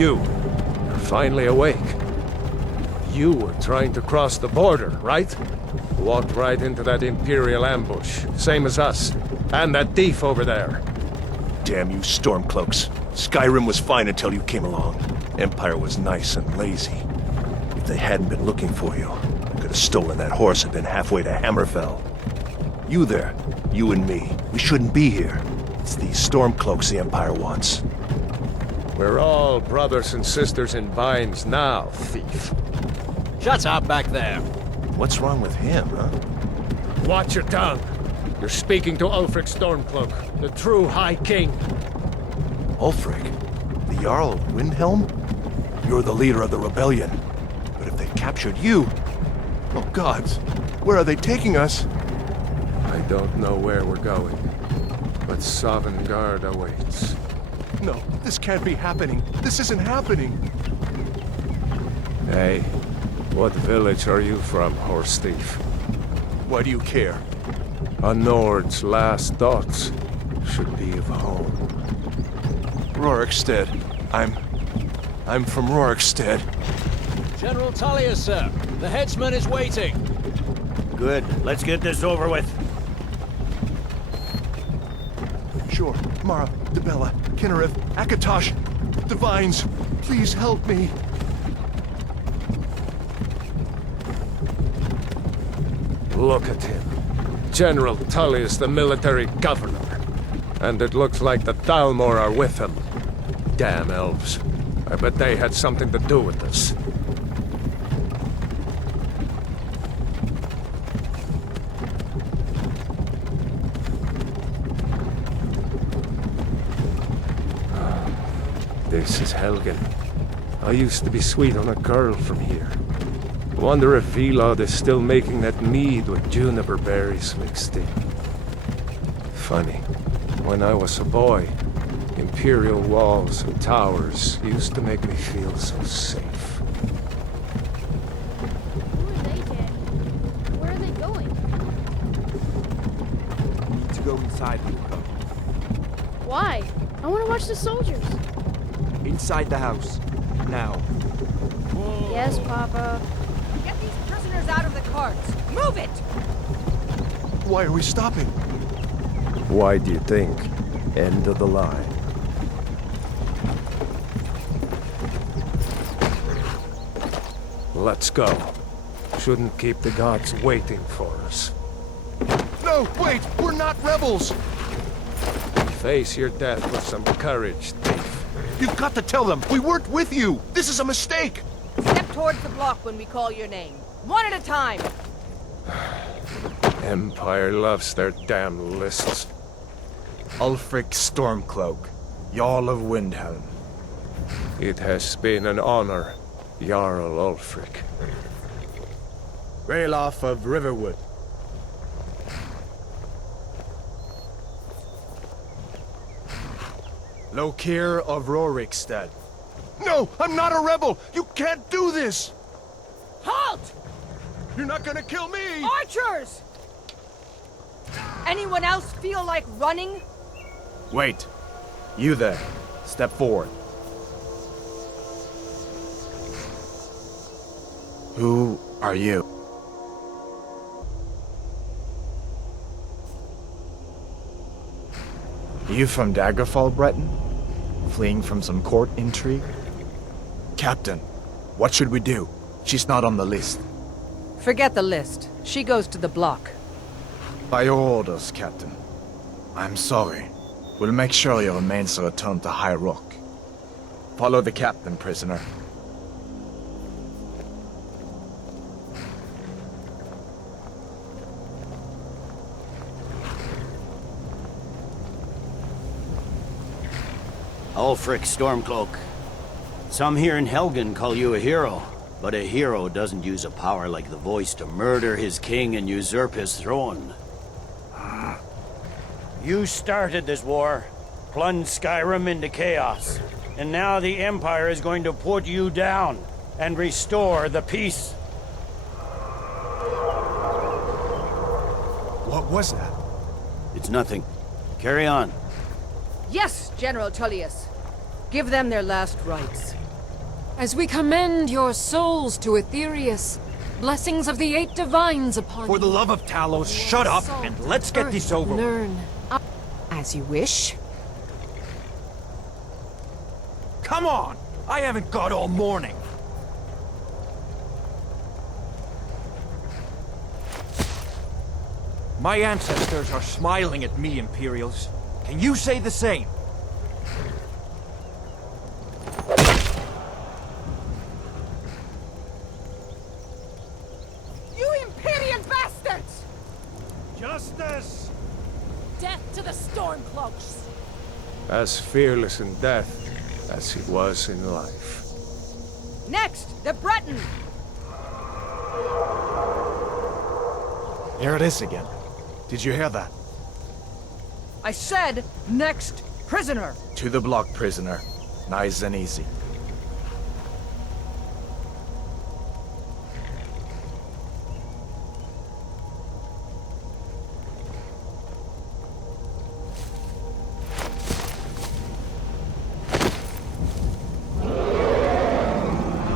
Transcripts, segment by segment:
You're finally awake. You were trying to cross the border, right? Walked right into that Imperial ambush, same as us. And that thief over there. Damn you Stormcloaks. Skyrim was fine until you came along. Empire was nice and lazy. If they hadn't been looking for you, I could have stolen that horse and been halfway to Hammerfell. You there, you and me, we shouldn't be here. It's these Stormcloaks the Empire wants. We're all brothers and sisters in binds now, thief. Shut up back there. What's wrong with him, huh? Watch your tongue. You're speaking to Ulfric Stormcloak, the true High King. Ulfric? The Jarl of Windhelm? You're the leader of the rebellion. But if they captured you... Oh gods, where are they taking us? I don't know where we're going, but Sovngarde awaits. No, this can't be happening. This isn't happening. Hey, what village are you from, horse thief? Why do you care? A Nord's last thoughts should be of home. Rorikstead. I'm from Rorikstead. General Tullius, sir. The headsman is waiting. Good. Let's get this over with. Sure. Mara, Dibella, Kinnereth, Akatosh, Divines, please help me. Look at him. General Tullius, the military governor. And it looks like the Thalmor are with him. Damn elves. I bet they had something to do with this. This is Helgen. I used to be sweet on a girl from here. Wonder if Vilod is still making that mead with juniper berries mixed in. Funny. When I was a boy, Imperial walls and towers used to make me feel so safe. Who are they, Daddy? Where are they going? We need to go inside, Luca. Why? I want to watch the soldiers. Inside the house. Now. Yes, Papa. Get these prisoners out of the carts! Move it! Why are we stopping? Why do you think? End of the line. Let's go. Shouldn't keep the gods waiting for us. No, wait! We're not rebels! Face your death with some courage, thief. You've got to tell them! We weren't with you! This is a mistake! Step towards the block when we call your name. One at a time! Empire loves their damn lists. Ulfric Stormcloak, Jarl of Windhelm. It has been an honor, Jarl Ulfric. Ralof of Riverwood. Lokir of Rorikstead. No! I'm not a rebel! You can't do this! Halt! You're not gonna kill me! Archers! Anyone else feel like running? Wait. You there. Step forward. Who are you? You from Daggerfall, Breton? Fleeing from some court intrigue? Captain, what should we do? She's not on the list. Forget the list. She goes to the block. By your orders, Captain. I'm sorry. We'll make sure your remains are returned to High Rock. Follow the captain, prisoner. Ulfric Stormcloak. Some here in Helgen call you a hero, but a hero doesn't use a power like the voice to murder his king and usurp his throne. You started this war, plunged Skyrim into chaos, and now the Empire is going to put you down and restore the peace. What was that? It's nothing. Carry on. Yes, General Tullius. Give them their last rites. As we commend your souls to Aetherius, blessings of the 8 divines upon For the you. love of Talos, shut up Salt, and let's get earth, this over with. Learn. As you wish. Come on! I haven't got all morning. My ancestors are smiling at me, Imperials. Can you say the same? You Imperial bastards! Justice! Death to the Stormcloaks! As fearless in death as he was in life. Next, the Breton! Here it is again. Did you hear that? I said, next prisoner! To the block, prisoner. Nice and easy.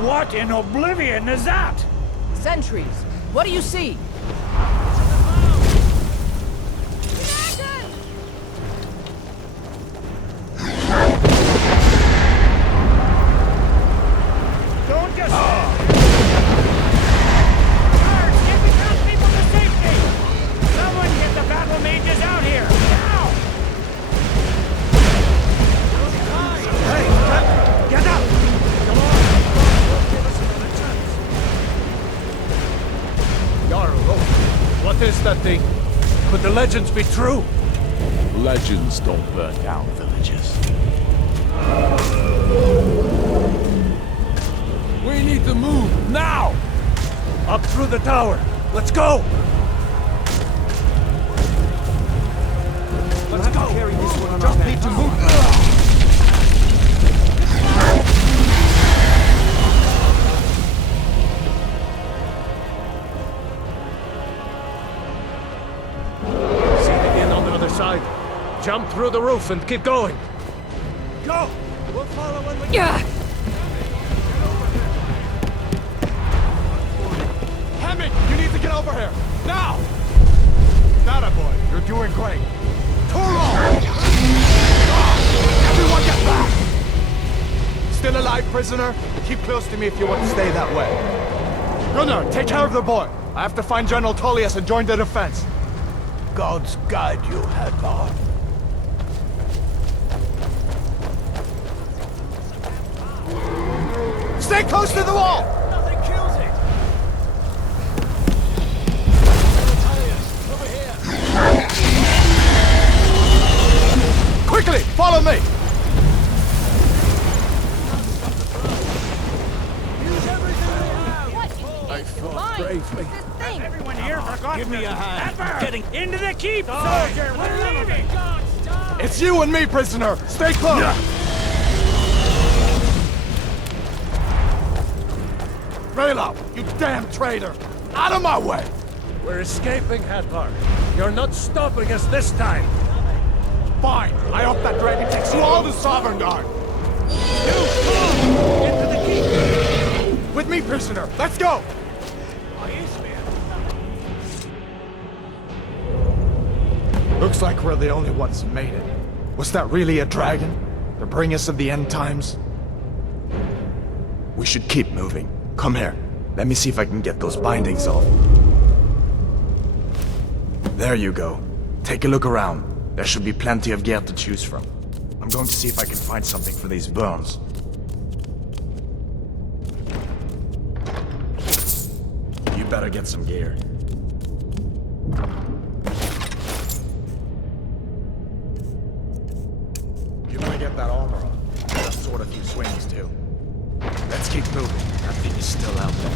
What in oblivion is that? Sentries, what do you see? Don't just... Guards, get the townspeople to safety! Someone get the battle mages out here! Now! Hey, get up! Come on! Give us another chance. Jarl, look. What is that thing? Could the legends be true? Legends don't burn down villages. We need to move, now! Up through the tower. Let's go! Let's go! Carry this one on Just our need to backs. move. See the inn on the other side. Jump through the roof and keep going. Go! We'll follow when we Hammond, you need to get over here! Now! That boy, you're doing great. Toro! Everyone get back! Still alive, prisoner? Keep close to me if you want to stay that way. Gunnar, take care of the boy. I have to find General Tullius and join the defense. Gods guide you, Hadvar. Stay close to the wall! Nothing kills it! Over here! Quickly, follow me! Use everything we have! What I fought bravely. this thing? Everyone here forgot Give me a hand. Adver! Getting into the keep, soldier! We're leaving! It's you and me, prisoner! Stay close! Rayla, you damn traitor! Out of my way! We're escaping, Hadvar. You're not stopping us this time. Fine, I hope that dragon takes you all to Sovereign Guard! Into the keep! With me, prisoner! Let's go! Looks like we're the only ones who made it. Was that really a dragon? To bring us of the end times? We should keep moving. Come here. Let me see if I can get those bindings off. There you go. Take a look around. There should be plenty of gear to choose from. I'm going to see if I can find something for these burns. You better get some gear. You better get that armor on. That sort of few swings too. Let's keep moving. That thing is still out there.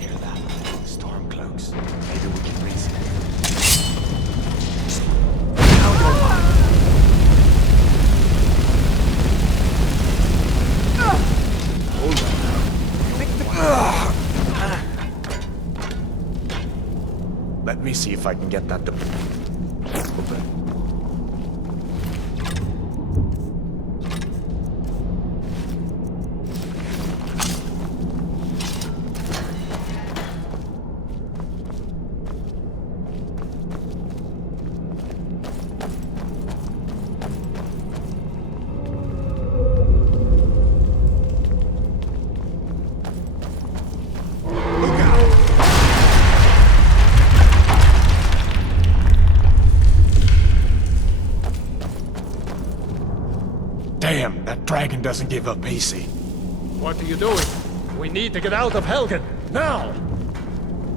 Hear that? Stormcloaks. Maybe we can reason it. Now go on. Hold on now. Let me see if I can get that to open. dragon doesn't give up easy. What are you doing? We need to get out of Helgen, now!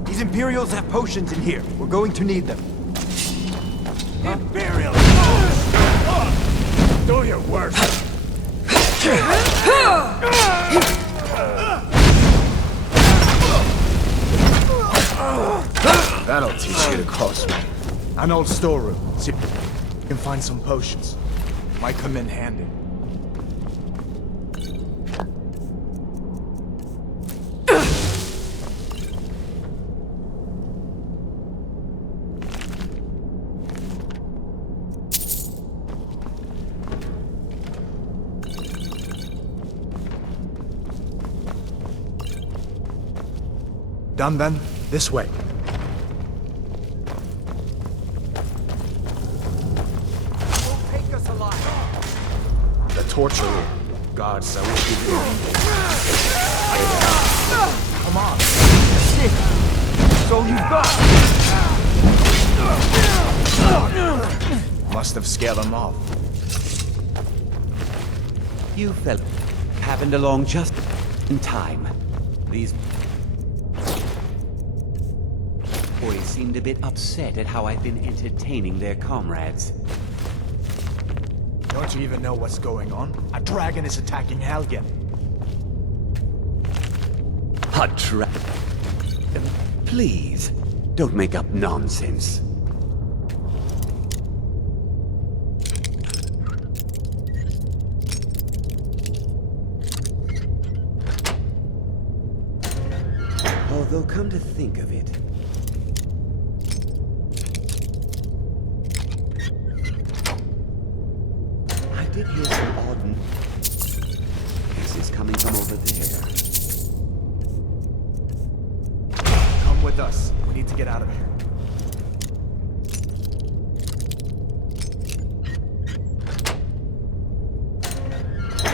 These Imperials have potions in here. We're going to need them. Imperial! Do your worst! That'll teach you to cross me. An old storeroom. See if you can find some potions. Might come in handy. Done then? This way. Won't take us alive. The torture room. Gods, I will give you Come on. Shit. So you've got. Must have scared them off. You fellas happened along just in time. These boys seemed a bit upset at how I've been entertaining their comrades. Don't you even know what's going on? A dragon is attacking Helgen. A dragon? Please, don't make up nonsense. Although, come to think of it, I did hear some odd noises coming from over there. Come with us. We need to get out of here.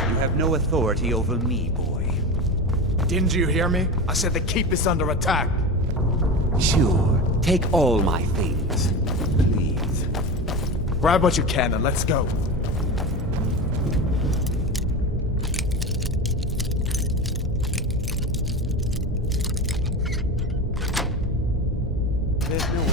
You have no authority over me, boy. Didn't you hear me? I said the keep is under attack. Sure, take all my things, please. Grab what you can and let's go. There's no way.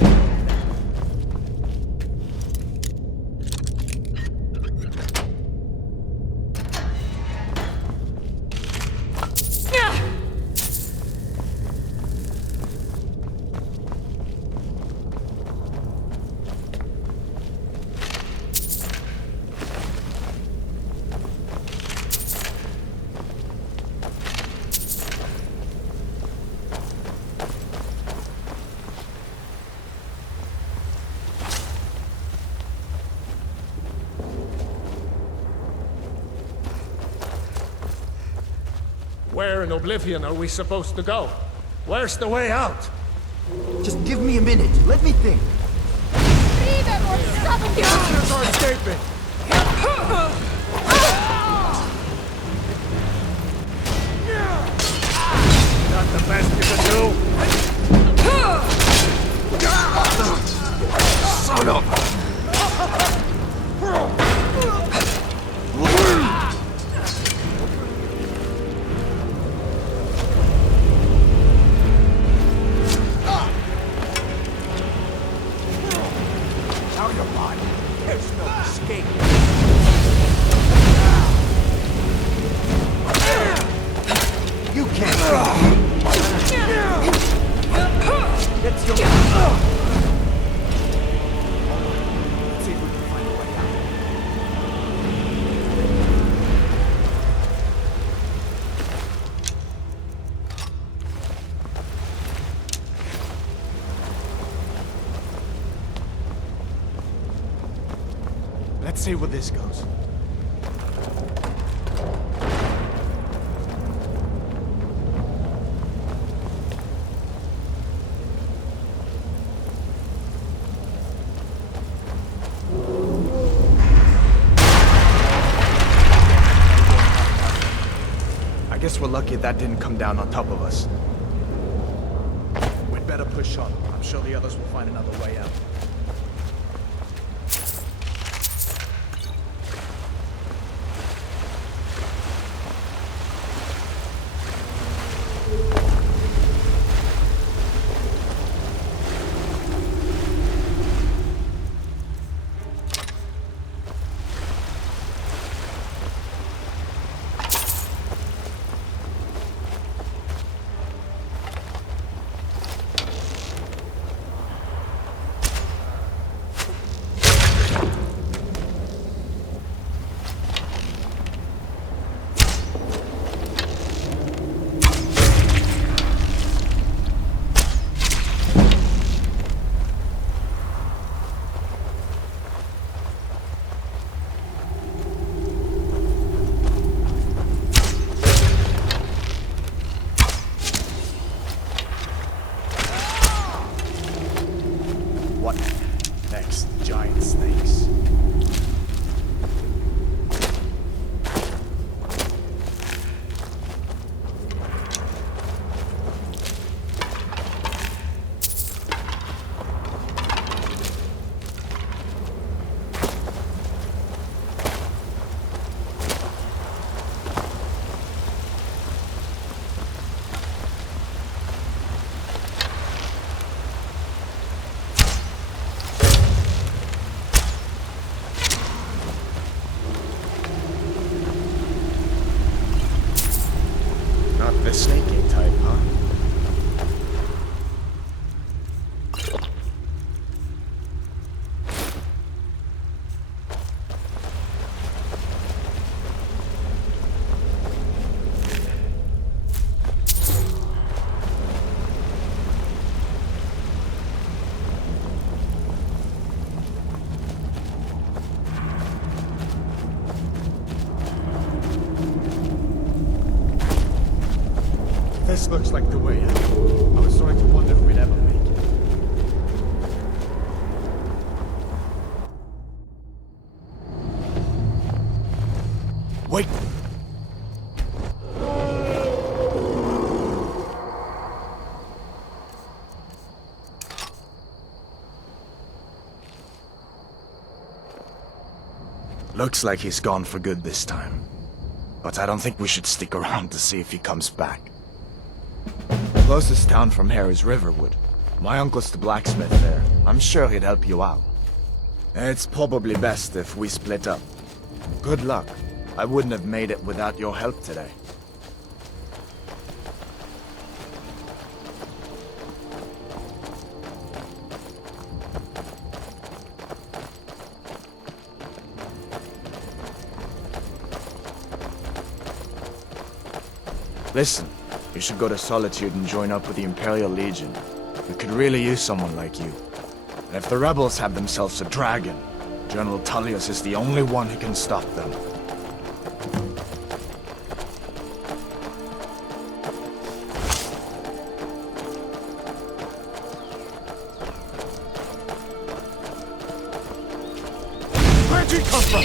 Where in Oblivion are we supposed to go? Where's the way out? Just give me a minute. Let me think. Leave it or suffocate! Prisoners are escaping! Not the best you can do? Son of Now you're mine. There's no escape. You can't. That's your. Let's see if we can find a way out. Let's see where this goes. I guess we're lucky that didn't come down on top of us. We'd better push on. I'm sure the others will find another way out. huh? This looks like the way out. I was starting to wonder if we'd ever make it. Wait! Looks like he's gone for good this time. But I don't think we should stick around to see if he comes back. The closest town from here is Riverwood. My uncle's the blacksmith there. I'm sure he'd help you out. It's probably best if we split up. Good luck. I wouldn't have made it without your help today. Listen. You should go to Solitude and join up with the Imperial Legion. We could really use someone like you. And if the rebels have themselves a dragon, General Tullius is the only one who can stop them. Where'd you come from?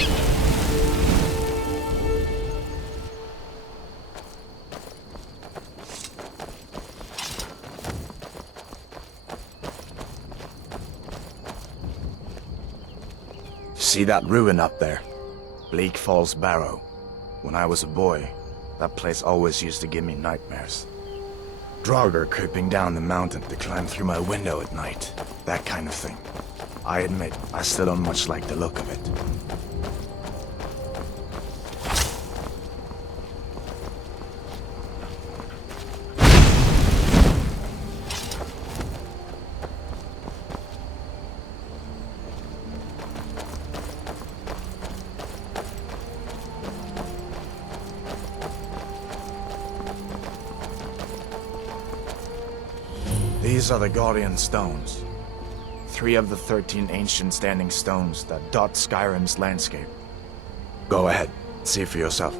See that ruin up there? Bleak Falls Barrow. When I was a boy, that place always used to give me nightmares. Draugr creeping down the mountain to climb through my window at night. That kind of thing. I admit, I still don't much like the look of it. These are the Guardian Stones. 3 of the 13 ancient standing stones that dot Skyrim's landscape. Go ahead, see for yourself.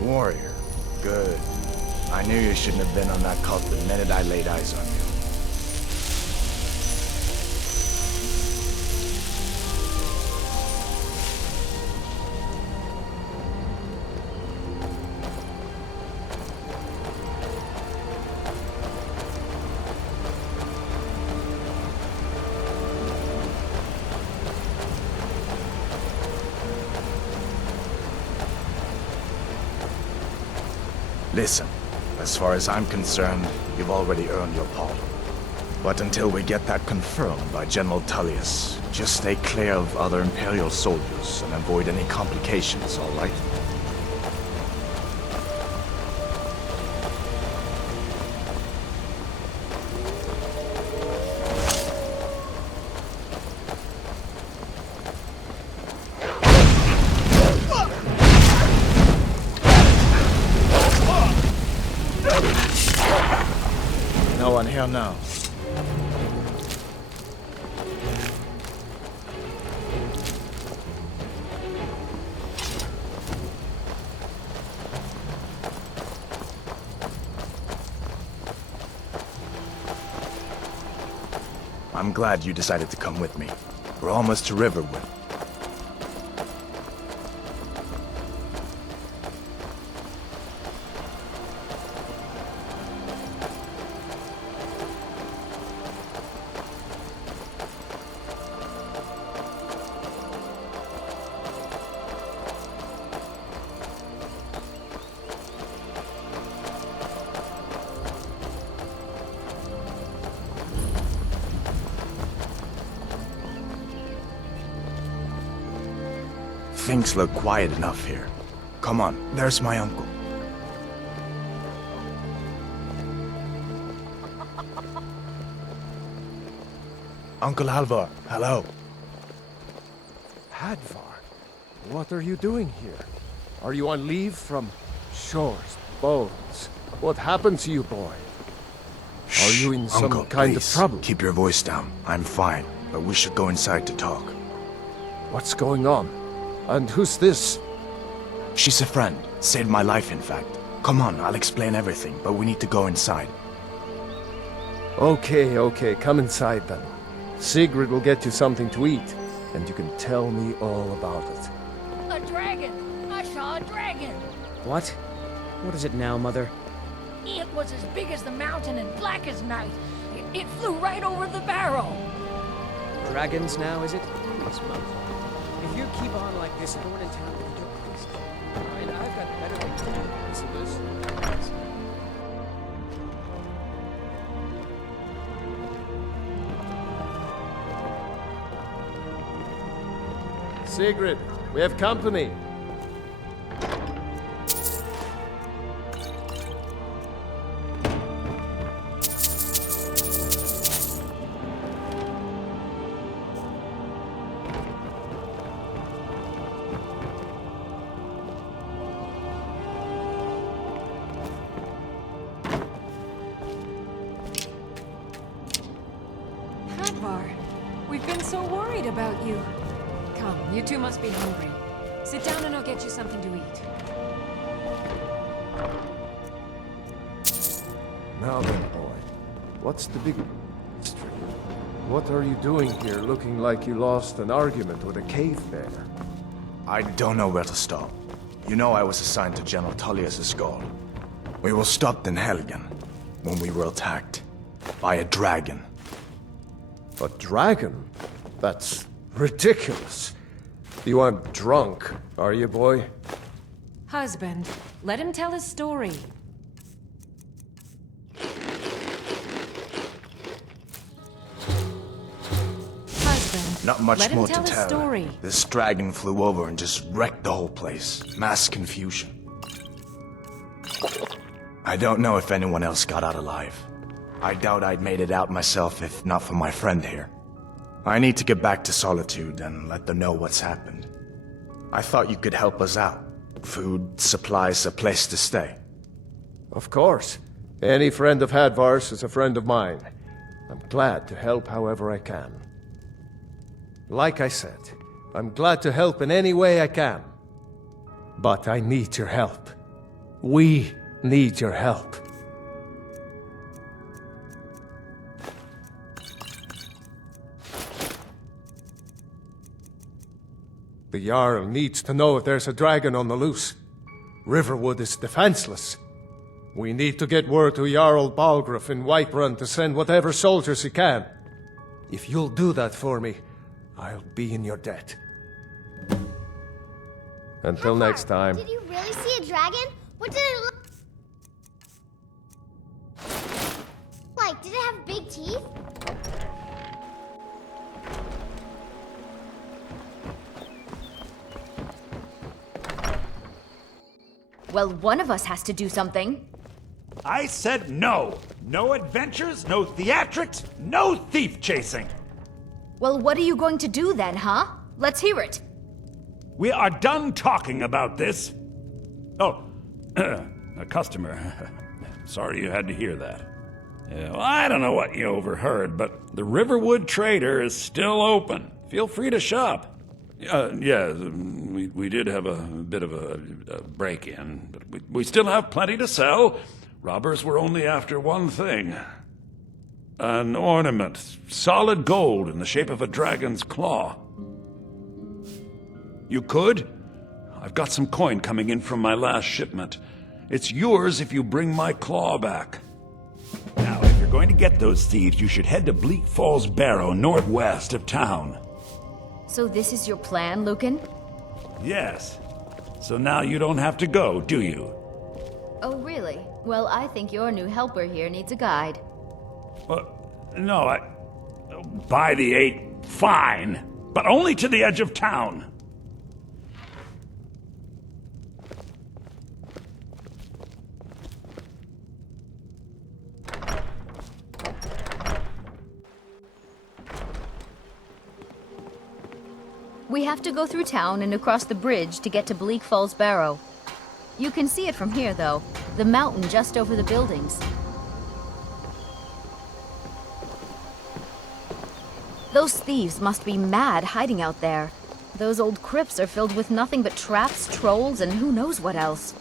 Warrior. Good. I knew you shouldn't have been on that cult the minute I laid eyes on you. Listen. As far as I'm concerned, you've already earned your pardon. But until we get that confirmed by General Tullius, just stay clear of other Imperial soldiers and avoid any complications, all right? No one here now. I'm glad you decided to come with me. We're almost to Riverwood. Things look quiet enough here. Come on, there's my uncle. Uncle Halvar, hello. Hadvar, what are you doing here? Are you on leave from shores, bones? What happened to you, boy? Are you in some Uncle, kind please, of trouble? keep your voice down. I'm fine, but we should go inside to talk. What's going on? And who's this? She's a friend. Saved my life, in fact. Come on, I'll explain everything, but we need to go inside. Okay, come inside then. Sigrid will get you something to eat, and you can tell me all about it. A dragon! I saw a dragon! What? What is it now, Mother? It was as big as the mountain and black as night. It flew right over the barrow. Dragons now, is it? Yes, Mom. If you keep on like this, everyone in town will go crazy. Alright, I've got better things to do. Listen to this. Sigrid, we have company. Hadvar, we've been so worried about you. Come, you two must be hungry. Sit down and I'll get you something to eat. Now then, boy, what's the big mystery? What are you doing here looking like you lost an argument with a cave bear? I don't know where to stop. You know I was assigned to General Tullius' guard. We were stopped in Helgen when we were attacked by a dragon. A dragon? That's ridiculous. You aren't drunk, are you, boy? Husband, let him tell his story. Husband, Not much let him more tell to his tell. story. This dragon flew over and just wrecked the whole place. Mass confusion. I don't know if anyone else got out alive. I doubt I'd made it out myself if not for my friend here. I need to get back to Solitude and let them know what's happened. I thought you could help us out. Food, supplies, a place to stay. Of course. Any friend of Hadvar's is a friend of mine. I'm glad to help however I can. Like I said, I'm glad to help in any way I can. But I need your help. We need your help. The Jarl needs to know if there's a dragon on the loose. Riverwood is defenseless. We need to get word to Jarl Balgruuf in Whiterun to send whatever soldiers he can. If you'll do that for me, I'll be in your debt. Until next time. Did you really see a dragon? What did it look like? Did it have big teeth? Well, one of us has to do something. I said no. No adventures, no theatrics, no thief chasing. Well, what are you going to do then, huh? Let's hear it. We are done talking about this. Oh, a customer. Sorry you had to hear that. Well, I don't know what you overheard, but the Riverwood Trader is still open. Feel free to shop. Yeah, we did have a bit of a break-in, but we still have plenty to sell. Robbers were only after one thing. An ornament, solid gold in the shape of a dragon's claw. You could? I've got some coin coming in from my last shipment. It's yours if you bring my claw back. Now, if you're going to get those thieves, you should head to Bleak Falls Barrow, northwest of town. So this is your plan, Lucan? Yes. So now you don't have to go, do you? Oh, really? Well, I think your new helper here needs a guide. No, by the 8, fine. But only to the edge of town. We have to go through town and across the bridge to get to Bleak Falls Barrow. You can see it from here, though. The mountain just over the buildings. Those thieves must be mad hiding out there. Those old crypts are filled with nothing but traps, trolls, and who knows what else.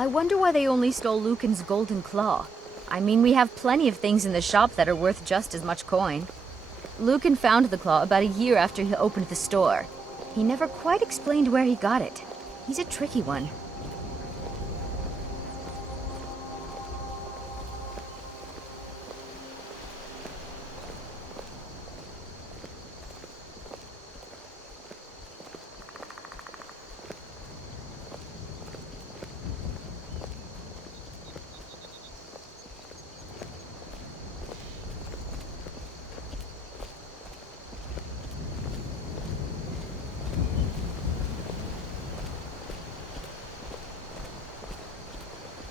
I wonder why they only stole Lucan's golden claw. I mean, we have plenty of things in the shop that are worth just as much coin. Lucan found the claw about a year after he opened the store. He never quite explained where he got it. He's a tricky one.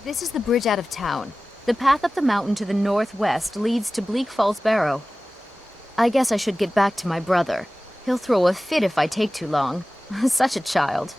This is the bridge out of town. The path up the mountain to the northwest leads to Bleak Falls Barrow. I guess I should get back to my brother. He'll throw a fit if I take too long. Such a child.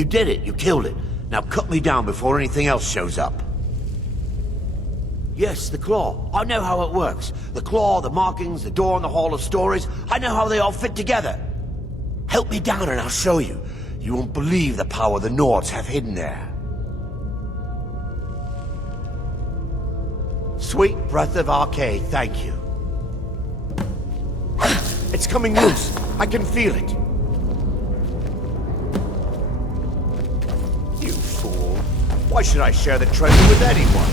You did it. You killed it. Now cut me down before anything else shows up. Yes, the claw. I know how it works. The claw, the markings, the door in the Hall of Stories. I know how they all fit together. Help me down and I'll show you. You won't believe the power the Nords have hidden there. Sweet breath of Arcade, thank you. It's coming loose. I can feel it. You fool. Why should I share the treasure with anyone?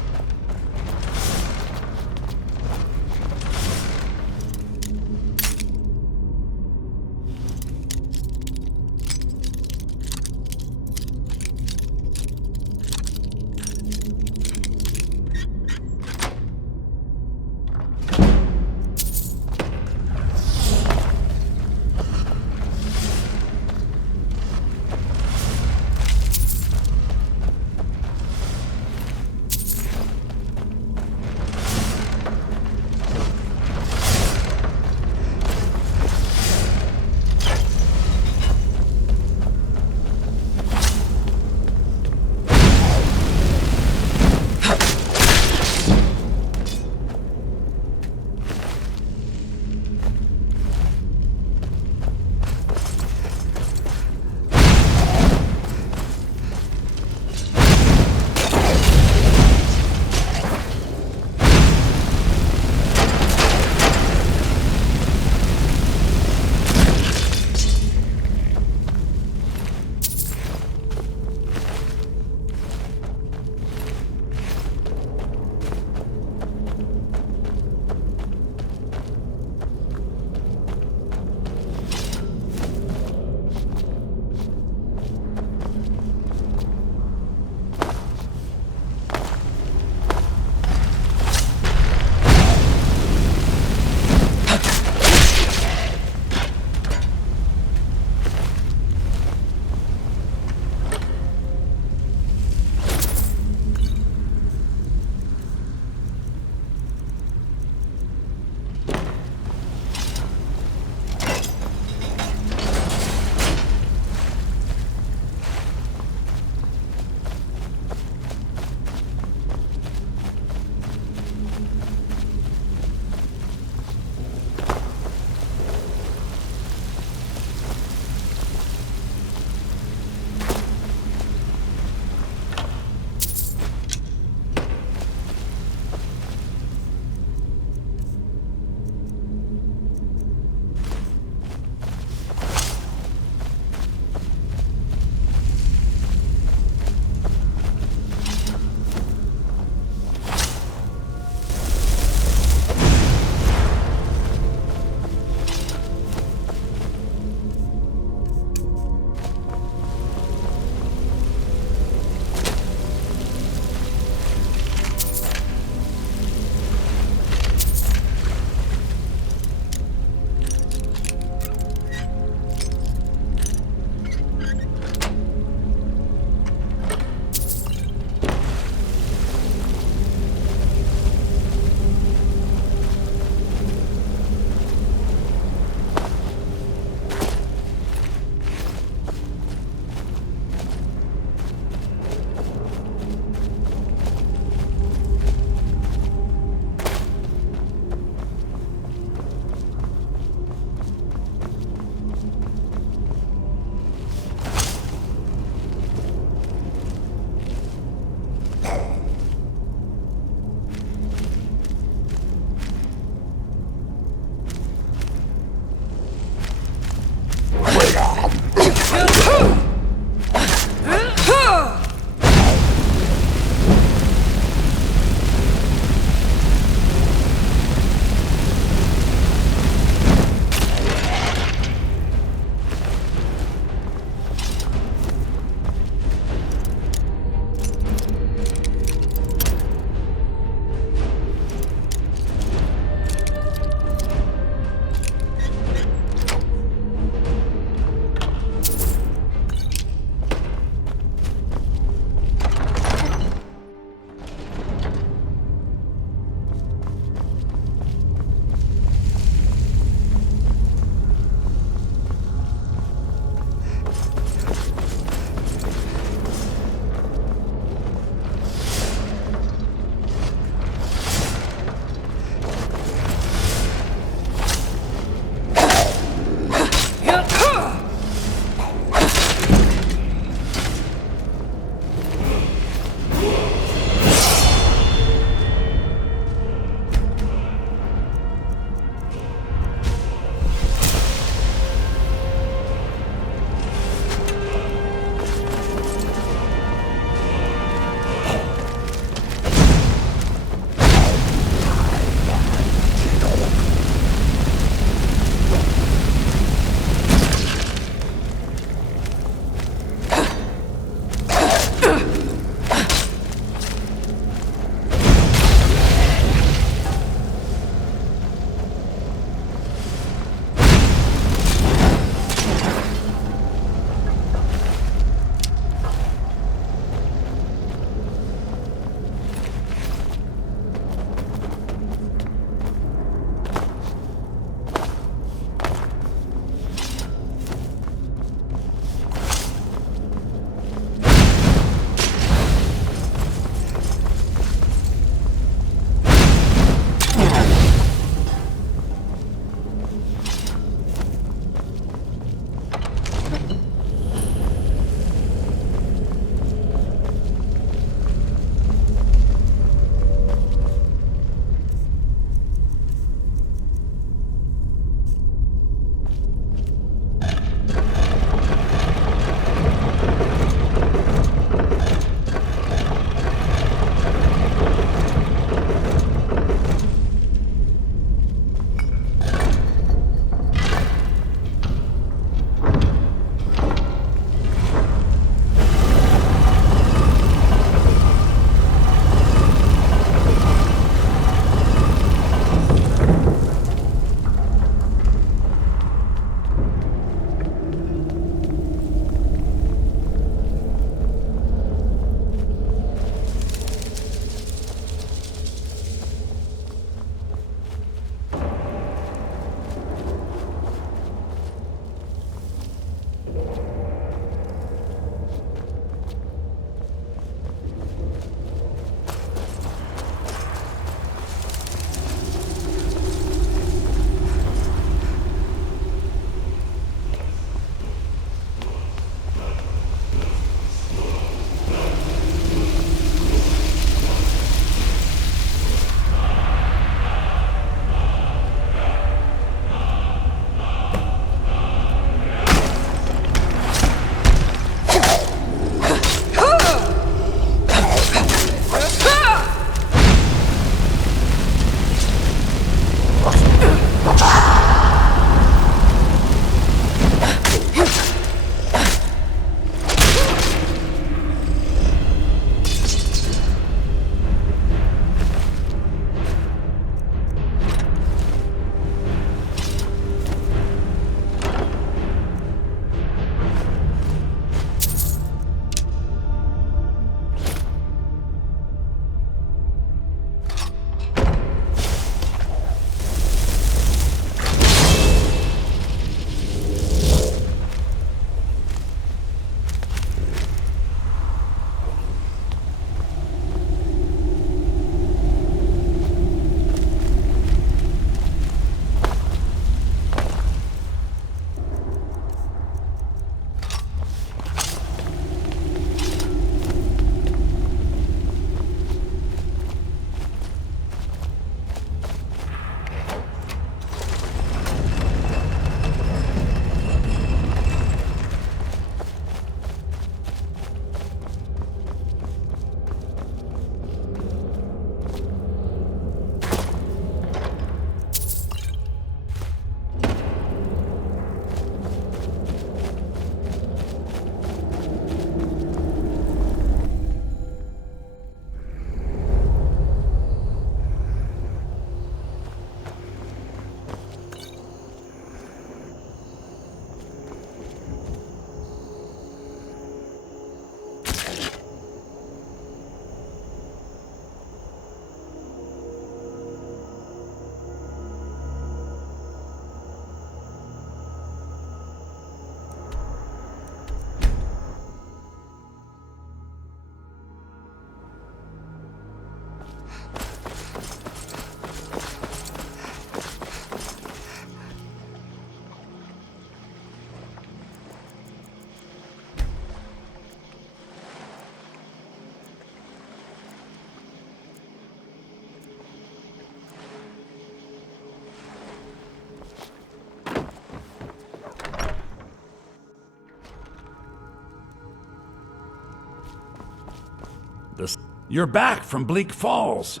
You're back from Bleak Falls.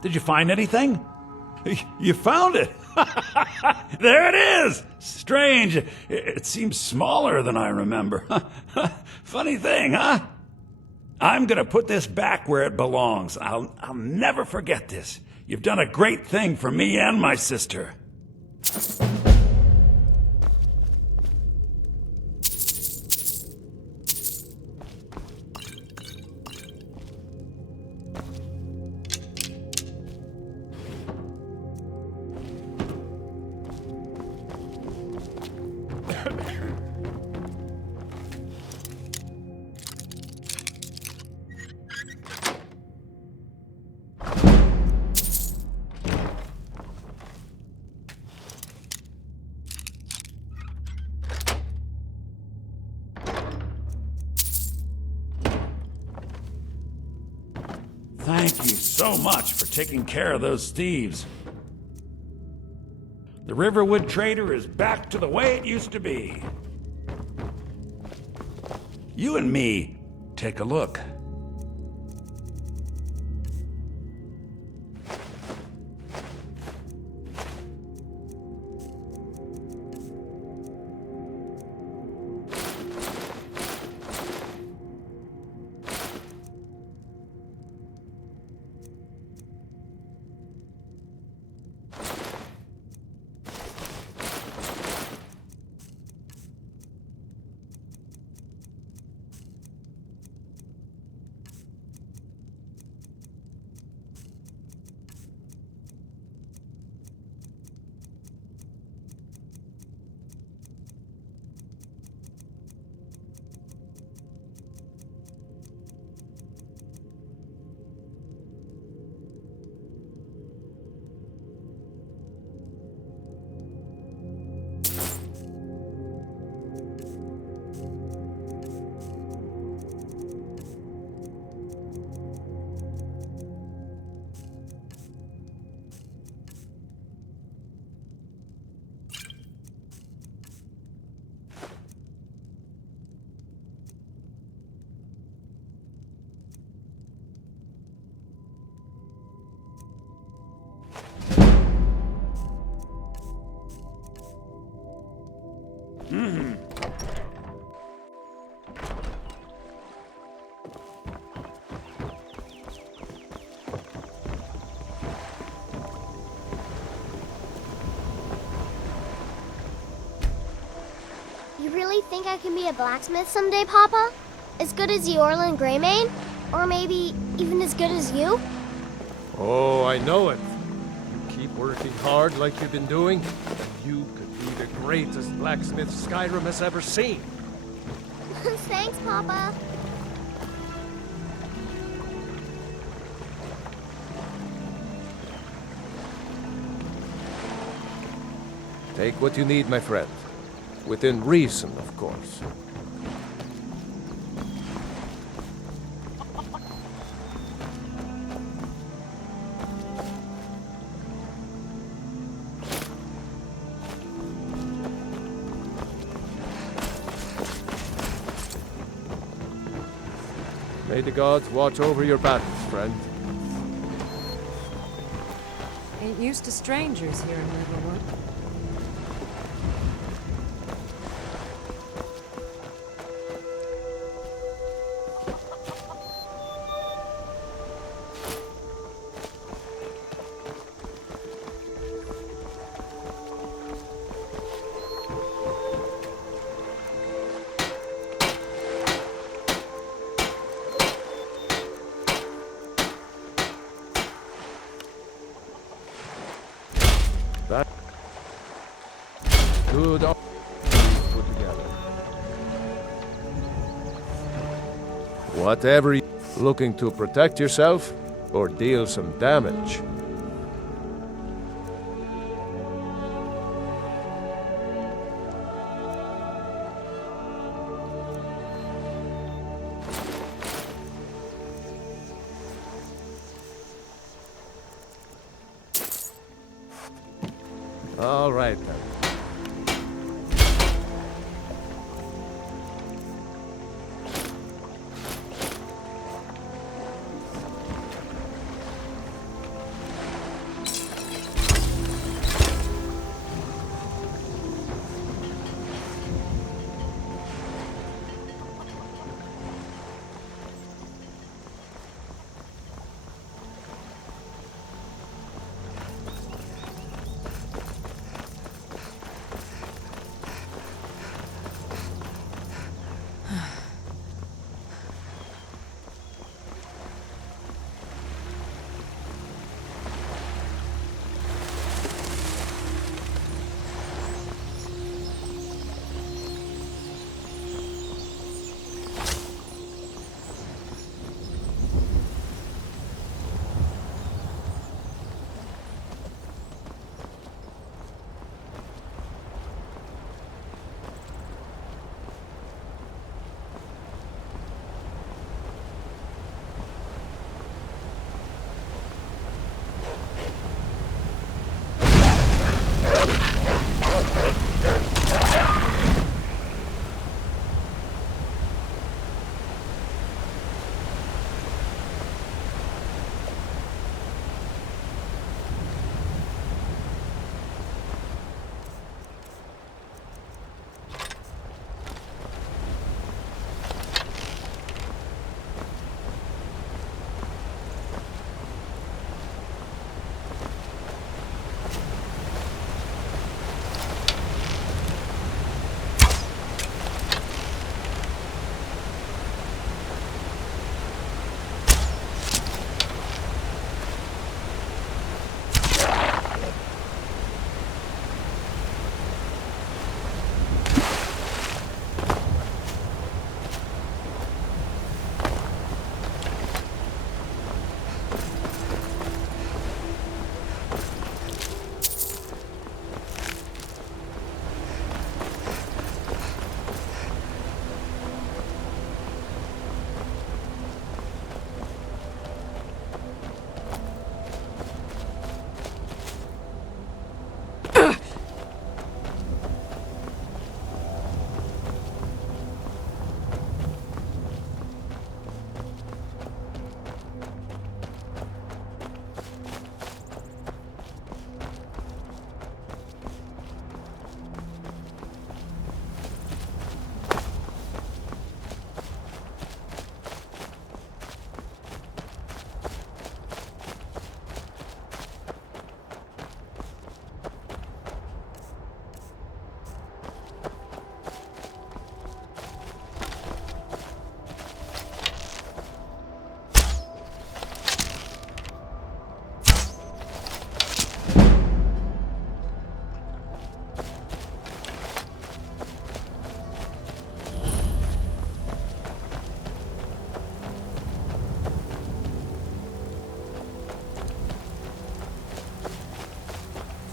Did you find anything? You found it! There it is! Strange. It seems smaller than I remember. Funny thing, huh? I'm gonna put this back where it belongs. I'll never forget this. You've done a great thing for me and my sister. Thank you so much for taking care of those thieves. The Riverwood Trader is back to the way it used to be. You and me, take a look. You really think I can be a blacksmith someday, Papa? As good as Eorlin Greymane? Or maybe even as good as you? Oh, I know it. You keep working hard like you've been doing, and you could be the greatest blacksmith Skyrim has ever seen. Thanks, Papa. Take what you need, my friend. Within reason, of course. May the gods watch over your battles, friend. Ain't used to strangers here in Riverwood. That good put together. Whatever you looking to protect yourself or deal some damage. All right, then.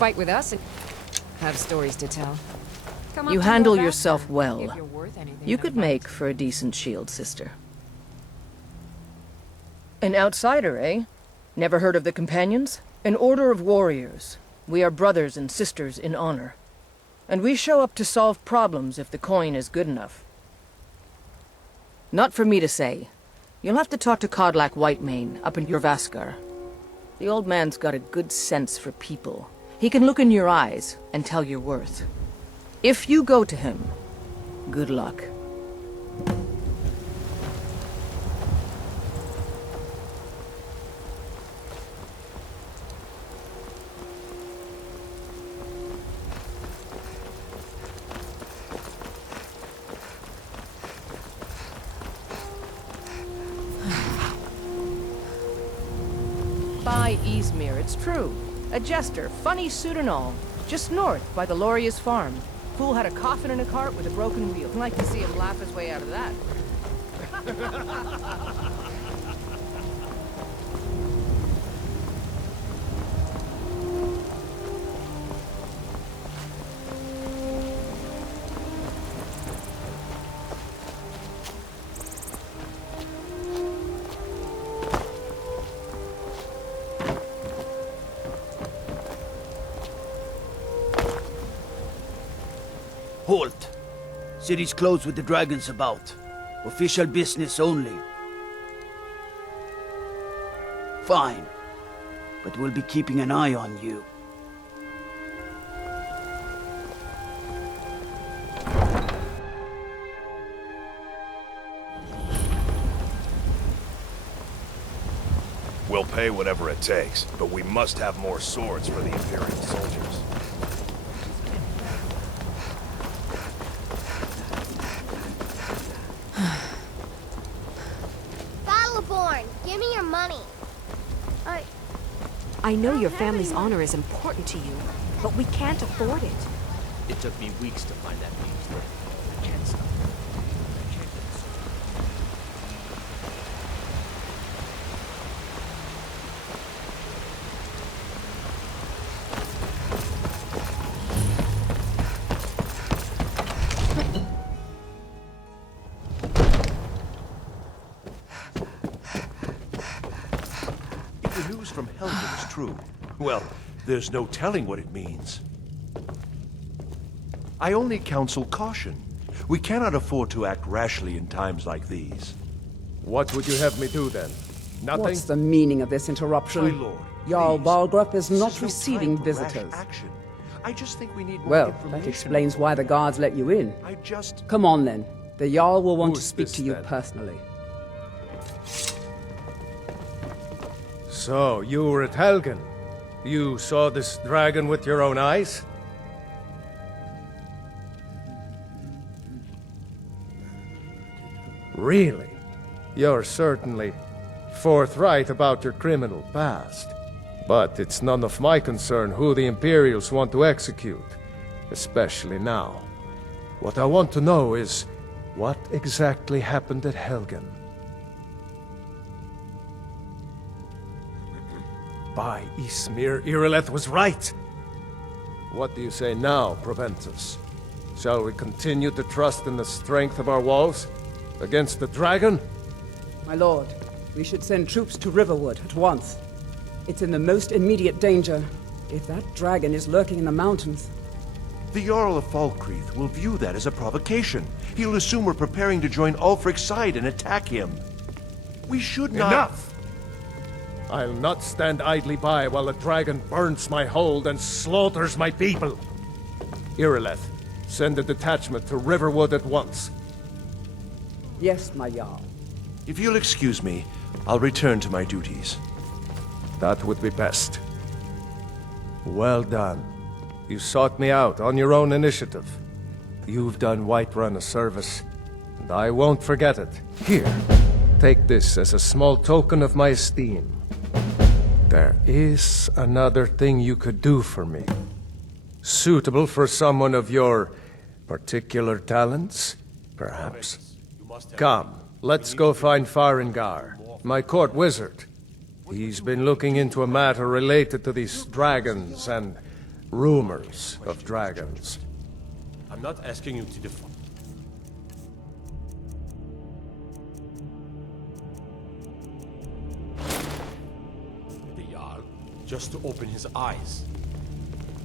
fight with us and have stories to tell. Come up You to handle your yourself background, well. if you're worth anything You in a could fight. make for a decent shield, sister. An outsider, eh? Never heard of the Companions? An order of warriors. We are brothers and sisters in honor. And we show up to solve problems if the coin is good enough. Not for me to say. You'll have to talk to Codlac Whitemane up in Jorvaskar. The old man's got a good sense for people. He can look in your eyes and tell your worth. If you go to him, good luck. By Izmir, it's true. A jester, funny suit and all. Just north, by the Loria's farm. Fool had a coffin in a cart with a broken wheel. I'd like to see him laugh his way out of that. Halt! City's closed with the dragons about. Official business only. Fine. But we'll be keeping an eye on you. We'll pay whatever it takes, but we must have more swords for the Imperial soldiers. Battleborn, give me your money. I know your family's honor is important to you, but we can't afford it. It took me weeks to find that beast thing. I can't stop. If the news from Helgen is true, well, there's no telling what it means. I only counsel caution. We cannot afford to act rashly in times like these. What would you have me do then? Nothing? What's the meaning of this interruption? My lord, Jarl Balgrup is This not is no receiving time for rash visitors. action. I just think we need more Well, information. that explains why the guards let you in. I just... Come on then. The Jarl will want to Who's speak this, to you then? personally. So, you were at Helgen. You saw this dragon with your own eyes? Really? You're certainly forthright about your criminal past. But it's none of my concern who the Imperials want to execute, especially now. What I want to know is, what exactly happened at Helgen? By Izmir, Irileth was right! What do you say now, Proventus? Shall we continue to trust in the strength of our walls? Against the dragon? My lord, we should send troops to Riverwood at once. It's in the most immediate danger. If that dragon is lurking in the mountains... The Jarl of Falkreath will view that as a provocation. He'll assume we're preparing to join Ulfric's side and attack him. We should not... Enough! I'll not stand idly by while the dragon burns my hold and slaughters my people. Irileth, send a detachment to Riverwood at once. Yes, my Jarl. If you'll excuse me, I'll return to my duties. That would be best. Well done. You sought me out on your own initiative. You've done Whiterun a service, and I won't forget it. Here, take this as a small token of my esteem. There is another thing you could do for me. Suitable for someone of your particular talents, perhaps. Come, let's go find Farengar, my court wizard. He's been looking into a matter related to these dragons and rumors of dragons. I'm not asking you to define. The Jarl, just to open his eyes.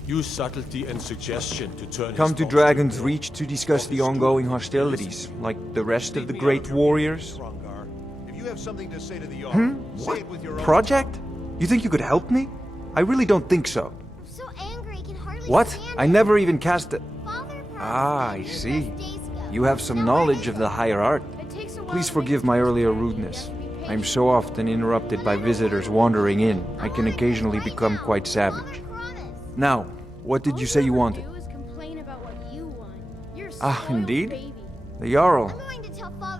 Use subtlety and suggestion to turn Come his to thoughts Dragon's Reach to discuss the ongoing hostilities, like the rest of the Great Warriors. If you have something to say to the What? Project? You think you could help me? I really don't think so. So angry, can hardly What? stand I it. never even cast a... Ah, I see. You have some knowledge of the higher art. Please forgive my earlier rudeness. I'm so often interrupted by visitors wandering in, I can occasionally become quite savage. Now, what did you say you wanted? Ah, indeed? The Jarl.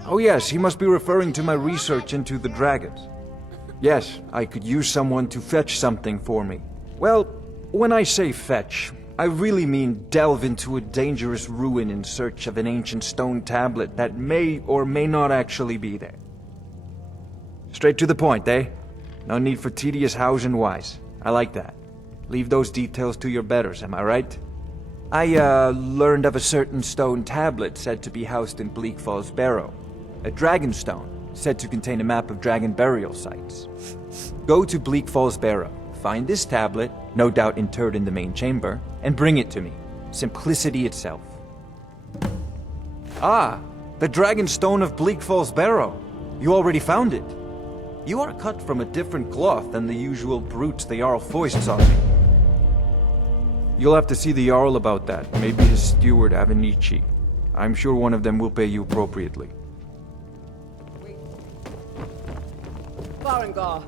Oh yes, he must be referring to my research into the dragons. Yes, I could use someone to fetch something for me. Well, when I say fetch, I really mean delve into a dangerous ruin in search of an ancient stone tablet that may or may not actually be there. Straight to the point, eh? No need for tedious hows and whys. I like that. Leave those details to your betters, am I right? I, learned of a certain stone tablet said to be housed in Bleak Falls Barrow. A dragon stone, said to contain a map of dragon burial sites. Go to Bleak Falls Barrow, find this tablet, no doubt interred in the main chamber, and bring it to me. Simplicity itself. Ah, the dragon stone of Bleak Falls Barrow. You already found it. You are cut from a different cloth than the usual brutes the Jarl foists on me. You'll have to see the Jarl about that, maybe his steward Avenici. I'm sure one of them will pay you appropriately. Varangar.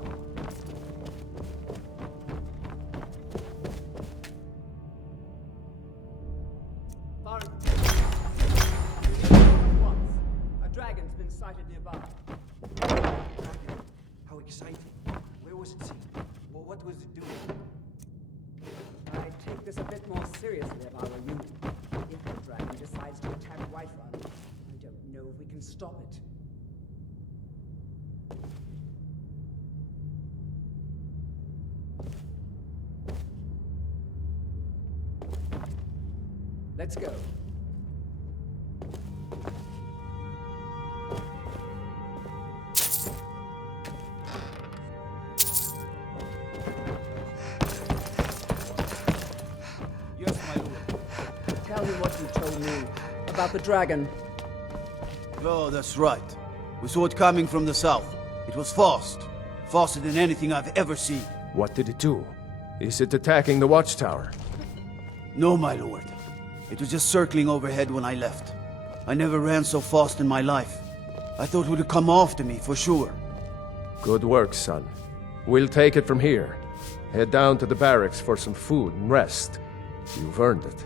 A dragon's been sighted nearby. How exciting. Where was it seen? Well, what was it doing? I'd take this a bit more seriously if I were you. If the dragon decides to attack Whiterun, I don't know if we can stop it. Let's go. Yes, my lord. Tell me what you told me about the dragon. Oh, that's right. We saw it coming from the south. It was fast. Faster than anything I've ever seen. What did it do? Is it attacking the watchtower? No, my lord. It was just circling overhead when I left. I never ran so fast in my life. I thought it would come after me, for sure. Good work, son. We'll take it from here. Head down to the barracks for some food and rest. You've earned it.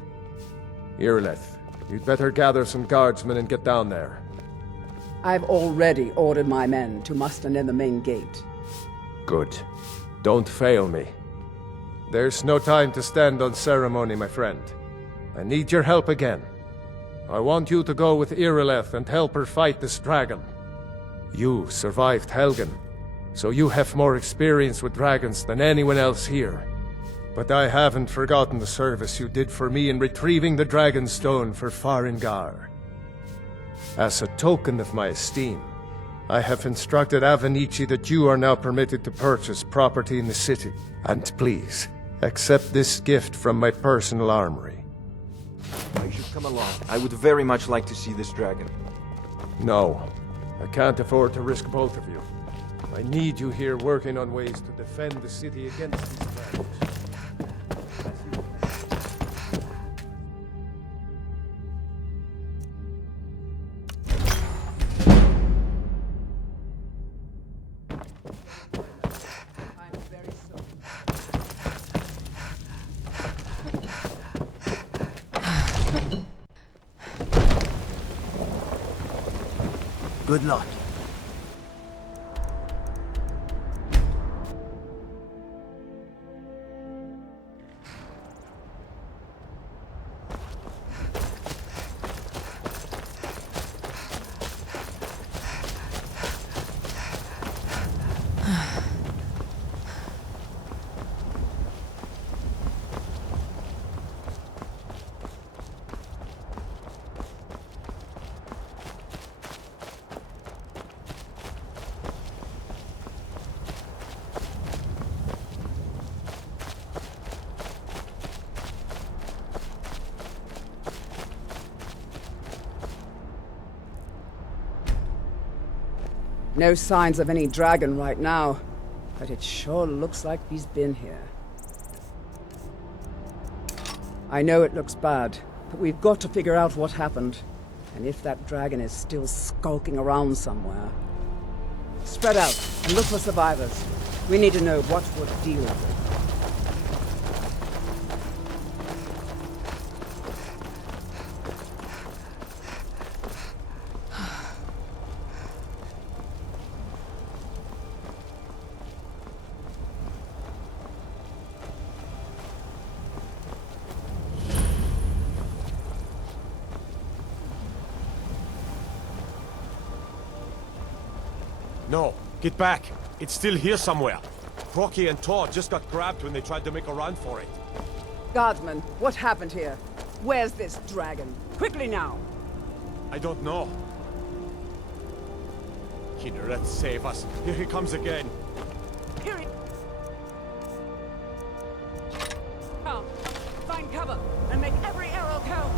Irileth, you'd better gather some guardsmen and get down there. I've already ordered my men to muster near the main gate. Good. Don't fail me. There's no time to stand on ceremony, my friend. I need your help again. I want you to go with Irileth and help her fight this dragon. You survived Helgen, so you have more experience with dragons than anyone else here. But I haven't forgotten the service you did for me in retrieving the Dragon Stone for Farengar. As a token of my esteem, I have instructed Avenici that you are now permitted to purchase property in the city. And please, accept this gift from my personal armory. I should come along. I would very much like to see this dragon. No, I can't afford to risk both of you. I need you here working on ways to defend the city against these dragons. Good luck. No signs of any dragon right now, but it sure looks like he's been here. I know it looks bad, but we've got to figure out what happened, and if that dragon is still skulking around somewhere. Spread out and look for survivors. We need to know what we're dealing with. No, get back. It's still here somewhere. Crocky and Todd just got grabbed when they tried to make a run for it. Guardsman, what happened here? Where's this dragon? Quickly now! I don't know. Kinneret, save us. Here he comes again. Here he... Come, find cover, and make every arrow count!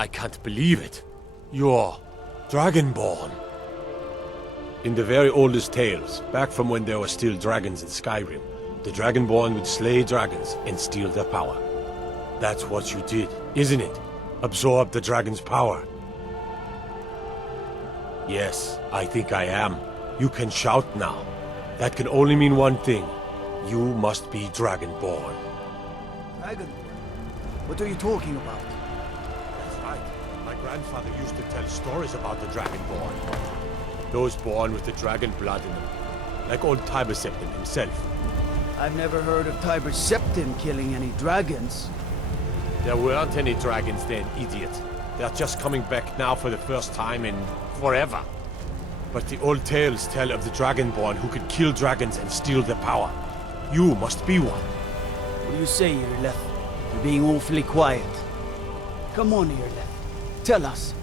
I can't believe it. You're Dragonborn. In the very oldest tales, back from when there were still dragons in Skyrim, the Dragonborn would slay dragons and steal their power. That's what you did, isn't it? Absorb the dragon's power. Yes, I think I am. You can shout now. That can only mean one thing. You must be Dragonborn. Dragon? What are you talking about? That's right. My grandfather used to tell stories about the Dragonborn. Those born with the dragon blood in them. Like old Tiber Septim himself. I've never heard of Tiber Septim killing any dragons. There weren't any dragons then, idiot. They're just coming back now for the first time in forever. But the old tales tell of the Dragonborn who could kill dragons and steal their power. You must be one. What do you say, Irleth? You're being awfully quiet. Come on, Irleth. Tell us,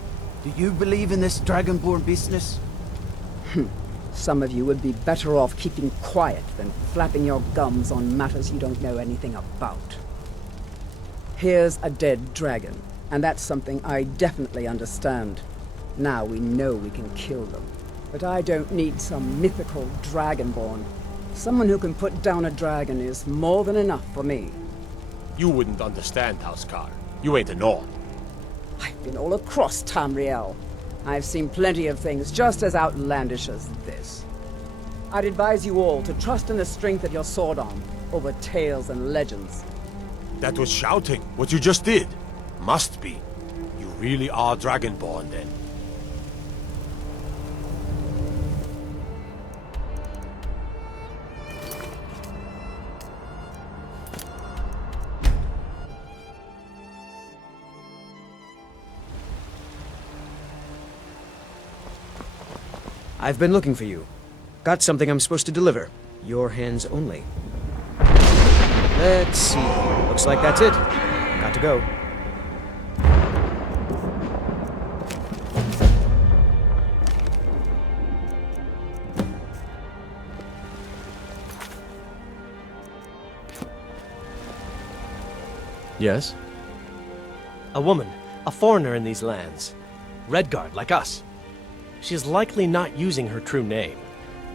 do you believe in this Dragonborn business? Some of you would be better off keeping quiet than flapping your gums on matters you don't know anything about. Here's a dead dragon, and that's something I definitely understand. Now we know we can kill them. But I don't need some mythical Dragonborn. Someone who can put down a dragon is more than enough for me. You wouldn't understand, Housecarl. You ain't a Nord. I've been all across Tamriel. I've seen plenty of things just as outlandish as this. I'd advise you all to trust in the strength of your sword arm over tales and legends. That was shouting, what you just did. Must be. You really are Dragonborn, then. I've been looking for you. Got something I'm supposed to deliver. Your hands only. Let's see. Looks like that's it. Got to go. Yes? A woman, a foreigner in these lands. Redguard, like us. She is likely not using her true name.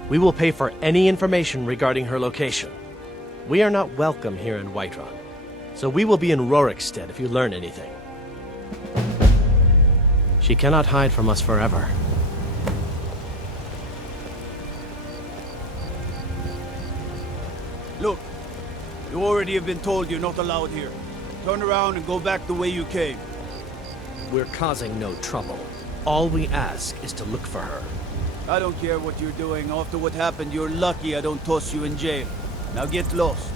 We will pay for any information regarding her location. We are not welcome here in Whiterun, so we will be in Rorikstead if you learn anything. She cannot hide from us forever. Look, you already have been told you're not allowed here. Turn around and go back the way you came. We're causing no trouble. All we ask is to look for her. I don't care what you're doing. After what happened, you're lucky I don't toss you in jail. Now get lost.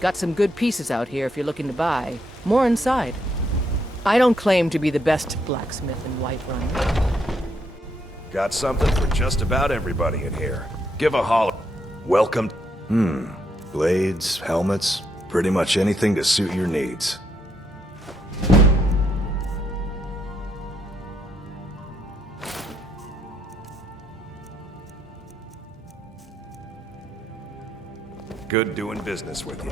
Got some good pieces out here if you're looking to buy. More inside. I don't claim to be the best blacksmith in Whiterun. Got something for just about everybody in here. Give a holler. Welcome. Blades, helmets, pretty much anything to suit your needs. Good doing business with you.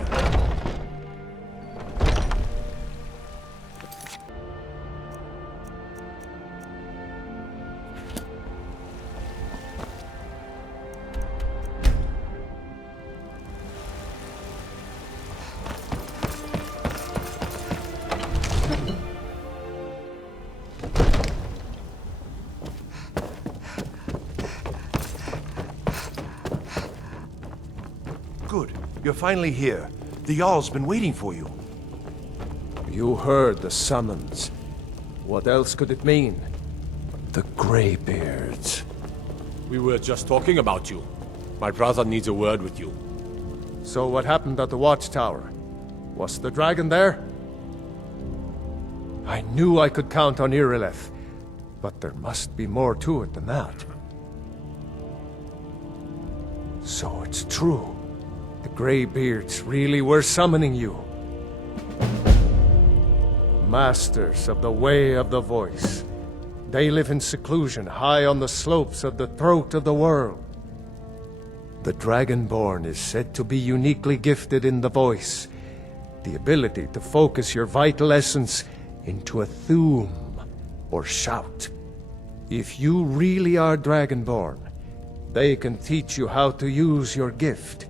Good. You're finally here. The Jarl's been waiting for you. You heard the summons. What else could it mean? The Greybeards. We were just talking about you. My brother needs a word with you. So what happened at the watchtower? Was the dragon there? I knew I could count on Irileth, but there must be more to it than that. So it's true. The Greybeards really were summoning you. Masters of the Way of the Voice. They live in seclusion high on the slopes of the throat of the world. the Dragonborn is said to be uniquely gifted in the voice, the ability to focus your vital essence into a thum, or shout. If you really are Dragonborn, they can teach you how to use your gift.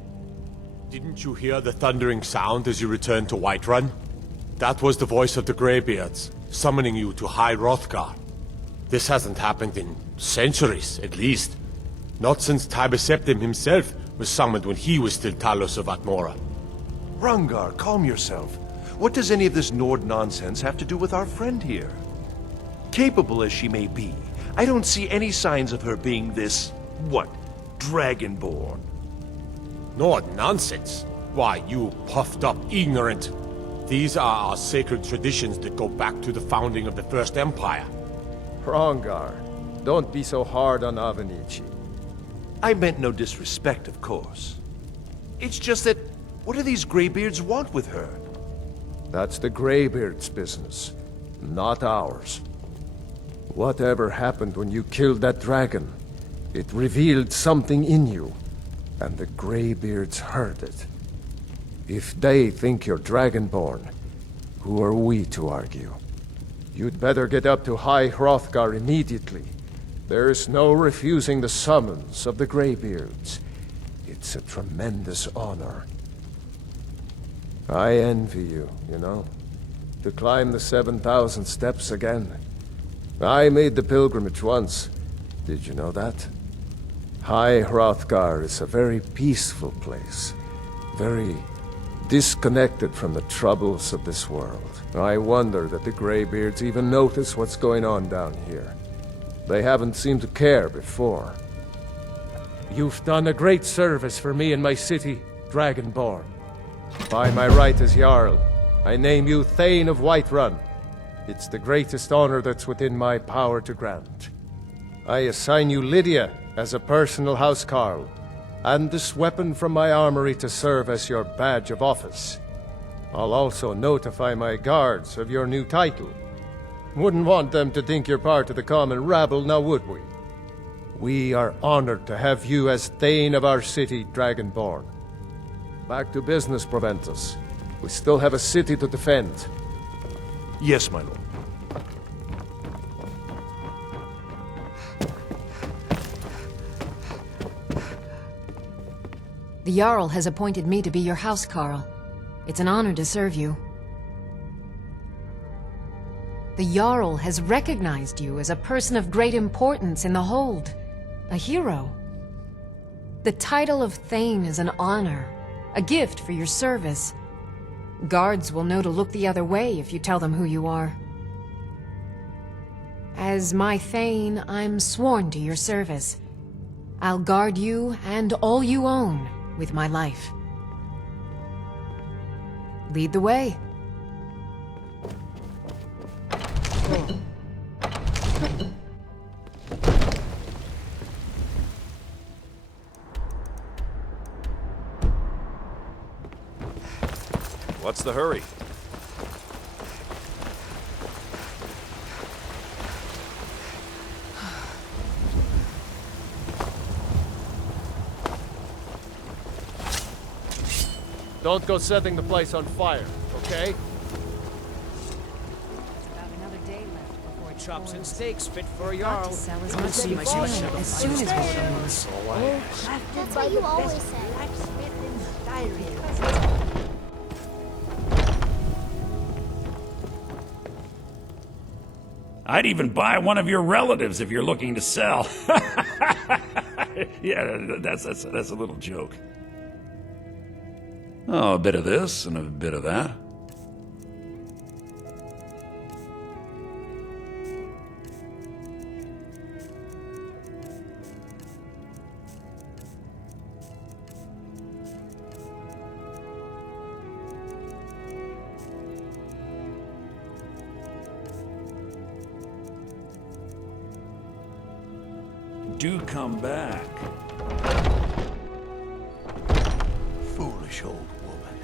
Didn't you hear the thundering sound as you returned to Whiterun? That was the voice of the Greybeards, summoning you to High Hrothgar. This hasn't happened in centuries, at least. Not since Tiber Septim himself was summoned when he was still Talos of Atmora. Rungar, calm yourself. What does any of this Nord nonsense have to do with our friend here? Capable as she may be, I don't see any signs of her being this, what, Dragonborn. Nord nonsense? Why, you puffed up ignorant. These are our sacred traditions that go back to the founding of the First Empire. Hrongar, don't be so hard on Avenici. I meant no disrespect, of course. It's just that, what do these Greybeards want with her? That's the Greybeards' business, not ours. Whatever happened when you killed that dragon, it revealed something in you, and the Greybeards heard it. If they think you're Dragonborn, who are we to argue? You'd better get up to High Hrothgar immediately. There's no refusing the summons of the Greybeards. It's a tremendous honor. I envy you, you know, to climb the 7,000 steps again. I made the pilgrimage once. Did you know that? High Hrothgar is a very peaceful place. Very disconnected from the troubles of this world. I wonder that the Greybeards even notice what's going on down here. They haven't seemed to care before. You've done a great service for me and my city, Dragonborn. By my right as Jarl, I name you Thane of Whiterun. It's the greatest honor that's within my power to grant. I assign you Lydia as a personal housecarl, and this weapon from my armory to serve as your badge of office. I'll also notify my guards of your new title. Wouldn't want them to think you're part of the common rabble, now would we? We are honored to have you as Thane of our city, Dragonborn. Back to business, Proventus. We still have a city to defend. Yes, my lord. The Jarl has appointed me to be your housecarl. It's an honor to serve you. The Jarl has recognized you as a person of great importance in the Hold. A hero. The title of Thane is an honor, a gift for your service. Guards will know to look the other way if you tell them who you are. As my Thane, I'm sworn to your service. I'll guard you and all you own with my life. Lead the way. What's the hurry? Don't go setting the place on fire, okay? About another day left before Chops and steaks fit for a Got Jarl. to sell as Come much see as my you can shop. as soon as we can. That's what you always say. I'd even buy one of your relatives if you're looking to sell. Yeah, that's a little joke. Oh, a bit of this and a bit of that. Do come back. Foolish old woman.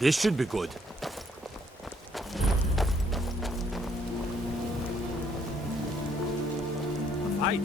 This should be good. A fight.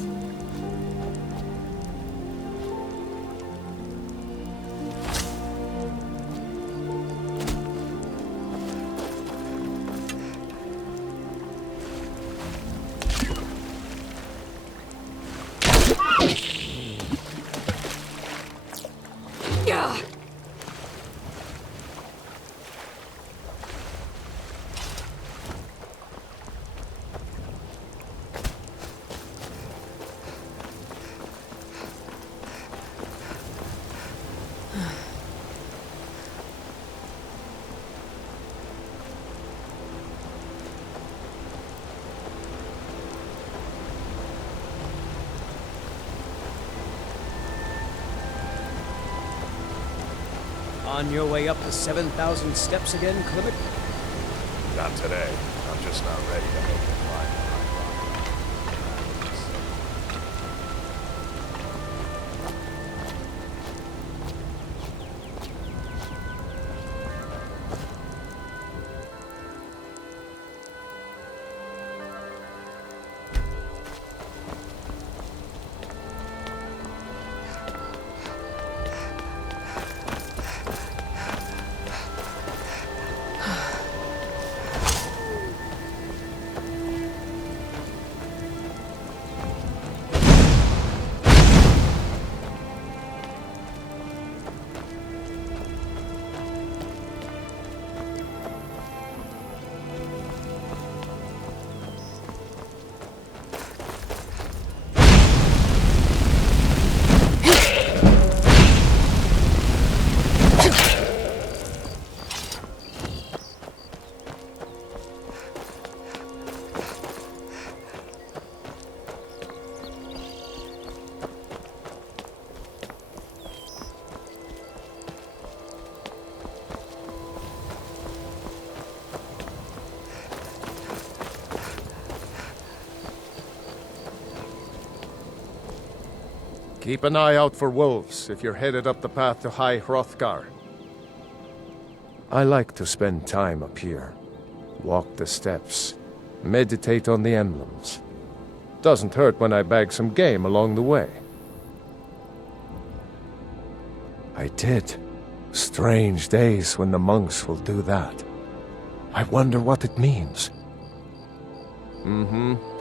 On your way up the 7,000 steps again, Clement? Not today. I'm just not ready to make the climb behind rock. Keep an eye out for wolves if you're headed up the path to High Hrothgar. I like to spend time up here. Walk the steps. Meditate on the emblems. Doesn't hurt when I bag some game along the way. I did. Strange days when the monks will do that. I wonder what it means. Mm-hmm.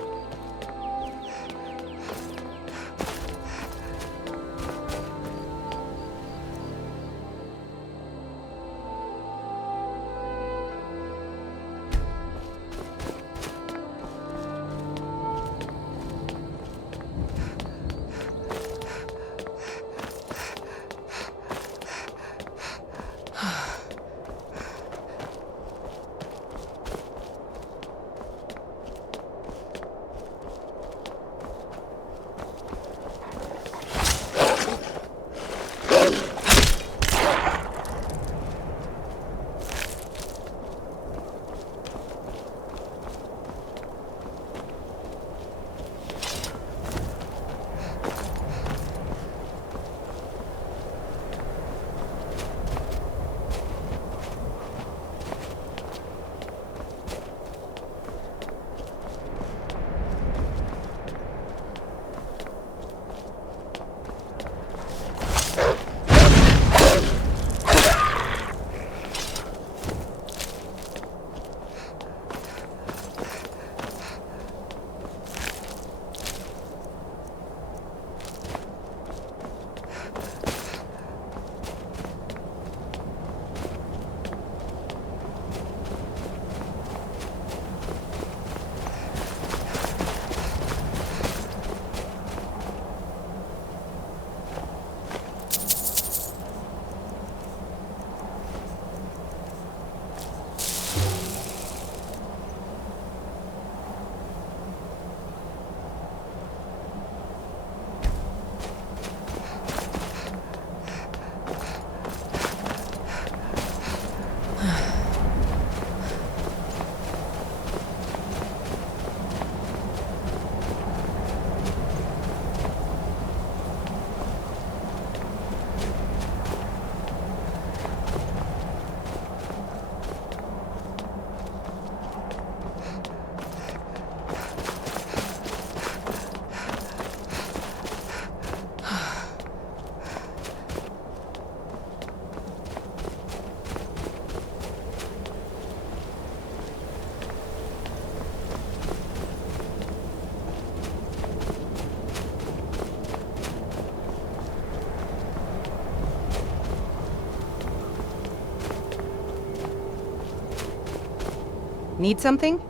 Need something?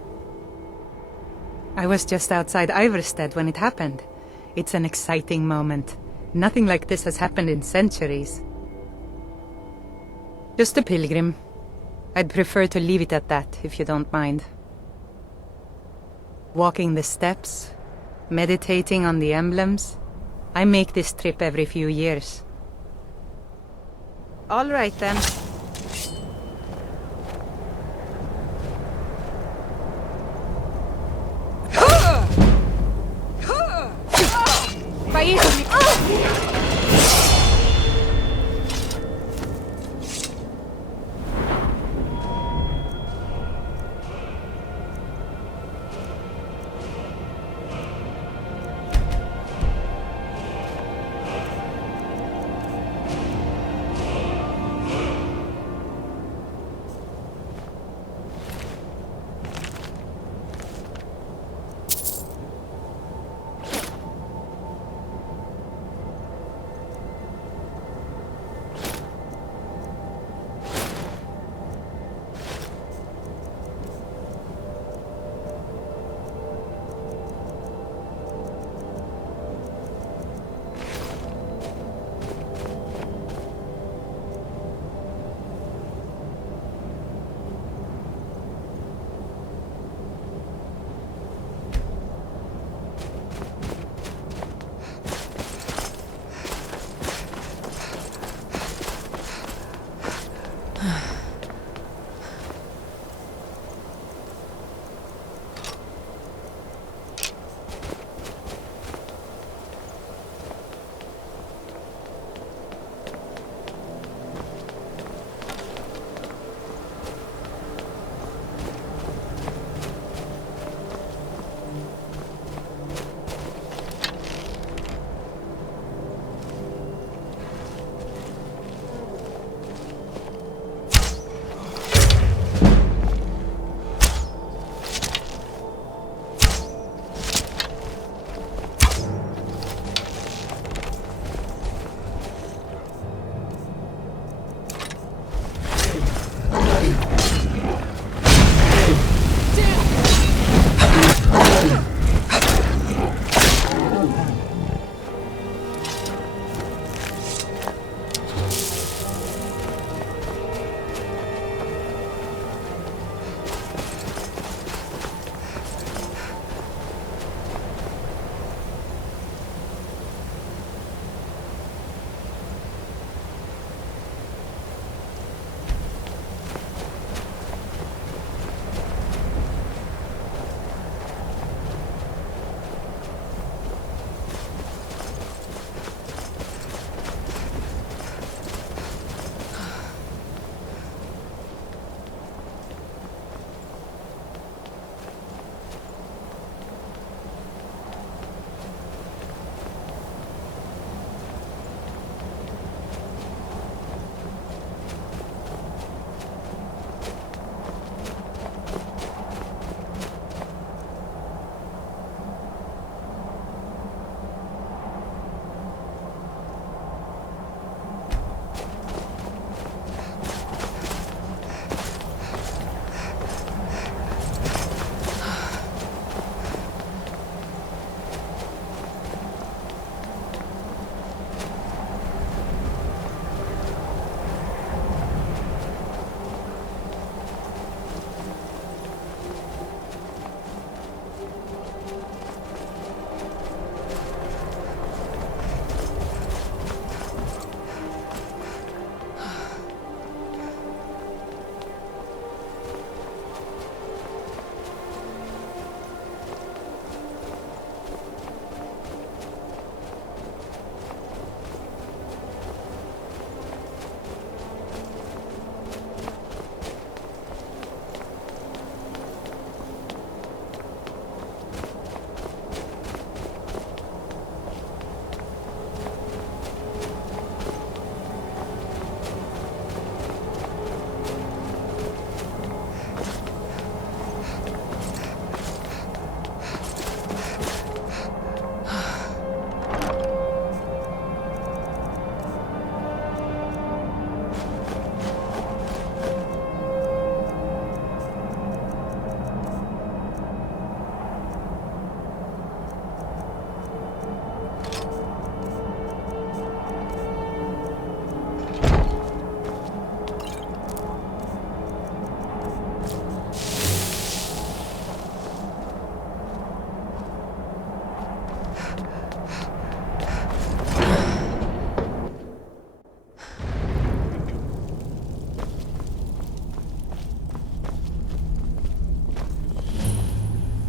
I was just outside Iverstead when it happened. It's an exciting moment. Nothing like this has happened in centuries. Just a pilgrim. I'd prefer to leave it at that, if you don't mind. Walking the steps, meditating on the emblems. I make this trip every few years. All right then.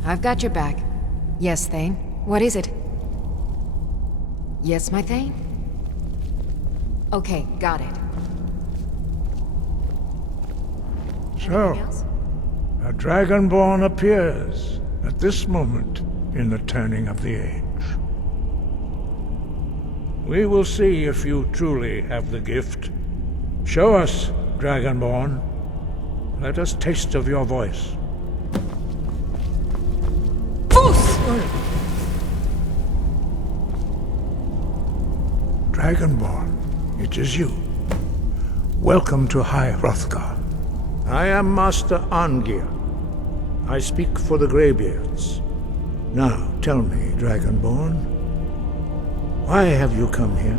I've got your back. Yes, Thane. What is it? Yes, my Thane? Okay, got it. So, a Dragonborn appears at this moment in the turning of the age. We will see if you truly have the gift. Show us, Dragonborn. Let us taste of your voice. Dragonborn, it is you. Welcome to High Hrothgar. I am Master Arngir. I speak for the Greybeards. Now, tell me, Dragonborn, why have you come here?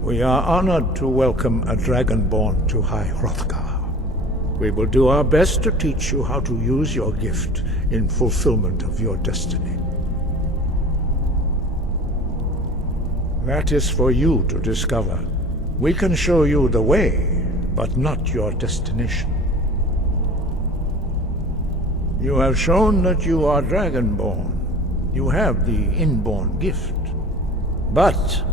We are honored to welcome a Dragonborn to High Hrothgar. We will do our best to teach you how to use your gift in fulfillment of your destiny. That is for you to discover. We can show you the way, but not your destination. You have shown that you are Dragonborn. You have the inborn gift. But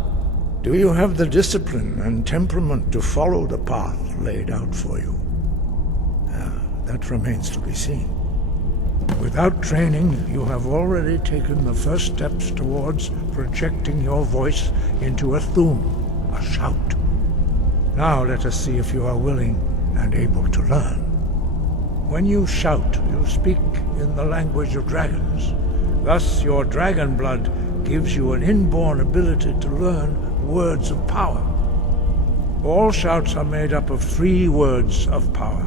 do you have the discipline and temperament to follow the path laid out for you? That remains to be seen. Without training, you have already taken the first steps towards projecting your voice into a thum, a shout. Now let us see if you are willing and able to learn. When you shout, you speak in the language of dragons. Thus, your dragon blood gives you an inborn ability to learn words of power. All shouts are made up of 3 words of power.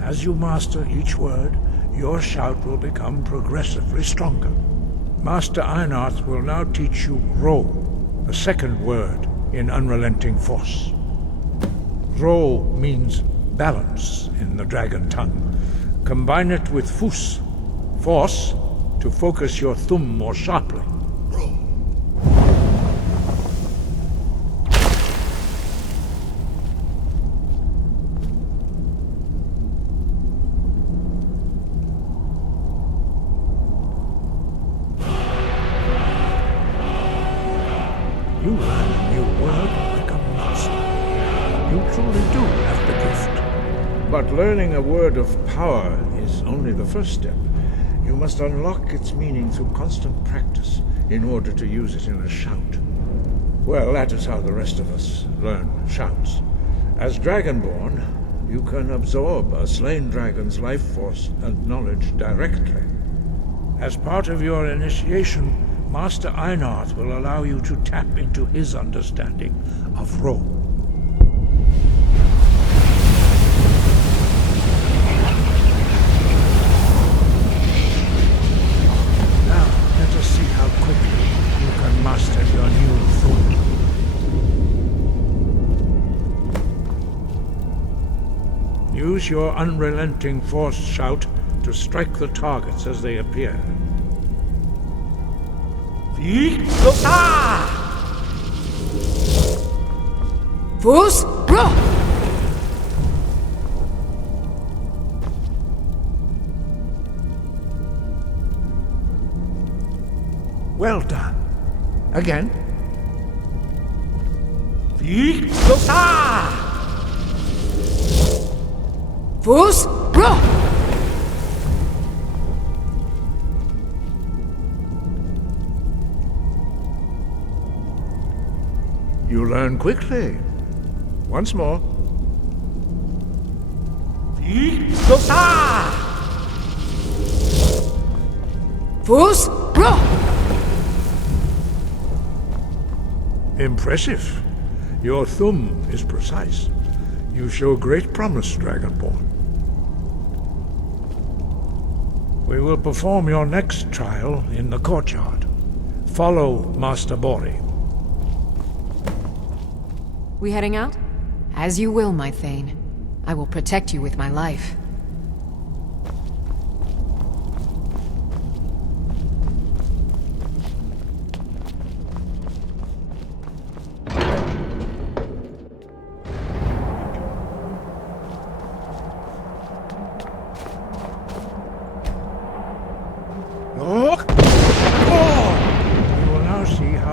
As you master each word, your shout will become progressively stronger. Master Einarth will now teach you Ro, the second word in Unrelenting Force. Ro means balance in the dragon tongue. Combine it with Fus, force, to focus your thumb more sharply. You learn a new word like a master. You truly do have the gift. But learning a word of power is only the first step. You must unlock its meaning through constant practice in order to use it in a shout. Well, that is how the rest of us learn shouts. As Dragonborn, you can absorb a slain dragon's life force and knowledge directly. As part of your initiation, Master Einarth will allow you to tap into his understanding of Ro. Now, let us see how quickly you can master your new thum. Use your unrelenting force shout to strike the targets as they appear. Fus, Ro! Well done. Again. Fus, Ro! You learn quickly. Once more. Fus, Ro! Impressive. Your thumb is precise. You show great promise, Dragonborn. We will perform your next trial in the courtyard. Follow Master Bori. We heading out? As you will, my Thane. I will protect you with my life.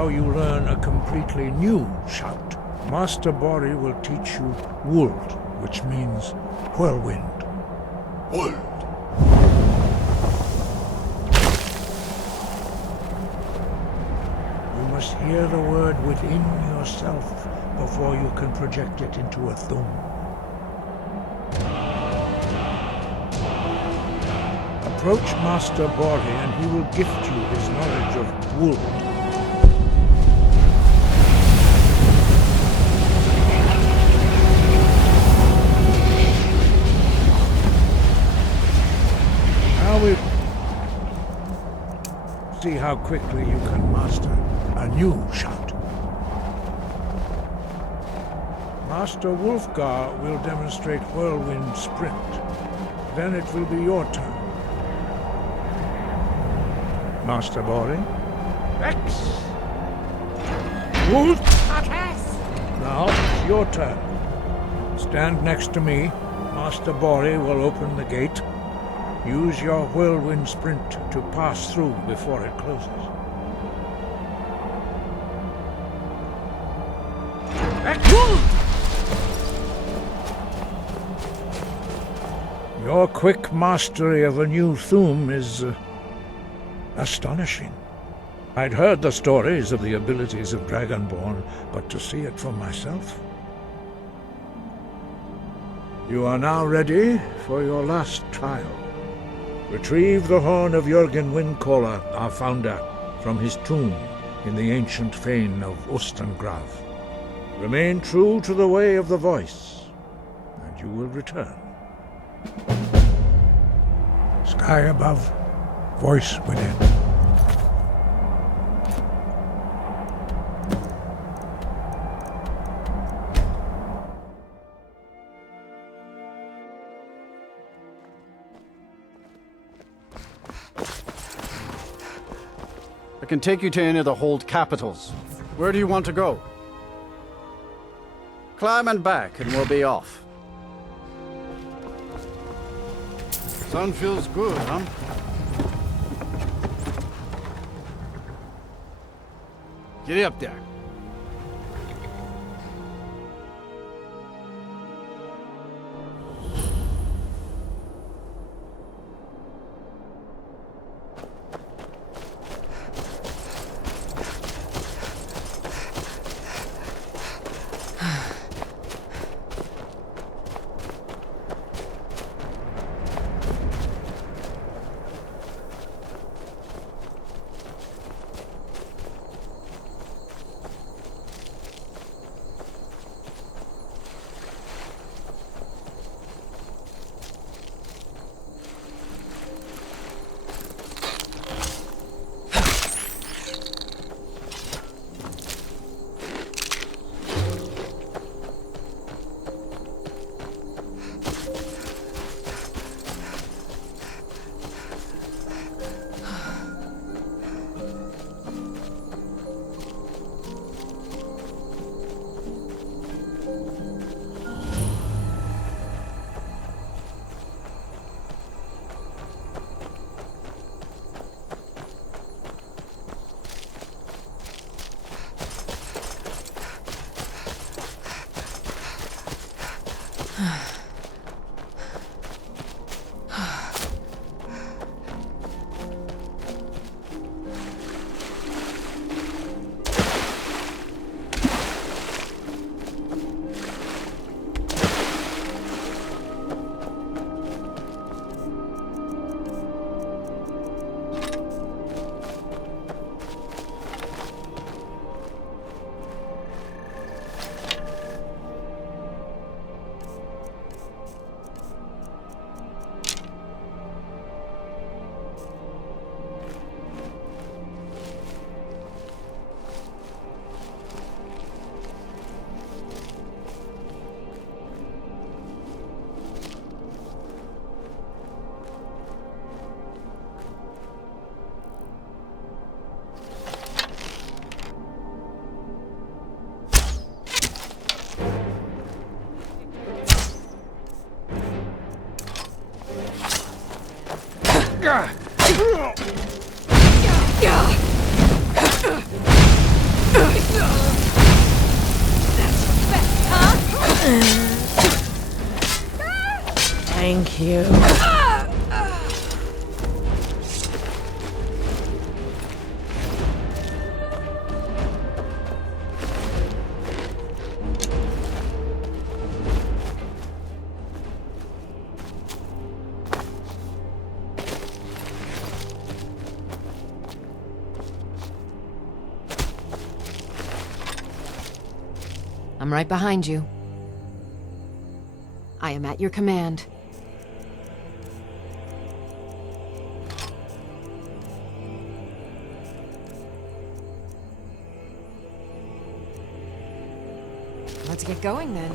how you learn a completely new shout. Master Bori will teach you Wold, which means whirlwind. Wold. You must hear the word within yourself before you can project it into a thum. Approach Master Bori and he will gift you his knowledge of Wold. Now we see how quickly you can master a new shout. Master Wolfgar will demonstrate Whirlwind Sprint. Then it will be your turn. Master Bori? Rex! Wolf! Now it's your turn. Stand next to me. Master Bori will open the gate. Use your Whirlwind Sprint to pass through before it closes. Your quick mastery of a new thum is astonishing. I'd heard the stories of the abilities of Dragonborn, but to see it for myself... You are now ready for your last trial. Retrieve the horn of Jürgen Windcaller, our founder, from his tomb in the ancient fane of Ostengrav. Remain true to the way of the voice, and you will return. Sky above, voice within. I can take you to any of the hold capitals. Where do you want to go? Climb and back, and we'll be off. Sun feels good, huh? Get up there. you. I'm right behind you. I am at your command. Let's get going then.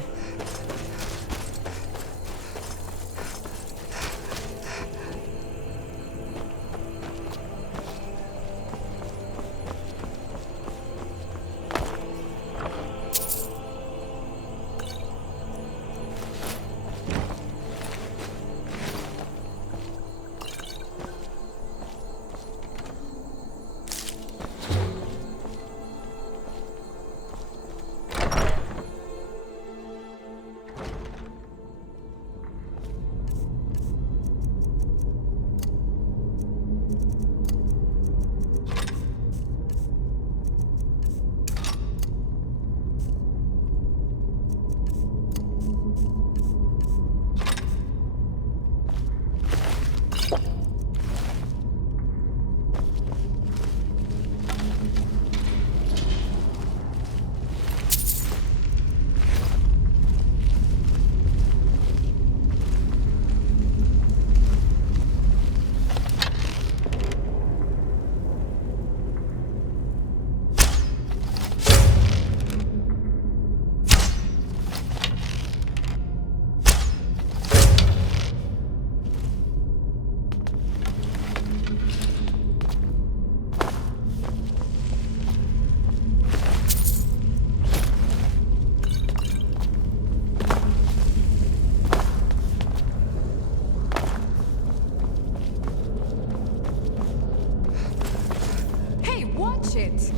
It.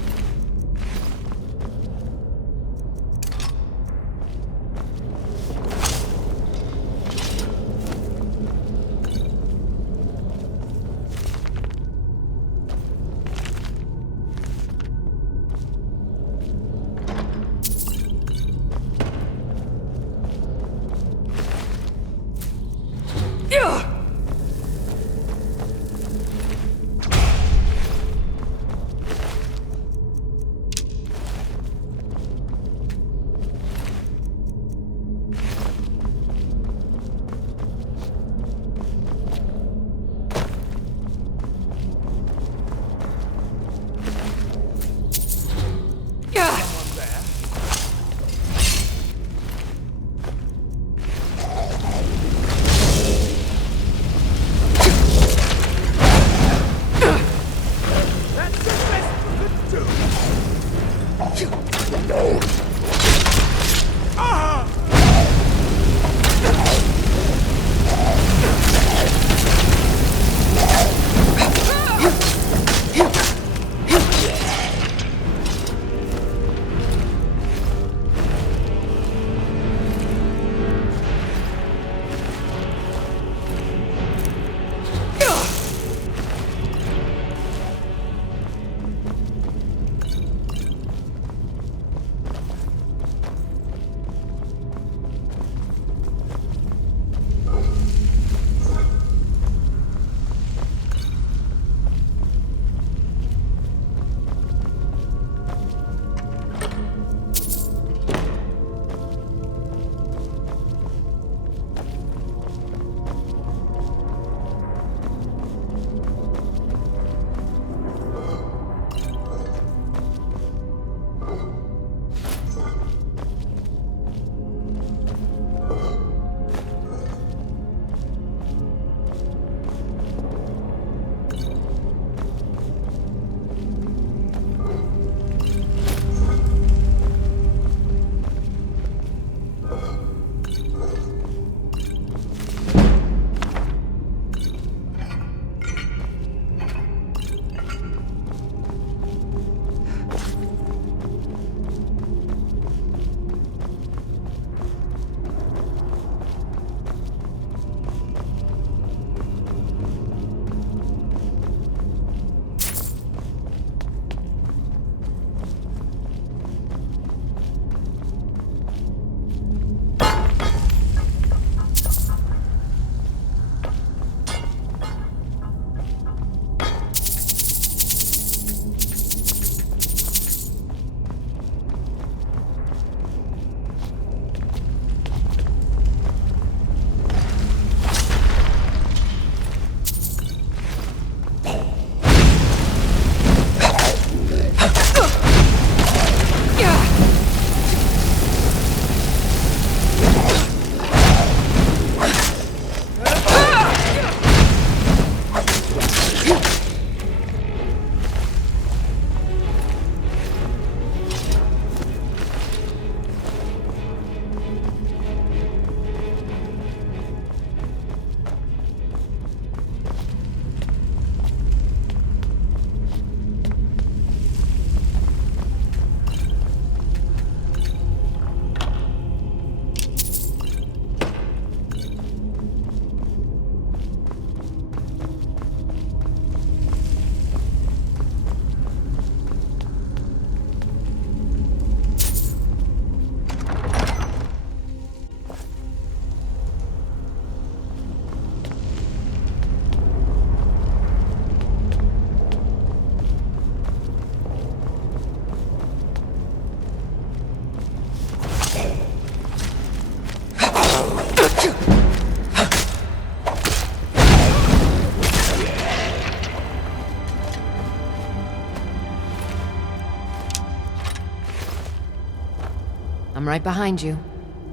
I'm right behind you.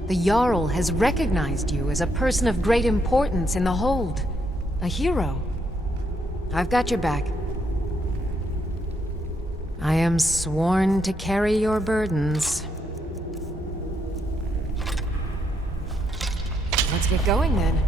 The Jarl has recognized you as a person of great importance in the hold. A hero. I've got your back. I am sworn to carry your burdens. Let's get going then.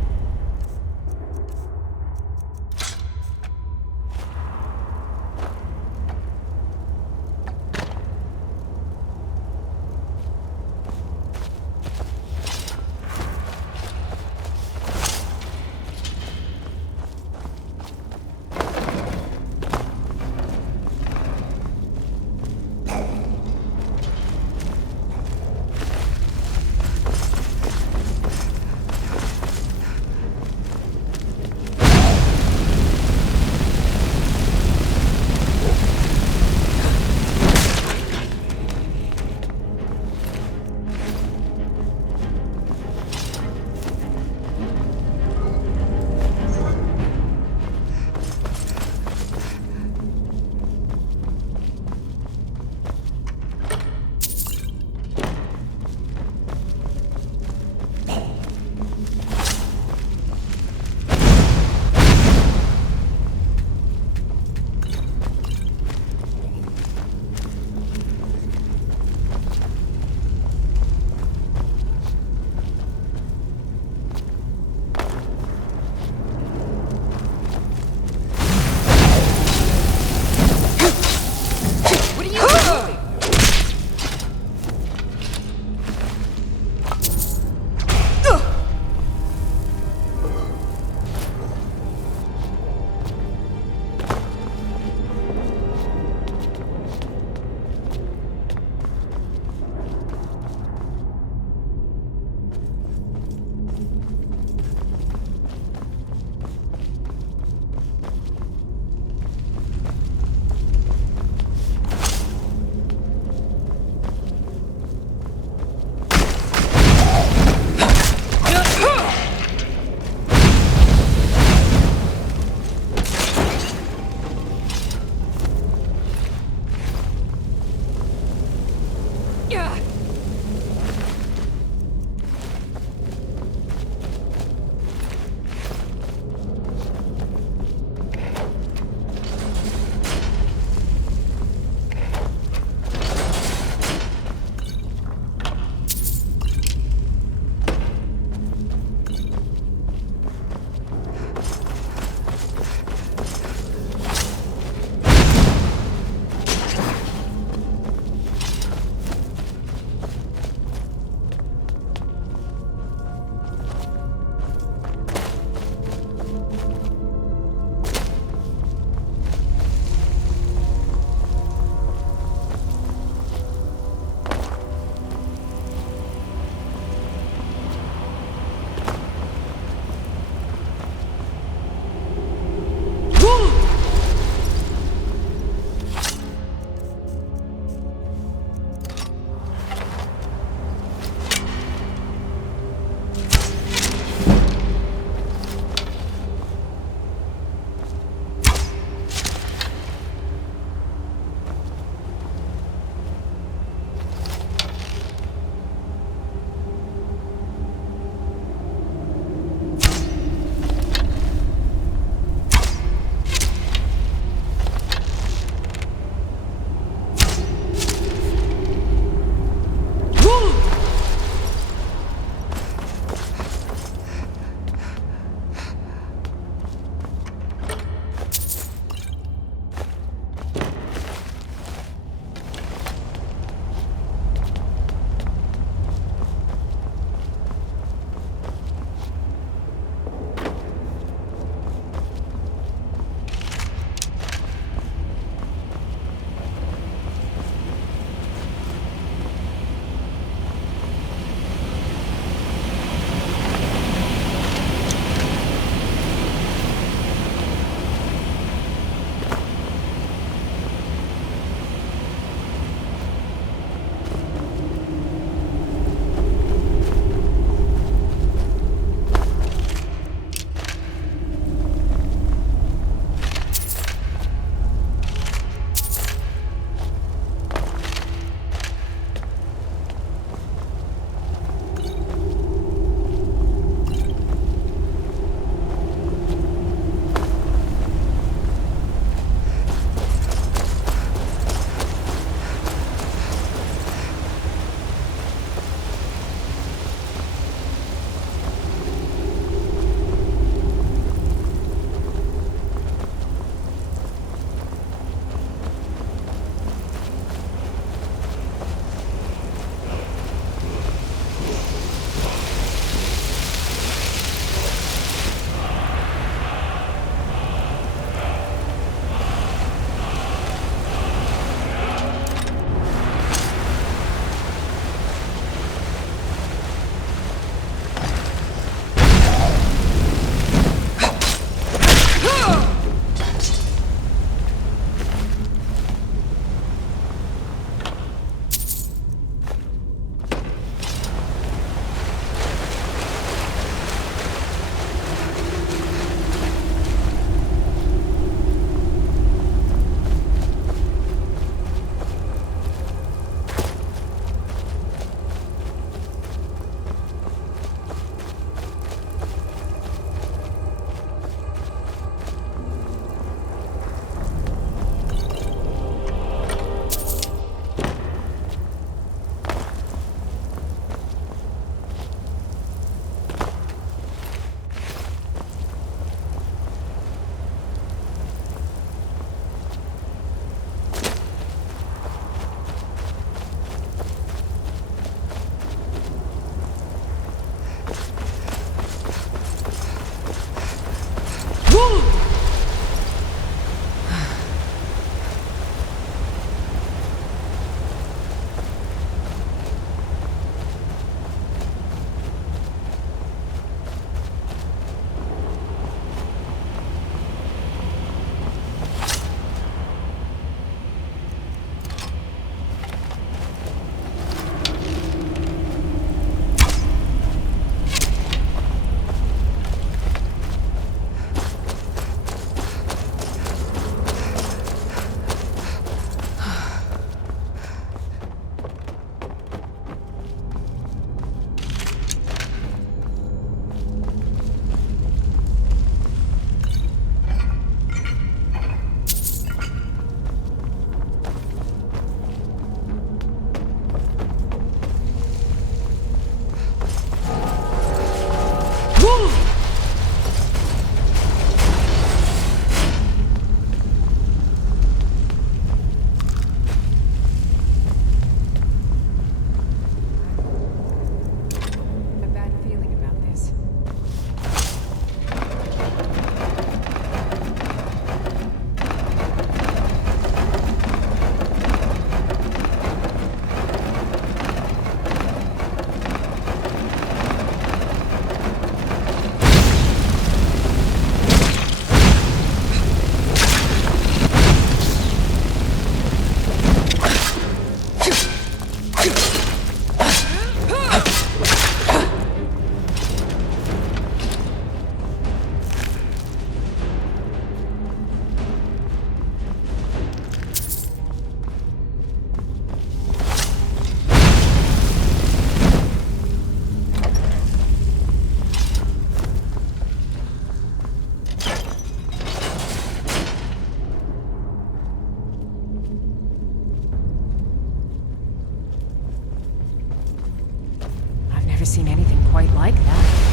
never seen anything quite like that.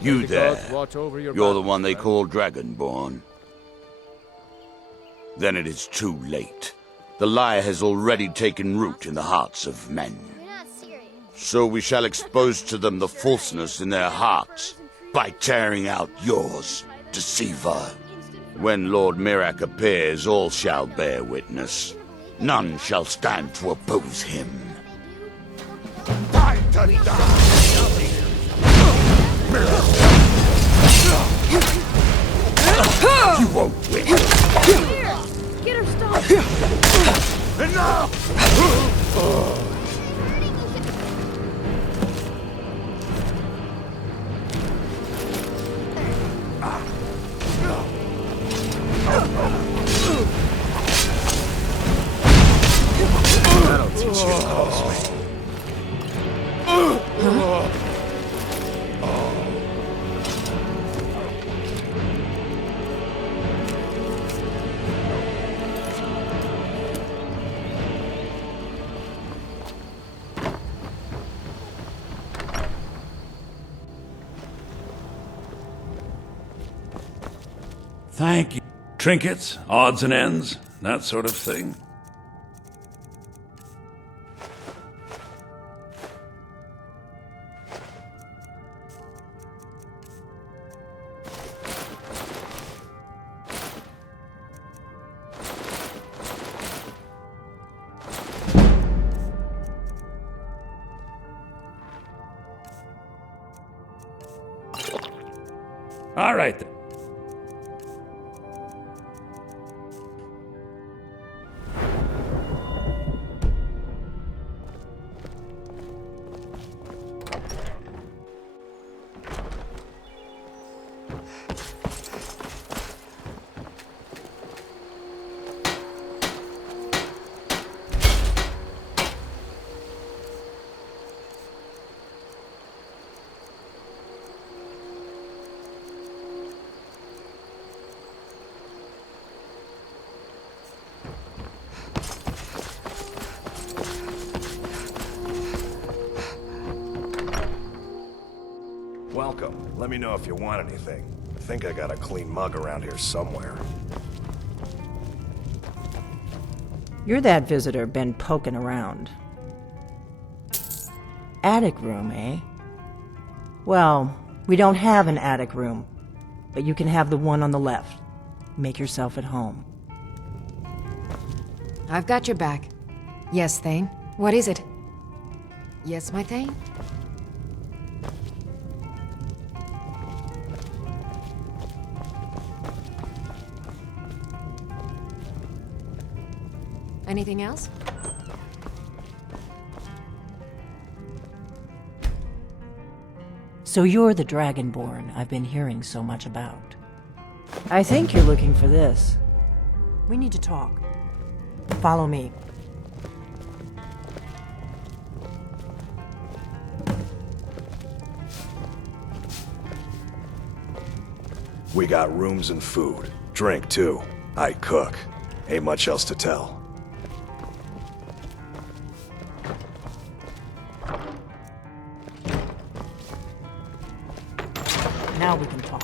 You there. You're the one they call Dragonborn. Then it is too late. The lie has already taken root in the hearts of men. So we shall expose to them the falseness in their hearts by tearing out yours, deceiver. When Lord Mirak appears, all shall bear witness. None shall stand to oppose him. Die, dirty dog! You won't win. Here! Get her stopped! Enough! That'll teach you to close me. Thank you. Trinkets, odds and ends, that sort of thing. All right then. welcome. Let me know if you want anything. I think I got a clean mug around here somewhere. You're that visitor been poking around. Attic room, eh? Well, we don't have an attic room, but you can have the one on the left. Make yourself at home. I've got your back. Yes, Thane. What is it? Yes, my Thane? Anything else? So you're the Dragonborn I've been hearing so much about. I think you're looking for this. We need to talk. Follow me. We got rooms and food. Drink, too. I cook. Ain't much else to tell. Now we can talk.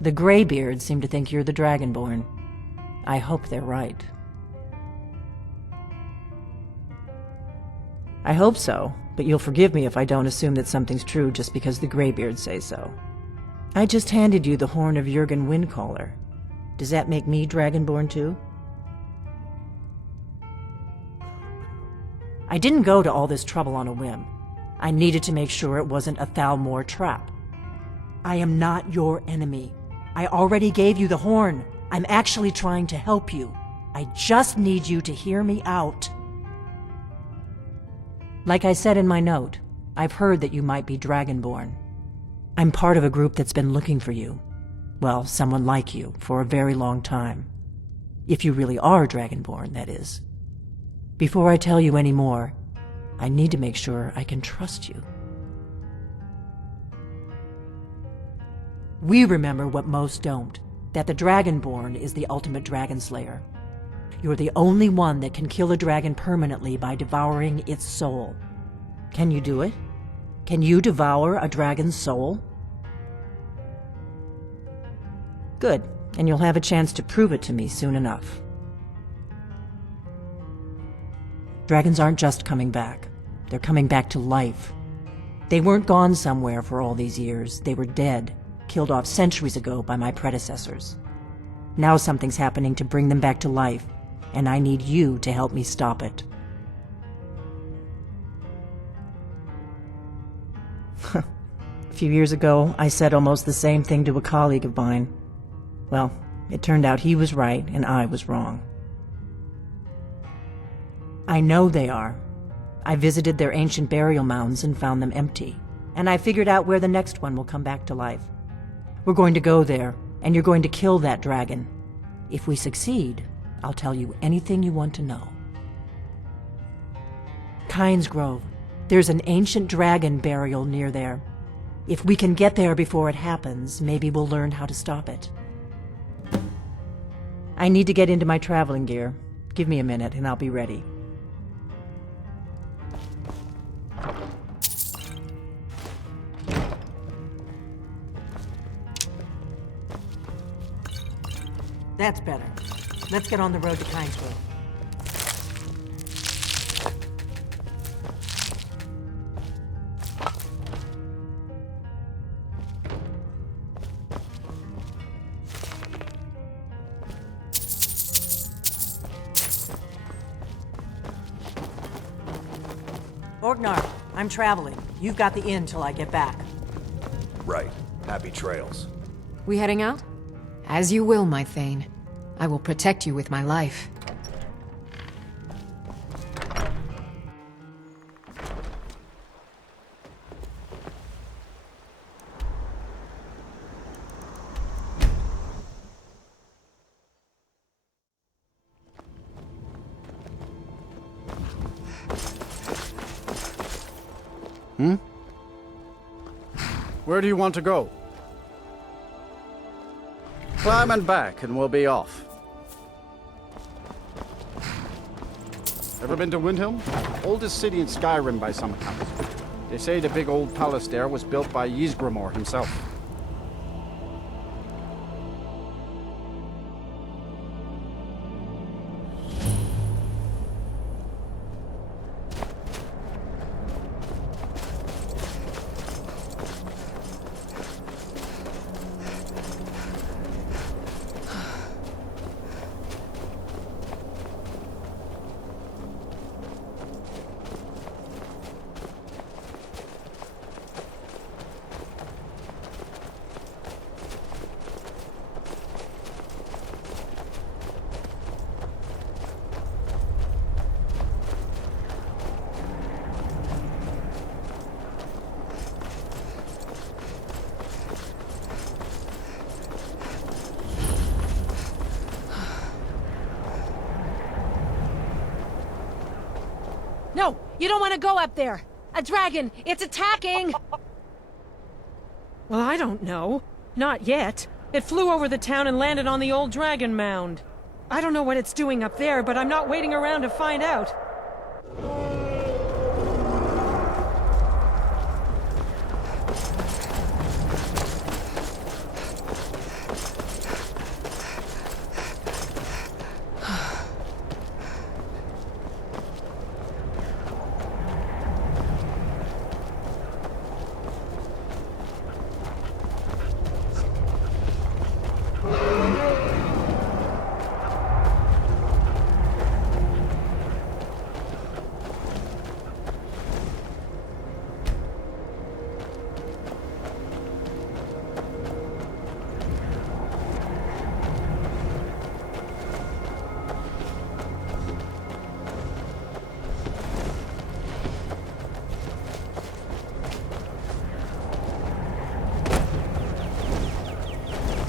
The Greybeards seem to think you're the Dragonborn. I hope they're right. I hope so, but you'll forgive me if I don't assume that something's true just because the Greybeards say so. I just handed you the horn of Jurgen Windcaller. Does that make me Dragonborn too? I didn't go to all this trouble on a whim. I needed to make sure it wasn't a Thalmor trap. I am not your enemy. I already gave you the horn. I'm actually trying to help you. I just need you to hear me out. Like I said in my note, I've heard that you might be Dragonborn. I'm part of a group that's been looking for you. Well, someone like you, for a very long time. If you really are Dragonborn, that is. Before I tell you any more, I need to make sure I can trust you. We remember what most don't, that the Dragonborn is the ultimate dragon slayer. You're the only one that can kill a dragon permanently by devouring its soul. Can you do it? Can you devour a dragon's soul? Good, and you'll have a chance to prove it to me soon enough. Dragons aren't just coming back. They're coming back to life. They weren't gone somewhere for all these years. They were dead, killed off centuries ago by my predecessors. Now something's happening to bring them back to life, and I need you to help me stop it. A few years ago, I said almost the same thing to a colleague of mine. Well, it turned out he was right and I was wrong. I know they are. I visited their ancient burial mounds and found them empty, and I figured out where the next one will come back to life. We're going to go there, and you're going to kill that dragon. If we succeed, I'll tell you anything you want to know. Kynes Grove. There's an ancient dragon burial near there. If we can get there before it happens, maybe we'll learn how to stop it. I need to get into my traveling gear. Give me a minute and I'll be ready. That's better. Let's get on the road to Kynes Grove. Orgnar, I'm traveling. You've got the inn till I get back. Right. Happy trails. We heading out? As you will, my Thane. I will protect you with my life. Hmm? Where do you want to go? Climb and back, and we'll be off. Ever been to Windhelm? Oldest city in Skyrim by some accounts. They say the big old palace there was built by Ysgramor himself. No, you don't want to go up there. A dragon, it's attacking! Well, I don't know. Not yet. It flew over the town and landed on the old dragon mound. I don't know what it's doing up there, but I'm not waiting around to find out.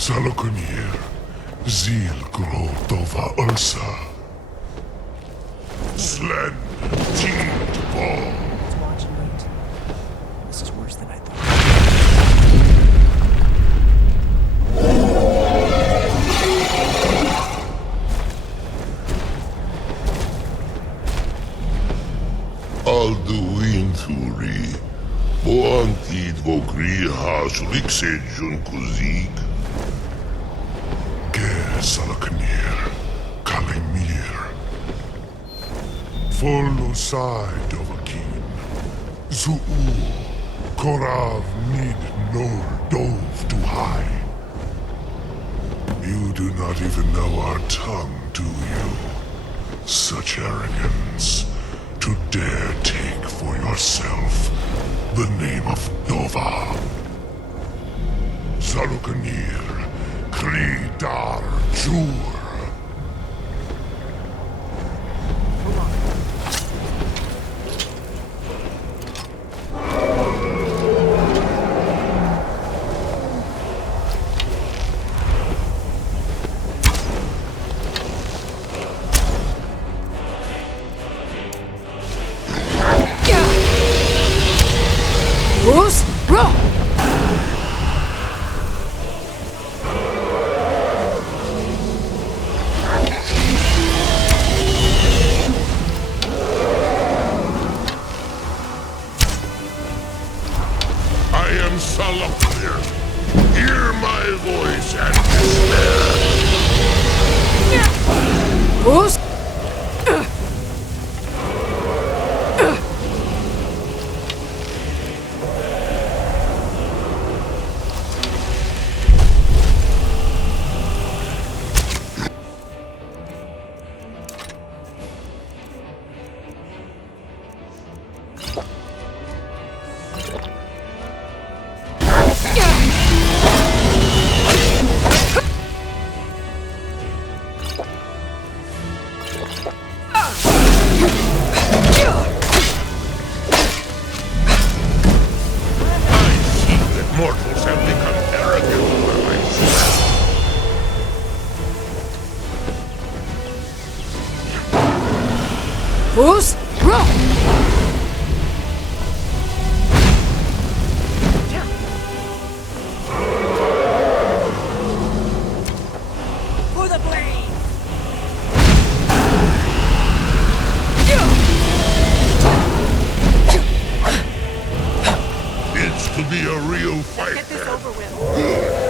Salokunir, Zil Grotova Ursa. Slen, Teed Ball. Let's watch and wait. This is worse than I thought. Alduin Thuri, Boantid Vogri Hasuliksejun Kuzik. Salaknir, Kalimir. Follow side of a king. Zuu, Korav Mid Nor Dove to high. You do not even know our tongue, do you? Such arrogance to dare take for yourself the name of Nova. Salaknir. Kridar Jur. Bruce, bro! Hear my voice and despair. Bruce? Mortals have become arrogant for myself. Bruce, bro! the blade! It's to be a real fight. Get this over with. Good.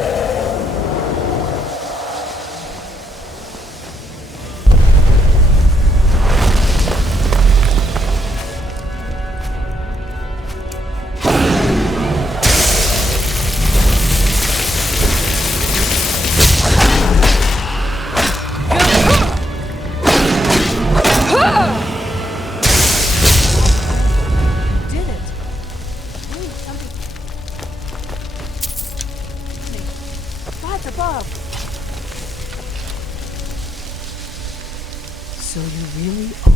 So you really are...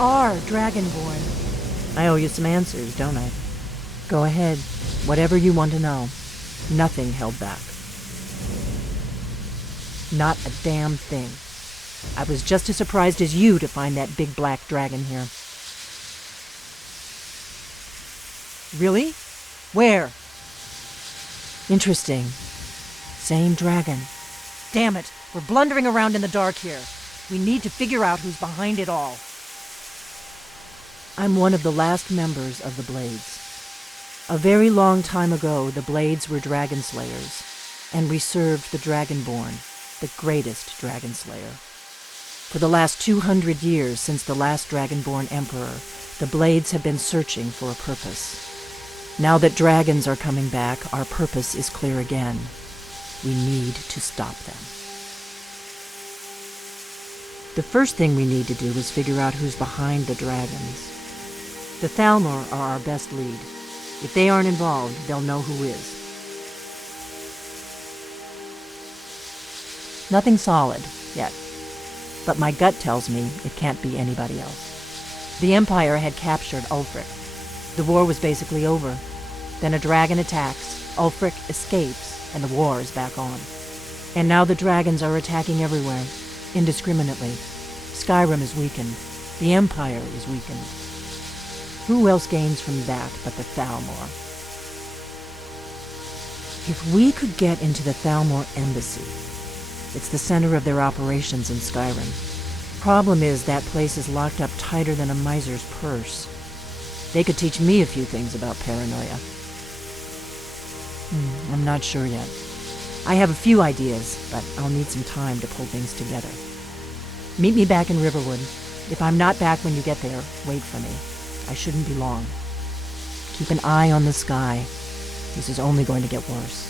are Dragonborn. I owe you some answers, don't I? Go ahead. Whatever you want to know. Nothing held back. Not a damn thing. I was just as surprised as you to find that big black dragon here. Really? Where? Interesting. Same dragon. Damn it! We're blundering around in the dark here. We need to figure out who's behind it all. I'm one of the last members of the Blades. A very long time ago, the Blades were dragon slayers, and we served the Dragonborn, the greatest dragon slayer. For the last 200 years since the last Dragonborn Emperor, the Blades have been searching for a purpose. Now that dragons are coming back, our purpose is clear again. We need to stop them. The first thing we need to do is figure out who's behind the dragons. The Thalmor are our best lead. If they aren't involved, they'll know who is. Nothing solid, yet. But my gut tells me it can't be anybody else. The Empire had captured Ulfric. The war was basically over. Then a dragon attacks, Ulfric escapes, and the war is back on. And now the dragons are attacking everywhere, indiscriminately. Skyrim is weakened. The Empire is weakened. Who else gains from that but the Thalmor? If we could get into the Thalmor embassy, it's the center of their operations in Skyrim. Problem is, that place is locked up tighter than a miser's purse. They could teach me a few things about paranoia. I'm not sure yet. I have a few ideas, but I'll need some time to pull things together. Meet me back in Riverwood. If I'm not back when you get there, wait for me. I shouldn't be long. Keep an eye on the sky. This is only going to get worse.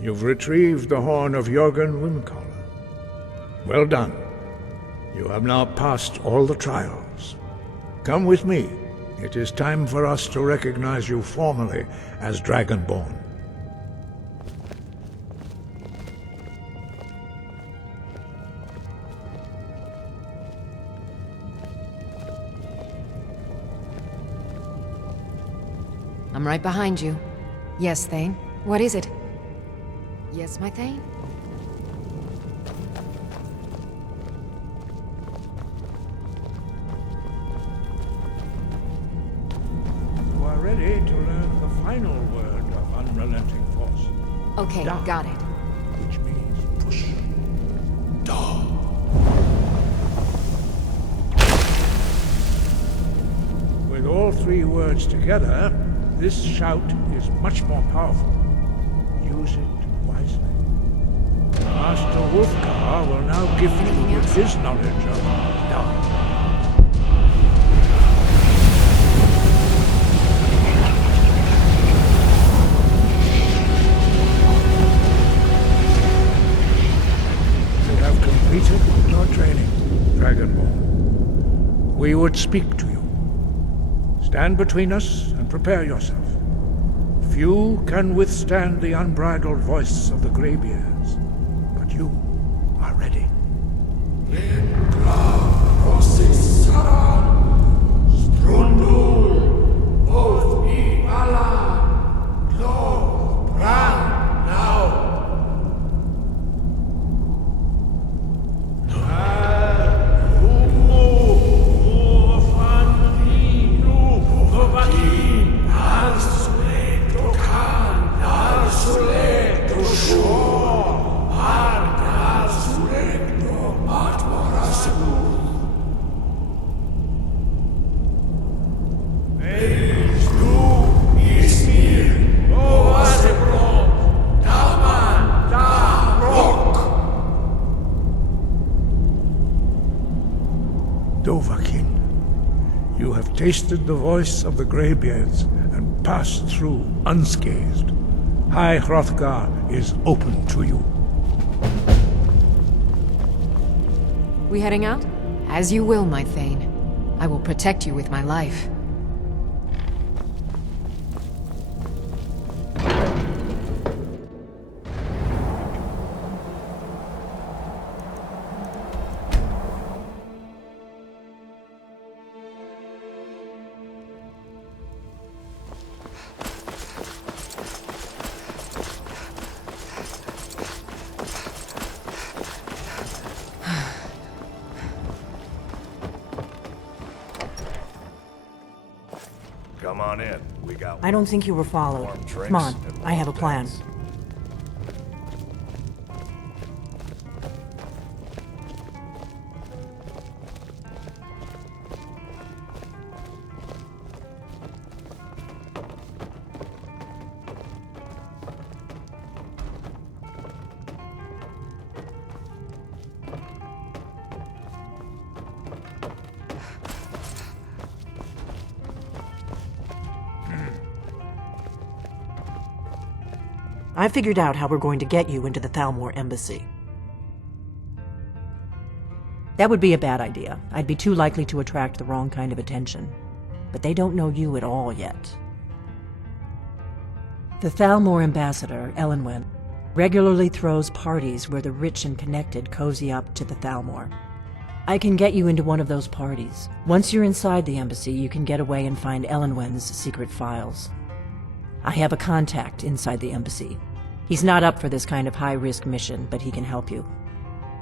You've retrieved the horn of Jörgen Windcaller. Well done. You have now passed all the trials. Come with me. It is time for us to recognize you formally as Dragonborn. I'm right behind you. Yes, Thane? What is it? Yes, my Thane? You are ready to learn the final word of unrelenting force. Okay, Da, got it. which means push. Da. With all three words together, this shout is much more powerful. Use it wisely. Master Wolfgar will now gift you with his knowledge of Da. You have completed your training, Dragonborn. We would speak to you. Stand between us and prepare yourself. Few can withstand the unbridled voice of the Greybeards, but you are ready. Dovahkiin, you have tasted the voice of the Greybeards and passed through unscathed. High Hrothgar is open to you. We heading out? As you will, my Thane. I will protect you with my life. Come on in. We got I don't think you were followed. warm drinks Come on, and I have a long plan. days. I figured out how we're going to get you into the Thalmor embassy. That would be a bad idea. I'd be too likely to attract the wrong kind of attention. But they don't know you at all yet. The Thalmor ambassador, Elenwen, regularly throws parties where the rich and connected cozy up to the Thalmor. I can get you into one of those parties. Once you're inside the embassy, you can get away and find Elenwen's secret files. I have a contact inside the embassy. He's not up for this kind of high-risk mission, but he can help you.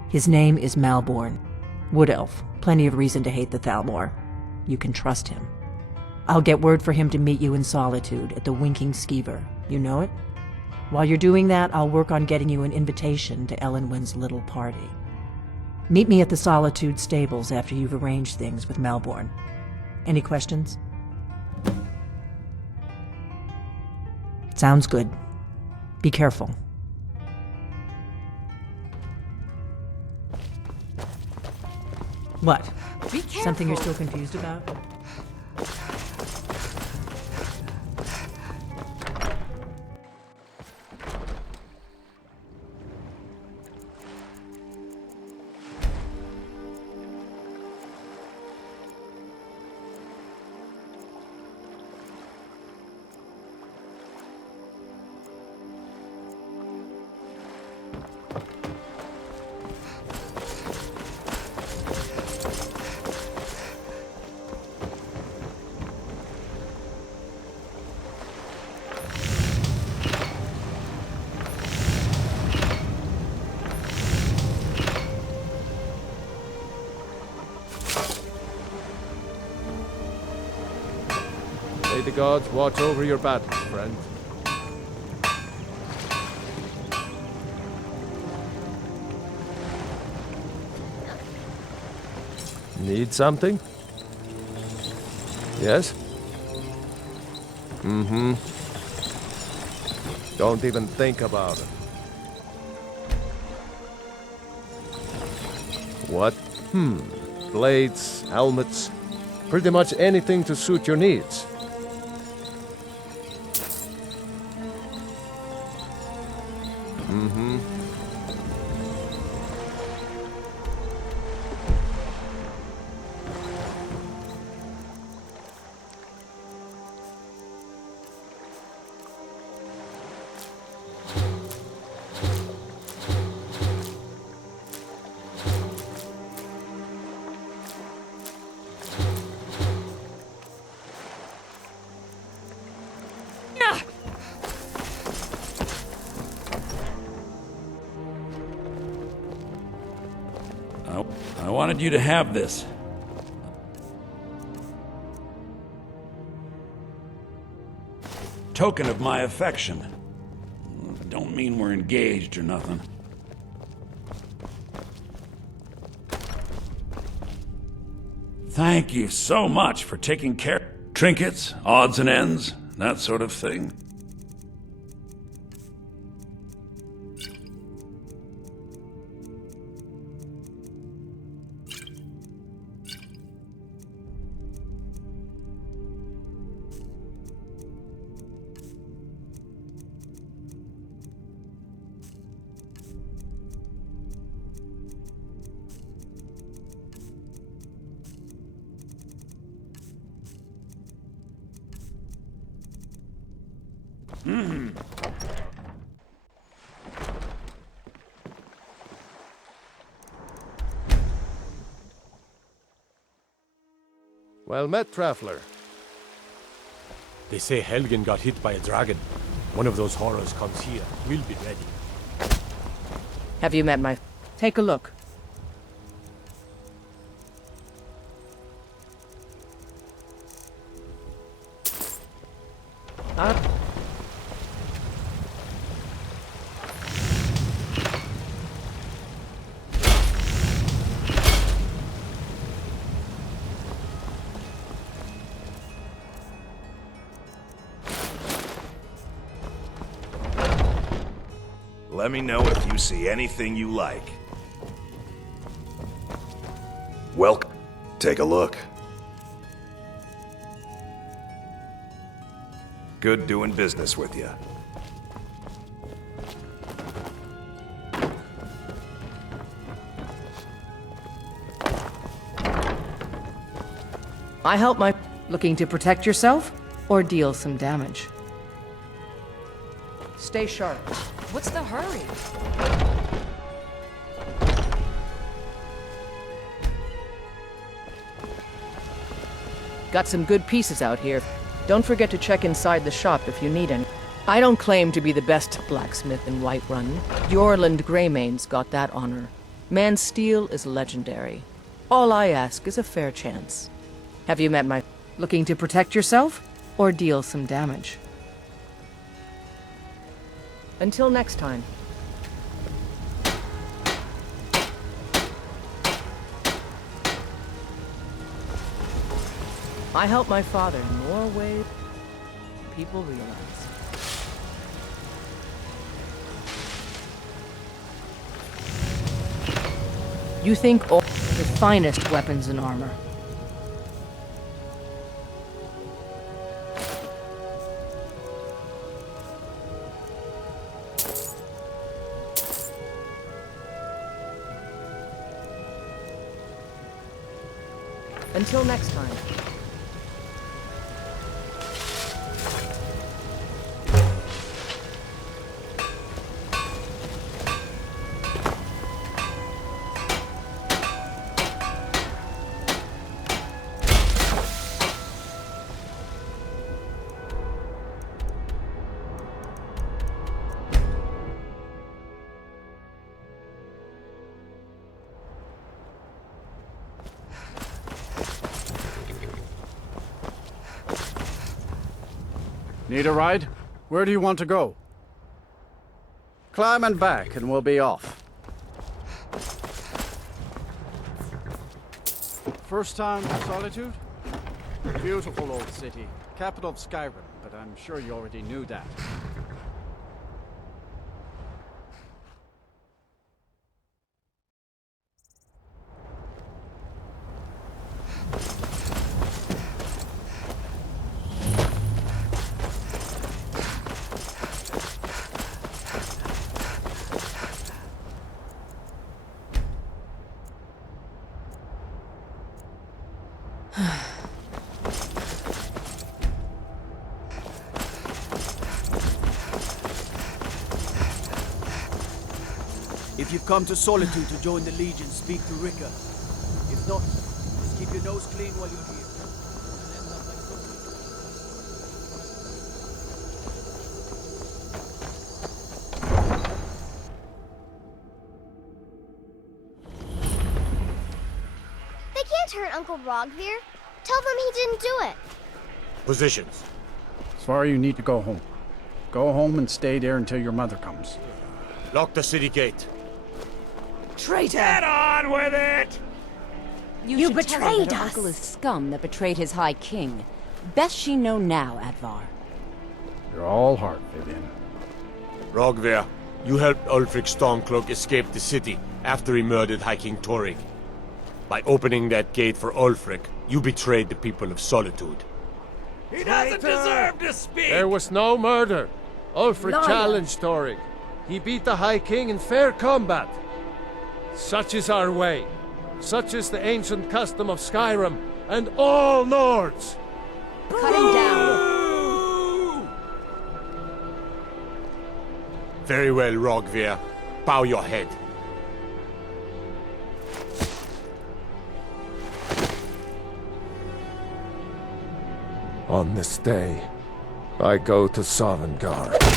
His name is Malborn. Wood Elf. Plenty of reason to hate the Thalmor. You can trust him. I'll get word for him to meet you in Solitude at the Winking Skeever. You know it? While you're doing that, I'll work on getting you an invitation to Elenwen's little party. Meet me at the Solitude stables after you've arranged things with Malborn. Any questions? Sounds good. Be careful. What? Be careful. Something you're still confused about? May the gods watch over your battles, friend. Need something? Yes? Mm-hmm. Don't even think about it. What? Blades, helmets, pretty much anything to suit your needs. Mm-hmm. I wanted you to have this. Token of my affection. Don't mean we're engaged or nothing. Thank you so much for taking care. Trinkets, odds and ends, that sort of thing. Well met, traveler. They say Helgen got hit by a dragon. One of those horrors comes here. We'll be ready. Have you met my... Take a look. Let me know if you see anything you like. Welcome. Take a look. Good doing business with you. I help my... Looking to protect yourself or deal some damage? Stay sharp. What's the hurry? Got some good pieces out here. Don't forget to check inside the shop if you need any. I don't claim to be the best blacksmith in Whiterun. Yorland Greymane's got that honor. Man's steel is legendary. All I ask is a fair chance. Have you met my... Looking to protect yourself or deal some damage? Until next time. I helped my father in more ways than people realize. You think all the finest weapons and armor. Until next time. Need a ride? Where do you want to go? Climb and back, and we'll be off. First time to Solitude? Beautiful old city. Capital of Skyrim, but I'm sure you already knew that. If you've come to Solitude to join the Legion, speak to Rika. If not, just keep your nose clean while you're here. They can't hurt Uncle Rogvir. Tell them he didn't do it. Positions. Svar, you need to go home. Go home and stay there until your mother comes. Lock the city gate. Traitor! Get on with it! You should tell him betrayed that us! Uncle is scum that betrayed his High King. Best she know now, Advar. You're all heart, Vivian. Rogvir, you helped Ulfric Stormcloak escape the city after he murdered High King Torrig. By opening that gate for Ulfric, you betrayed the people of Solitude. He doesn't deserve to speak! There was no murder. Ulfric Liar. challenged Torrig. He beat the High King in fair combat. Such is our way. Such is the ancient custom of Skyrim and all Nords. Cut him down. Very well, Rogvir. Bow your head. On this day, I go to Sovngarde.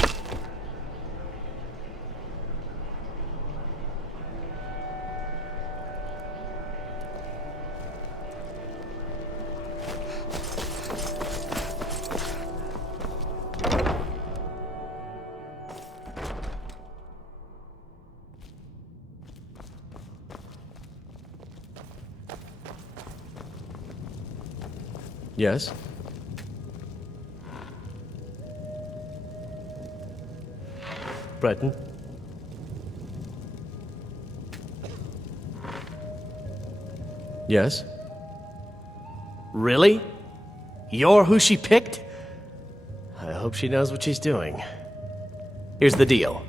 Yes? Breton? Yes? Really? You're who she picked? I hope she knows what she's doing. Here's the deal.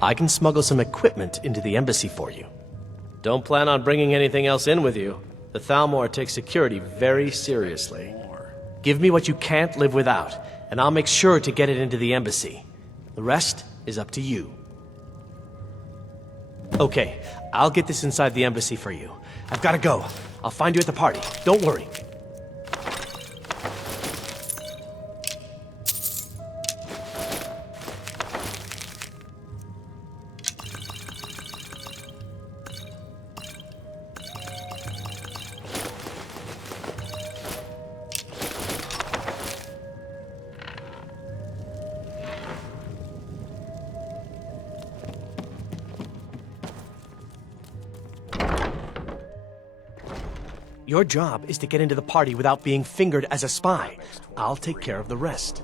I can smuggle some equipment into the embassy for you. Don't plan on bringing anything else in with you. The Thalmor takes security very seriously. Give me what you can't live without, and I'll make sure to get it into the embassy. The rest is up to you. Okay, I'll get this inside the embassy for you. I've got to go. I'll find you at the party. Don't worry. Your job is to get into the party without being fingered as a spy. I'll take care of the rest.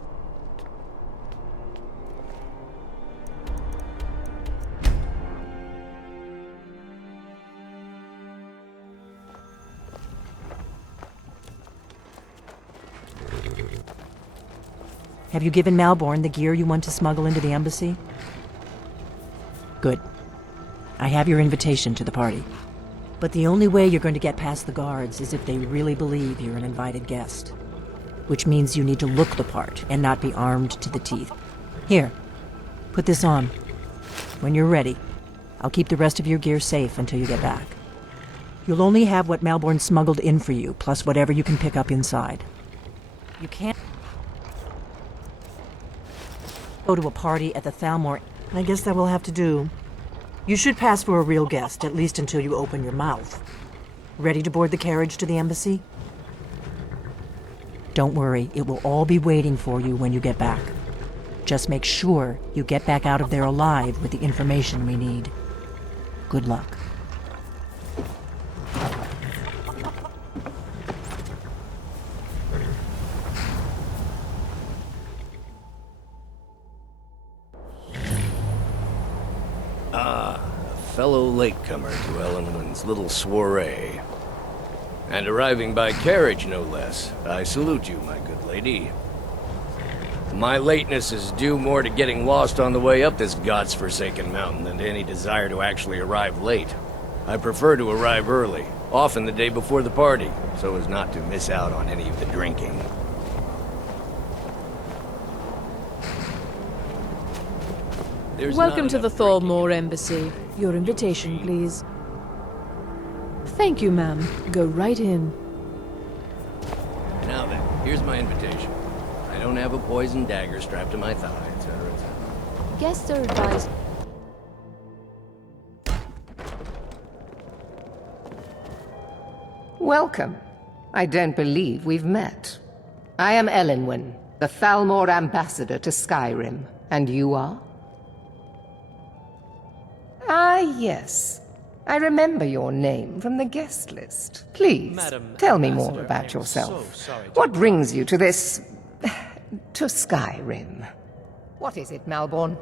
Have you given Malborn the gear you want to smuggle into the embassy? Good. I have your invitation to the party. But the only way you're going to get past the guards is if they really believe you're an invited guest. Which means you need to look the part and not be armed to the teeth. Here, put this on. When you're ready, I'll keep the rest of your gear safe until you get back. You'll only have what Malborn smuggled in for you, plus whatever you can pick up inside. You can't go to a party at the Thalmor. I guess that will have to do. You should pass for a real guest, at least until you open your mouth. Ready to board the carriage to the embassy? Don't worry, it will all be waiting for you when you get back. Just make sure you get back out of there alive with the information we need. Good luck. Fellow latecomer to Ellenwin's little soiree. And arriving by carriage, no less. I salute you, my good lady. My lateness is due more to getting lost on the way up this god's-forsaken mountain than to any desire to actually arrive late. I prefer to arrive early, often the day before the party, so as not to miss out on any of the drinking. Welcome to the Thalmor Embassy. Your invitation, please. Thank you, ma'am. Go right in. Now then, here's my invitation. I don't have a poisoned dagger strapped to my thigh, etc., etc. Guests are advised. Welcome. I don't believe we've met. I am Elenwen, the Thalmor ambassador to Skyrim. And you are? Ah, yes. I remember your name from the guest list. Please, tell me more about yourself. What brings you to this... to Skyrim? What is it, Malborn?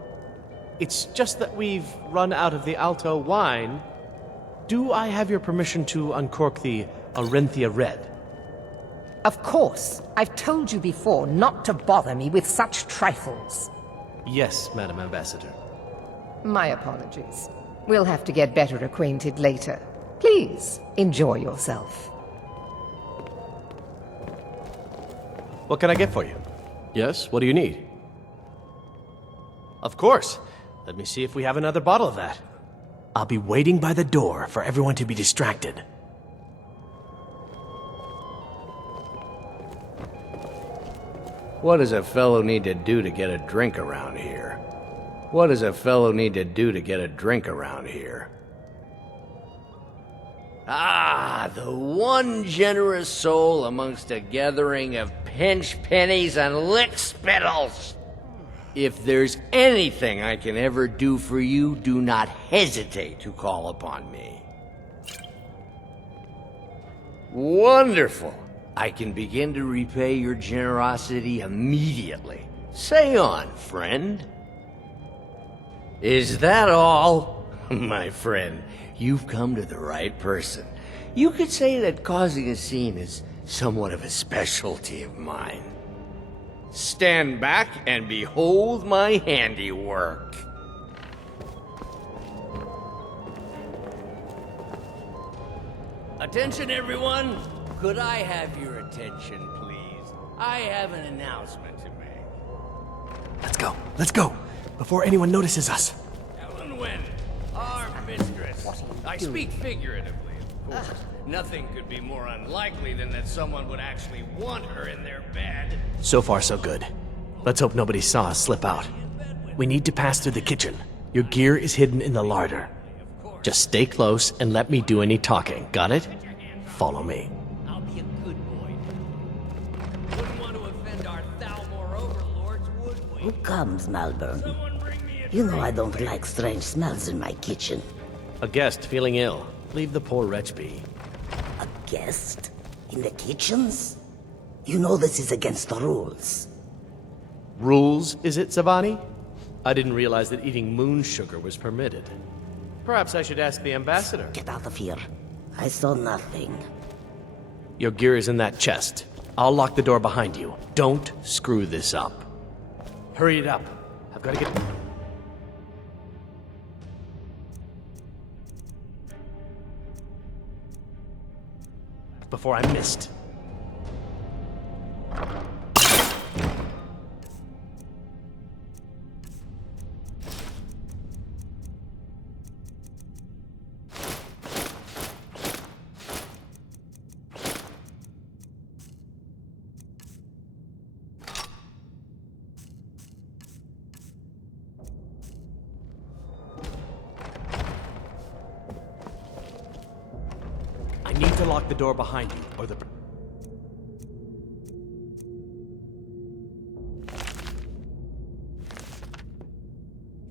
It's just that we've run out of the Alto wine. Do I have your permission to uncork the Arenthia Red? Of course. I've told you before not to bother me with such trifles. Yes, Madam Ambassador. My apologies. We'll have to get better acquainted later. Please, enjoy yourself. What can I get for you? Yes, what do you need? Of course. Let me see if we have another bottle of that. I'll be waiting by the door for everyone to be distracted. What does a fellow need to do to get a drink around here? What does a fellow need to do to get a drink around here? Ah, the one generous soul amongst a gathering of pinch pennies and lick spittles. If there's anything I can ever do for you, do not hesitate to call upon me. Wonderful. I can begin to repay your generosity immediately. Say on, friend. Is that all? My friend, you've come to the right person. You could say that causing a scene is somewhat of a specialty of mine. Stand back and behold my handiwork. Attention, everyone. Could I have your attention, please? I have an announcement to make. Let's go, before anyone notices us. Ellenwen, our mistress. I speak figuratively, of course. Nothing could be more unlikely than that someone would actually want her in their bed. So far, so good. Let's hope nobody saw us slip out. We need to pass through the kitchen. Your gear is hidden in the larder. Just stay close and let me do any talking. Got it? Follow me. I'll be a good boy. Wouldn't want to offend our Thalmor overlords, would we? Who comes, Malborn? You know I don't like strange smells in my kitchen. A guest feeling ill. Leave the poor wretch be. A guest? In the kitchens? You know this is against the rules. Rules, is it, Savani? I didn't realize that eating moon sugar was permitted. Perhaps I should ask the ambassador. Get out of here. I saw nothing. Your gear is in that chest. I'll lock the door behind you. Don't screw this up. Hurry it up. I've got to get... before I'm missed. I need to lock the door behind you, or the...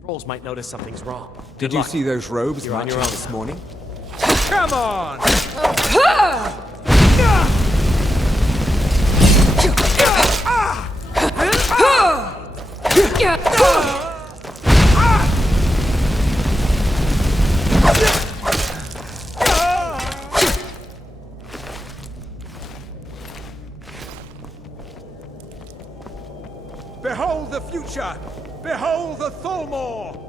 Trolls might notice something's wrong. Did Good you luck. see those robes You're on marching your own. this morning? Come on! Behold the future! Behold the Tholmor!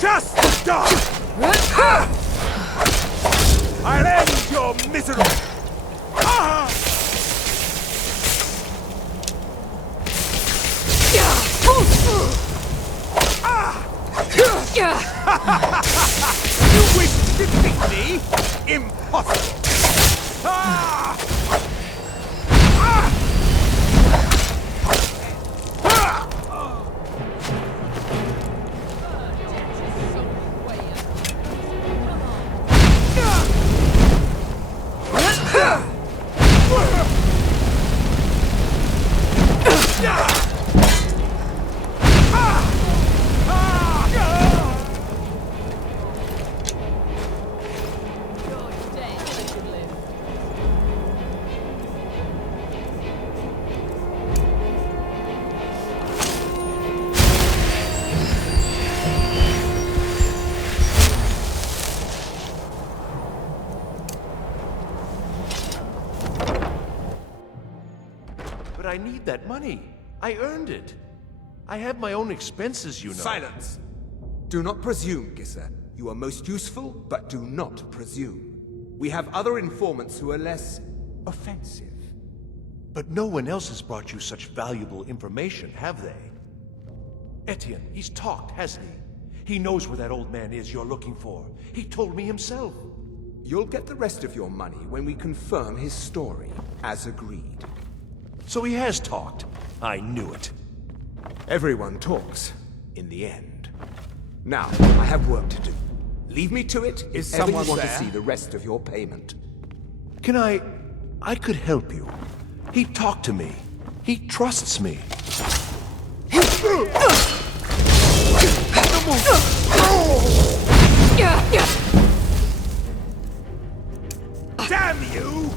Just stop! I'll end your misery! You wish to defeat me? Impossible! But I need that money. I earned it. I have my own expenses, you know. Silence! Do not presume, Gisser. You are most useful, but do not presume. We have other informants who are less offensive. But no one else has brought you such valuable information, have they? Etienne, he's talked, hasn't he? He knows where that old man is you're looking for. He told me himself. You'll get the rest of your money when we confirm his story, as agreed. So he has talked. I knew it. Everyone talks, in the end. Now, I have work to do. Leave me to it if someone wants to see the rest of your payment. Can I could help you. He talked to me. He trusts me. Damn you!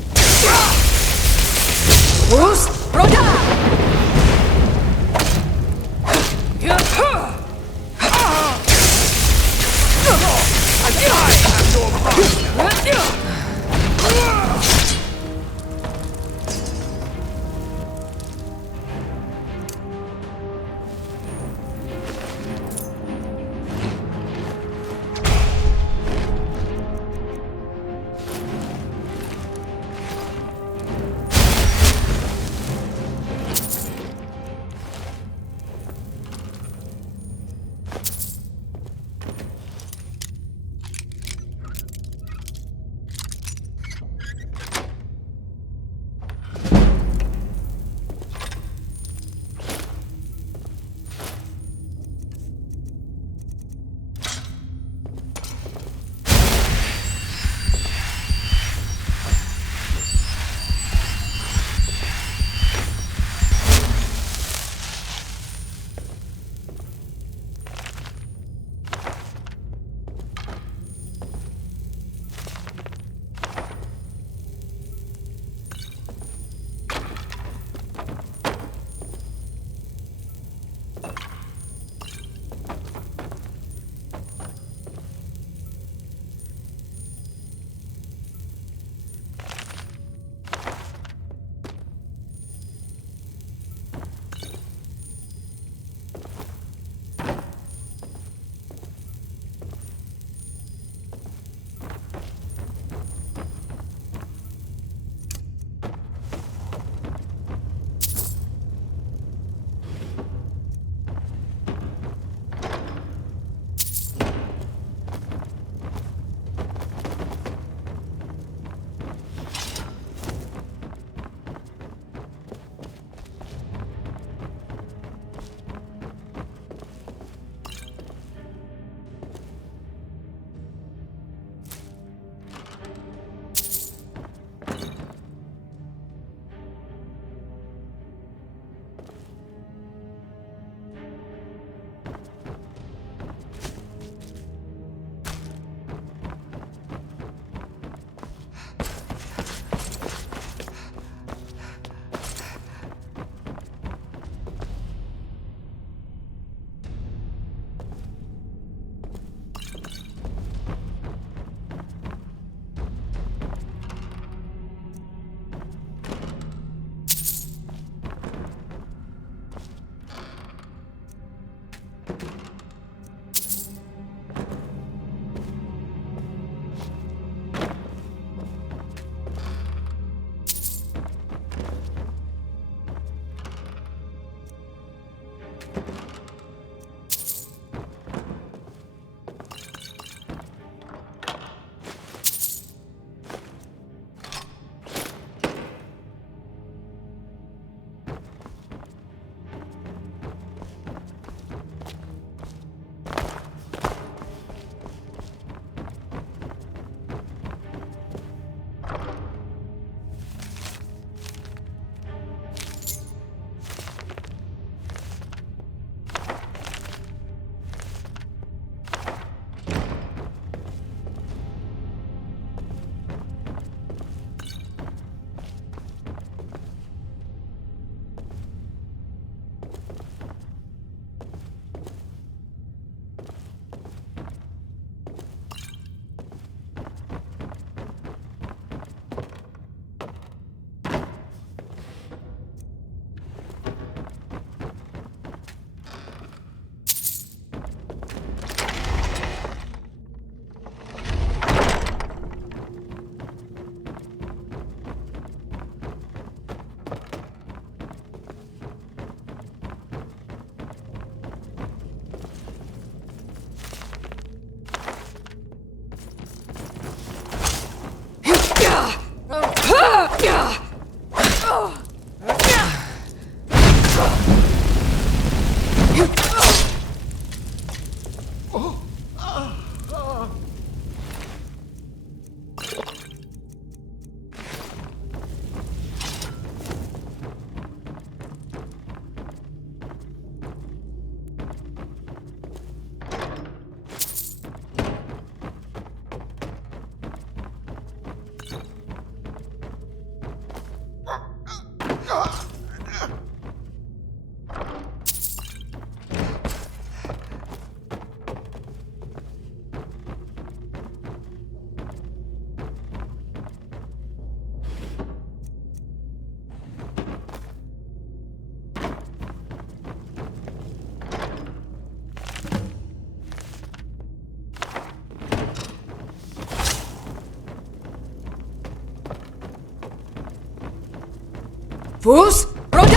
Fus, Roda!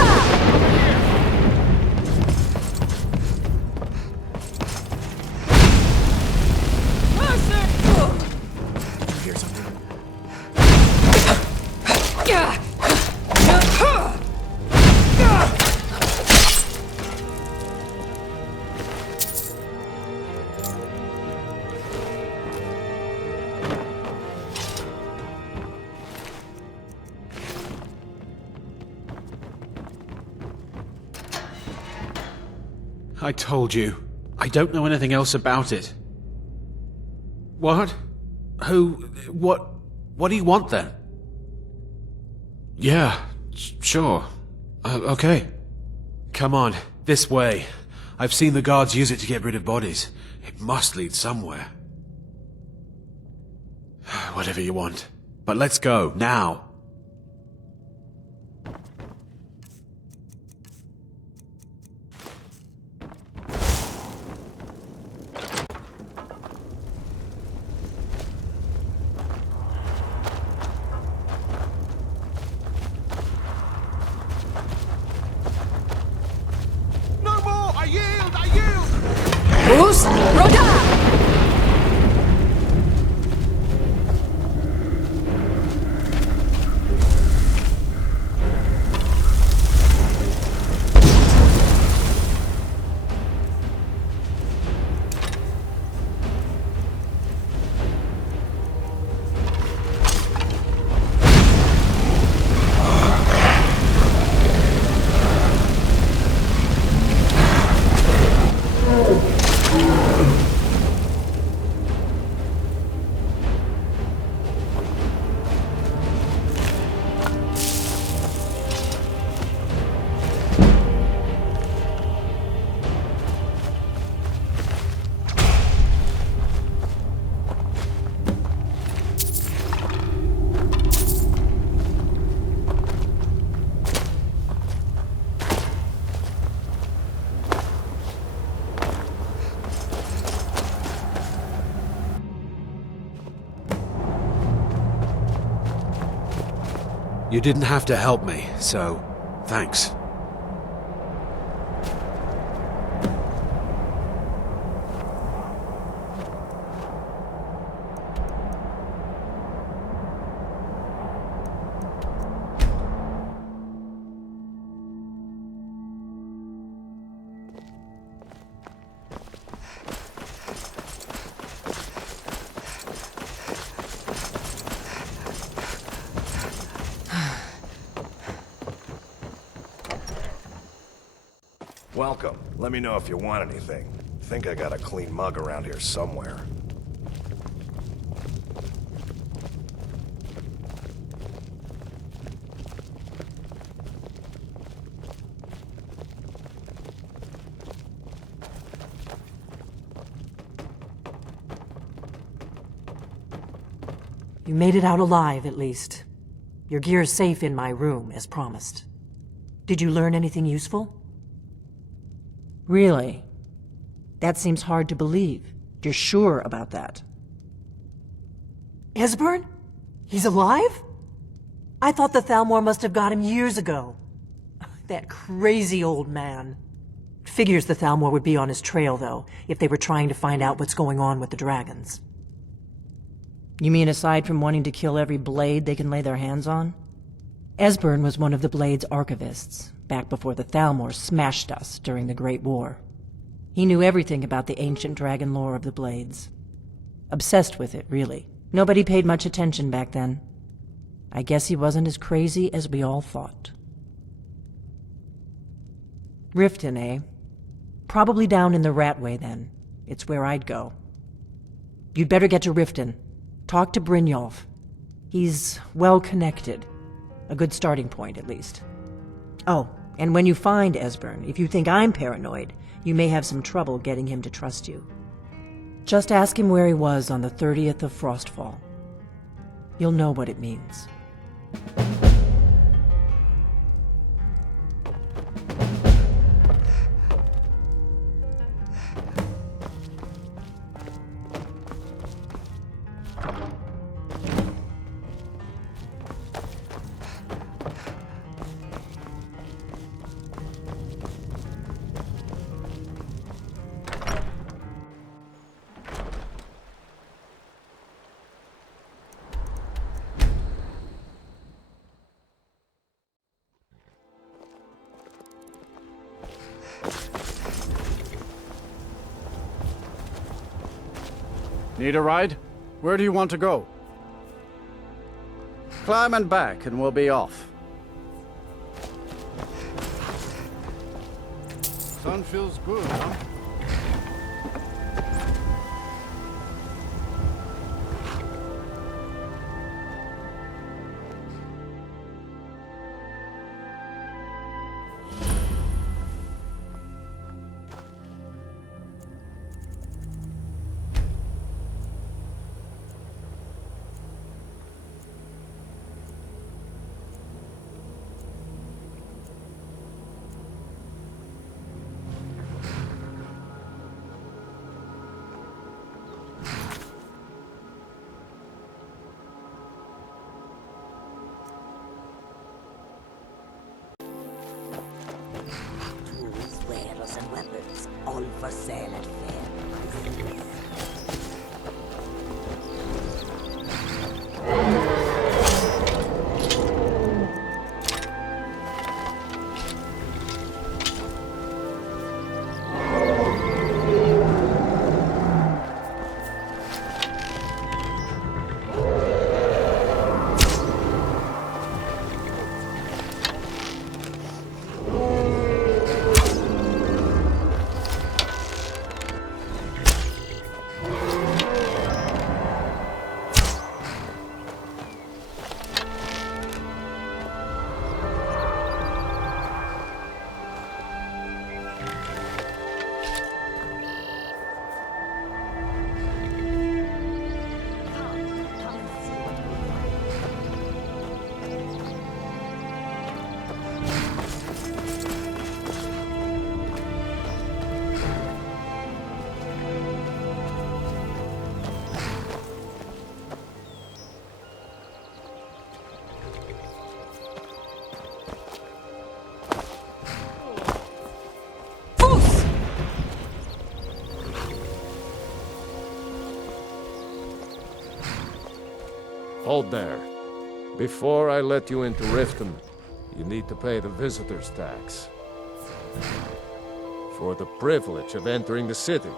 Hear something? I told you. I don't know anything else about it. What? Who? What do you want then? Yeah, sure. Okay. Come on, this way. I've seen the guards use it to get rid of bodies. It must lead somewhere. Whatever you want. But let's go, now. Fus, Roda! You didn't have to help me, so thanks. Welcome. Let me know if you want anything. Think I got a clean mug around here somewhere. You made it out alive, at least. Your gear's safe in my room, as promised. Did you learn anything useful? Really? That seems hard to believe. You're sure about that? Esbern? He's alive? I thought the Thalmor must have got him years ago. That crazy old man. Figures the Thalmor would be on his trail, though, if they were trying to find out what's going on with the dragons. You mean aside from wanting to kill every blade they can lay their hands on? Esbern was one of the Blade's archivists, back before the Thalmor smashed us during the Great War. He knew everything about the ancient dragon lore of the Blades. Obsessed with it, really. Nobody paid much attention back then. I guess he wasn't as crazy as we all thought. Riften, eh? Probably down in the Ratway, then. It's where I'd go. You'd better get to Riften. Talk to Brynjolf. He's well-connected. A good starting point, at least. Oh, and when you find Esbern, if you think I'm paranoid, you may have some trouble getting him to trust you. Just ask him where he was on the 30th of Frostfall. You'll know what it means. Need a ride? Where do you want to go? Climb and back and we'll be off. Sun feels good, huh? Wares and weapons, all for sale at fair prices. Hold there. Before I let you into Riften, you need to pay the visitor's tax. For the privilege of entering the city.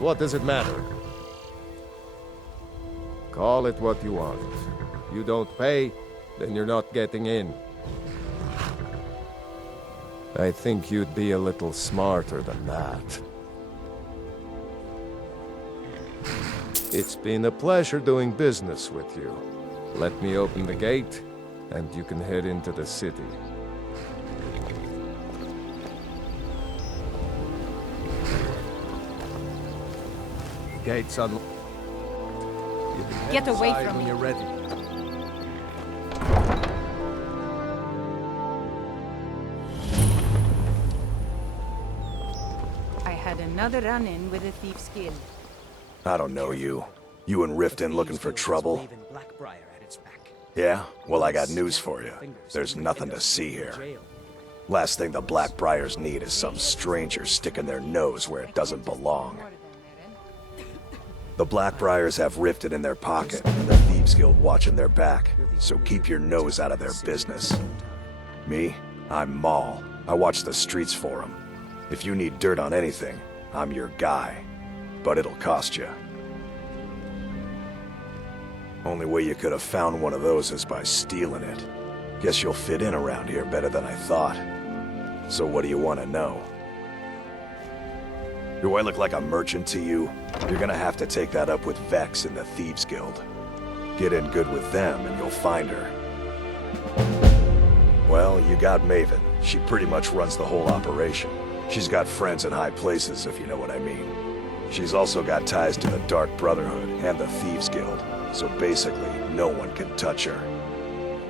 What does it matter? Call it what you want. You don't pay, then you're not getting in. I think you'd be a little smarter than that. It's been a pleasure doing business with you. Let me open the gate, and you can head into the city. Gates unlocked. Get away from when me. you're ready. I had another run-in with a thief's guild. I don't know you. You and Riften looking for trouble? Yeah? Well, I got news for you. There's nothing to see here. Last thing the Blackbriars need is some stranger sticking their nose where it doesn't belong. The Blackbriars have Riften in their pocket, and the Thieves Guild watching their back, so keep your nose out of their business. Me? I'm Maul. I watch the streets for them. If you need dirt on anything, I'm your guy. But it'll cost you. Only way you could have found one of those is by stealing it. Guess you'll fit in around here better than I thought. So what do you want to know? Do I look like a merchant to you? You're gonna have to take that up with Vex in the Thieves Guild. Get in good with them and you'll find her. Well, you got Maven. She pretty much runs the whole operation. She's got friends in high places, if you know what I mean. She's also got ties to the Dark Brotherhood and the Thieves Guild, so basically, no one can touch her.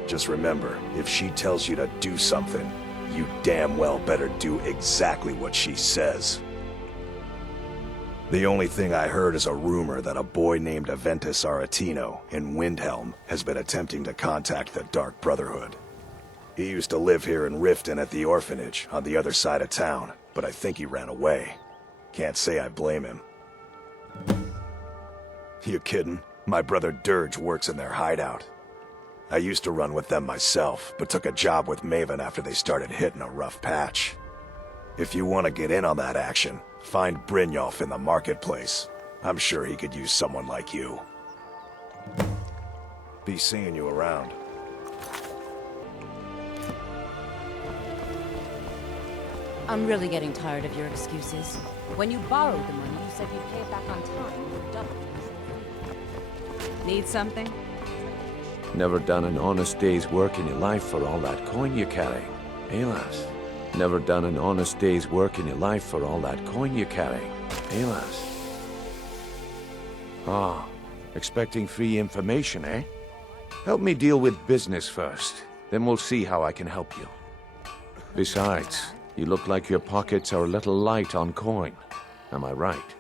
Just remember, if she tells you to do something, you damn well better do exactly what she says. The only thing I heard is a rumor that a boy named Aventus Aretino in Windhelm has been attempting to contact the Dark Brotherhood. He used to live here in Riften at the orphanage on the other side of town, but I think he ran away. Can't say I blame him. You kidding? My brother Dirge works in their hideout. I used to run with them myself, but took a job with Maven after they started hitting a rough patch. If you want to get in on that action, find Brynjolf in the marketplace. I'm sure he could use someone like you. Be seeing you around. I'm really getting tired of your excuses. When you borrowed the money, you said you'd pay it back on time for double. Need something? Never done an honest day's work in your life for all that coin you carry, eh, lass? Never done an honest day's work in your life for all that coin you carry, eh, lass? Ah, expecting free information, eh? Help me deal with business first, then we'll see how I can help you. Besides, you look like your pockets are a little light on coin. Am I right?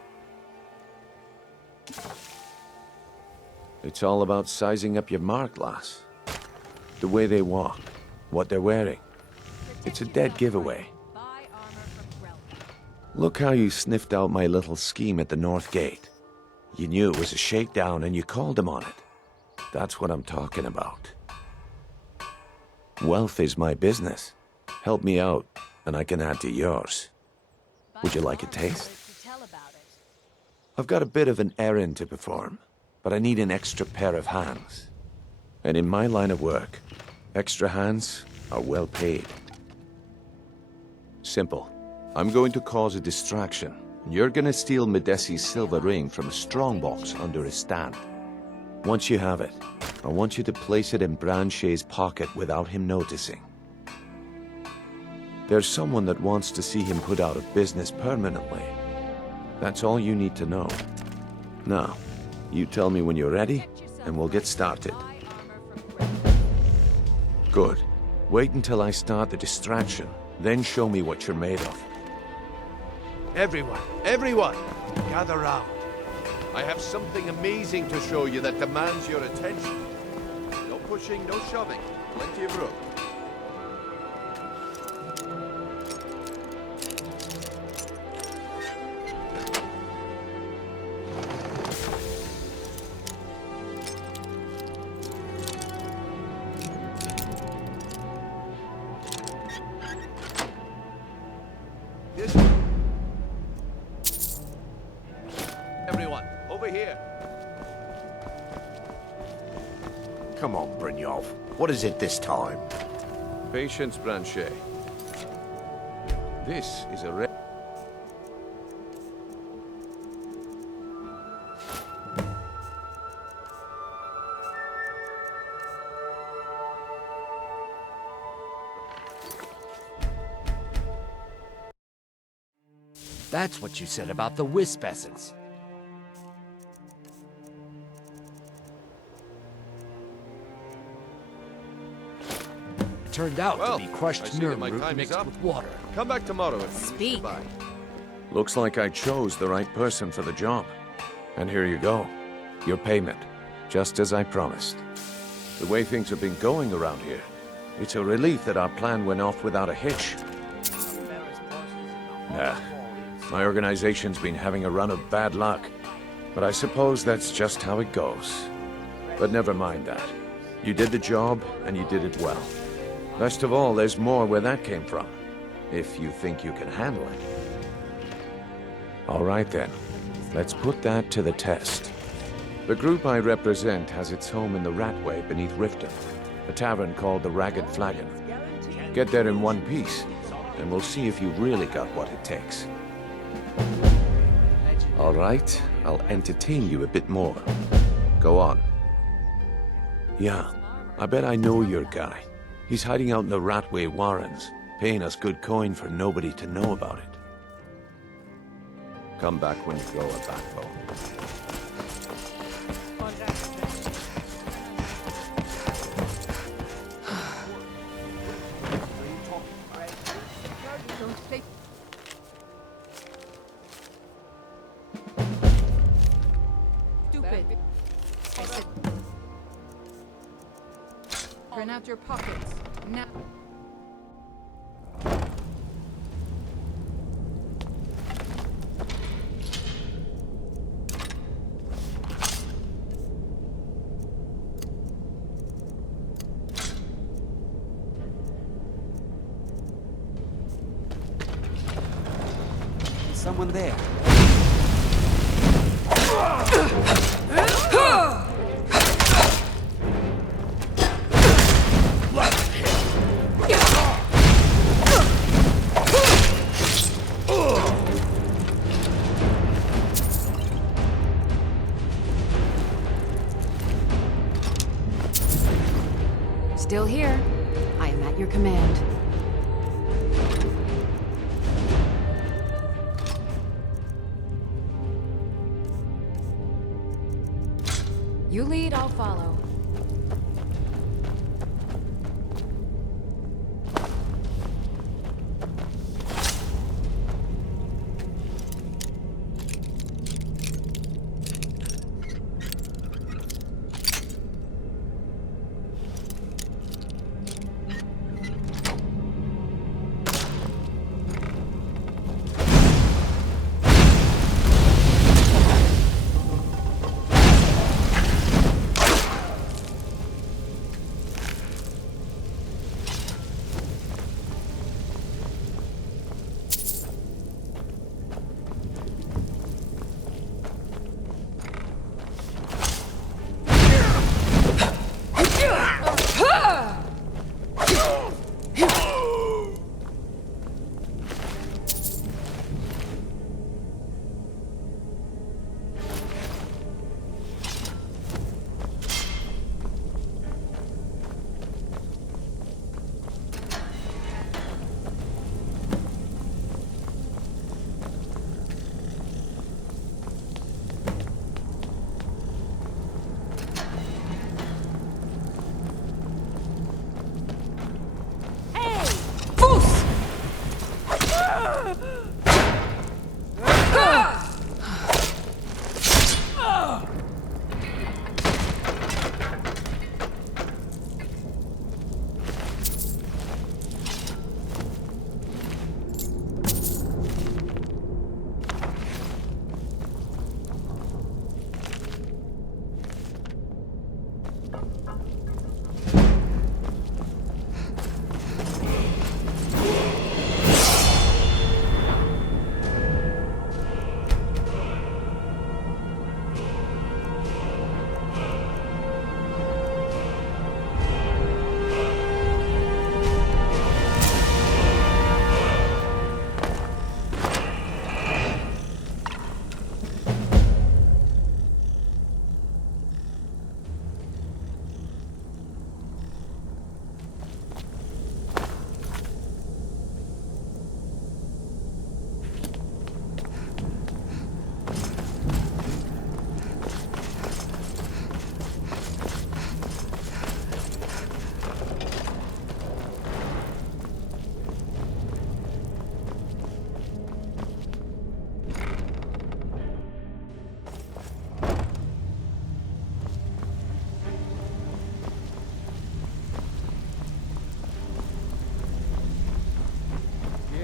It's all about sizing up your mark, lass. The way they walk, what they're wearing. It's a dead giveaway. Look how you sniffed out my little scheme at the North Gate. You knew it was a shakedown and you called them on it. That's what I'm talking about. Wealth is my business. Help me out, and I can add to yours. Would you like a taste? I've got a bit of an errand to perform, but I need an extra pair of hands. And in my line of work, extra hands are well paid. Simple. I'm going to cause a distraction. You're gonna steal Medesi's silver ring from a strongbox under his stand. Once you have it, I want you to place it in Branchet's pocket without him noticing. There's someone that wants to see him put out of business permanently. That's all you need to know. Now, you tell me when you're ready, and we'll get started. Good. Wait until I start the distraction, then show me what you're made of. Everyone, gather round. I have something amazing to show you that demands your attention. No pushing, no shoving. Plenty of room. Everyone, over here. Come on, Brynjolf. What is it this time? Patience, Branchet. This is a That's what you said about the wisp essence. It turned out to be crushed nerve root mixed with water. Come back tomorrow and Speak. Looks like I chose the right person for the job. And here you go. Your payment. Just as I promised. The way things have been going around here, it's a relief that our plan went off without a hitch. Nah. My organization's been having a run of bad luck. But I suppose that's just how it goes. But never mind that. You did the job, and you did it well. Best of all, there's more where that came from. If you think you can handle it. All right then. Let's put that to the test. The group I represent has its home in the Ratway beneath Riften, a tavern called the Ragged Flagon. Get there in one piece, and we'll see if you've really got what it takes. All right, I'll entertain you a bit more. Go on. Yeah, I bet I know your guy. He's hiding out in the Ratway Warrens, paying us good coin for nobody to know about it. Come back when you grow a backbone. Stupid. Turn out your pockets. Now. Is someone there? Still here. I am at your command. You lead, I'll follow.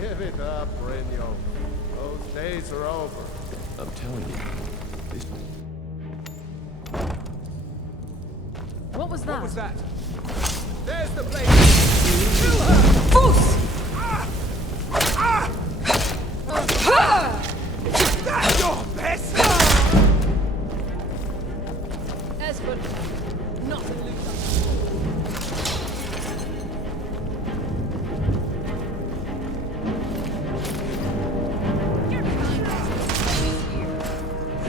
Give it up, Brynjo. Those days are over. I'm telling you. What was that? What was that? There's the blade! Kill her! Foos! That's your best! Esbon, not a loser.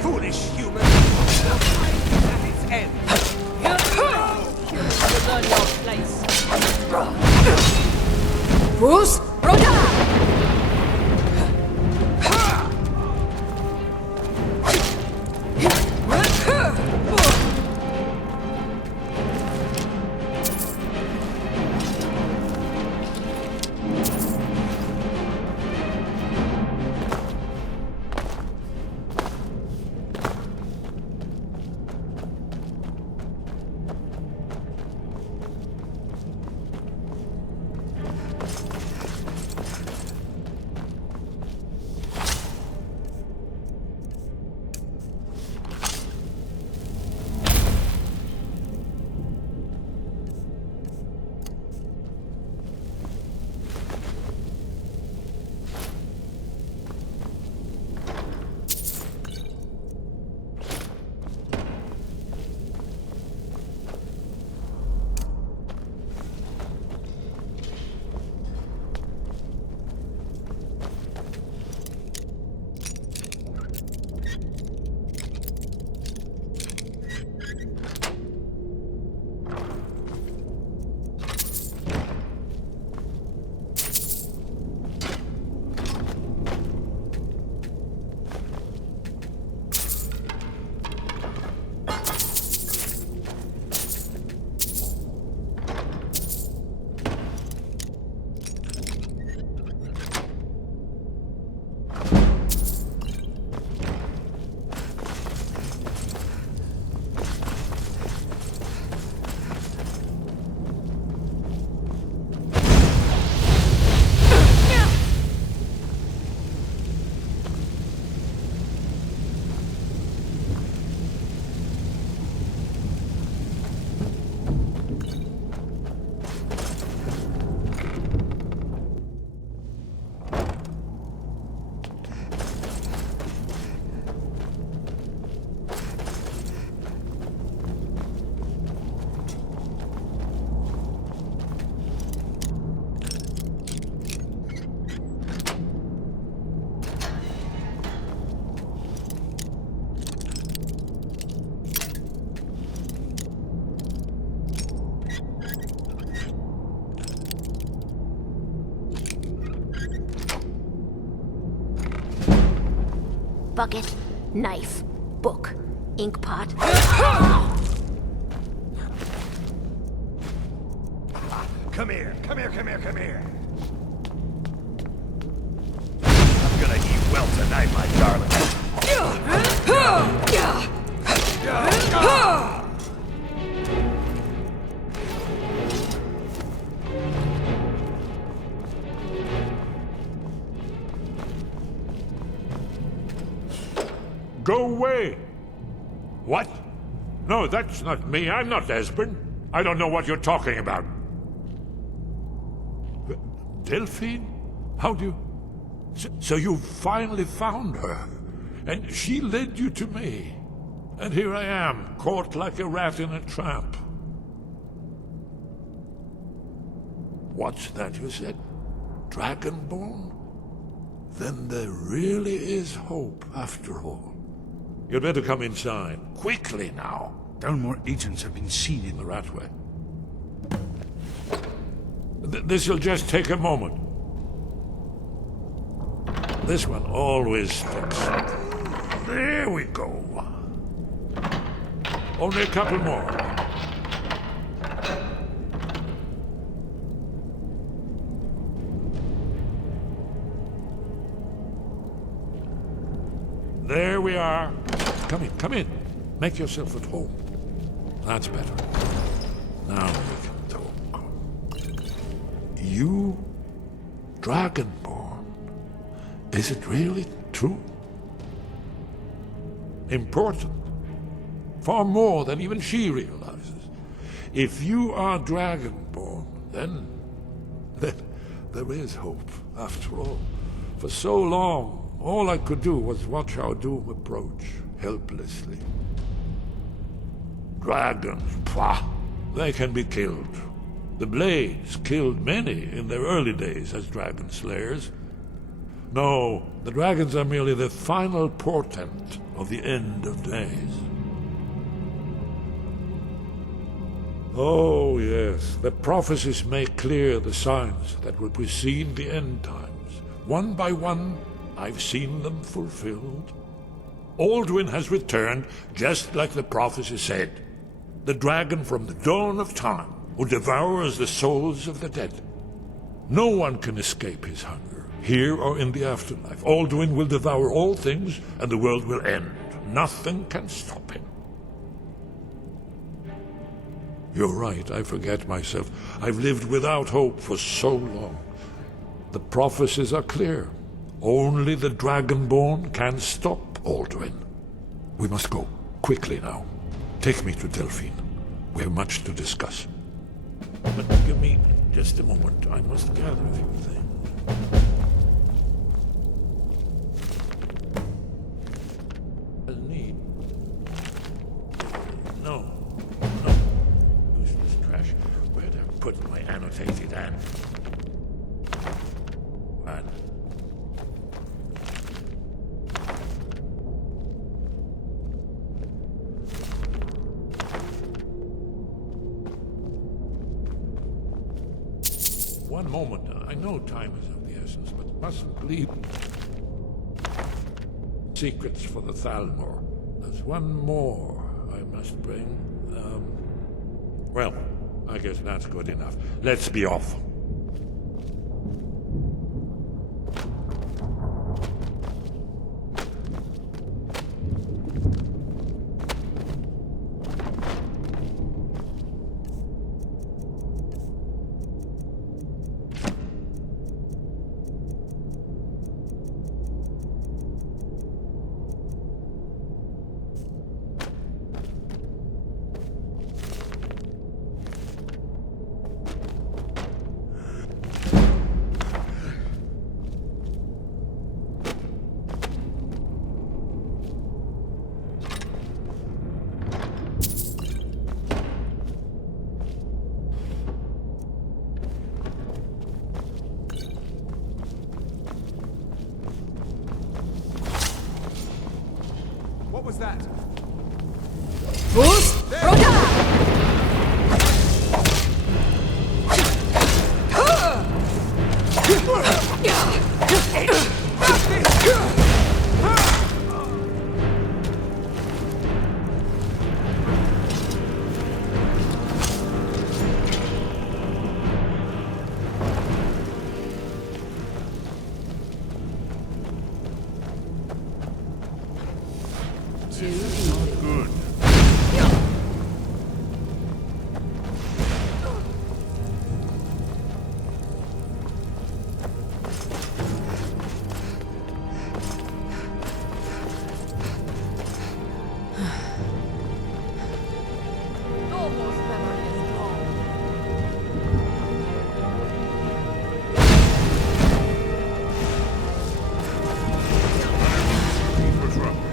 Foolish human! The fight is at its end! Humans will learn your place. Bruce, Roda! bucket, knife, book, ink pot. Come here, come here, come here, come here. I'm gonna eat well tonight, my darling. Go away! What? No, that's not me. I'm not Esbern. I don't know what you're talking about. Delphine? How do you... So you finally found her, and she led you to me. And here I am, caught like a rat in a trap. What's that you said? Dragonborn? Then there really is hope, after all. You'd better come inside. Quickly now. Dalmor agents have been seen in the Ratway. This'll just take a moment. This one always sticks. There we go. Only a couple more. There we are. Come in, come in. Make yourself at home. That's better. Now we can talk. You, Dragonborn, is it really true? Important. Far more than even she realizes. If you are Dragonborn, then there is hope, after all. For so long, all I could do was watch our doom approach, helplessly. Dragons, pah! They can be killed. The Blades killed many in their early days as dragon slayers. No, the dragons are merely the final portent of the end of days. Oh, yes, the prophecies make clear the signs that will precede the end times. One by one, I've seen them fulfilled. Alduin has returned, just like the prophecy said. The dragon from the dawn of time, who devours the souls of the dead. No one can escape his hunger, here or in the afterlife. Alduin will devour all things, and the world will end. Nothing can stop him. You're right, I forget myself. I've lived without hope for so long. The prophecies are clear. Only the Dragonborn can stop Alduin. We must go, quickly now. Take me to Delphine. We have much to discuss. But give me just a moment. I must gather a few things. I'll need... No. Useless trash. Where'd I put my annotated hand? What? One moment. I know time is of the essence, but mustn't leave secrets for the Thalmor. There's one more I must bring. Well, I guess that's good enough. Let's be off. What was that? too easy. Good. Almost memory is gone.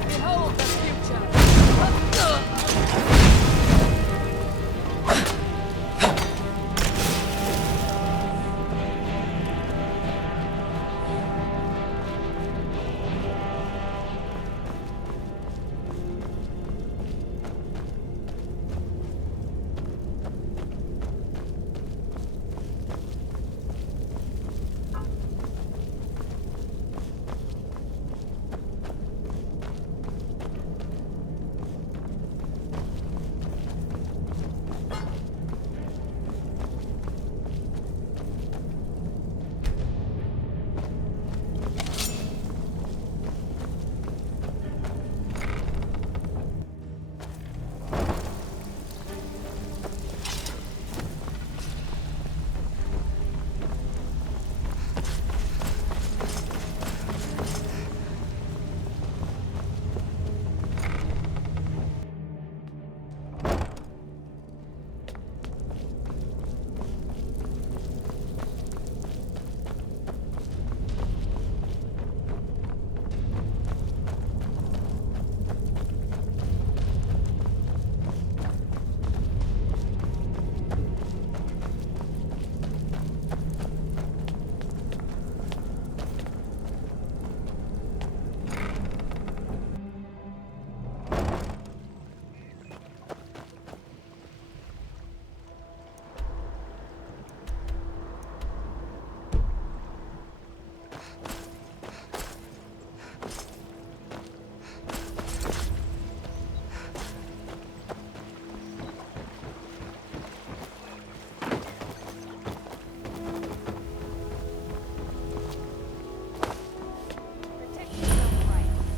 Behold the future.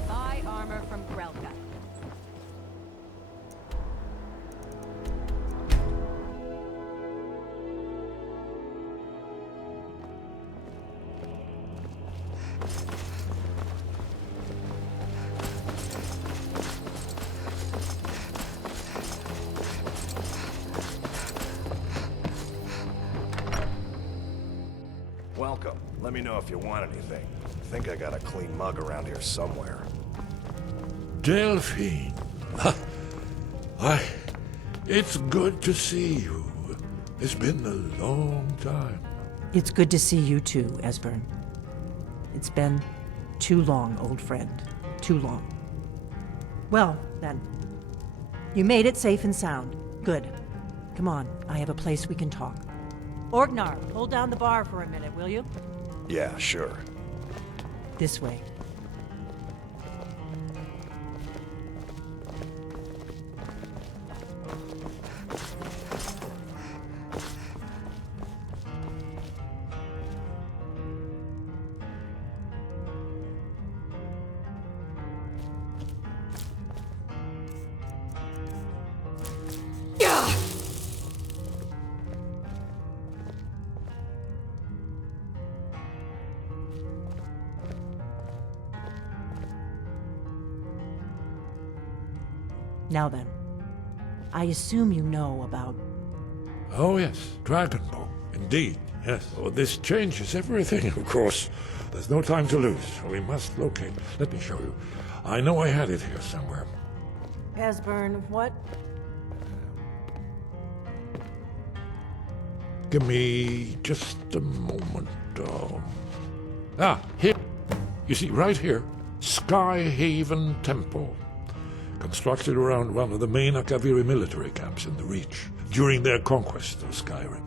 Buy armor from Grelka. Welcome. Let me know if you want anything. I think I got a clean mug around here somewhere. Delphine. Why, it's good to see you. It's been a long time. It's good to see you too, Esbern. It's been too long, old friend. Too long. Well, then. You made it safe and sound. Good. Come on, I have a place we can talk. Orgnar, hold down the bar for a minute, will you? Yeah, sure. This way. Now then, I assume you know about... Oh yes, Dragonborn. Indeed, yes. Oh, this changes everything, of course. There's no time to lose. We must locate. Let me show you. I know I had it here somewhere. Esbern, what? Give me just a moment. Here. You see, right here. Skyhaven Temple. Constructed around one of the main Akaviri military camps in the Reach during their conquest of Skyrim.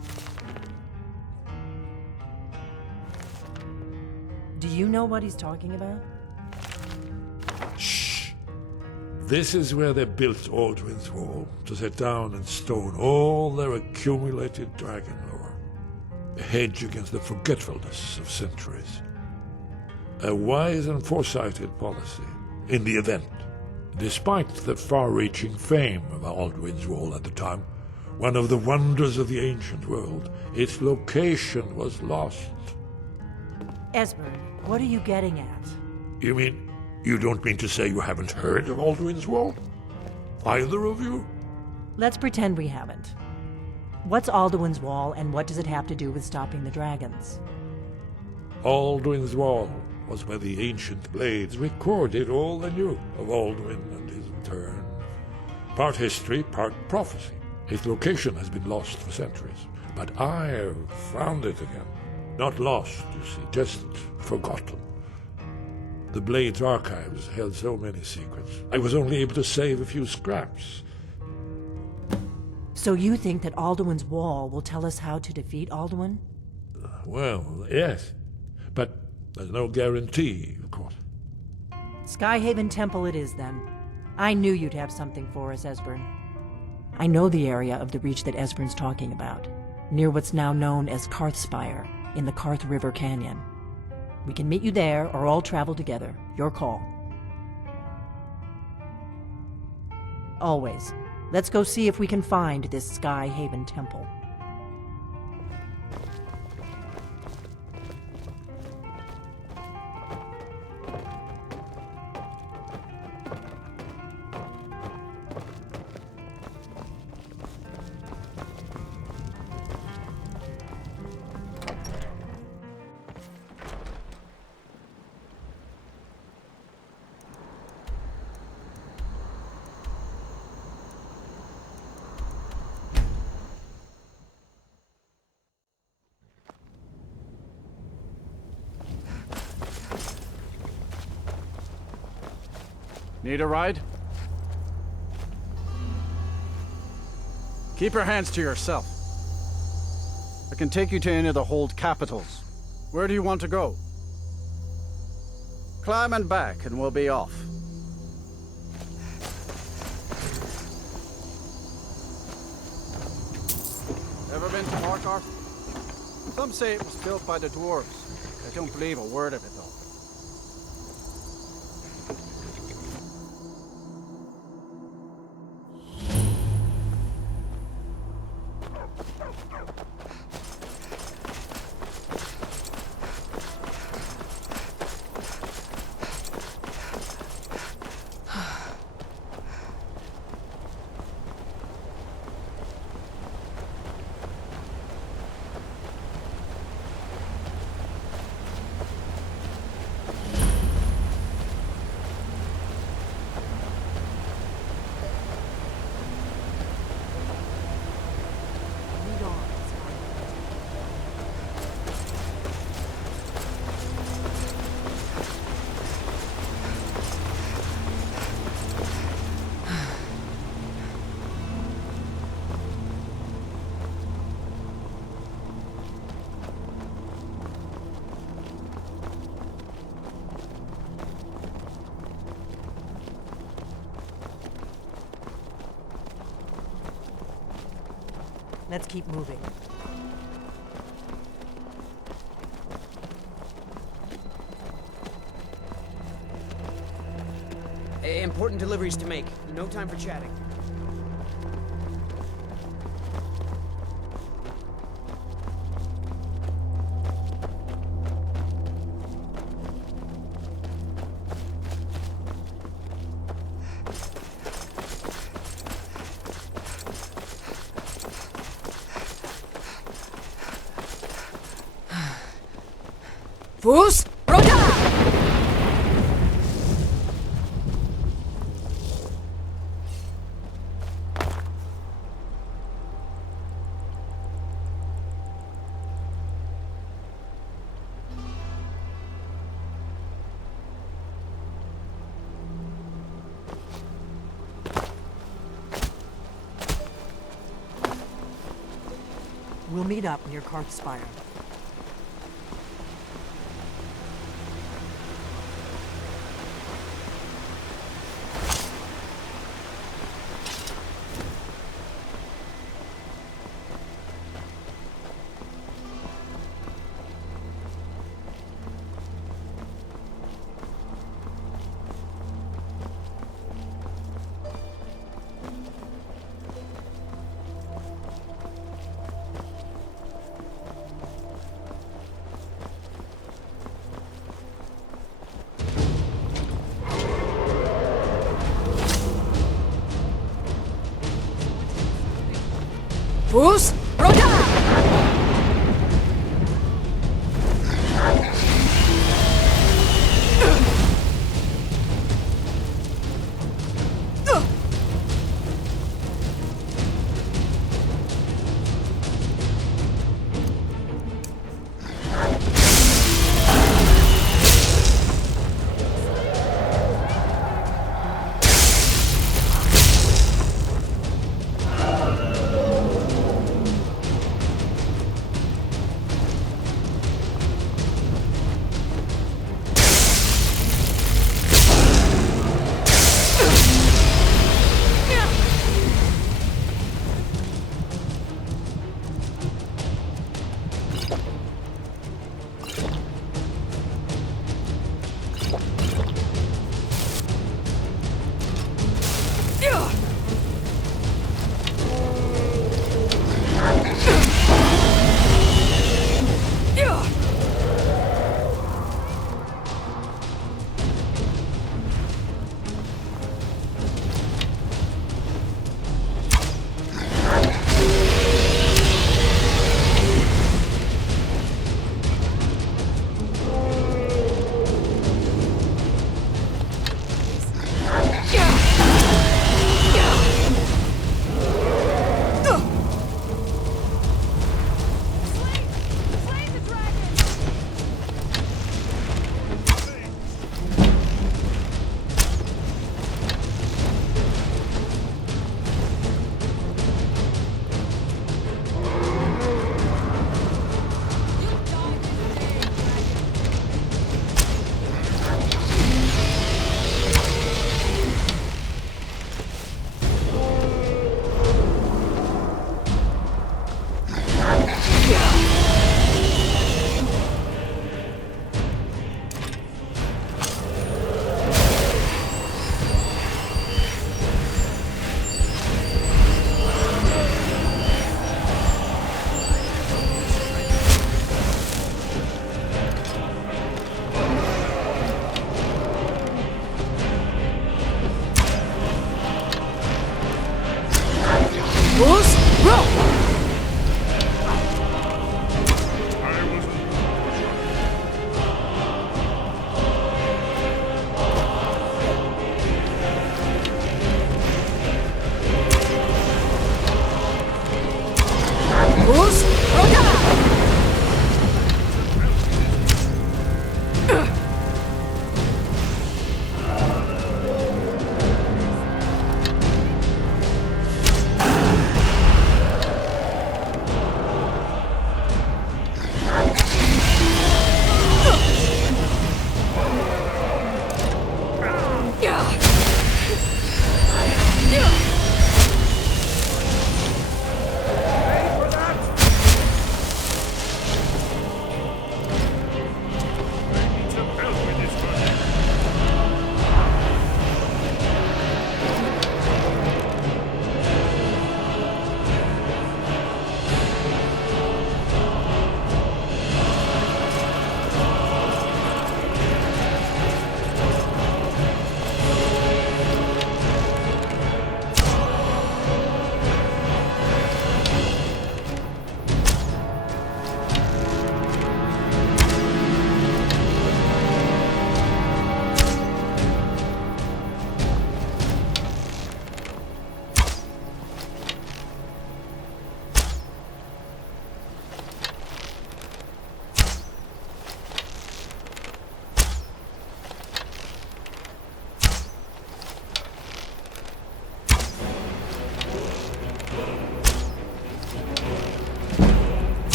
Do you know what he's talking about? Shh! This is where they built Alduin's Wall, to set down in stone all their accumulated dragon lore. A hedge against the forgetfulness of centuries. A wise and foresighted policy, in the event Despite the far-reaching fame of Alduin's Wall at the time, one of the wonders of the ancient world, its location was lost. Esbern, what are you getting at? You mean, you don't mean to say you haven't heard of Alduin's Wall? Either of you? Let's pretend we haven't. What's Alduin's Wall, and what does it have to do with stopping the dragons? Alduin's Wall was where the ancient blades recorded all they knew of Alduin and his return. Part history, part prophecy. His location has been lost for centuries, but I have found it again. Not lost, you see, just forgotten. The Blade's archives held so many secrets. I was only able to save a few scraps. So you think that Alduin's Wall will tell us how to defeat Alduin? Well, yes, but there's no guarantee, of course. Skyhaven Temple it is, then. I knew you'd have something for us, Esbern. I know the area of the Reach that Esbern's talking about, near what's now known as Karthspire, in the Karth River Canyon. We can meet you there, or all travel together. Your call. Always. Let's go see if we can find this Skyhaven Temple. Need a ride? Keep your hands to yourself. I can take you to any of the hold capitals. Where do you want to go? Climb and back, and we'll be off. Ever been to Markarth? Some say it was built by the dwarves. I don't believe a word of it, though. Let's keep moving. Important deliveries to make. No time for chatting. Fus Roda! We'll meet up near Karthspire. Fus, Roda!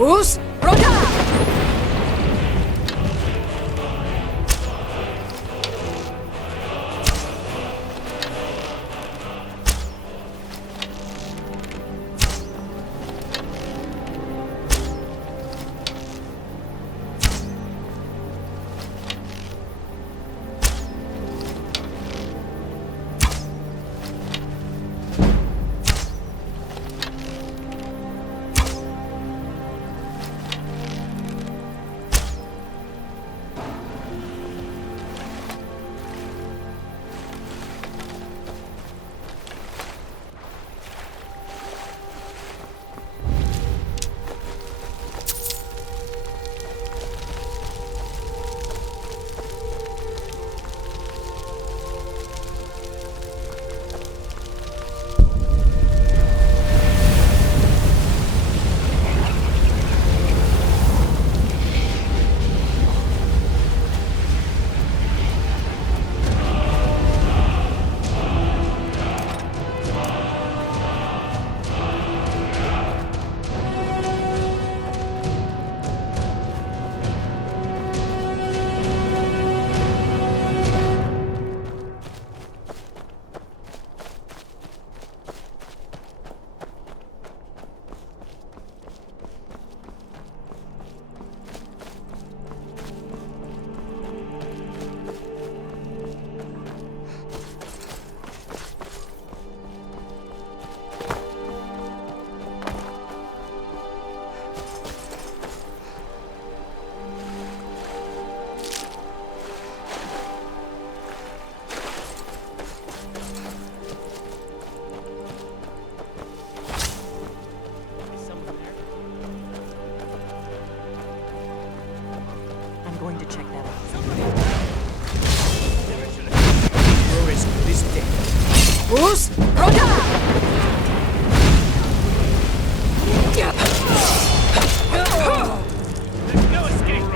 Fus, Roda! going to check that out. Where is this day? Who's Roda? There's no escape.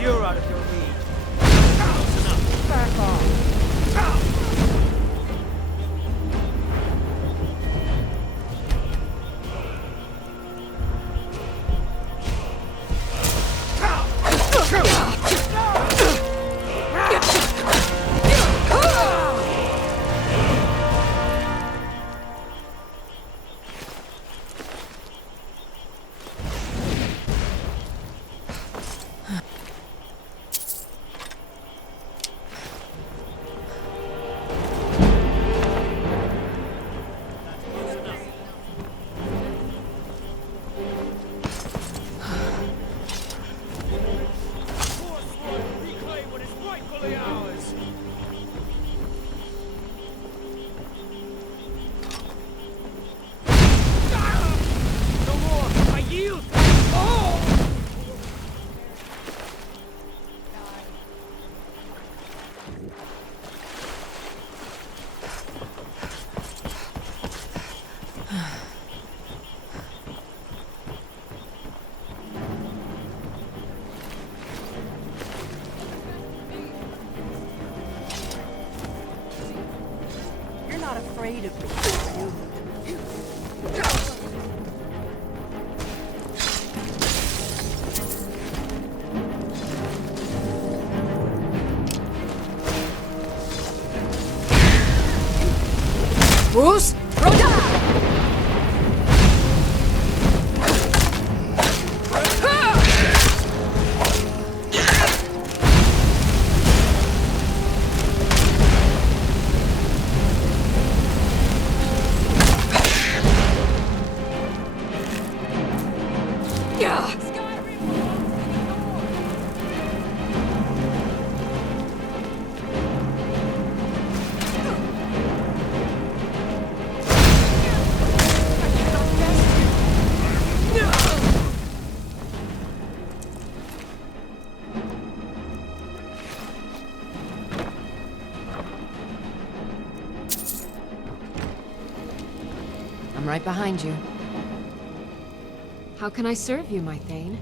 You're out of your league. Back off. You're not afraid of me, are you? Who's Roda? I'm right behind you. How can I serve you, my Thane?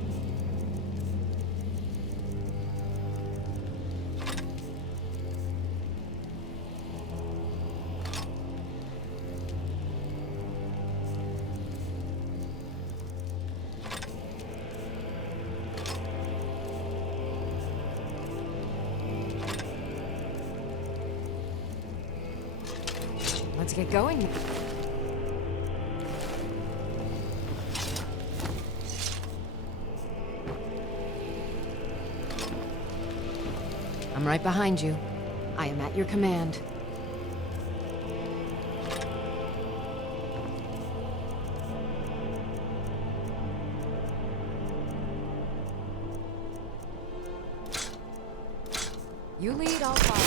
Let's get going. I'm right behind you. I am at your command. You lead, I'll follow.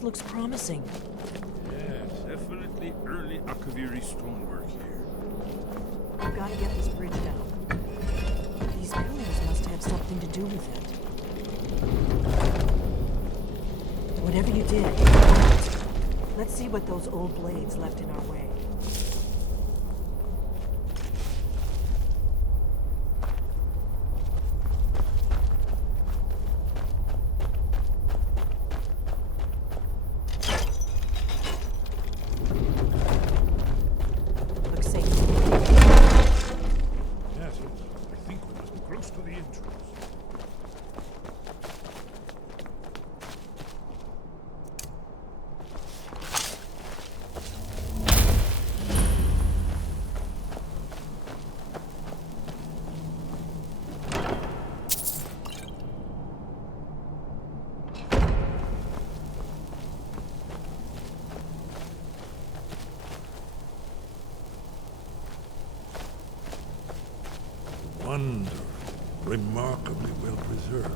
This looks promising. Yes, definitely early Akaviri stonework here. I've got to get this bridge down. These pillars must have something to do with it. Whatever you did, let's see what those old blades left in our way. Wonderful, remarkably well preserved.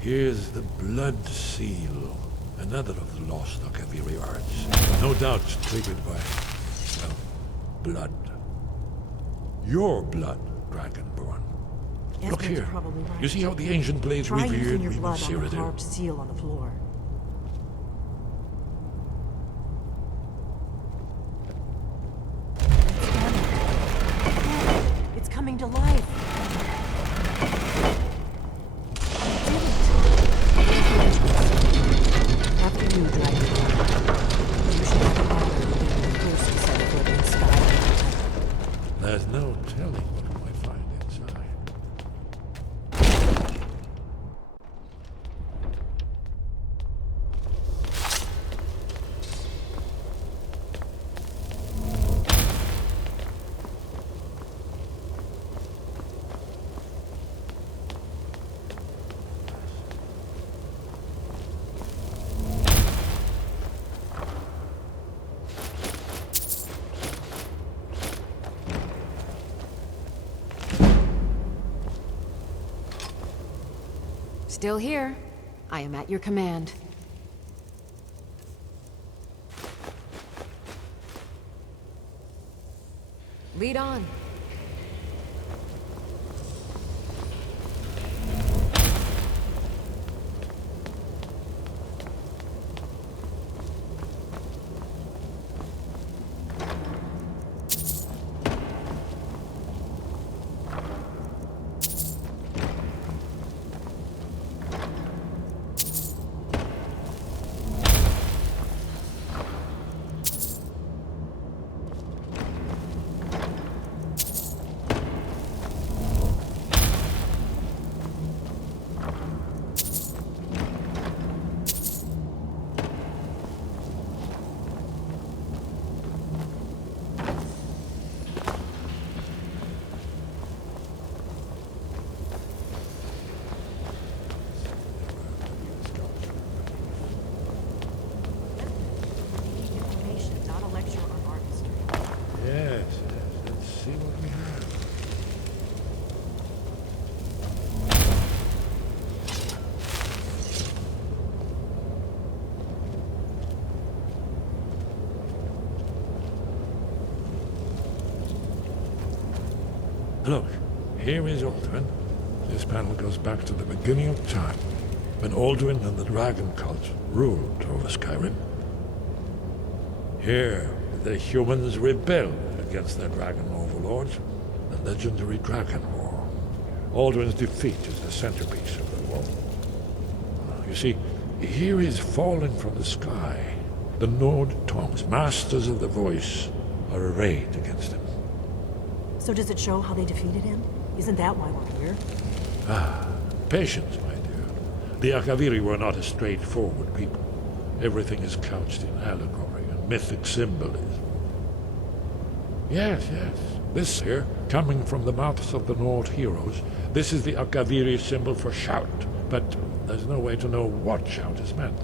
Here's the blood seal, another of the lost Akaviri arts. No doubt triggered by, well, blood. Your blood, Dragonborn. Look here. Probably right. You see how the ancient blades Try revered using your blood on the Cyrodiil? carved seal on the floor. It's coming to life. After you, Dragonborn. You should have the honor of being the first to set foot in Skyrim. There's no telling what we might find inside. Still here. I am at your command. Lead on. Yes, let's see what we have. Look, here is Alduin. This panel goes back to the beginning of time, when Alduin and the dragon cult ruled over Skyrim. Here, the humans rebelled against their dragon overlords, the legendary Dragon War. Alduin's defeat is the centerpiece of the war. You see, here is falling from the sky. The Nord tongues, masters of the voice, are arrayed against him. So does it show how they defeated him? Isn't that why we're here? Ah, patience, my dear. The Akaviri were not a straightforward people. Everything is couched in allegory and mythic symbolism. Yes, yes. This here, coming from the mouths of the Nord heroes, this is the Akaviri symbol for shout, but there's no way to know what shout is meant.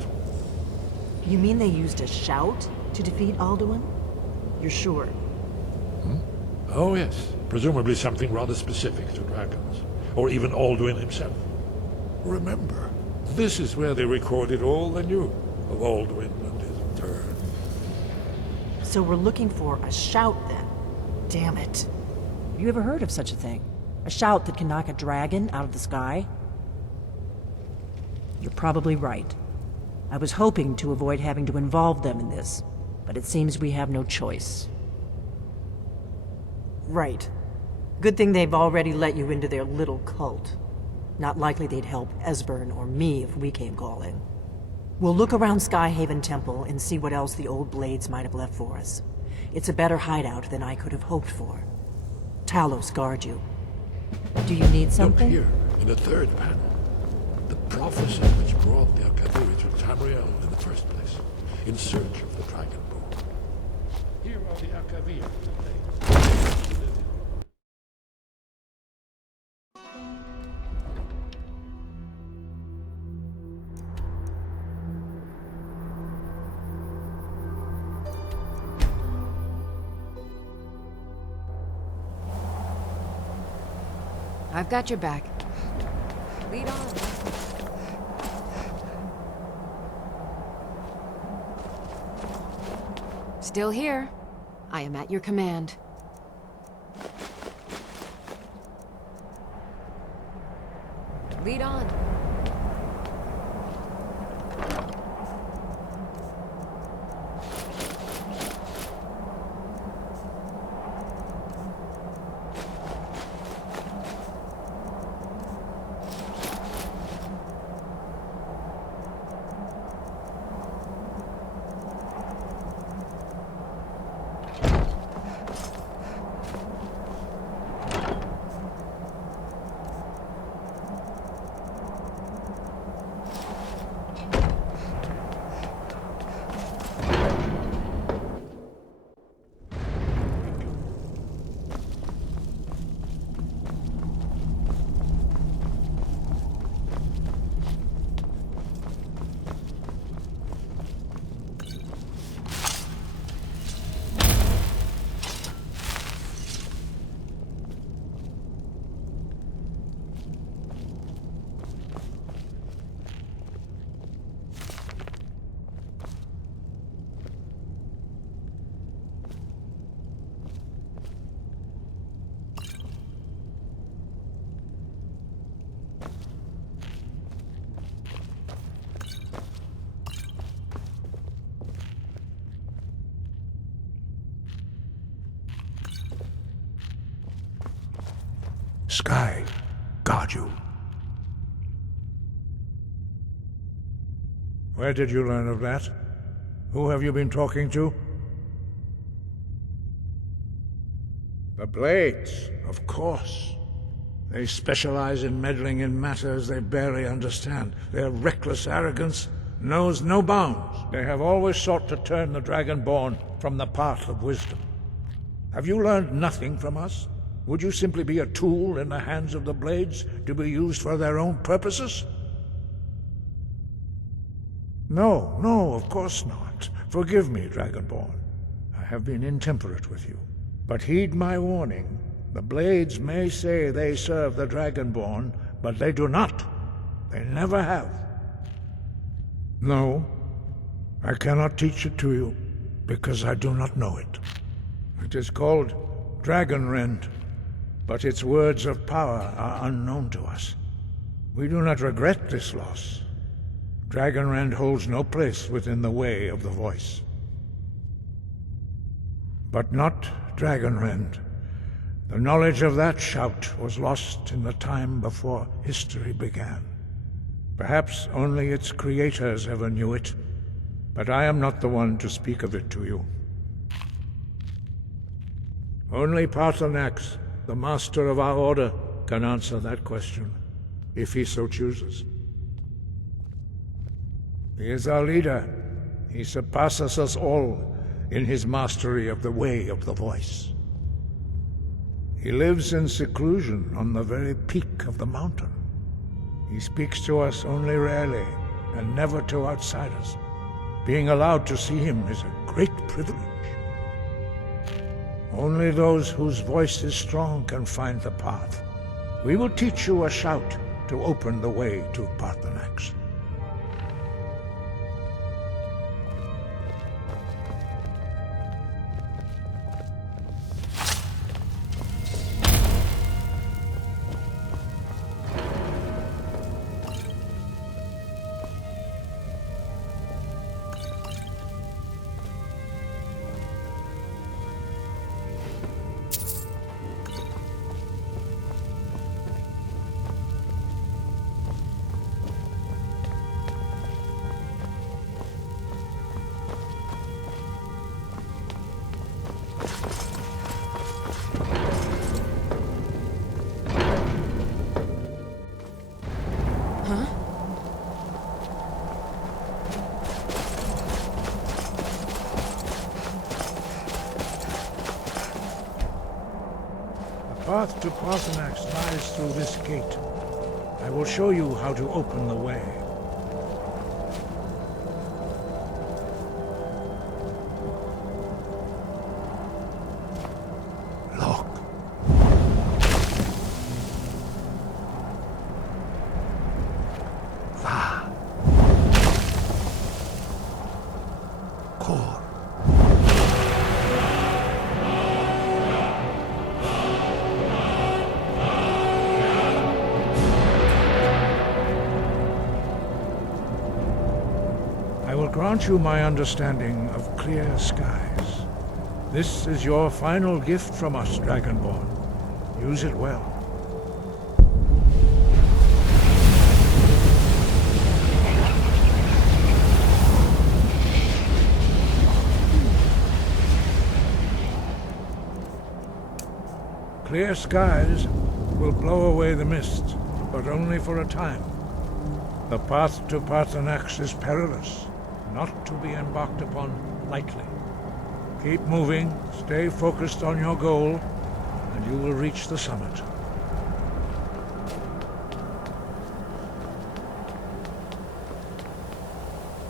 You mean they used a shout? To defeat Alduin? You're sure? Hmm? Oh yes, presumably something rather specific to dragons, or even Alduin himself. Remember, this is where they recorded all they knew of Alduin and his turn. So we're looking for a shout then? Damn it. Have you ever heard of such a thing? A shout that can knock a dragon out of the sky? You're probably right. I was hoping to avoid having to involve them in this, but it seems we have no choice. Right. Good thing they've already let you into their little cult. Not likely they'd help Esbern or me if we came calling. We'll look around Skyhaven Temple and see what else the old Blades might have left for us. It's a better hideout than I could have hoped for. Talos guard you. Do you need something? Look here, in the third panel. The prophecy which brought the Akaviri to Tamriel in the first place, in search of the Dragonborn. Here are the Akaviri. I've got your back. Lead on. Still here. I am at your command. Lead on. Sky, guard you. Where did you learn of that? Who have you been talking to? The Blades, of course. They specialize in meddling in matters they barely understand. Their reckless arrogance knows no bounds. They have always sought to turn the Dragonborn from the path of wisdom. Have you learned nothing from us? Would you simply be a tool in the hands of the Blades to be used for their own purposes? No, no, of course not. Forgive me, Dragonborn. I have been intemperate with you. But heed my warning. The Blades may say they serve the Dragonborn, but they do not. They never have. No, I cannot teach it to you, because I do not know it. It is called Dragonrend, but its words of power are unknown to us. We do not regret this loss. Dragonrend holds no place within the way of the voice. But not Dragonrend. The knowledge of that shout was lost in the time before history began. Perhaps only its creators ever knew it, but I am not the one to speak of it to you. Only Paarthurnax, the master of our order, can answer that question, if he so chooses. He is our leader. He surpasses us all in his mastery of the way of the voice. He lives in seclusion on the very peak of the mountain. He speaks to us only rarely, and never to outsiders. Being allowed to see him is a great privilege. Only those whose voice is strong can find the path. We will teach you a shout to open the way to Parthenax. The path to Parthenax lies through this gate. I will show you how to open the way. Grant you my understanding of clear skies. This is your final gift from us, Dragonborn. Use it well. Clear skies will blow away the mist, but only for a time. The path to Parthenax is perilous, not to be embarked upon lightly. Keep moving, stay focused on your goal, and you will reach the summit.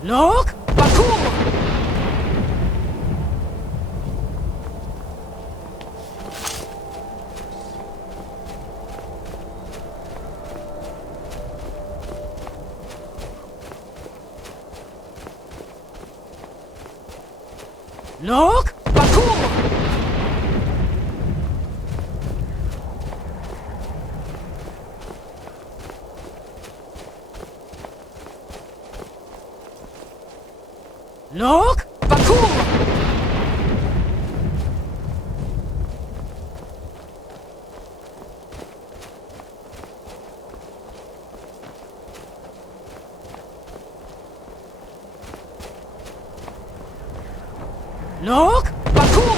Look! Bakur! Look! Bakur! Look! Bakur! Look! Bakur!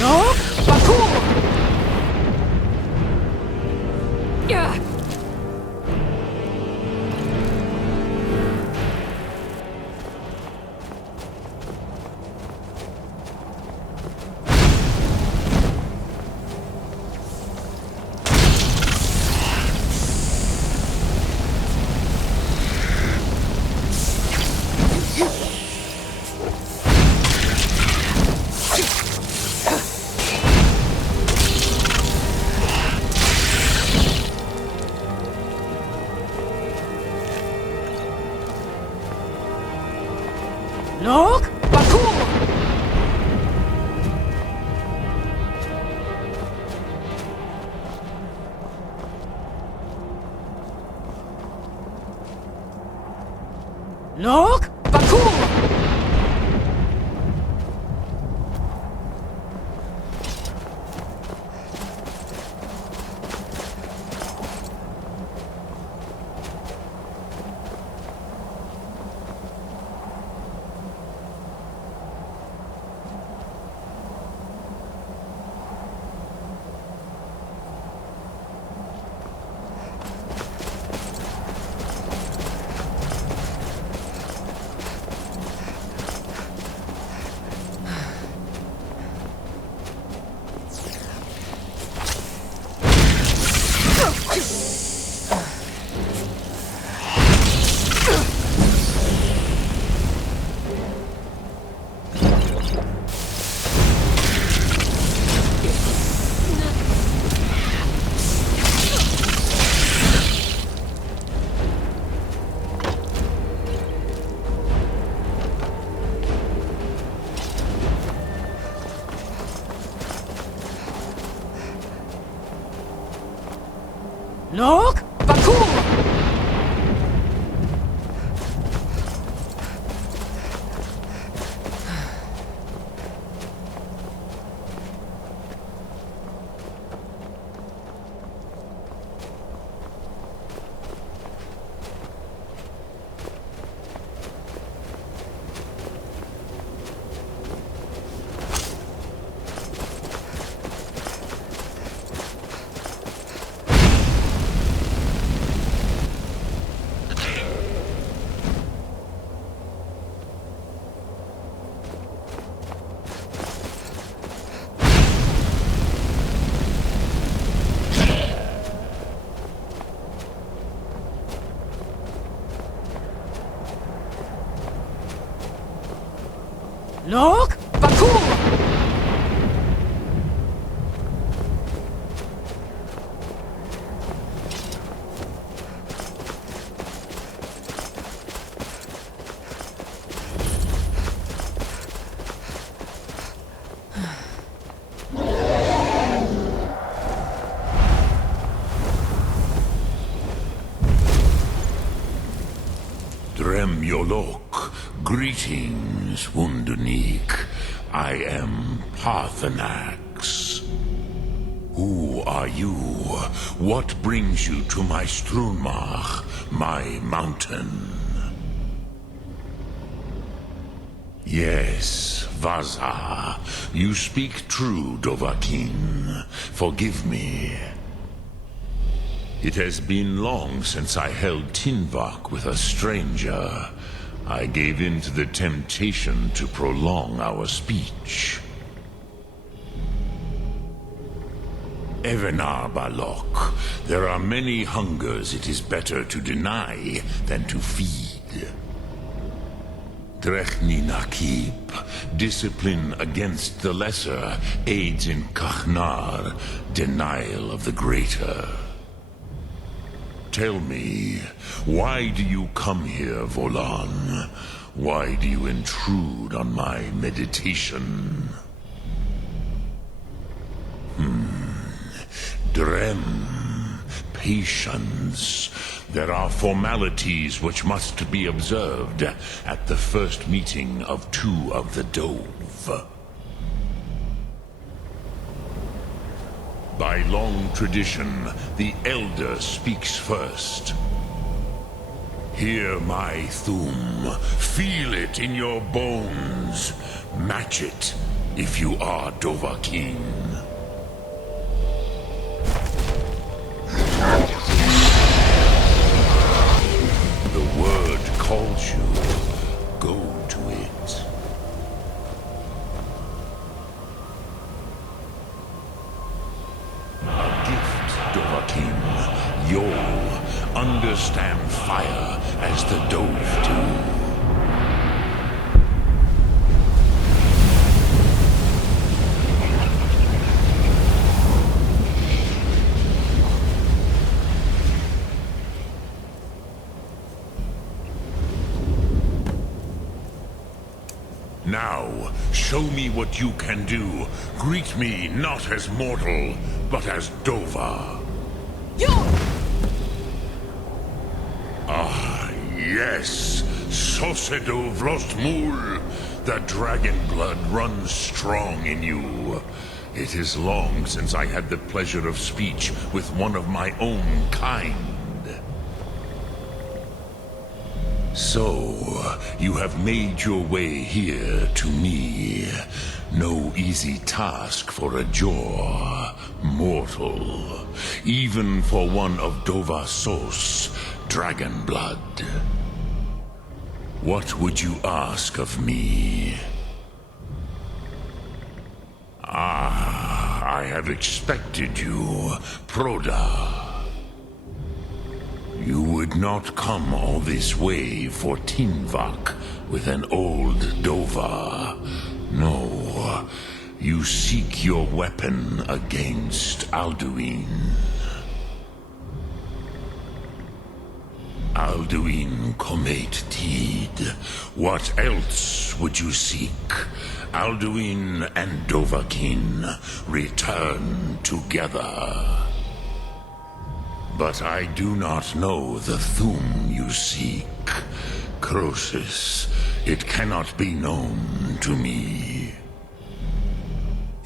Look! Bakur! Look! Bakur! Look! Bakur! Look! Bakul! Look! Bakul! Dremyolok, greetings, Wundernik. I am Parthenax. Who are you? What brings you to my Strunmach, my mountain? Yes, Vaza. You speak true, Dovahkiin. Forgive me. It has been long since I held Tinvak with a stranger. I gave in to the temptation to prolong our speech. Evenar Balok, there are many hungers it is better to deny than to feed. Drechni Nakib, discipline against the lesser aids in Kachnar, denial of the greater. Tell me, why do you come here, Volan? Why do you intrude on my meditation? Drem, patience. There are formalities which must be observed at the first meeting of two of the Dove. By long tradition, the Elder speaks first. Hear my Thum. Feel it in your bones. Match it if you are Dovahkiin. The word calls you. Go to it. A gift, Dovahkiin. You'll understand fire as the Dove do. Now, show me what you can do. Greet me not as mortal, but as Dova. Ah, yes. Sosedo Vrostmul. The dragon blood runs strong in you. It is long since I had the pleasure of speech with one of my own kind. So, you have made your way here to me. No easy task for a Jor, mortal. Even for one of Dovasos, dragon blood. What would you ask of me? Ah, I have expected you, Proda. You would not come all this way for Tinvak with an old Dova. No, you seek your weapon against Alduin. Alduin Comet Tid. What else would you seek? Alduin and Dovahkiin return together. But I do not know the Thum you seek. Croesus, it cannot be known to me.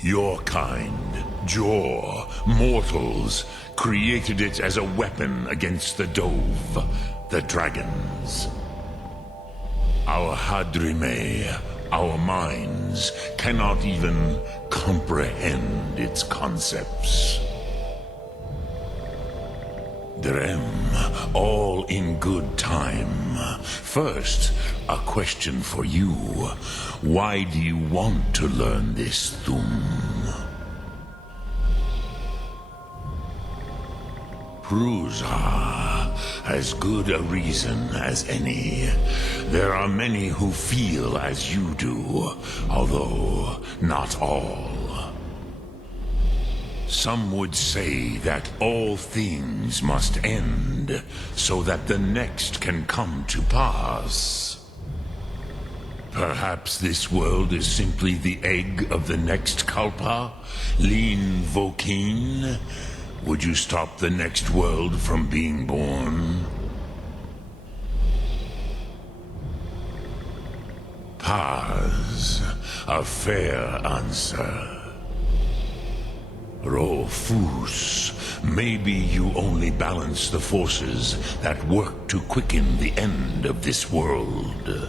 Your kind, Jor, mortals, created it as a weapon against the Dove, the dragons. Our Hadrime, our minds, cannot even comprehend its concepts. Drem, all in good time. First, a question for you. Why do you want to learn this Thum? Prusa, as good a reason as any. There are many who feel as you do, although not all. Some would say that all things must end, so that the next can come to pass. Perhaps this world is simply the egg of the next Kalpa, Lin Vokin. Would you stop the next world from being born? Paz, a fair answer. Rofus, maybe you only balance the forces that work to quicken the end of this world.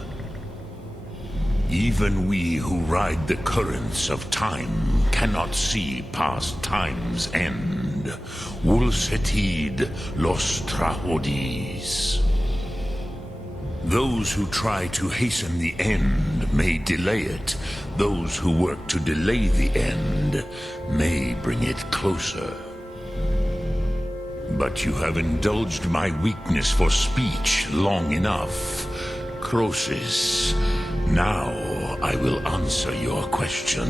Even we who ride the currents of time cannot see past time's end. Wulsetid los trahodis. Those who try to hasten the end may delay it. Those who work to delay the end may bring it closer. But you have indulged my weakness for speech long enough. Croesus, now I will answer your question.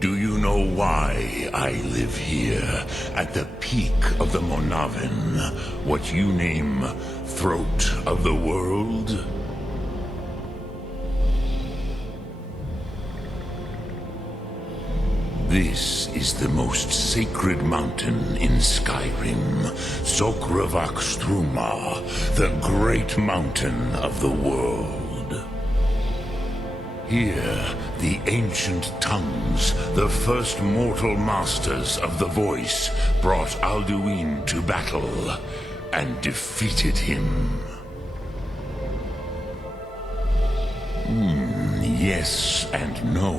Do you know why I live here, at the peak of the Monavin, what you name Throat of the World? This is the most sacred mountain in Skyrim, Sokravak Struma, the great mountain of the world. Here, the ancient tongues, the first mortal masters of the voice, brought Alduin to battle and defeated him. Yes and no.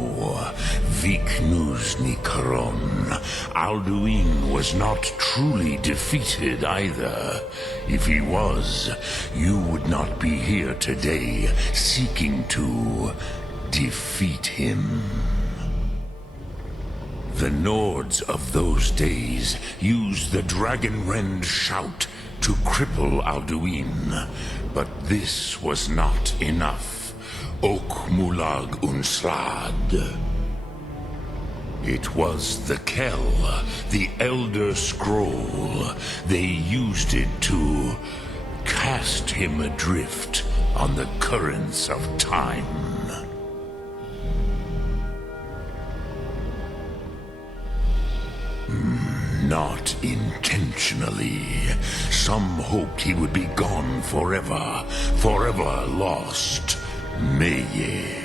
Viknusni Karon. Alduin was not truly defeated either. If he was, you would not be here today seeking to defeat him. The Nords of those days used the Dragonrend shout to cripple Alduin, but this was not enough. Ok Mulag Unslad. It was the Kell, the Elder Scroll. They used it to cast him adrift on the currents of time. Not intentionally. Some hoped he would be gone forever, forever lost. Meye.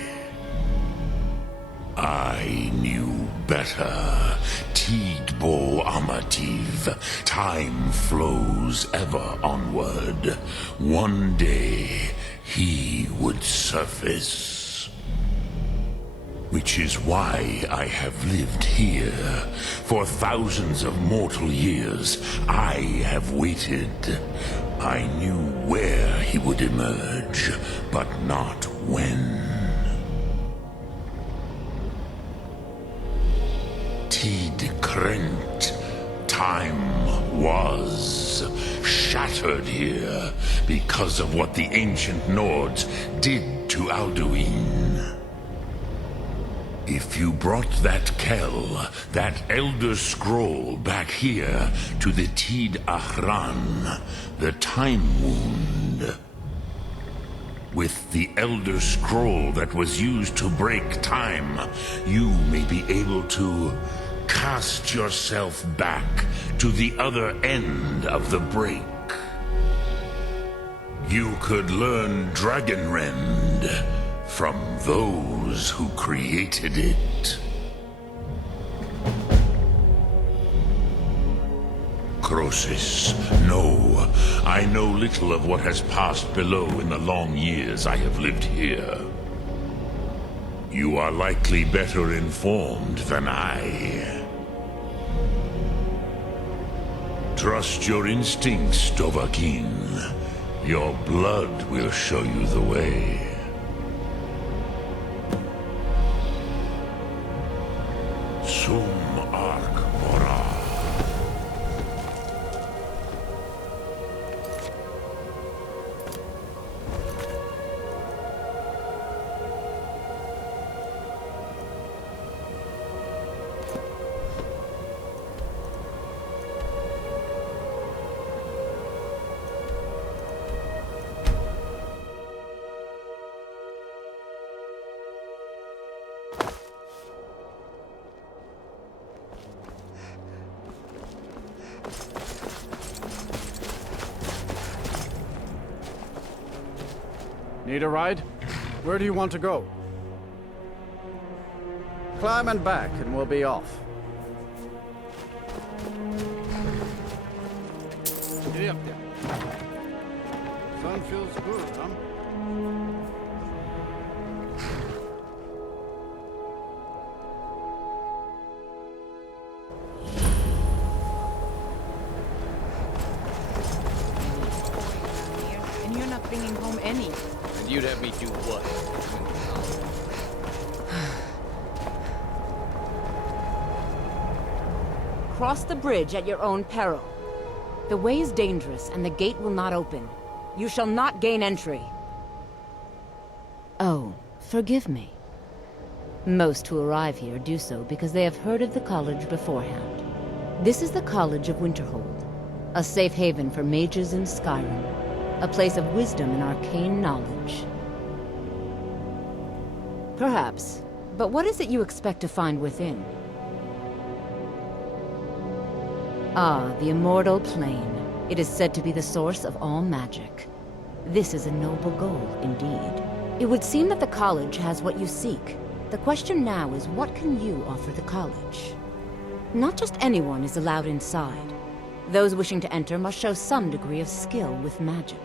I knew better. Tidbo Amativ. Time flows ever onward. One day, he would surface. Which is why I have lived here. For thousands of mortal years, I have waited. I knew where he would emerge, but not when. Tid Krent. Time was shattered here because of what the ancient Nords did to Alduin. If you brought that Kell, that Elder Scroll back here to the Tid Ahran, the Time Wound, with the Elder Scroll that was used to break time, you may be able to cast yourself back to the other end of the break. You could learn Dragonrend from those who created it. Croesus, no. I know little of what has passed below in the long years I have lived here. You are likely better informed than I. Trust your instincts, Dovahkiin. Your blood will show you the way. Sum Arc Mora. Need a ride? Where do you want to go? Climb and back, and we'll be off. Get up there. Sun feels good, huh? And you're not bringing home any. And you'd have me do what? Cross the bridge at your own peril. The way is dangerous, and the gate will not open. You shall not gain entry. Oh, forgive me. Most who arrive here do so because they have heard of the college beforehand. This is the College of Winterhold, a safe haven for mages in Skyrim, a place of wisdom and arcane knowledge. Perhaps, but what is it you expect to find within? Ah, the Immortal Plane. It is said to be the source of all magic. This is a noble goal, indeed. It would seem that the college has what you seek. The question now is, what can you offer the college? Not just anyone is allowed inside. Those wishing to enter must show some degree of skill with magic.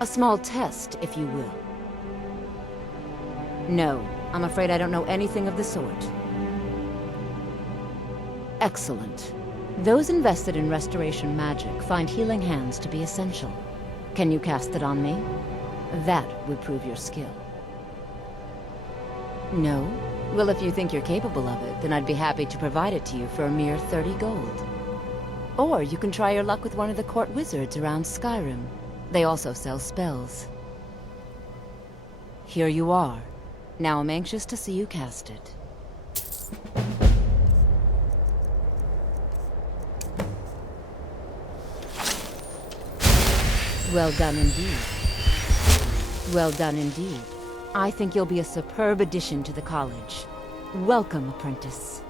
A small test, if you will. No, I'm afraid I don't know anything of the sort. Excellent. Those invested in restoration magic find healing hands to be essential. Can you cast it on me? That would prove your skill. No? Well, if you think you're capable of it, then I'd be happy to provide it to you for a mere 30 gold. Or you can try your luck with one of the court wizards around Skyrim. They also sell spells. Here you are. Now I'm anxious to see you cast it. Well done indeed. Well done indeed. I think you'll be a superb addition to the college. Welcome, apprentice.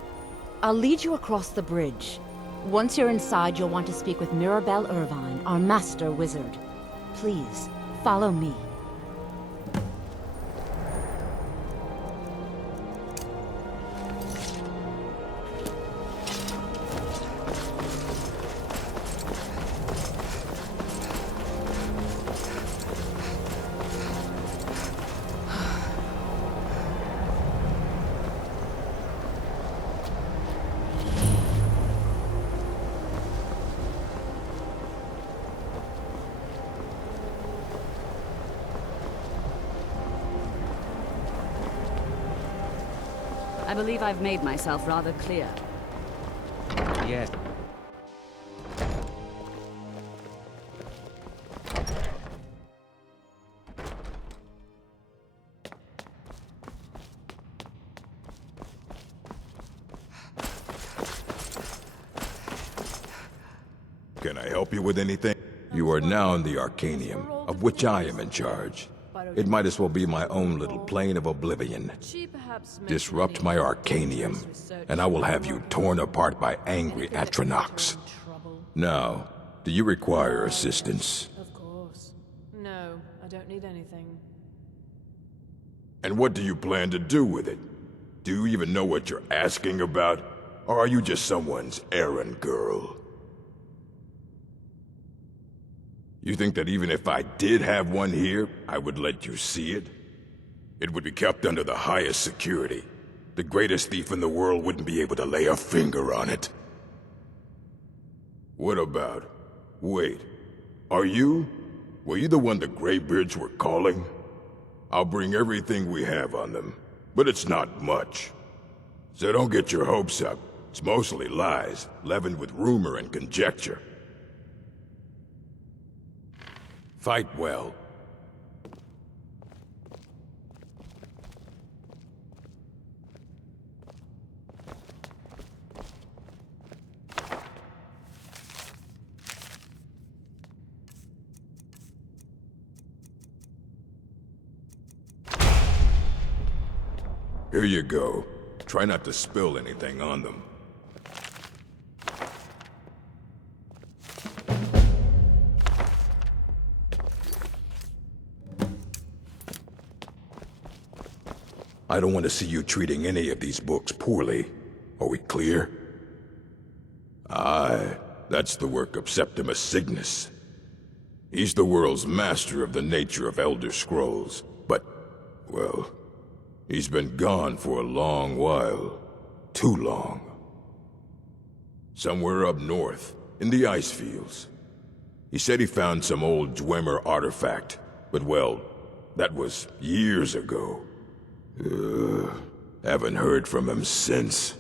I'll lead you across the bridge. Once you're inside, you'll want to speak with Mirabelle Irvine, our master wizard. Please, follow me. I believe I've made myself rather clear. Yes. Can I help you with anything? You are now in the Arcanium, of which I am in charge. It might as well be my own little plane of oblivion. Disrupt my Arcanium, and I will have you torn apart by angry Atronachs. Now, do you require assistance? Of course. No, I don't need anything. And what do you plan to do with it? Do you even know what you're asking about? Or are you just someone's errand girl? You think that even if I did have one here, I would let you see it? It would be kept under the highest security. The greatest thief in the world wouldn't be able to lay a finger on it. What about... Wait. Are you? Were you the one the Greybeards were calling? I'll bring everything we have on them, but it's not much. So don't get your hopes up. It's mostly lies, leavened with rumor and conjecture. Fight well. Here you go. Try not to spill anything on them. I don't want to see you treating any of these books poorly. Are we clear? Aye, that's the work of Septimus Cygnus. He's the world's master of the nature of Elder Scrolls, but, well, he's been gone for a long while. Too long. Somewhere up north, in the ice fields. He said he found some old Dwemer artifact, but well, that was years ago. Haven't heard from him since.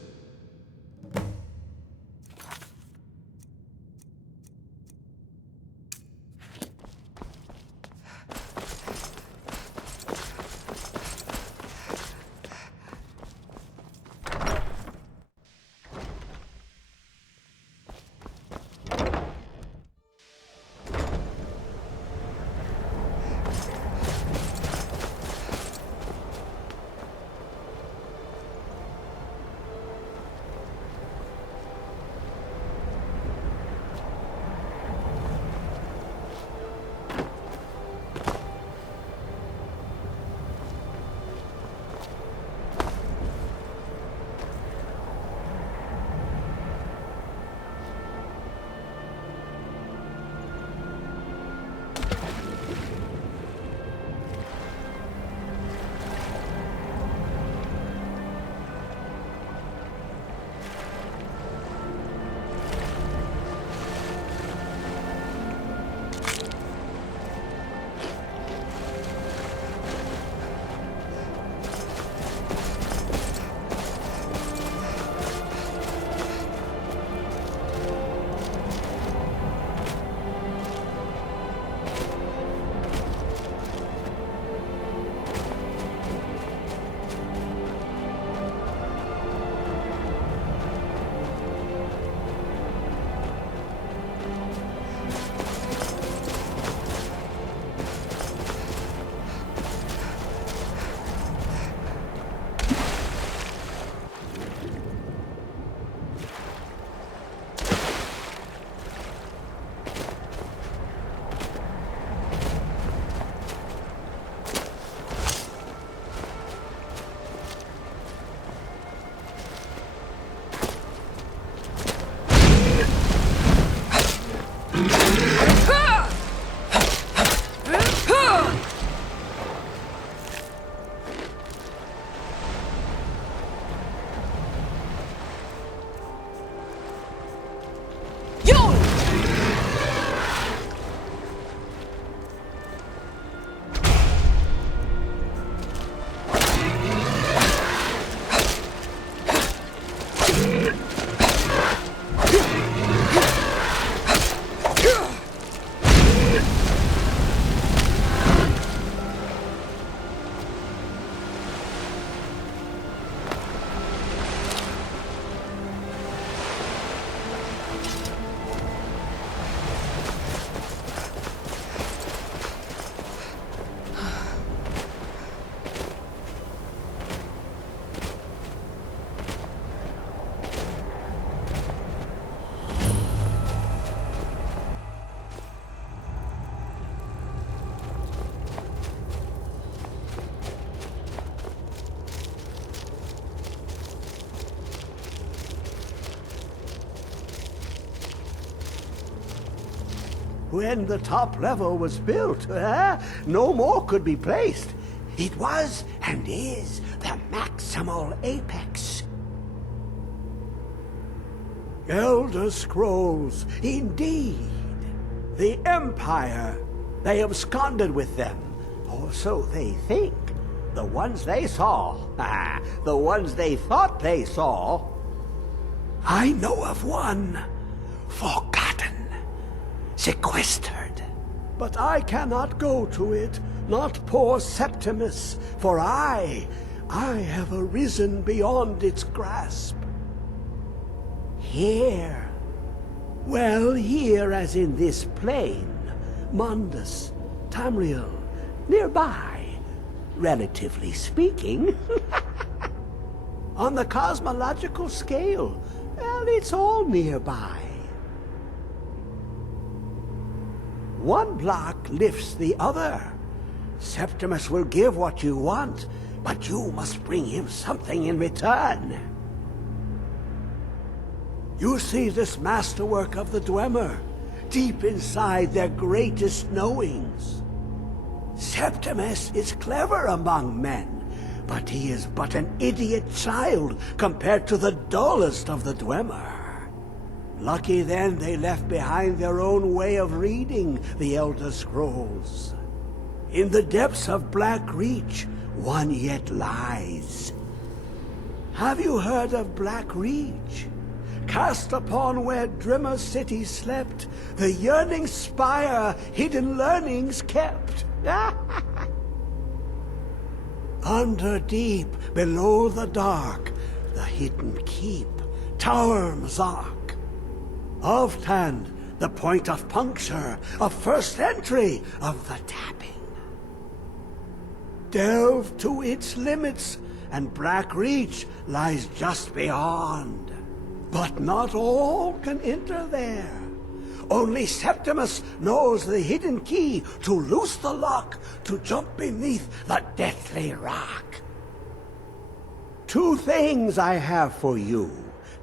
When the top level was built, no more could be placed. It was and is the maximal apex. Elder Scrolls, indeed. The Empire. They absconded with them, or so they think. The ones they saw, the ones they thought they saw. I know of one, forgotten, sequestered. But I cannot go to it, not poor Septimus, for I have arisen beyond its grasp. Here, well, here as in this plain, Mundus, Tamriel, nearby, relatively speaking. On the cosmological scale, well, it's all nearby. One block lifts the other. Septimus will give what you want, but you must bring him something in return. You see this masterwork of the Dwemer, deep inside their greatest knowings. Septimus is clever among men, but he is but an idiot child compared to the dullest of the Dwemer. Lucky then they left behind their own way of reading the Elder Scrolls. In the depths of Black Reach, one yet lies. Have you heard of Black Reach? Cast upon where Drimmer City slept, the yearning spire hidden learnings kept. Under deep, below the dark, the hidden keep, Tower Mazark. Oftand, the point of puncture, of first entry of the tapping. Delve to its limits, and Black Reach lies just beyond. But not all can enter there. Only Septimus knows the hidden key to loose the lock, to jump beneath the deathly rock. Two things I have for you,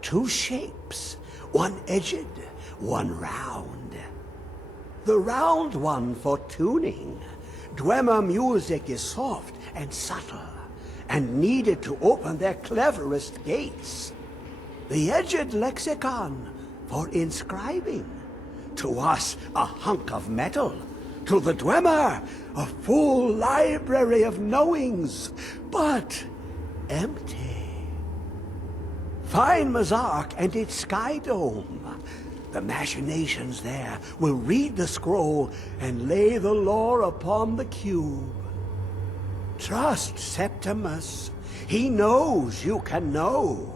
two shapes, one edged, one round. The round one for tuning. Dwemer music is soft and subtle, and needed to open their cleverest gates. The edged lexicon for inscribing. To us, a hunk of metal. To the Dwemer, a full library of knowings, but empty. Find Mazark and its sky dome. The machinations there will read the scroll and lay the lore upon the cube. Trust Septimus. He knows you can know.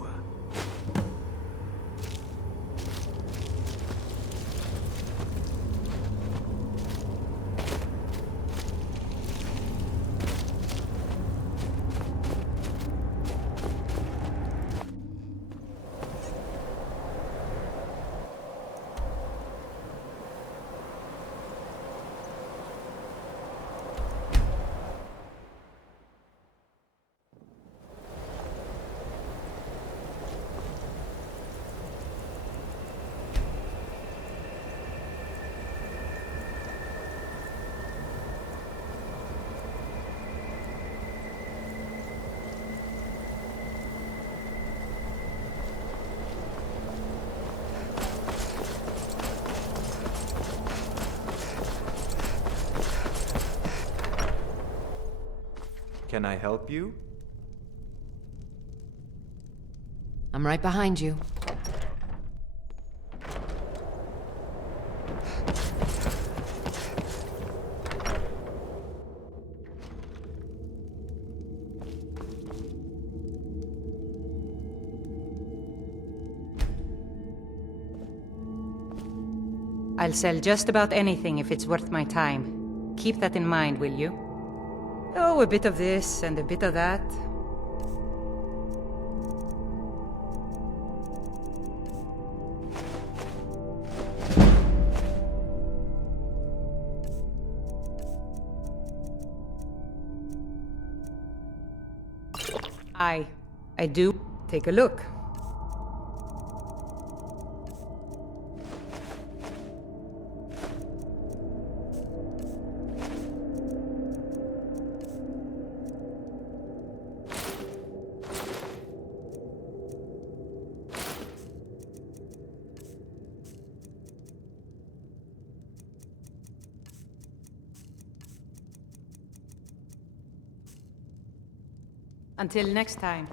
Can I help you? I'm right behind you. I'll sell just about anything if it's worth my time. Keep that in mind, will you? Oh, a bit of this and a bit of that. I do. Take a look. Until next time.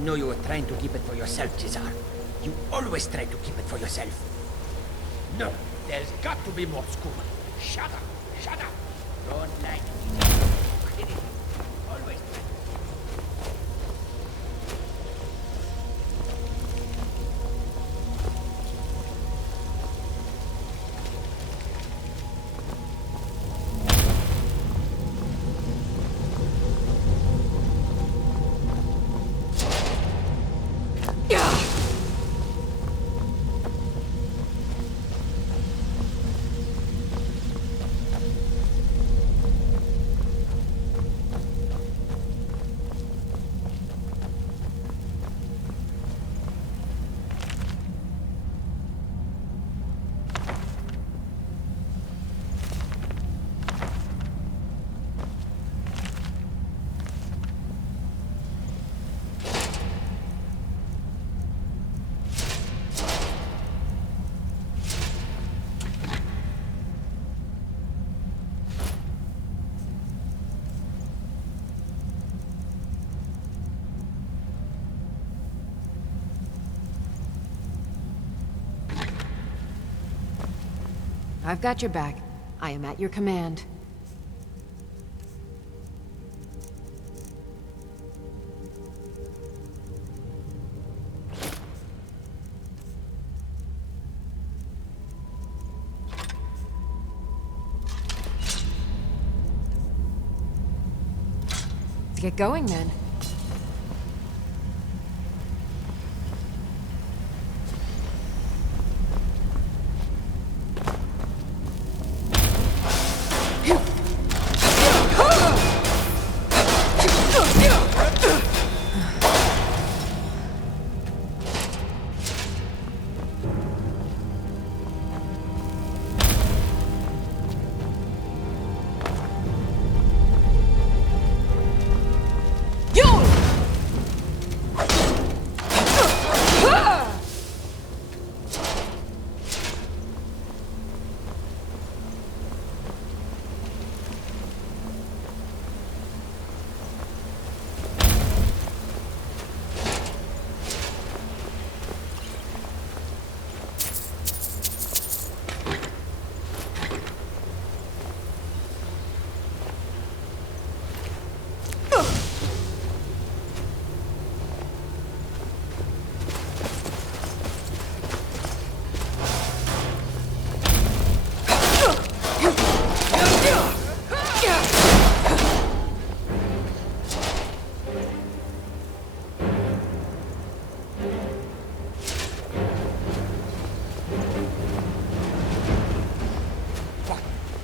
know you were trying to keep it for yourself, Cesar. You always try to keep it for yourself. No, there's got to be more scuba. Shut up! Shut up! Don't like it. Always try. I've got your back. I am at your command. Let's get going then.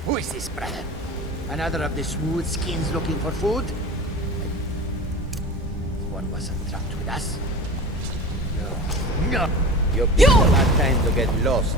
Who is this, brother? Another of the smooth skins looking for food? One wasn't trapped with us. No. No! Your people have time to get lost.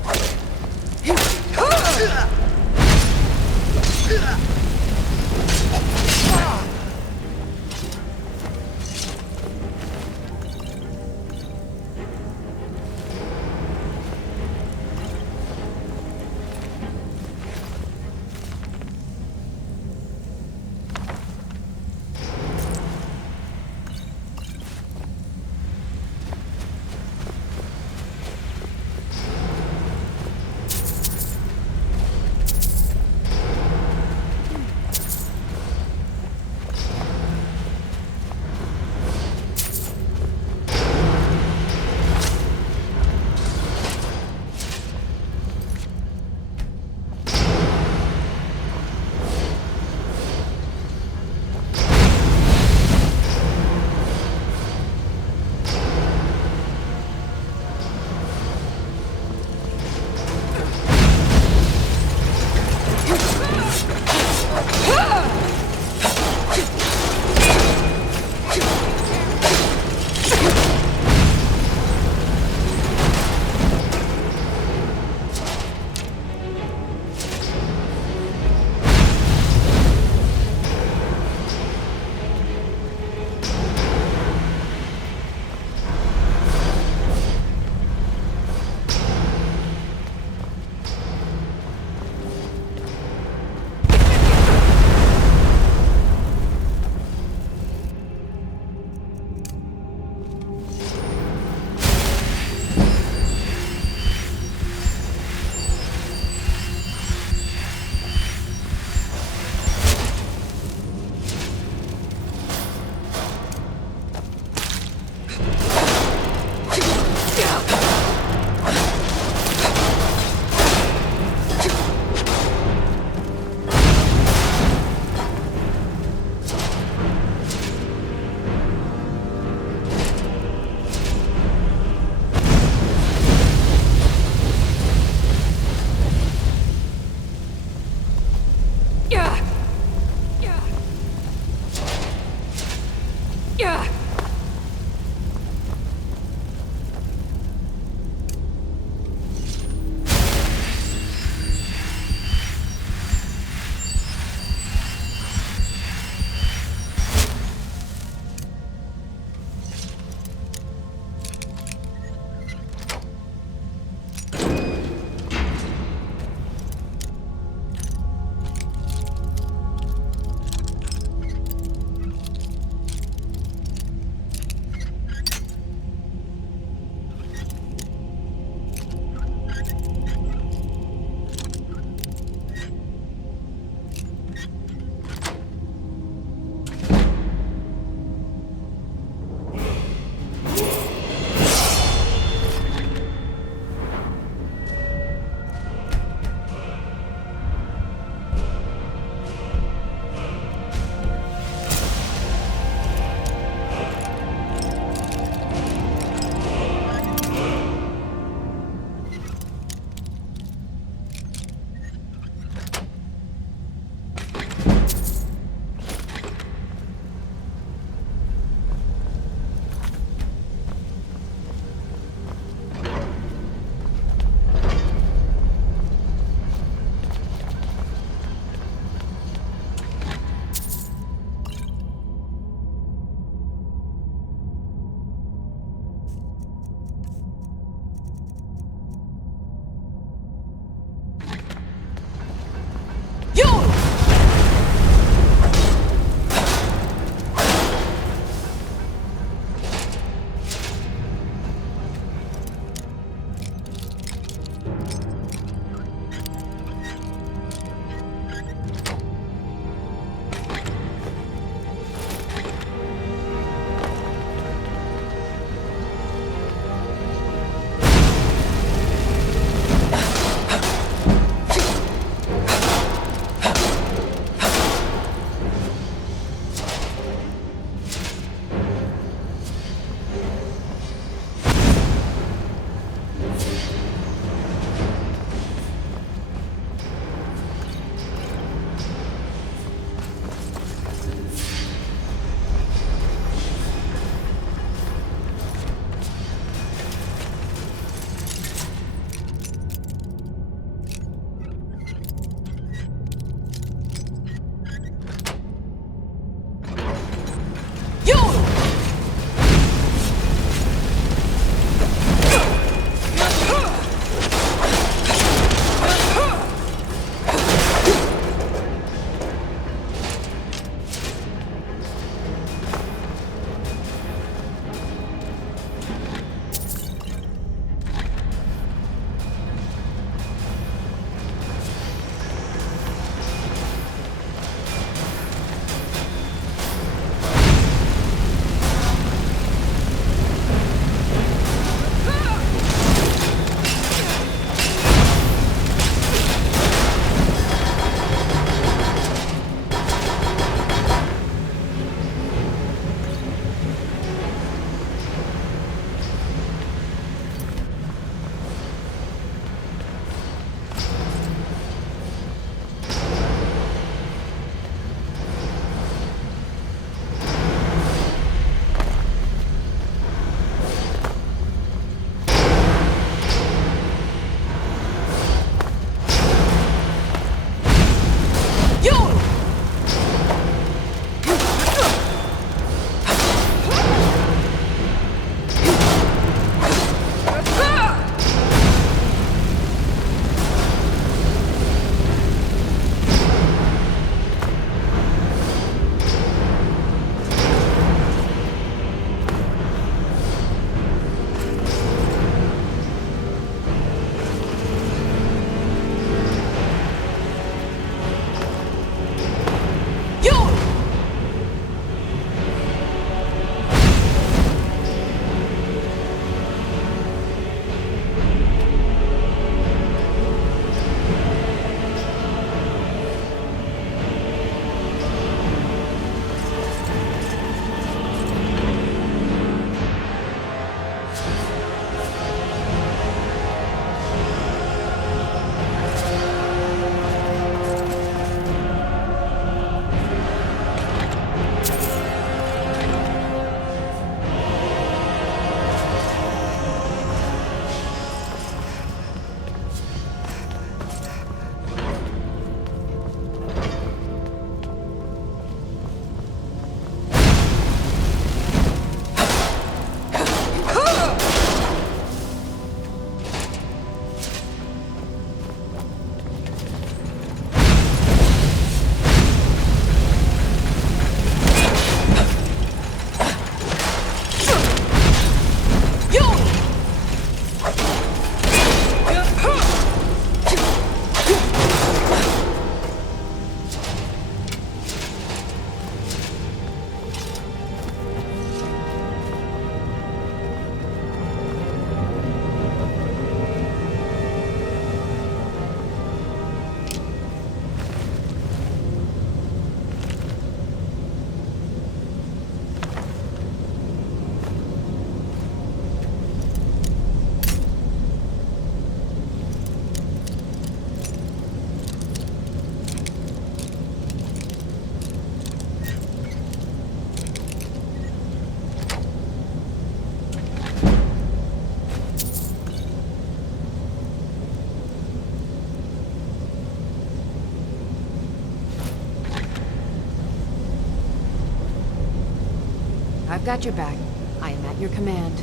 I've got your back. I am at your command.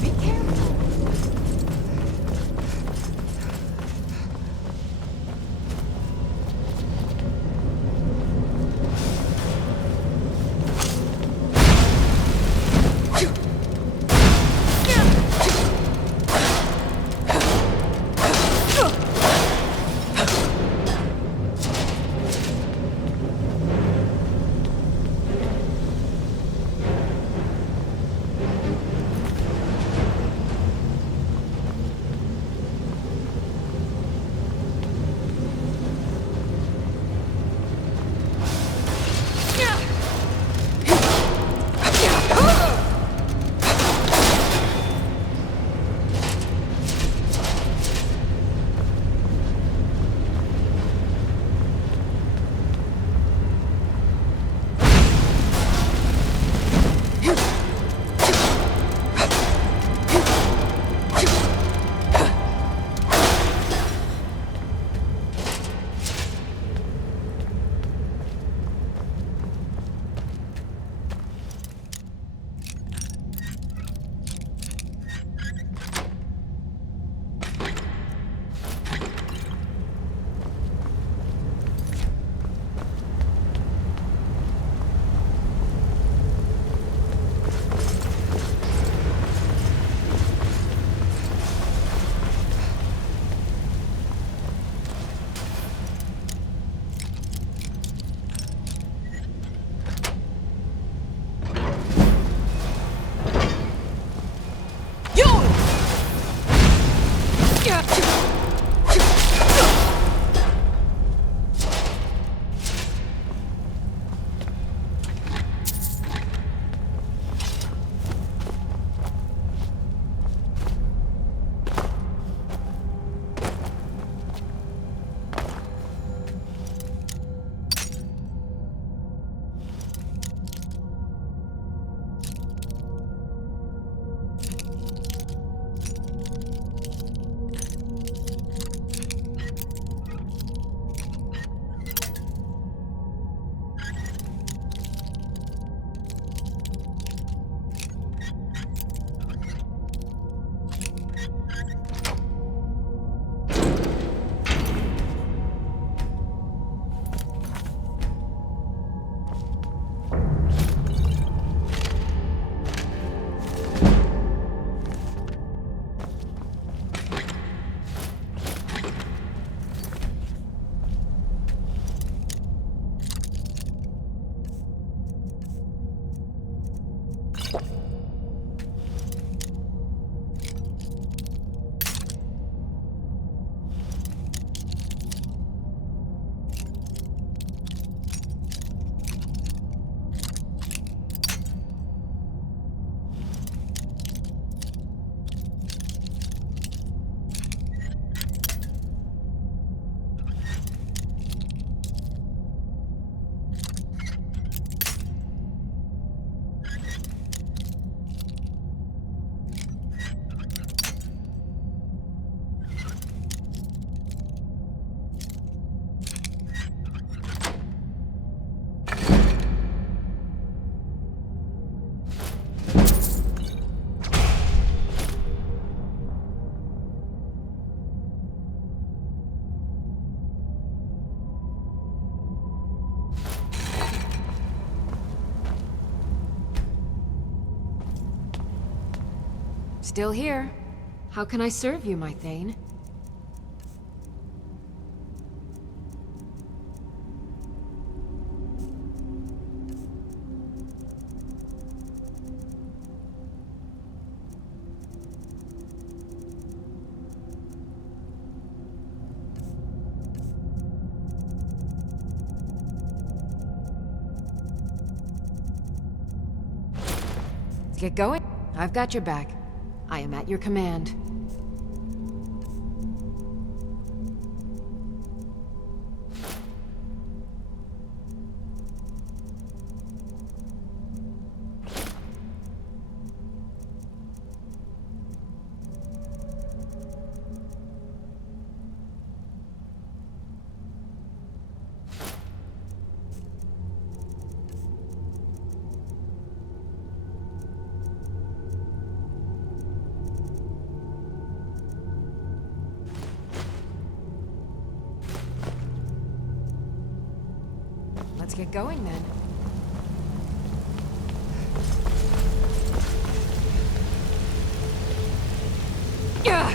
Be careful. Still here. How can I serve you, my Thane? Let's get going. I've got your back. I am at your command. get going then. Yeah.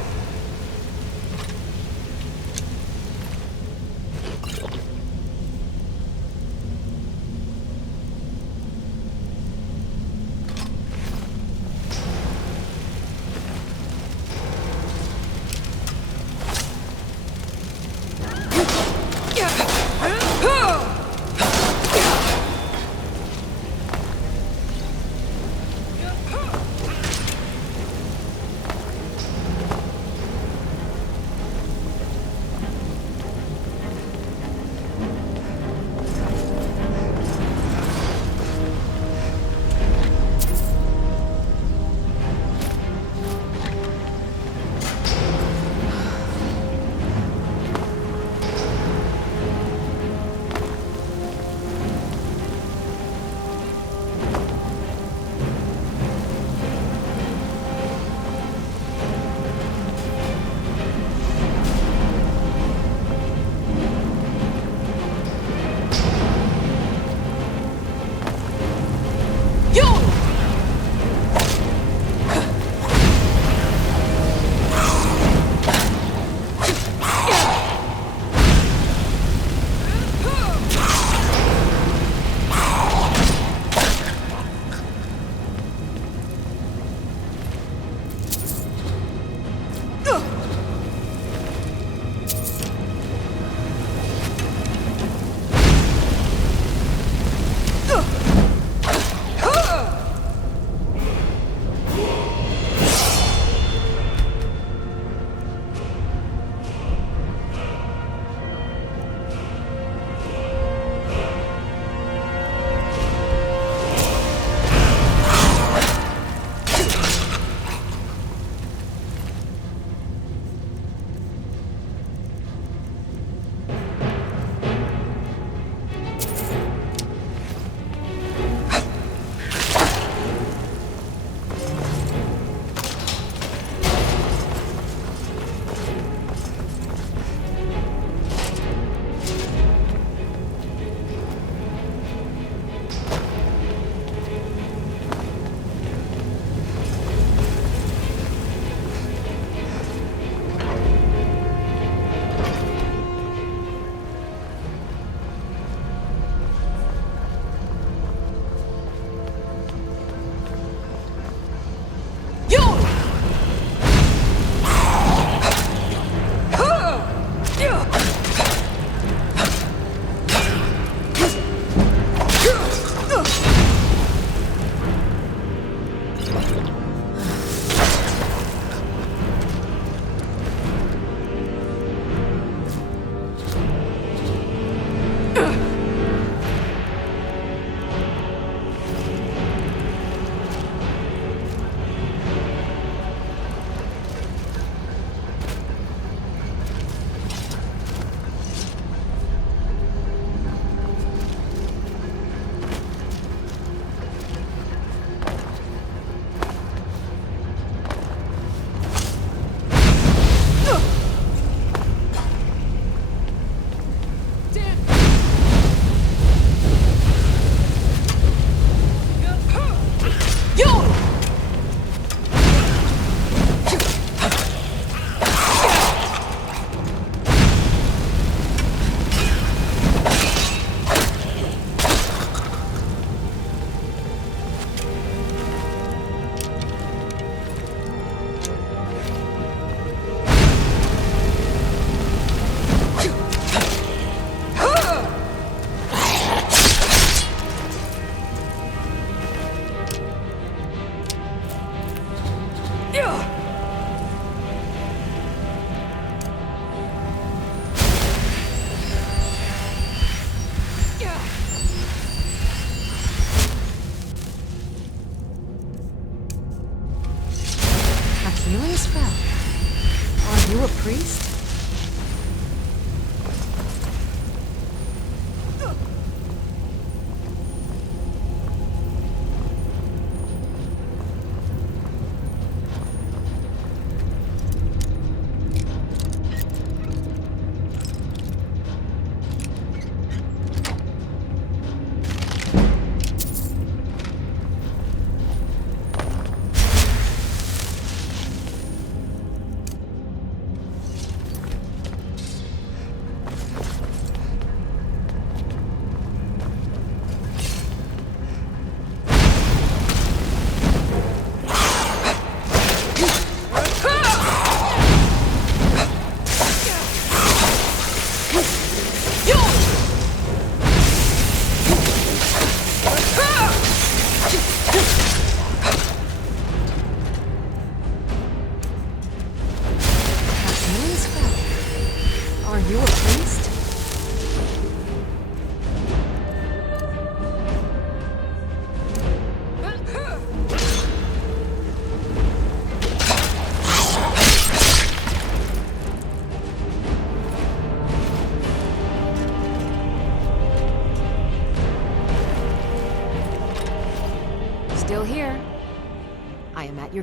healing spell. Are you a priest?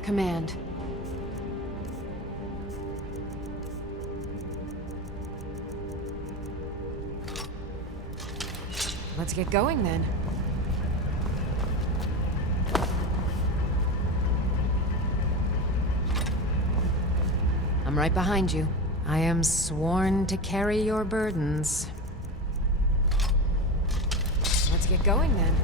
command. Let's get going then. I'm right behind you. I am sworn to carry your burdens. Let's get going then.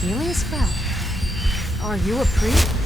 Healing spell. Are you a priest?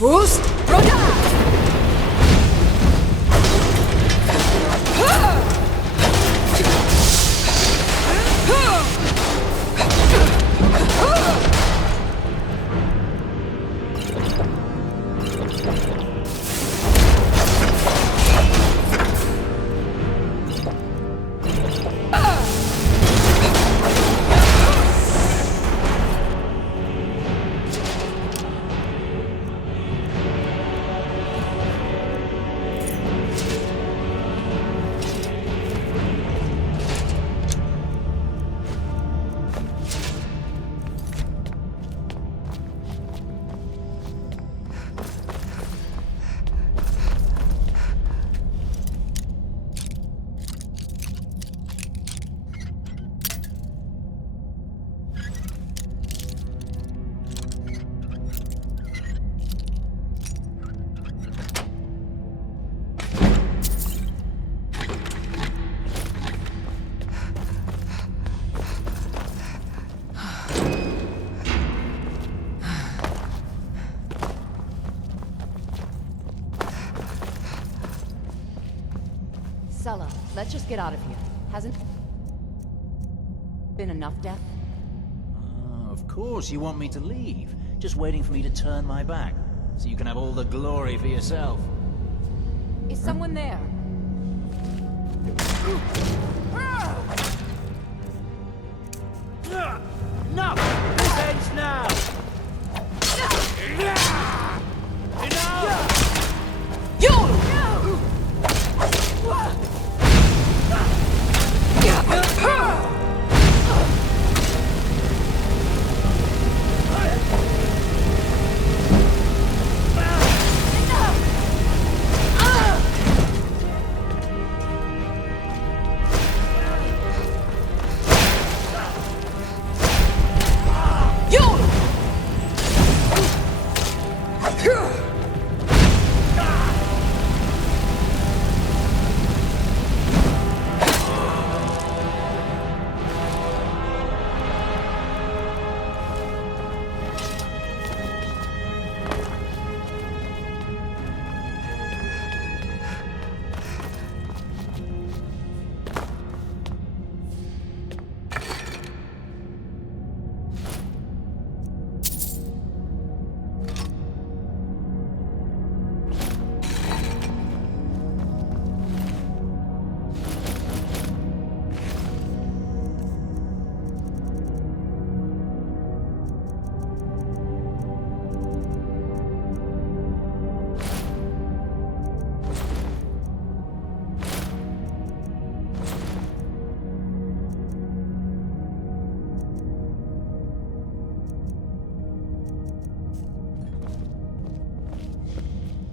Boost! Roda! Sella, let's just get out of here. Hasn't been enough death? Of course you want me to leave. Just waiting for me to turn my back, so you can have all the glory for yourself. Is someone there? No! This ends now!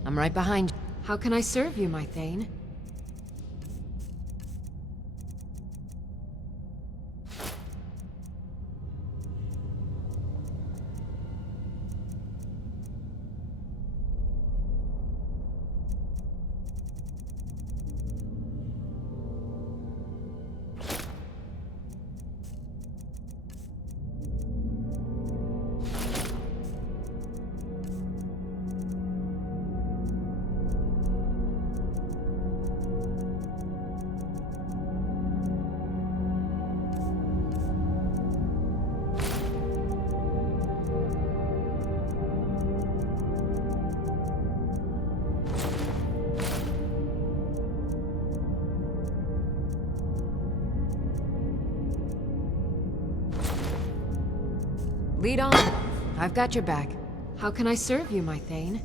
I'm right behind you. How can I serve you, my Thane? Lead on. I've got your back. How can I serve you, my Thane?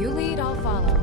You lead, I'll follow.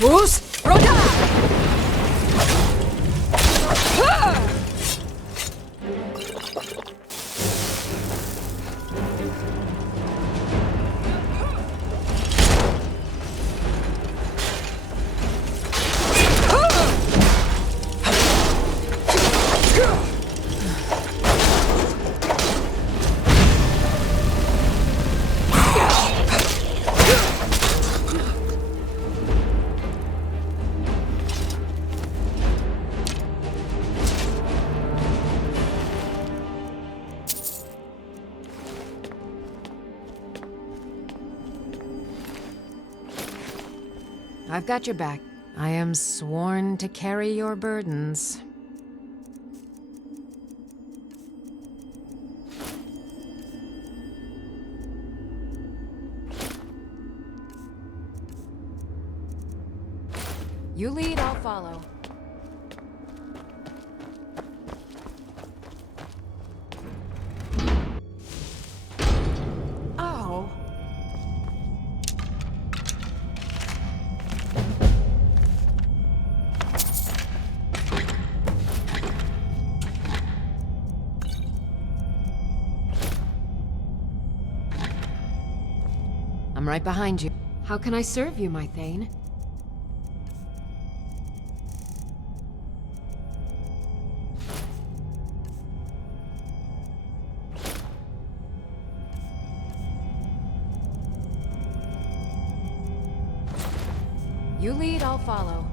Boost! Roda! I've got your back. I am sworn to carry your burdens. You lead, I'll follow. Oh. I'm right behind you. How can I serve you, my Thane? You lead, I'll follow.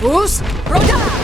Bus, Roda!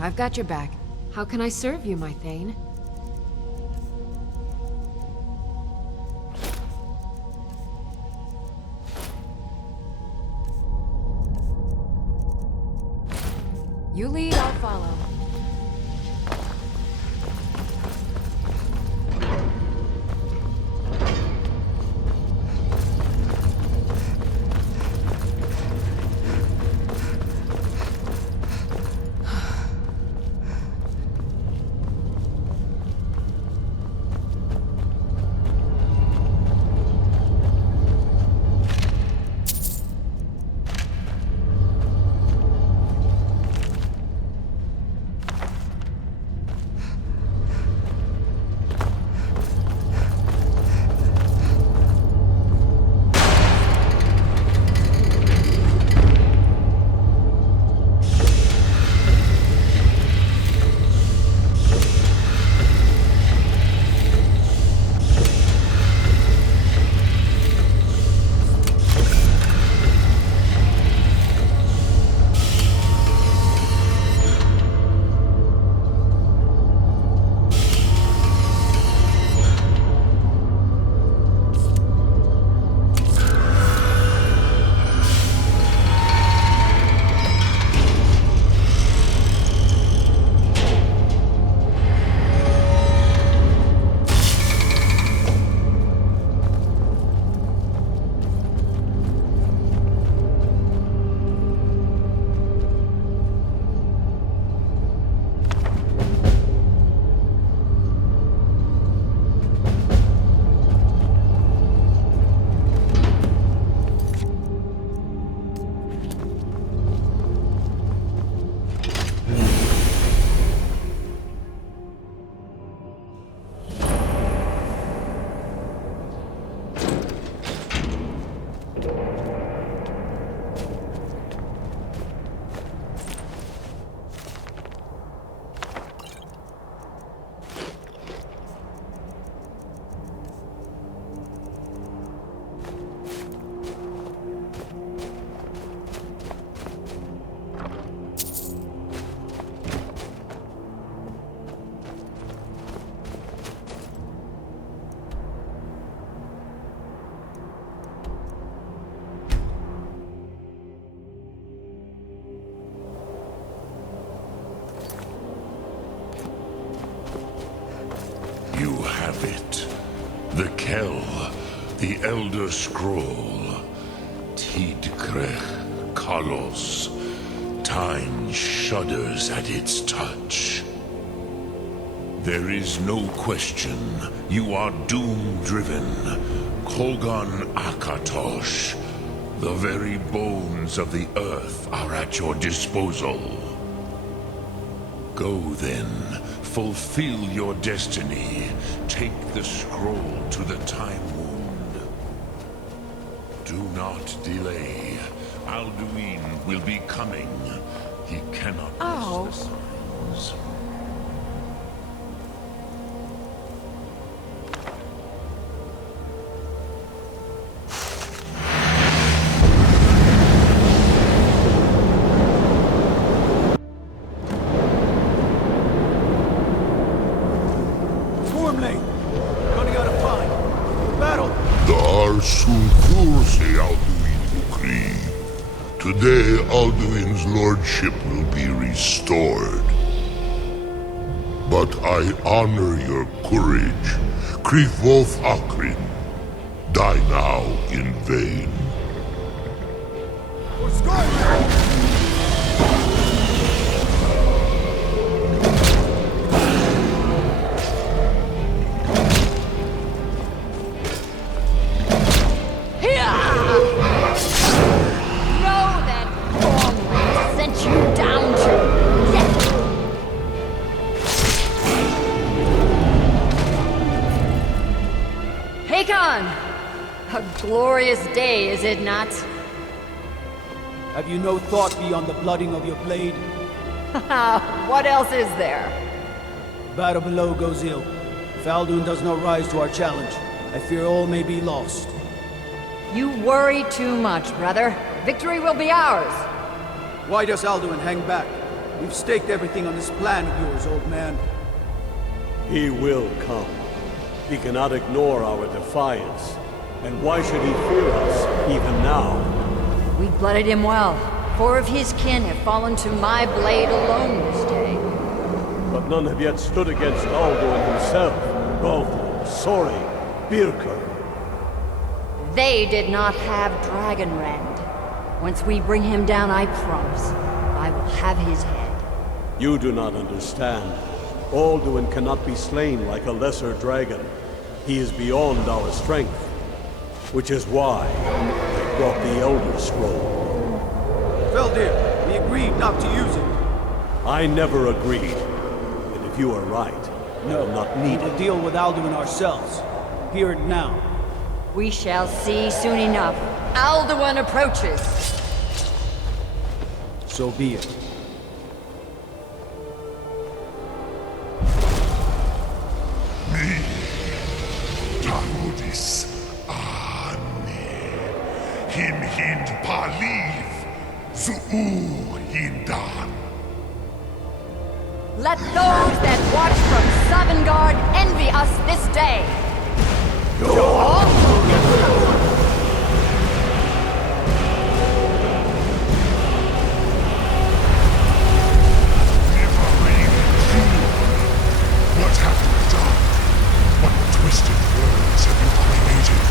I've got your back. How can I serve you, my Thane? You lead, I'll follow. the Elder Scroll. Tidkrech Kalos. Time shudders at its touch. There is no question. You are doom-driven. Kogan Akatosh. The very bones of the earth are at your disposal. Go then. Fulfill your destiny. Take the scroll to the Time Wound. Do not delay. Alduin will be coming. He cannot miss the signs. Today, Alduin's lordship will be restored. But I honor your courage. Krivvolf Akrin. Die now in vain. For Skyrim! A glorious day, is it not? Have you no thought beyond the blooding of your blade? What else is there? Battle below goes ill. If Alduin does not rise to our challenge, I fear all may be lost. You worry too much, brother. Victory will be ours. Why does Alduin hang back? We've staked everything on this plan of yours, old man. He will come. He cannot ignore our defiance. And why should he fear us, even now? We blooded him well. 4 of his kin have fallen to my blade alone this day. But none have yet stood against Alduin himself. Gulfur, Sori, Birker. They did not have Dragonrend. Once we bring him down, I promise, I will have his head. You do not understand. Alduin cannot be slain like a lesser dragon. He is beyond our strength. Which is why I brought the Elder Scroll. Feldir, we agreed not to use it. I never agreed. And if you are right, no, I will not need to deal with Alduin ourselves. Here and now. We shall see soon enough. Alduin approaches. So be it. Me, Tarudis. Him hind paliv, zuu hindan. Let those that watch from Sovngarde envy us this day. What have you done? What twisted words have you created?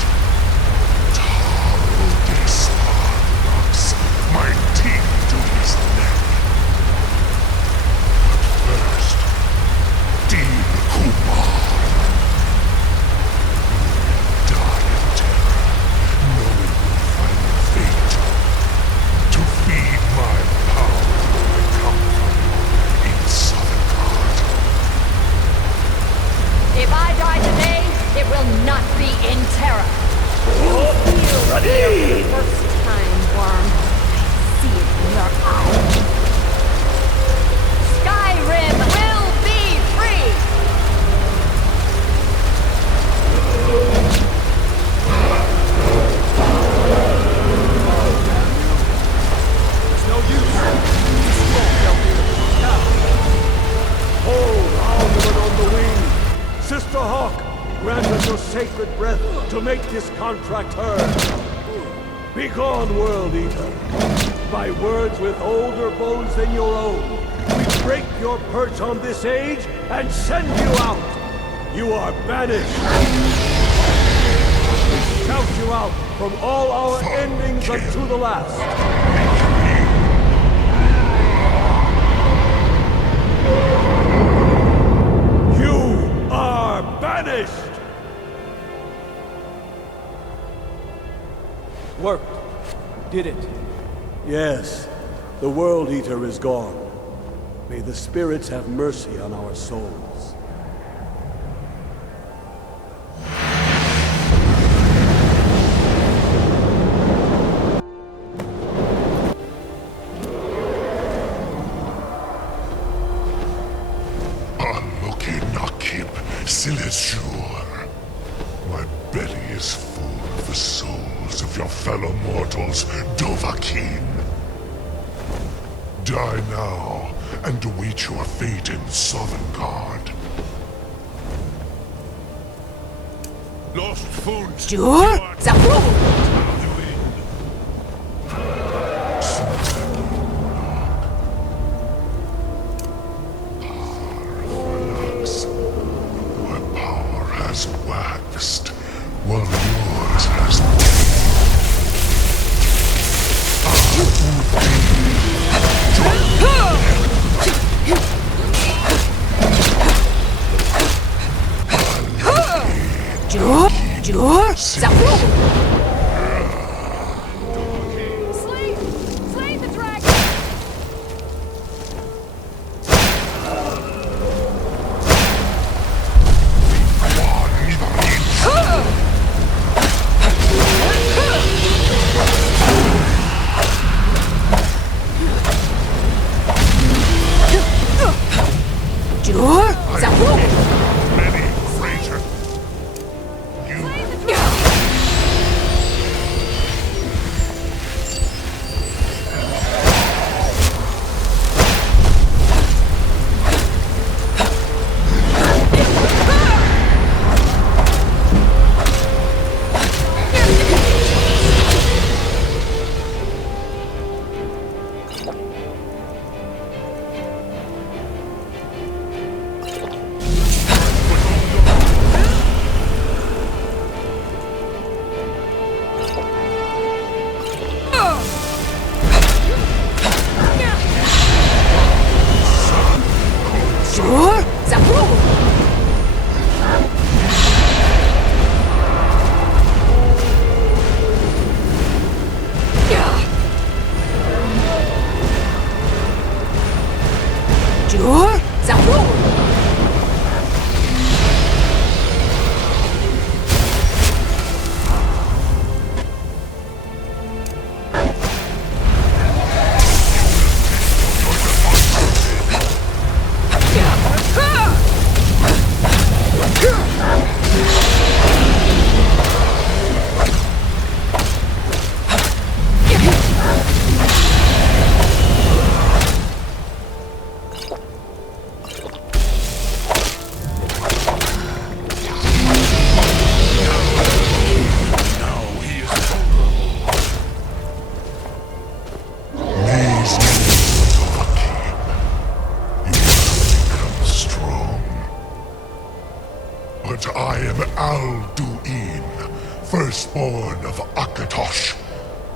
My teeth to his neck. But first, Dean Kumar. You will die in terror, knowing your final fate. To feed my power, I come from you in Sovngarde. If I die today, it will not be in terror. You feel fear for the first time, worm. See it in your eyes. Skyrim will be free! There's no use. Hold Alduin on the wing! Sister Hawk, grant us your sacred breath to make this contract heard. Begone, World Eater. By words with older bones than your own, we break your perch on this age and send you out. You are banished. from all our endings unto the last. You are banished! Worked. Did it. Yes, the World Eater is gone. May the spirits have mercy on our souls. My belly is full of the souls of your fellow mortals, Dovahkiin. Die now, and await your fate in Sovngarde. Lost Fund! Sure, Where power has waxed, while yours has Slay the dragon! But I am Alduin, firstborn of Akatosh,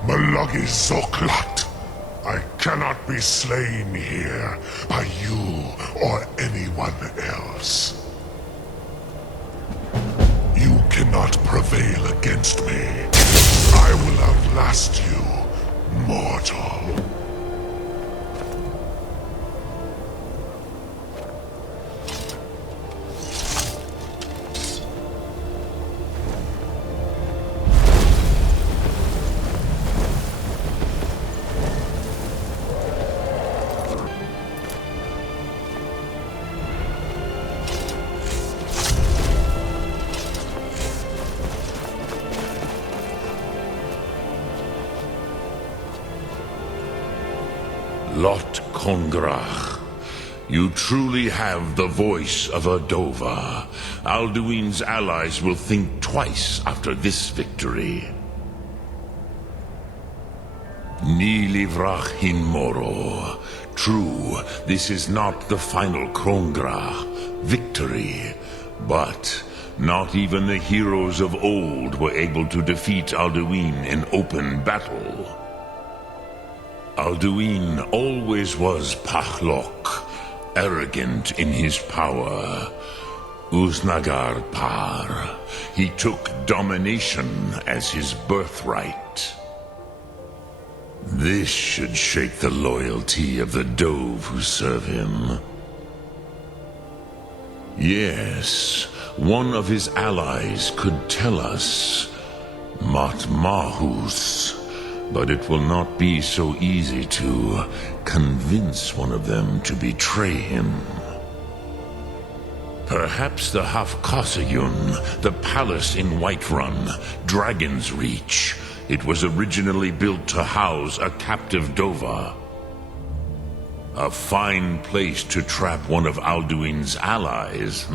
Malagi Zoklat. I cannot be slain here by you or anyone else. You cannot prevail against me. I will outlast you, mortal. Lot Kongrach, you truly have the voice of a Dova. Alduin's allies will think twice after this victory. Ni livrach hin moro. True, this is not the final Kongrach victory, but Not even the heroes of old were able to defeat Alduin in open battle. Alduin always was Pahlok, arrogant in his power. Uznagar Par. He took domination as his birthright. This should shake the loyalty of the Dove who serve him. Yes, one of his allies could tell us. Matmahus. But it will not be so easy to convince one of them to betray him. Perhaps the Hafkasayun, the palace in Whiterun, Dragon's Reach. It was originally built to house a captive Dova. A fine place to trap one of Alduin's allies,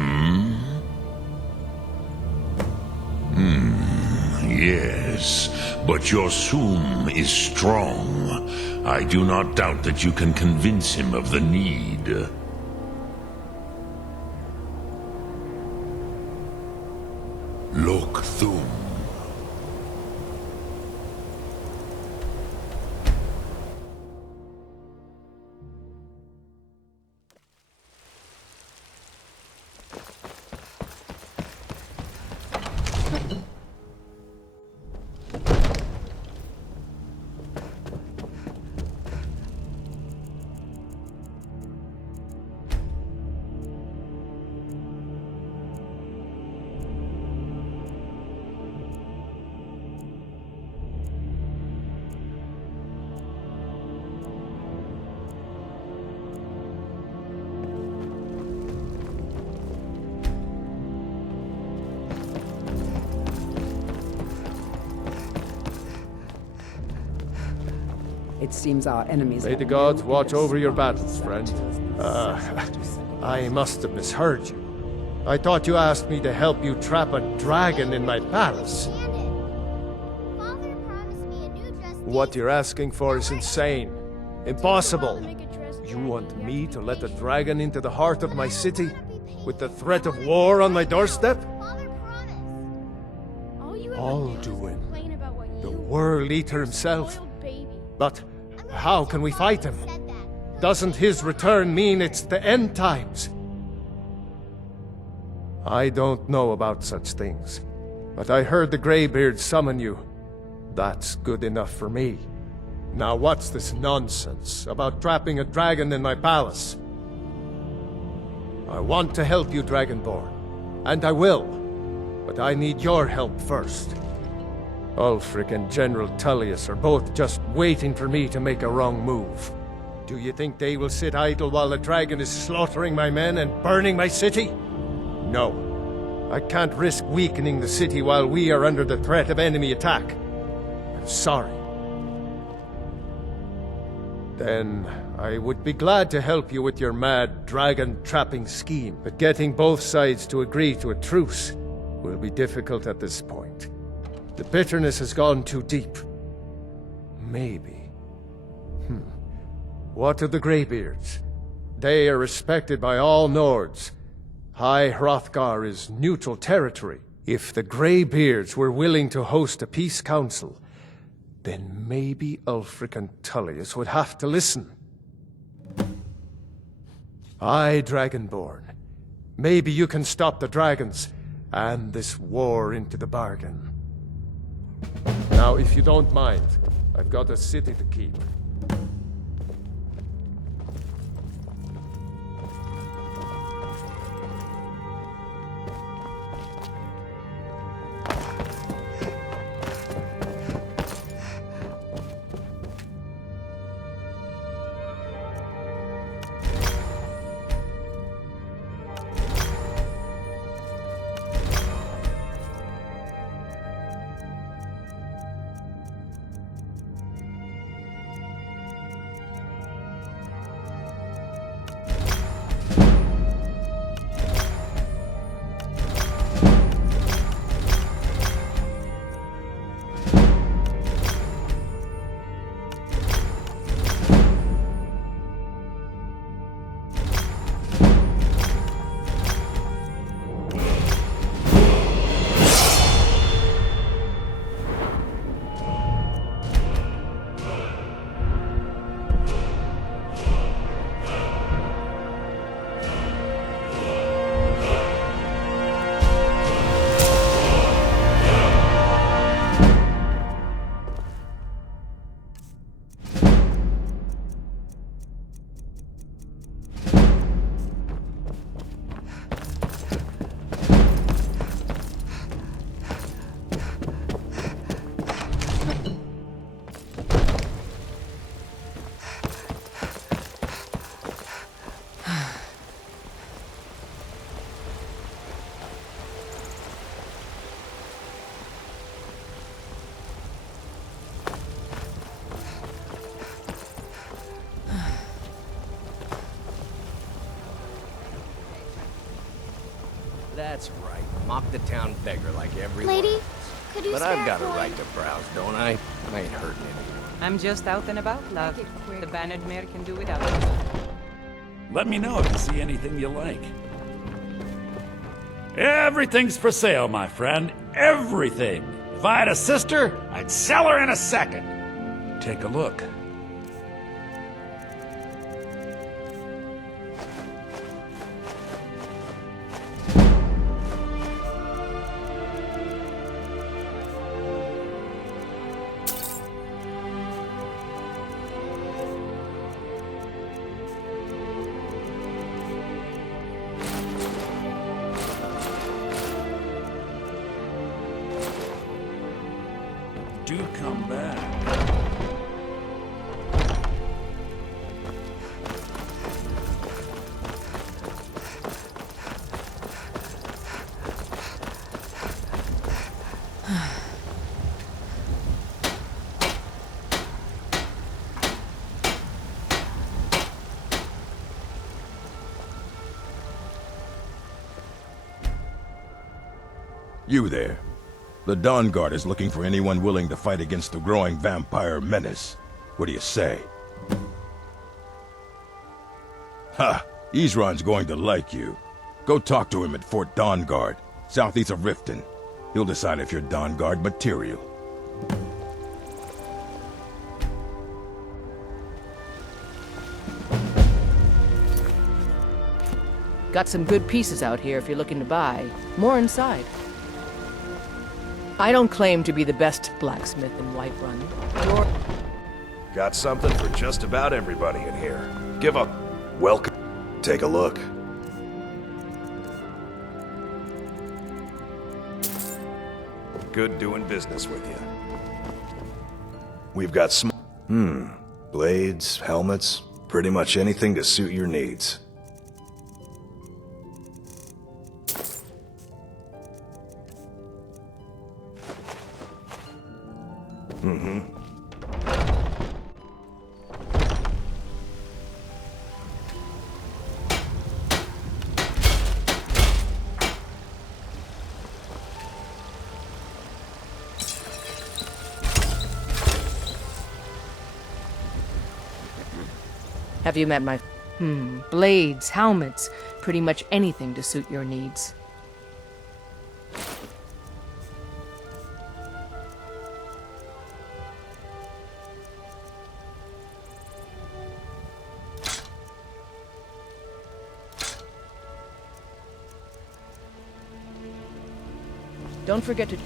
Yes, but your Sum is strong. I do not doubt that you can convince him of the need. Lok Thum. It seems our enemies... May the gods watch over your battles, friend. I must have misheard you. I thought you asked me to help you trap a dragon in my palace. What you're asking for is insane. Impossible. You want me to let a dragon into the heart of my city? With the threat of war on my doorstep? Alduin. The World Eater himself. But how can we fight him? Doesn't his return mean it's the end times? I don't know about such things, but I heard the Greybeard summon you. That's good enough for me. Now what's this nonsense about trapping a dragon in my palace? I want to help you, Dragonborn, and I will, but I need your help first. Ulfric and General Tullius are both just waiting for me to make a wrong move. Do you think they will sit idle while the dragon is slaughtering my men and burning my city? No. I can't risk weakening the city while we are under the threat of enemy attack. I'm sorry. Then I would be glad to help you with your mad dragon-trapping scheme, but getting both sides to agree to a truce will be difficult at this point. The bitterness has gone too deep. Maybe. What of the Greybeards? They are respected by all Nords. High Hrothgar is neutral territory. If the Greybeards were willing to host a peace council, then maybe Ulfric and Tullius would have to listen. Aye, Dragonborn. Maybe you can stop the dragons, and this war into the bargain. Now, if you don't mind, I've got a city to keep. Mock the town beggar like everyone Lady, else. could you But spare I've got a coin? right to browse, don't I? I ain't hurting anyone. I'm just out and about, love. The Bannered Mare can do without me. Let me know if you see anything you like. Everything's for sale, my friend. Everything. If I had a sister, I'd sell her in a second. Take a look. Do come back. You there. The Dawn Guard is looking for anyone willing to fight against the growing vampire menace. What do you say? Ha! Isran's going to like you. Go talk to him at Fort Dawn Guard, southeast of Riften. He'll decide if you're Dawn Guard material. Got some good pieces out here if you're looking to buy. More inside. I don't claim to be the best blacksmith in Whiterun. Got something for just about everybody in here. Give up. Welcome. Take a look. Good doing business with you. We've got blades, helmets, pretty much anything to suit your needs. Have you met my... blades, helmets, pretty much anything to suit your needs. Don't forget to...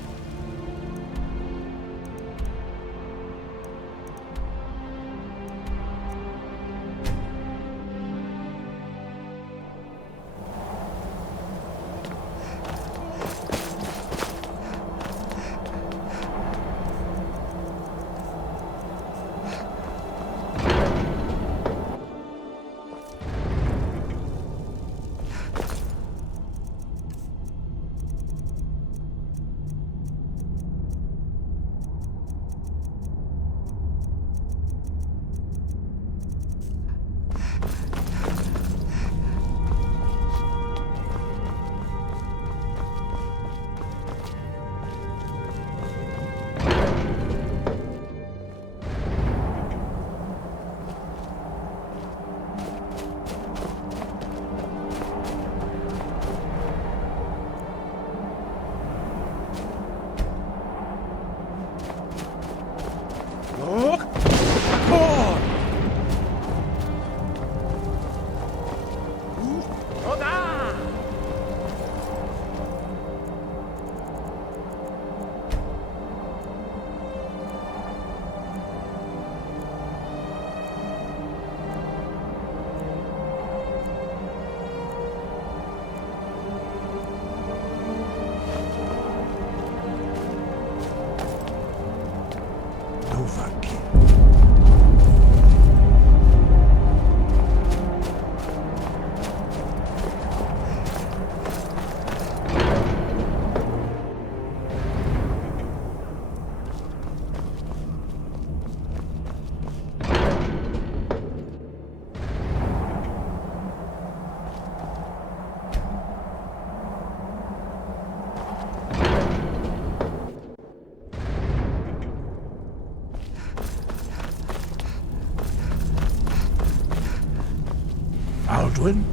Alduin?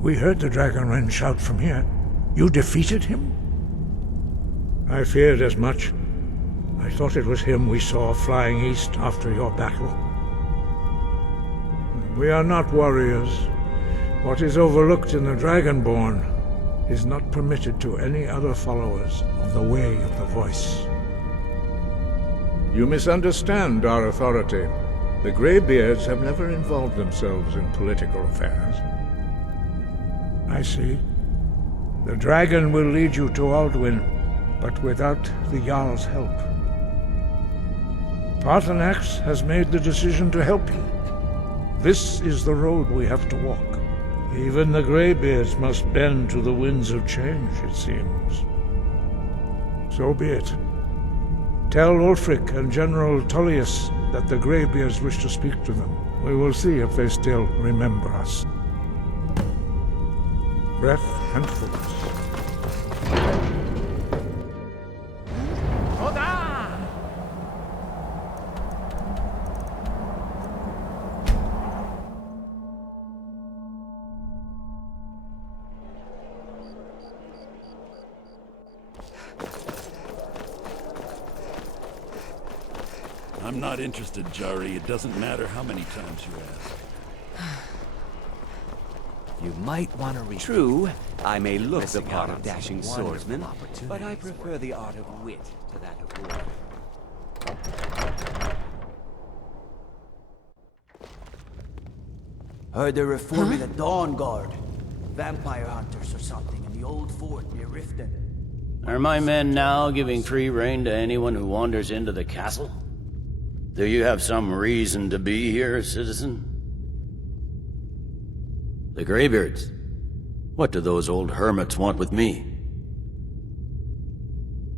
We heard the Dragonren shout from here. You defeated him? I feared as much. I thought it was him we saw flying east after your battle. We are not warriors. What is overlooked in the Dragonborn is not permitted to any other followers of the Way of the Voice. You misunderstand our authority. The Greybeards have never involved themselves in political affairs. I see. The dragon will lead you to Alduin, but without the Jarl's help. Paarthurnax has made the decision to help you. This is the road we have to walk. Even the Greybeards must bend to the winds of change, it seems. So be it. Tell Ulfric and General Tullius that the Greybeards wish to speak to them. We will see if they still remember us. Breath and focus. I'm not interested, Jari. It doesn't matter how many times you ask. You might want to read. True, I may look the part of dashing swordsman, but I prefer the art of wit to that of war. Heard they're reforming the Dawn Guard. Vampire hunters or something in the old fort near Riften. Are my men now giving free rein to anyone who wanders into the castle? Do you have some reason to be here, citizen? The Greybeards? What do those old hermits want with me?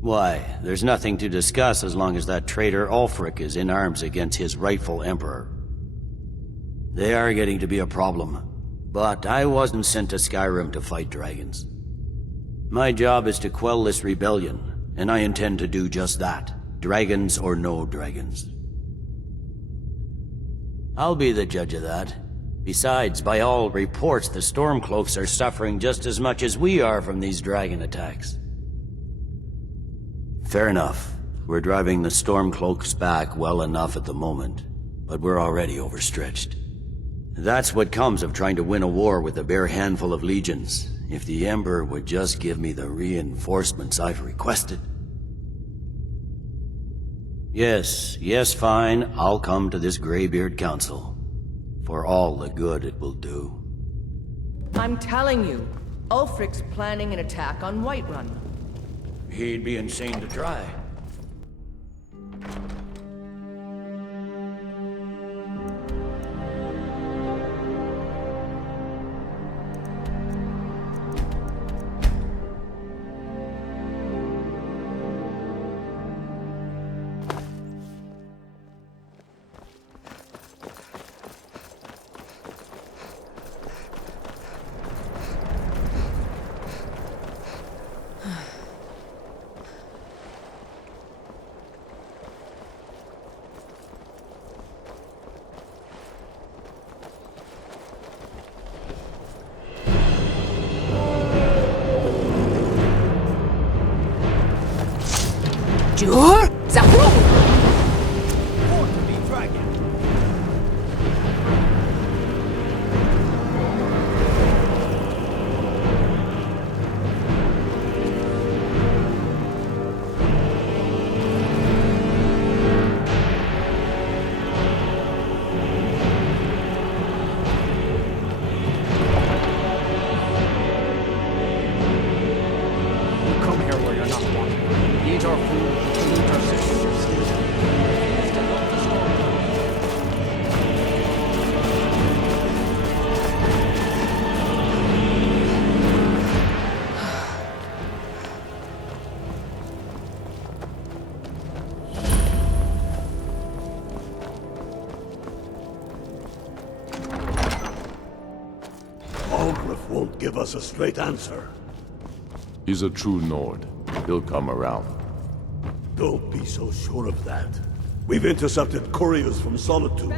Why, there's nothing to discuss as long as that traitor Ulfric is in arms against his rightful emperor. They are getting to be a problem, but I wasn't sent to Skyrim to fight dragons. My job is to quell this rebellion, and I intend to do just that, dragons or no dragons. I'll be the judge of that. Besides, by all reports, the Stormcloaks are suffering just as much as we are from these dragon attacks. Fair enough. We're driving the Stormcloaks back well enough at the moment, but we're already overstretched. That's what comes of trying to win a war with a bare handful of legions. If the Emperor would just give me the reinforcements I've requested. Yes, fine. I'll come to this Greybeard Council. For all the good it will do. I'm telling you, Ulfric's planning an attack on Whiterun. He'd be insane to try. Jur? Zapru! Come here where you're not wanted. Eat our food. Eat our sisters. Algrif won't give us a straight answer. He's a true Nord. He'll come around. Don't be so sure of that. We've intercepted couriers from Solitude.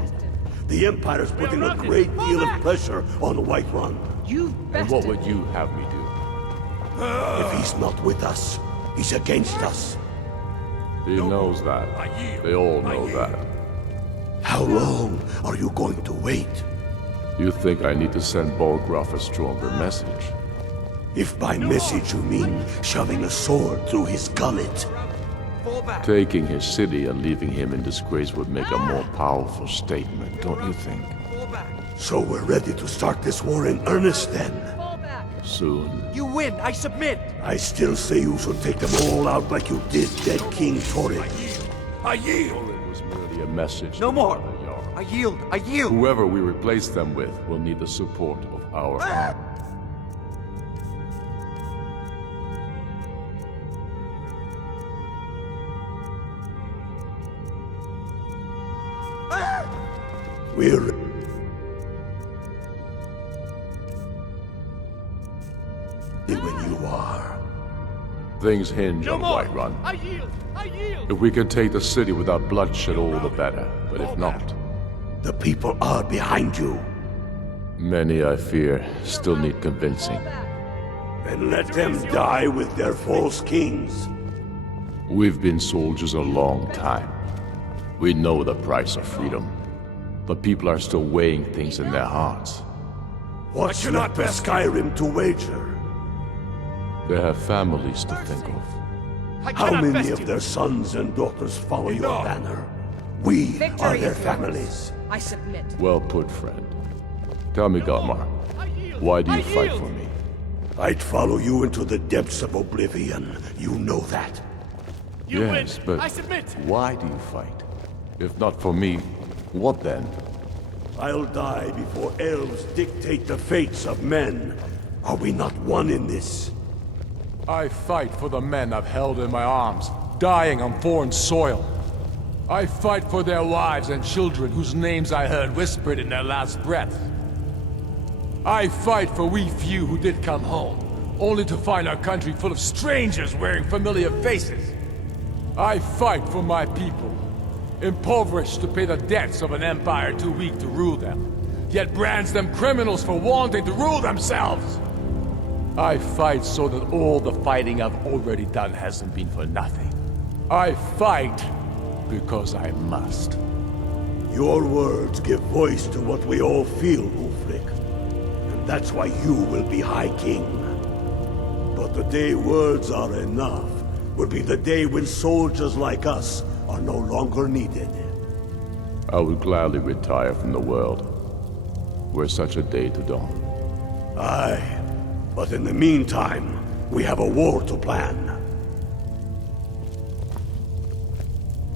The Empire's putting a great deal of pressure on Whiterun. And what would you have me do? If he's not with us, he's against us. He knows that. They all know that. How long are you going to wait? You think I need to send Bolgraf a stronger message? If by message you mean shoving a sword through his gullet. Taking his city and leaving him in disgrace would make a more powerful statement, don't you think? So we're ready to start this war in earnest then? Soon. You win! I submit! I still say you should take them all out like you did dead King Torrid. I yield! It was merely a message. No more! I yield! I yield! Whoever we replace them with will need the support of our army. We're... when you are. Things hinge on Whiterun. I yield! I yield! If we can take the city without bloodshed, all the better. But if not... The people are behind you. Many, I fear, still need convincing. Then let them die with their false kings. We've been soldiers a long time. We know the price of freedom. But people are still weighing things in their hearts. What's left of Skyrim to wager? They have families to think of. How many of their sons and daughters follow your banner? We are their families. I submit. Well put, friend. Tell me, Galmar, why do you fight for me? I'd follow you into the depths of oblivion. You know that. Yes, but why do you fight? If not for me, what then? I'll die before elves dictate the fates of men. Are we not one in this? I fight for the men I've held in my arms, dying on foreign soil. I fight for their wives and children whose names I heard whispered in their last breath. I fight for we few who did come home, only to find our country full of strangers wearing familiar faces. I fight for my people, impoverished to pay the debts of an empire too weak to rule them, yet brands them criminals for wanting to rule themselves. I fight so that all the fighting I've already done hasn't been for nothing. I fight because I must. Your words give voice to what we all feel, Ulfric. And that's why you will be High King. But the day words are enough will be the day when soldiers like us are no longer needed. I would gladly retire from the world, were such a day to dawn. Aye. But in the meantime, we have a war to plan.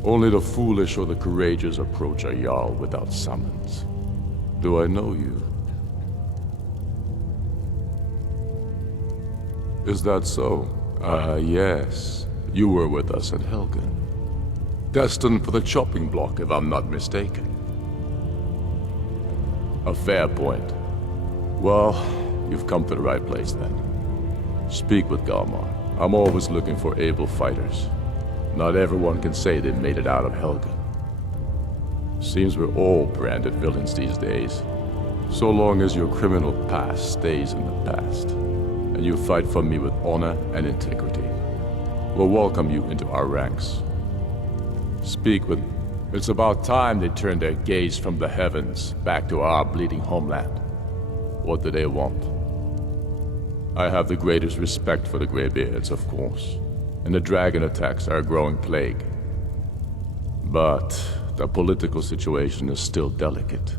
Only the foolish or the courageous approach a Jarl without summons. Do I know you? Is that so? Yes. You were with us at Helgen. Destined for the chopping block, if I'm not mistaken. A fair point. Well, you've come to the right place then. Speak with Galmar. I'm always looking for able fighters. Not everyone can say they made it out of Helgen. Seems we're all branded villains these days. So long as your criminal past stays in the past, and you fight for me with honor and integrity, we'll welcome you into our ranks. Speak with... It's about time they turned their gaze from the heavens back to our bleeding homeland. What do they want? I have the greatest respect for the Greybeards, of course, and the dragon attacks are a growing plague. But the political situation is still delicate.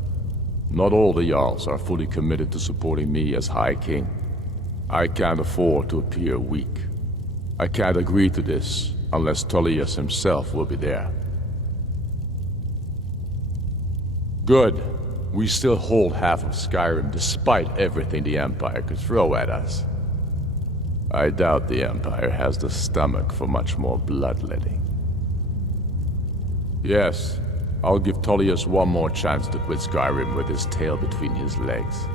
Not all the Jarls are fully committed to supporting me as High King. I can't afford to appear weak. I can't agree to this unless Tullius himself will be there. Good. We still hold half of Skyrim despite everything the Empire could throw at us. I doubt the Empire has the stomach for much more bloodletting. Yes, I'll give Tullius one more chance to quit Skyrim with his tail between his legs.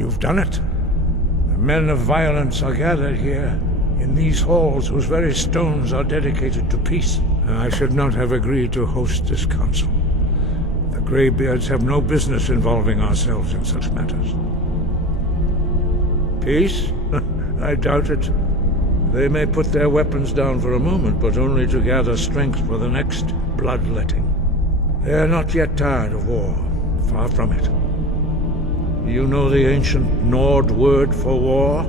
You've done it. The men of violence are gathered here, in these halls whose very stones are dedicated to peace. And I should not have agreed to host this council. The Greybeards have no business involving ourselves in such matters. Peace? I doubt it. They may put their weapons down for a moment, but only to gather strength for the next bloodletting. They are not yet tired of war. Far from it. You know the ancient Nord word for war?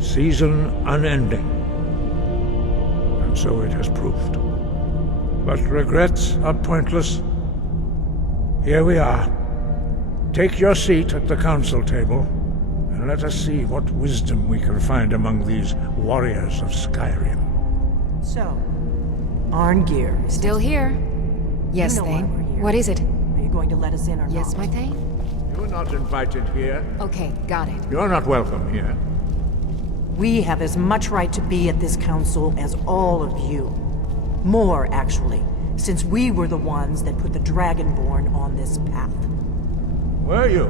Season unending. And so it has proved. But regrets are pointless. Here we are. Take your seat at the council table, and let us see what wisdom we can find among these warriors of Skyrim. So, Arngeir. Still here? Yes, You know why Thane. we're here. What is it? Are you going to let us in or Yes, not? my Thane? You're not invited here. Okay, got it. You're not welcome here. We have as much right to be at this council as all of you. More, actually, since we were the ones that put the Dragonborn on this path. Were you?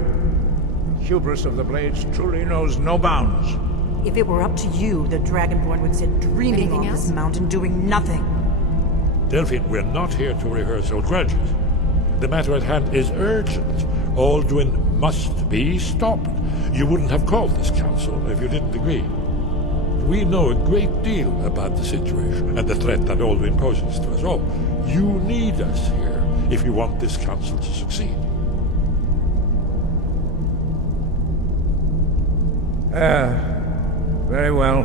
Hubris of the Blades truly knows no bounds. If it were up to you, the Dragonborn would sit dreaming Anything on else? this mountain doing nothing. Delphine, we're not here to rehearse old grudges. The matter at hand is urgent. Alduin must be stopped. You wouldn't have called this council if you didn't agree. We know a great deal about the situation and the threat that Alduin poses to us all. You need us here if you want this council to succeed. Very well.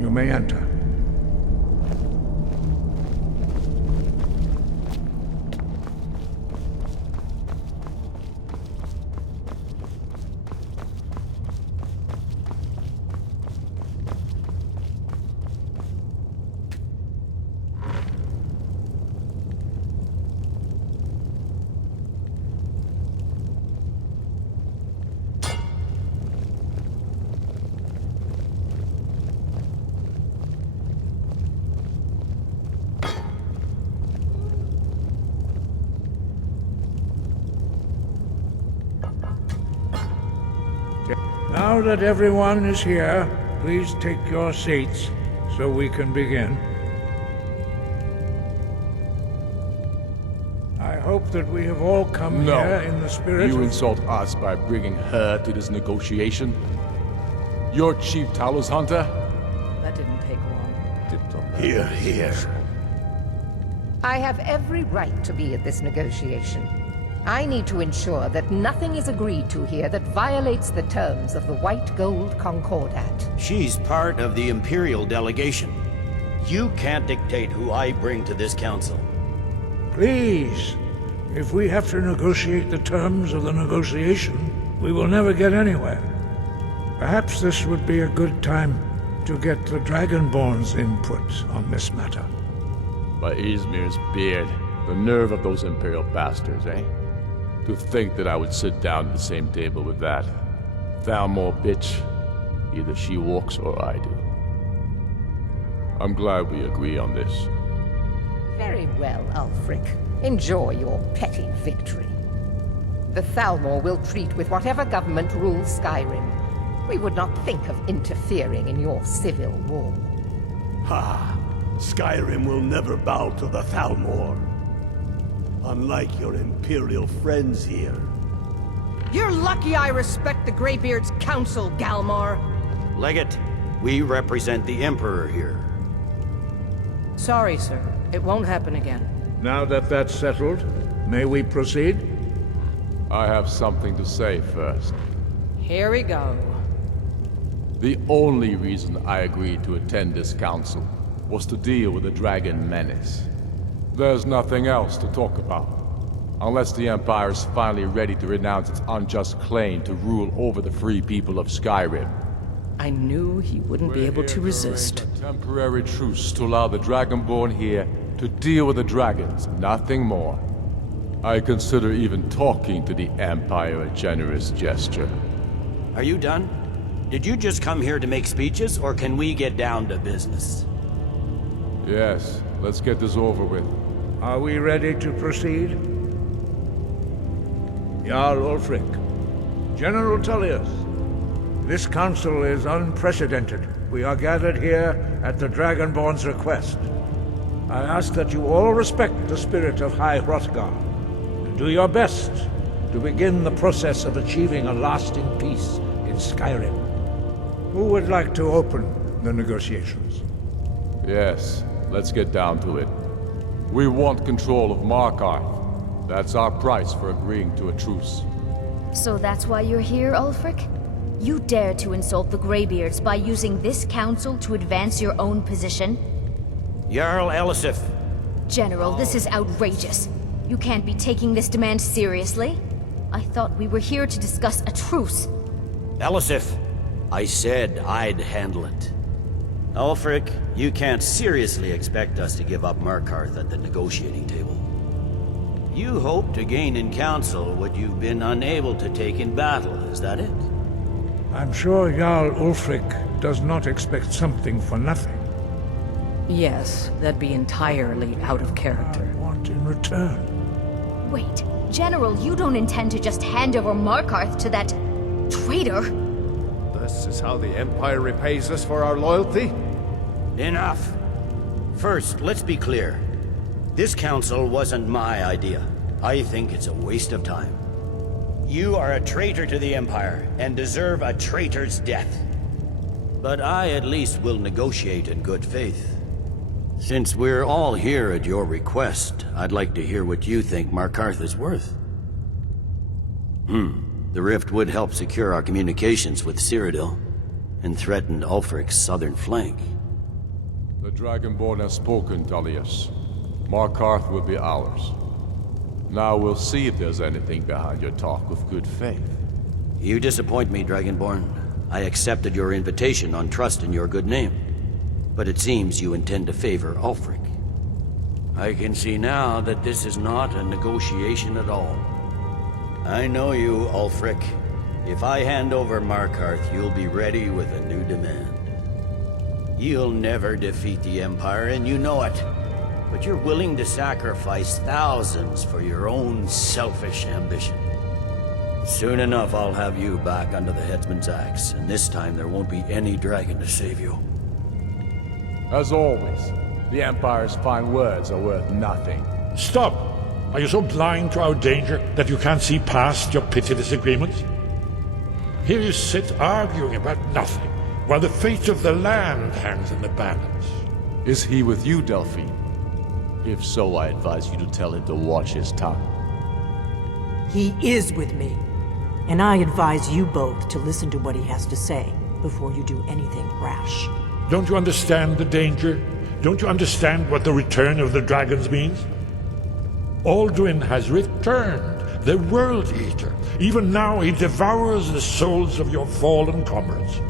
You may enter. Now that everyone is here, please take your seats so we can begin. I hope that we have all come here in the spirit You of... insult us by bringing her to this negotiation? You're Chief Talos Hunter? That didn't take long. Here, here. I have every right to be at this negotiation. I need to ensure that nothing is agreed to here that violates the terms of the White Gold Concordat. She's part of the Imperial delegation. You can't dictate who I bring to this council. Please, if we have to negotiate the terms of the negotiation, we will never get anywhere. Perhaps this would be a good time to get the Dragonborn's input on this matter. By Izmir's beard, the nerve of those Imperial bastards, eh? To think that I would sit down at the same table with that Thalmor bitch. Either she walks or I do. I'm glad we agree on this. Very well, Ulfric. Enjoy your petty victory. The Thalmor will treat with whatever government rules Skyrim. We would not think of interfering in your civil war. Ha! Skyrim will never bow to the Thalmor. Unlike your Imperial friends here. You're lucky I respect the Greybeard's counsel, Galmar. Legate, we represent the Emperor here. Sorry, sir. It won't happen again. Now that that's settled, may we proceed? I have something to say first. Here we go. The only reason I agreed to attend this council was to deal with the Dragon Menace. There's nothing else to talk about. Unless the Empire is finally ready to renounce its unjust claim to rule over the free people of Skyrim. I knew he wouldn't be able to resist. A temporary truce to allow the Dragonborn here to deal with the dragons, nothing more. I consider even talking to the Empire a generous gesture. Are you done? Did you just come here to make speeches, or can we get down to business? Yes, let's get this over with. Are we ready to proceed? Jarl Ulfric, General Tullius, this council is unprecedented. We are gathered here at the Dragonborn's request. I ask that you all respect the spirit of High Hrothgar, and do your best to begin the process of achieving a lasting peace in Skyrim. Who would like to open the negotiations? Yes, let's get down to it. We want control of Markarth. That's our price for agreeing to a truce. So that's why you're here, Ulfric? You dare to insult the Greybeards by using this council to advance your own position? Jarl Elisif. General, this is outrageous. You can't be taking this demand seriously. I thought we were here to discuss a truce. Elisif, I said I'd handle it. Ulfric, you can't seriously expect us to give up Markarth at the negotiating table. You hope to gain in council what you've been unable to take in battle, is that it? I'm sure Jarl Ulfric does not expect something for nothing. Yes, that'd be entirely out of character. What in return? Wait, General, you don't intend to just hand over Markarth to that traitor? This is how the Empire repays us for our loyalty? Enough. First, let's be clear. This council wasn't my idea. I think it's a waste of time. You are a traitor to the Empire, and deserve a traitor's death. But I at least will negotiate in good faith. Since we're all here at your request, I'd like to hear what you think Markarth is worth. The rift would help secure our communications with Cyrodiil, and threaten Ulfric's southern flank. The Dragonborn has spoken, Tullius. Markarth will be ours. Now we'll see if there's anything behind your talk with good faith. You disappoint me, Dragonborn. I accepted your invitation on trust in your good name. But it seems you intend to favor Ulfric. I can see now that this is not a negotiation at all. I know you, Ulfric. If I hand over Markarth, you'll be ready with a new demand. You'll never defeat the Empire, and you know it. But you're willing to sacrifice thousands for your own selfish ambition. Soon enough, I'll have you back under the headsman's axe, and this time there won't be any dragon to save you. As always, the Empire's fine words are worth nothing. Stop! Are you so blind to our danger that you can't see past your petty disagreements? Here you sit arguing about nothing, while the fate of the land hangs in the balance. Is he with you, Delphine? If so, I advise you to tell him to watch his tongue. He is with me, and I advise you both to listen to what he has to say before you do anything rash. Don't you understand the danger? Don't you understand what the return of the dragons means? Alduin has returned, the World Eater. Even now he devours the souls of your fallen comrades.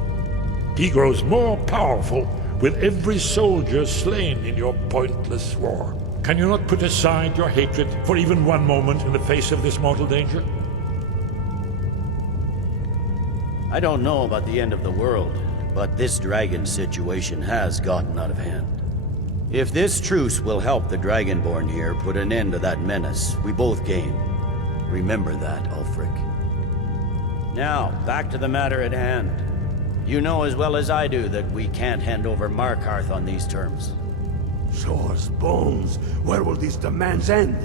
He grows more powerful with every soldier slain in your pointless war. Can you not put aside your hatred for even one moment in the face of this mortal danger? I don't know about the end of the world, but this dragon situation has gotten out of hand. If this truce will help the Dragonborn here put an end to that menace, we both gain. Remember that, Ulfric. Now, back to the matter at hand. You know as well as I do that we can't hand over Markarth on these terms. Swords, bones, where will these demands end?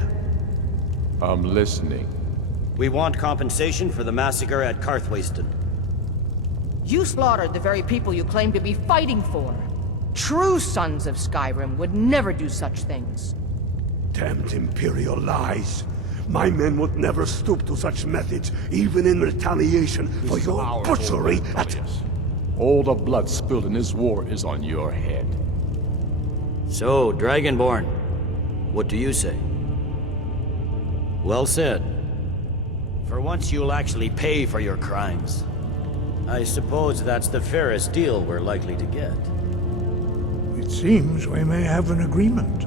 I'm listening. We want compensation for the massacre at Karthwasten. You slaughtered the very people you claim to be fighting for. True sons of Skyrim would never do such things. Damned Imperial lies. My men would never stoop to such methods, even in retaliation for your butchery at... All the blood spilled in this war is on your head. So, Dragonborn, what do you say? Well said. For once you'll actually pay for your crimes. I suppose that's the fairest deal we're likely to get. It seems we may have an agreement.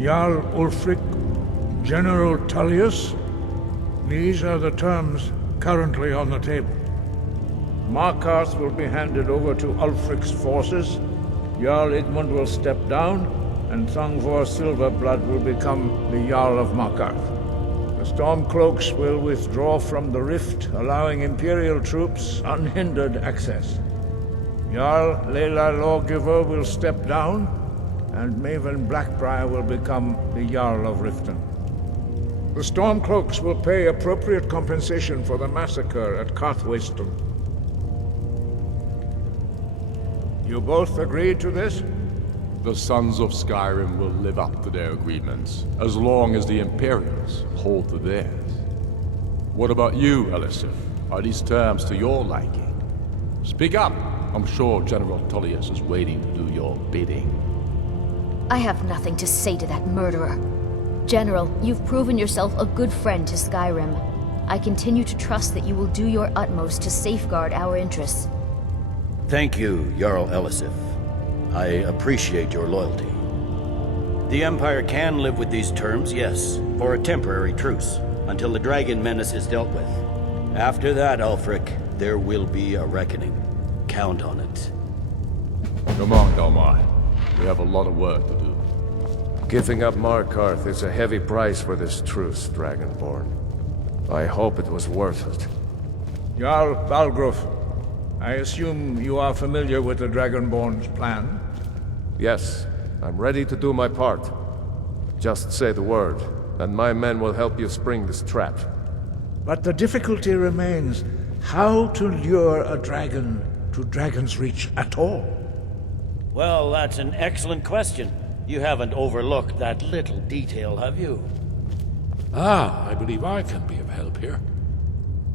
Jarl Ulfric, General Tullius, these are the terms currently on the table. Markarth will be handed over to Ulfric's forces, Jarl Igmund will step down, and Thongvor Silverblood will become the Jarl of Markarth. The Stormcloaks will withdraw from the rift, allowing Imperial troops unhindered access. Jarl Layla Lawgiver will step down, and Maven Blackbriar will become the Jarl of Riften. The Stormcloaks will pay appropriate compensation for the massacre at Carthwayston. You both agree to this? The Sons of Skyrim will live up to their agreements, as long as the Imperials hold to theirs. What about you, Elisif? Are these terms to your liking? Speak up! I'm sure General Tullius is waiting to do your bidding. I have nothing to say to that murderer. General, you've proven yourself a good friend to Skyrim. I continue to trust that you will do your utmost to safeguard our interests. Thank you, Jarl Elisif. I appreciate your loyalty. The Empire can live with these terms, yes, for a temporary truce, until the dragon menace is dealt with. After that, Ulfric, there will be a reckoning. Count on it. Come on, Galmar. We have a lot of work to do. Giving up Markarth is a heavy price for this truce, Dragonborn. I hope it was worth it. Jarl Balgruuf, I assume you are familiar with the Dragonborn's plan? Yes, I'm ready to do my part. Just say the word, and my men will help you spring this trap. But the difficulty remains how to lure a dragon to Dragon's Reach at all. Well, that's an excellent question. You haven't overlooked that little detail, have you? I believe I can be of help here.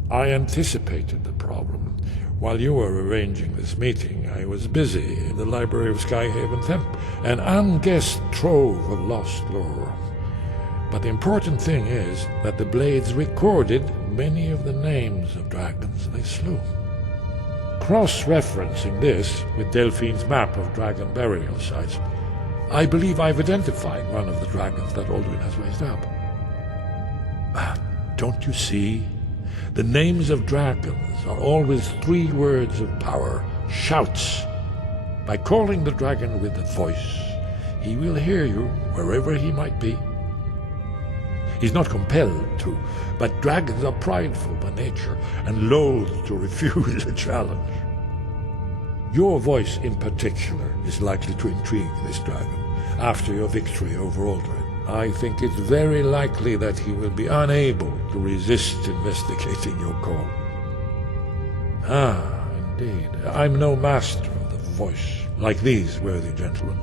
I anticipated the problem. While you were arranging this meeting, I was busy in the library of Skyhaven Temp, an unguessed trove of lost lore. But the important thing is that the Blades recorded many of the names of dragons they slew. Cross-referencing this with Delphine's map of dragon burial sites, I believe I've identified one of the dragons that Alduin has raised up. Don't you see? The names of dragons are always 3 words of power, shouts. By calling the dragon with a voice, he will hear you wherever he might be. He's not compelled to, but dragons are prideful by nature and loath to refuse a challenge. Your voice in particular is likely to intrigue this dragon after your victory over Alduin. I think it's very likely that he will be unable to resist investigating your call. Indeed. I'm no master of the voice, like these worthy gentlemen,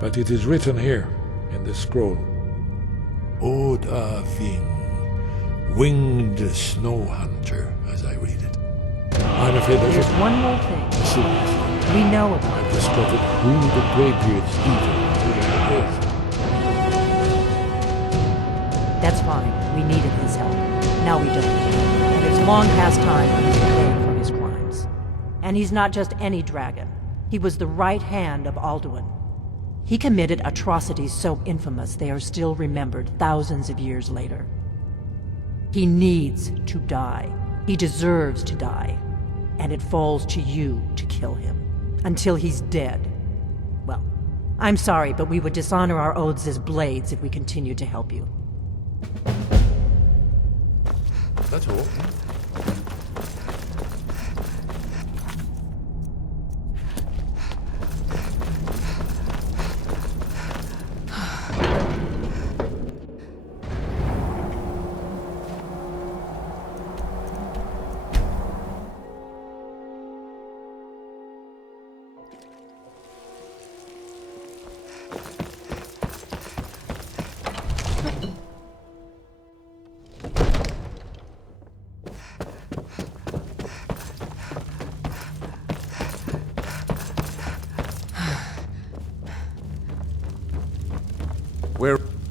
but it is written here in this scroll. Oda Ving, winged snow hunter, as I read it. I'm afraid there's one more thing. We know about I've discovered who the Greybeards even is. That's fine. We needed his help. Now we don't. And it's long past time for him to pay for his crimes. And he's not just any dragon. He was the right hand of Alduin. He committed atrocities so infamous they are still remembered thousands of years later. He needs to die. He deserves to die. And it falls to you to kill him. Until he's dead. Well, I'm sorry, but we would dishonor our oaths as Blades if we continued to help you. That's all.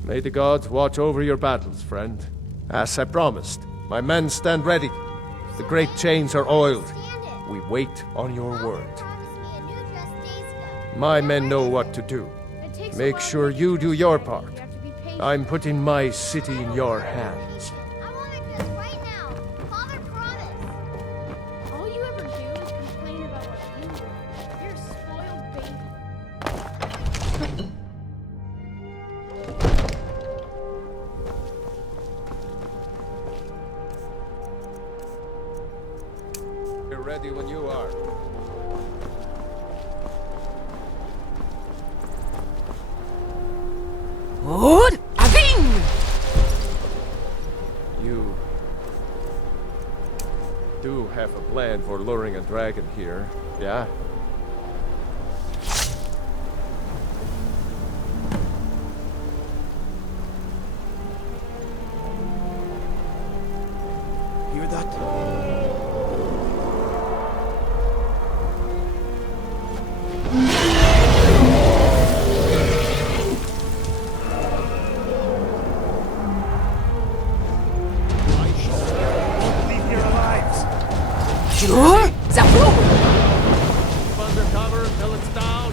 May the gods watch over your battles, friend. As I promised, my men stand ready. The great chains are oiled. We wait on your word. My men know what to do. Make sure you do your part. I'm putting my city in your hands. Galmar. Good. Aving! You do have a plan for luring a dragon here, yeah? Hear that? Sure. Zapru! Keep under cover until it's down.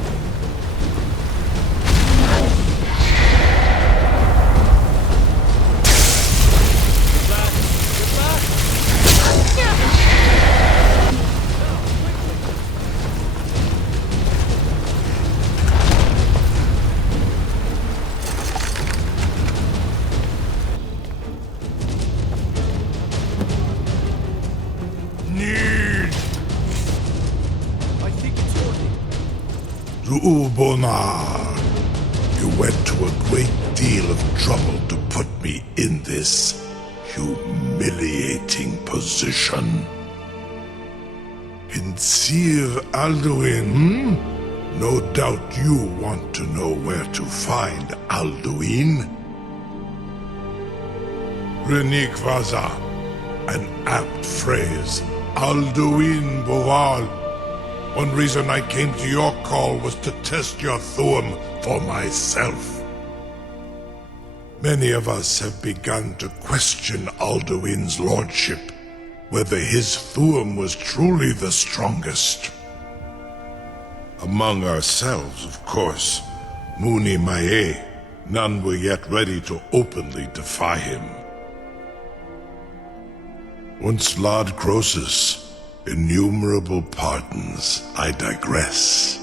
Get back! Get back! I think it's working. Zuubonar, you went to a great deal of trouble to put me in this humiliating position. Sir Alduin, no doubt you want to know where to find Alduin. Renikvaza, an apt phrase. Alduin Boval. One reason I came to your call was to test your Thuum for myself. Many of us have begun to question Alduin's lordship, whether his Thuum was truly the strongest. Among ourselves, of course, Muni Mae, none were yet ready to openly defy him. Once Lord Croesus, innumerable pardons, I digress.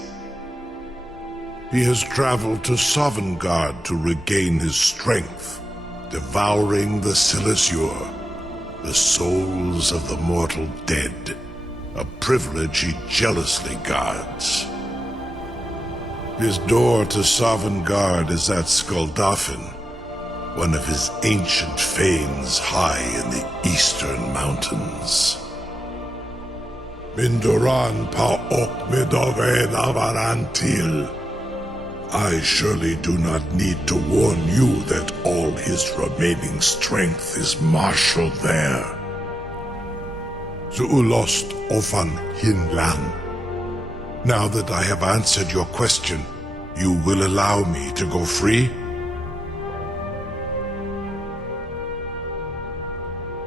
He has traveled to Sovngarde to regain his strength, devouring the Silesure, the souls of the mortal dead, a privilege he jealously guards. His door to Sovngarde is at Skuldafn, one of his ancient fanes high in the eastern mountains. Mindoran pa ok midove navarantil. I surely do not need to warn you that all his remaining strength is marshaled there. Zuulost ofan hinlan. Now that I have answered your question, you will allow me to go free?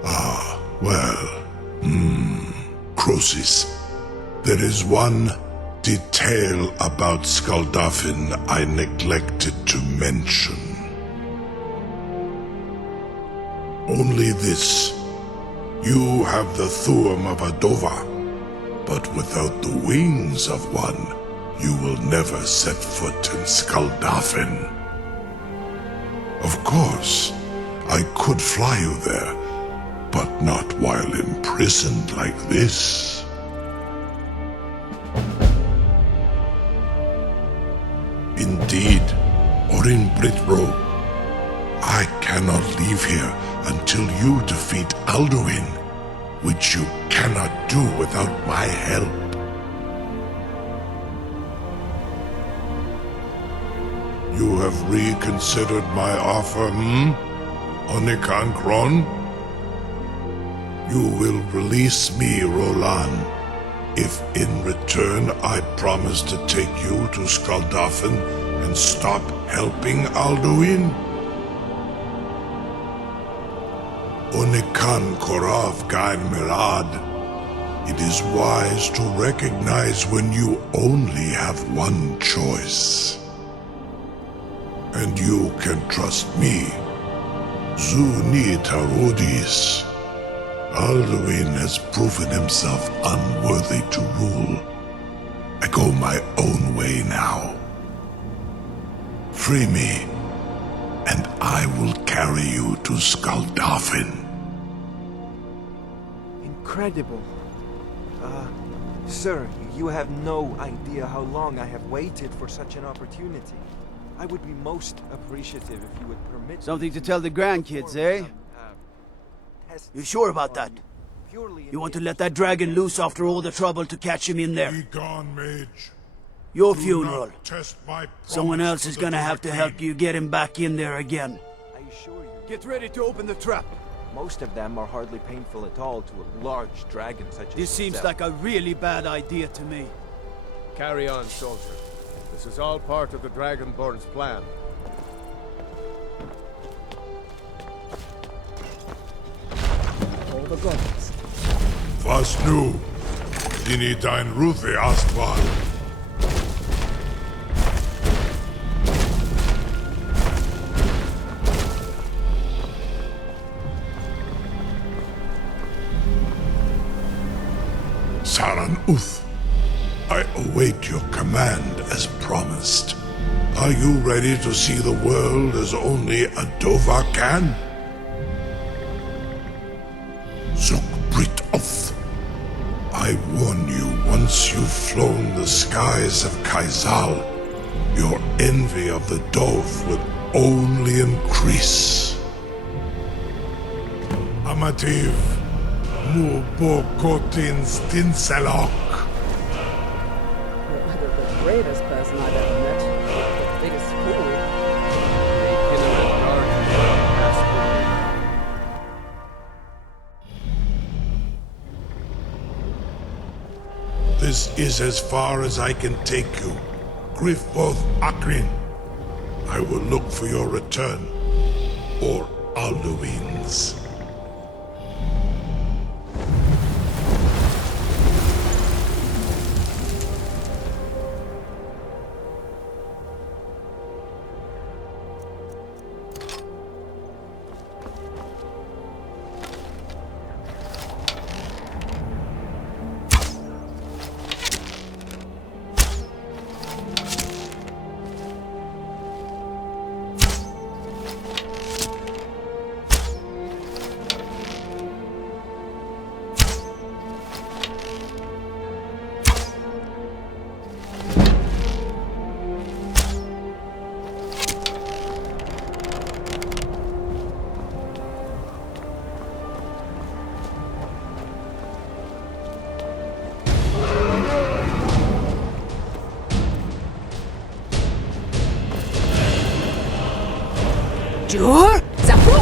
Ah, well, Croesus, there is one detail about Skuldafn I neglected to mention. Only this. You have the Thuum of a Dova, but without the wings of one, you will never set foot in Skuldafn. Of course, I could fly you there, but not while imprisoned like this. Indeed, Orin Britbro, I cannot leave here until you defeat Alduin, which you cannot do without my help. You have reconsidered my offer, Onikan Kron? You will release me, Roland, if in return I promise to take you to Skuldafn and stop helping Alduin? Onikan Korav Gain Mirad. It is wise to recognize when you only have one choice. And you can trust me, Zuni Tarudis. Alduin has proven himself unworthy to rule. I go my own way now. Free me, and I will carry you to Skuldafn. Incredible. Sir, you have no idea how long I have waited for such an opportunity. I would be most appreciative if you would permit Something to tell the grandkids, eh? You sure about that? You want to let that dragon loose after all the trouble to catch him in there? Be gone, mage. Your Do funeral. not test my Someone promise else to is the gonna have to Dark help Reign. you get him back in there again. I assure you. Get ready to open the trap. Most of them are hardly painful at all to a large dragon such as This seems yourself. like a really bad idea to me. Carry on, soldier. This is all part of the Dragonborn's plan. All the gods. Was nu? Dini dein Ruthi Astval. Saran Uth, I await your command as promised. Are you ready to see the world as only a Dova can? Zuk Brit Oth, I warn you, once you've flown the skies of Kaizal, your envy of the Dove will only increase. Amativ, Mubokotin Stinselok. You're the bravest person I've ever met. The biggest fool. This is as far as I can take you. Grifoth Akrin. I will look for your return. Or Alduin's. Jur? Zafu!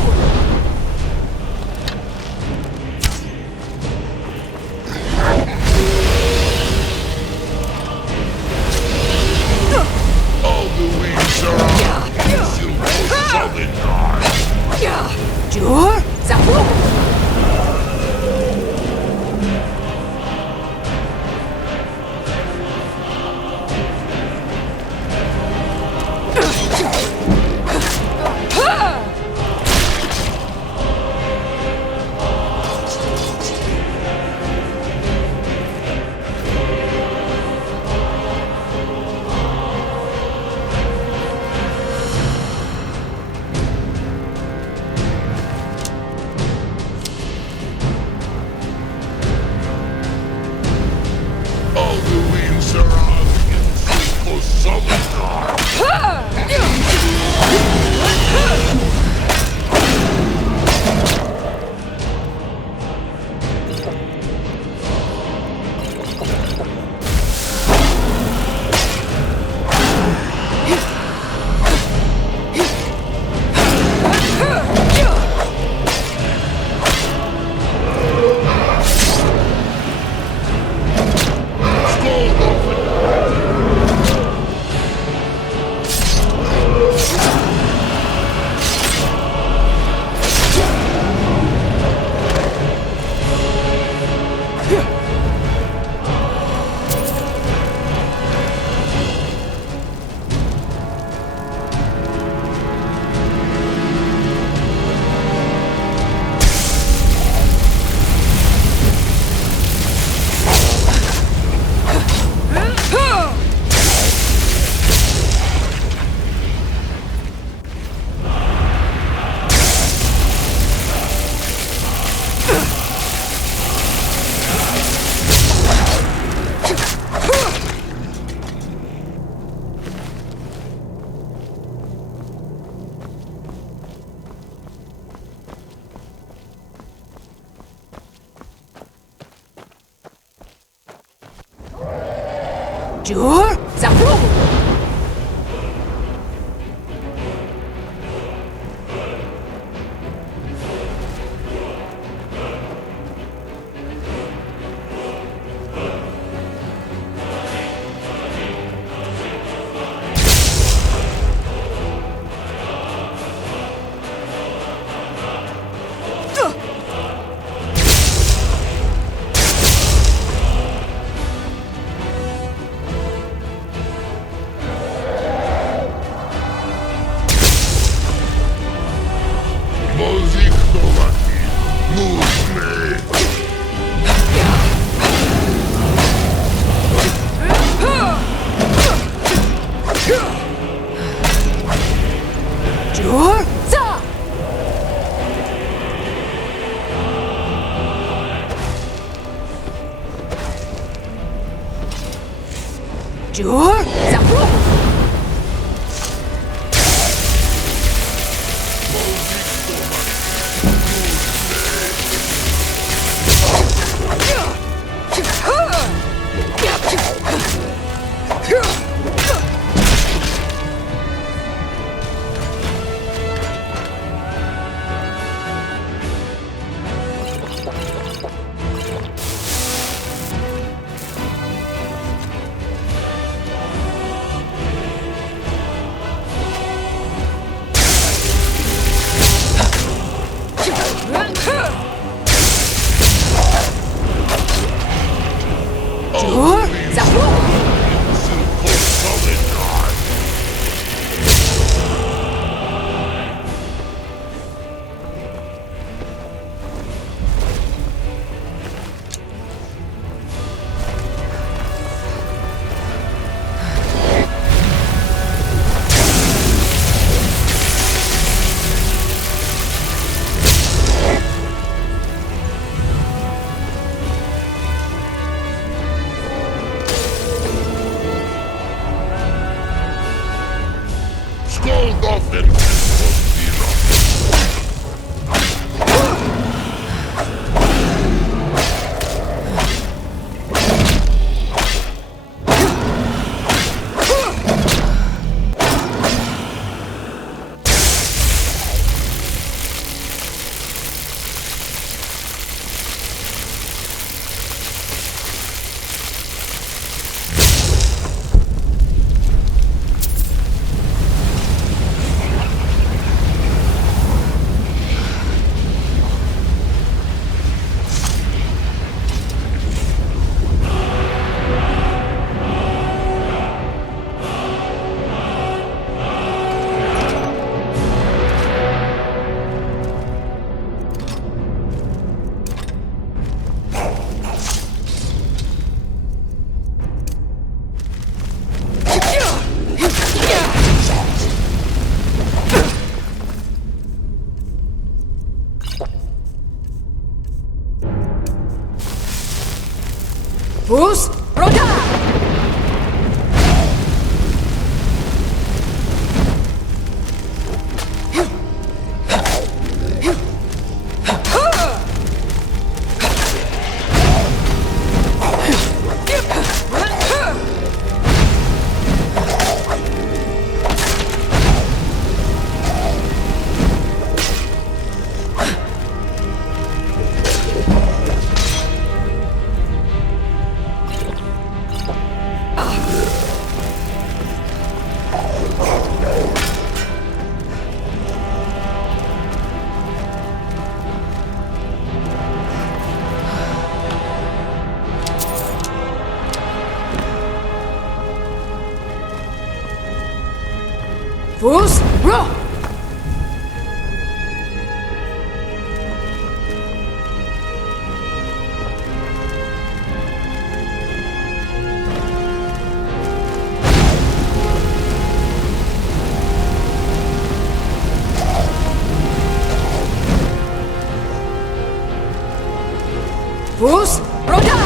Jur? Zafu! Jur Zapru! Jur Zapru! Bus Roda! Fus Ro! Fus Roda!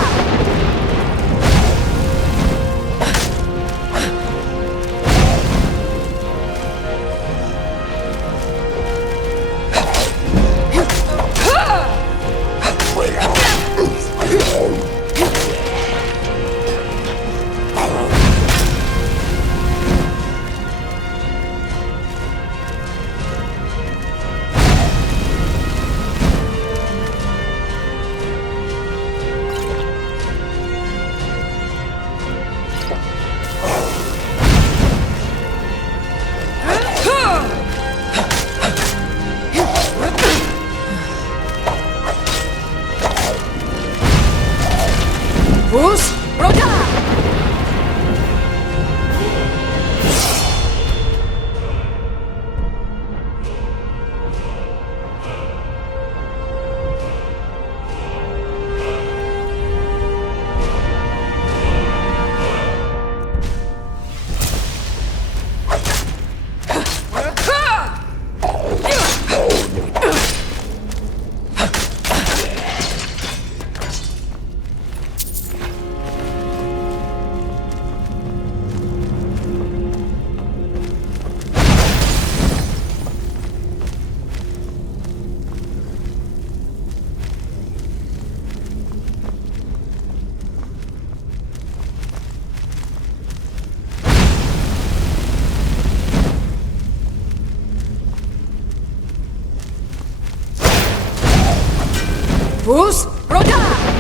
Bus, Roda!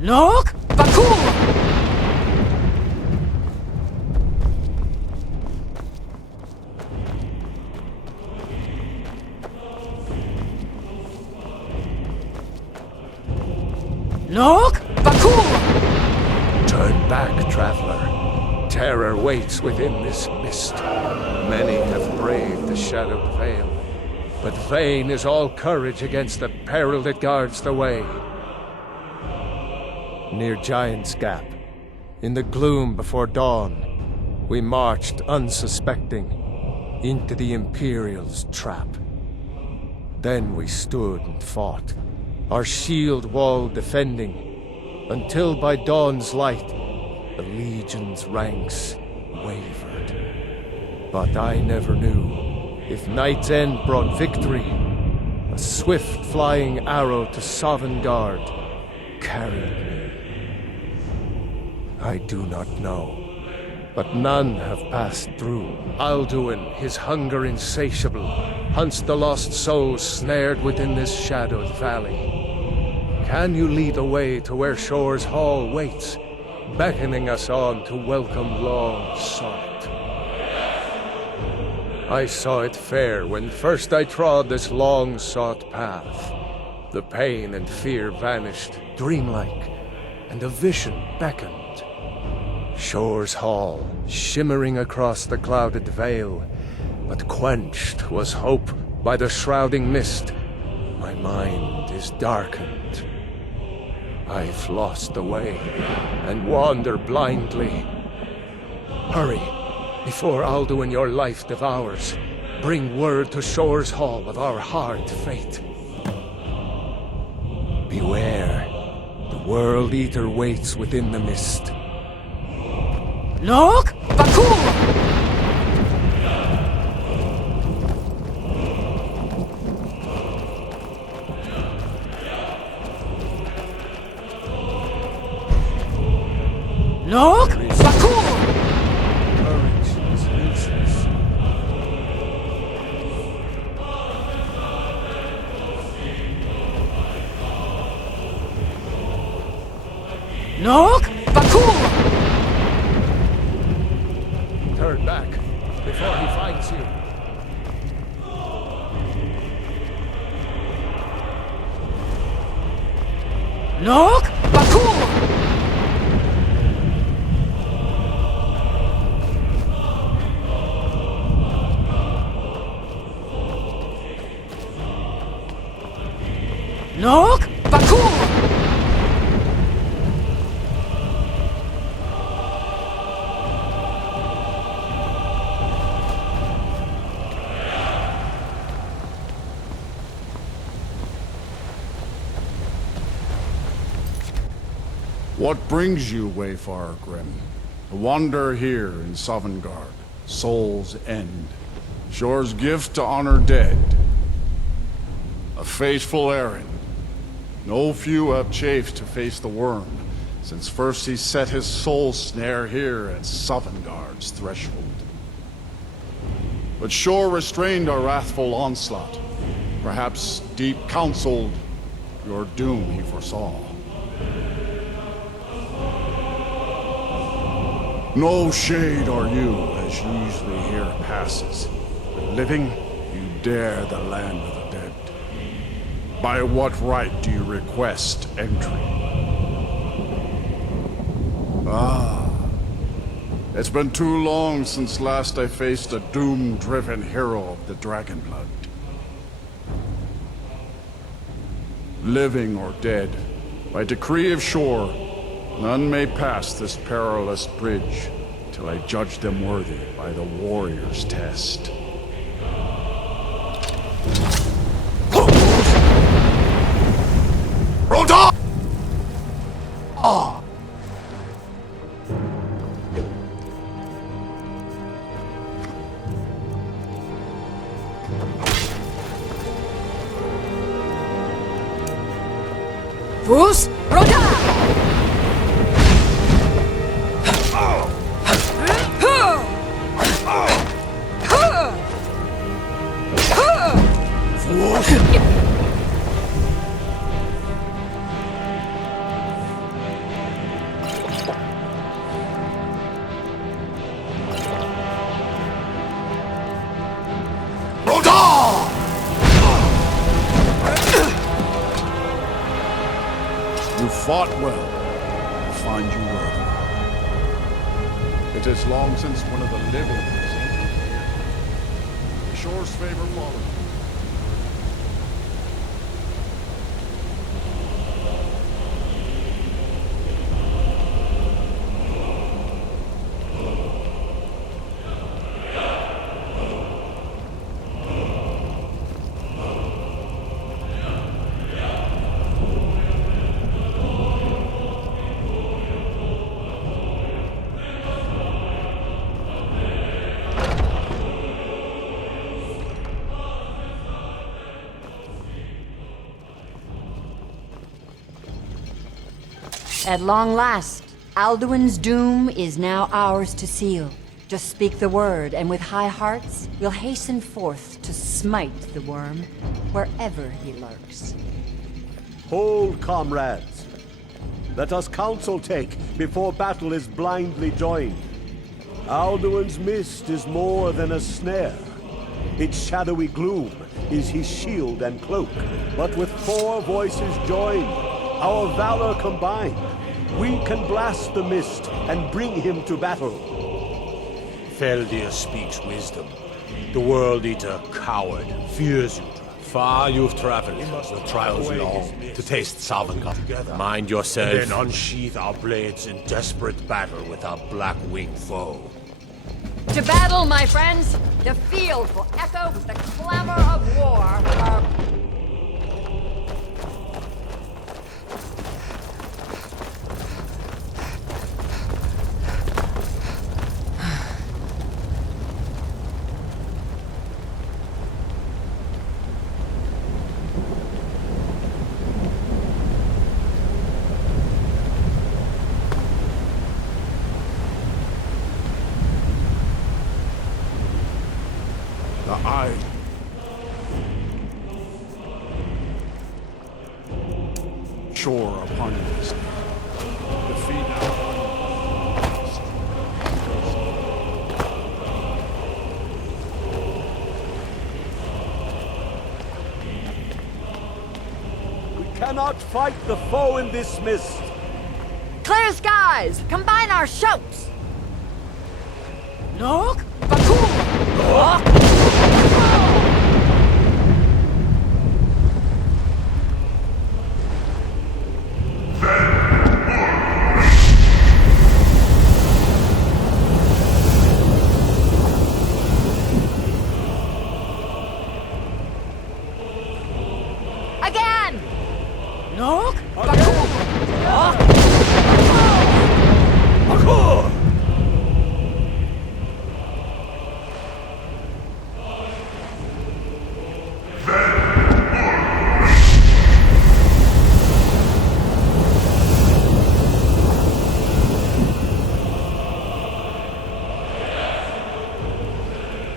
Look! Bakur! Look! Bakur! Turn back, traveler. Terror waits within this mist. Many have braved the shadowed veil, but vain is all courage against the peril that guards the way. Near Giant's Gap, in the gloom before dawn, we marched unsuspecting into the Imperial's trap. Then we stood and fought, our shield wall defending, until by dawn's light, the Legion's ranks wavered. But I never knew if Night's End brought victory. A swift flying arrow to Sovngarde carried me. I do not know, but none have passed through. Alduin, his hunger insatiable, hunts the lost souls snared within this shadowed valley. Can you lead the way to where Shore's Hall waits, beckoning us on to welcome long sought? I saw it fair when first I trod this long-sought path. The pain and fear vanished, dreamlike, and a vision beckoned. Shore's Hall, shimmering across the clouded veil, but quenched was hope by the shrouding mist. My mind is darkened. I've lost the way, and wander blindly. Hurry, before Alduin your life devours. Bring word to Shore's Hall of our hard fate. Beware, the World Eater waits within the mist. Look! Bakur! Look! Bakur! Courage is useless. Look! Bakur! Turn back, before he finds you. Look! Bakur! Look! Bakur! What brings you, Wayfarer Grim? To wander here in Sovngarde, Soul's End, Shore's gift to honor dead. A fateful errand. No few have chafed to face the worm, since first he set his soul snare here at Sovngarde's threshold. But Shore restrained our wrathful onslaught. Perhaps deep counseled, your doom he foresaw. No shade are you, as usually here passes. But living, you dare the land of the dead. By what right do you request entry? Ah, it's been too long since last I faced a doom-driven hero of the Dragonblood. Living or dead, by decree of Shore, none may pass this perilous bridge till I judge them worthy by the warrior's test. Roda! Ah! Fus Roda! You fought well. I find you worthy. It is long since one of the living has entered here. The shore's favor followed. At long last, Alduin's doom is now ours to seal. Just speak the word, and with high hearts, we'll hasten forth to smite the worm wherever he lurks. Hold, comrades. Let us counsel take before battle is blindly joined. Alduin's mist is more than a snare. Its shadowy gloom is his shield and cloak. But with 4 voices joined, our valor combined, we can blast the mist and bring him to battle. Feldir speaks wisdom. The World Eater, coward, fears you. Far you've traveled, the trials long, to taste Sovngarde. Mind yourself. And then unsheath our blades in desperate battle with our black-winged foe. To battle, my friends! The field will echo with the clamor of war. The eye. Shore upon his defeat We cannot fight the foe in this mist. Clear skies! Combine our shouts! Look! Again! Look!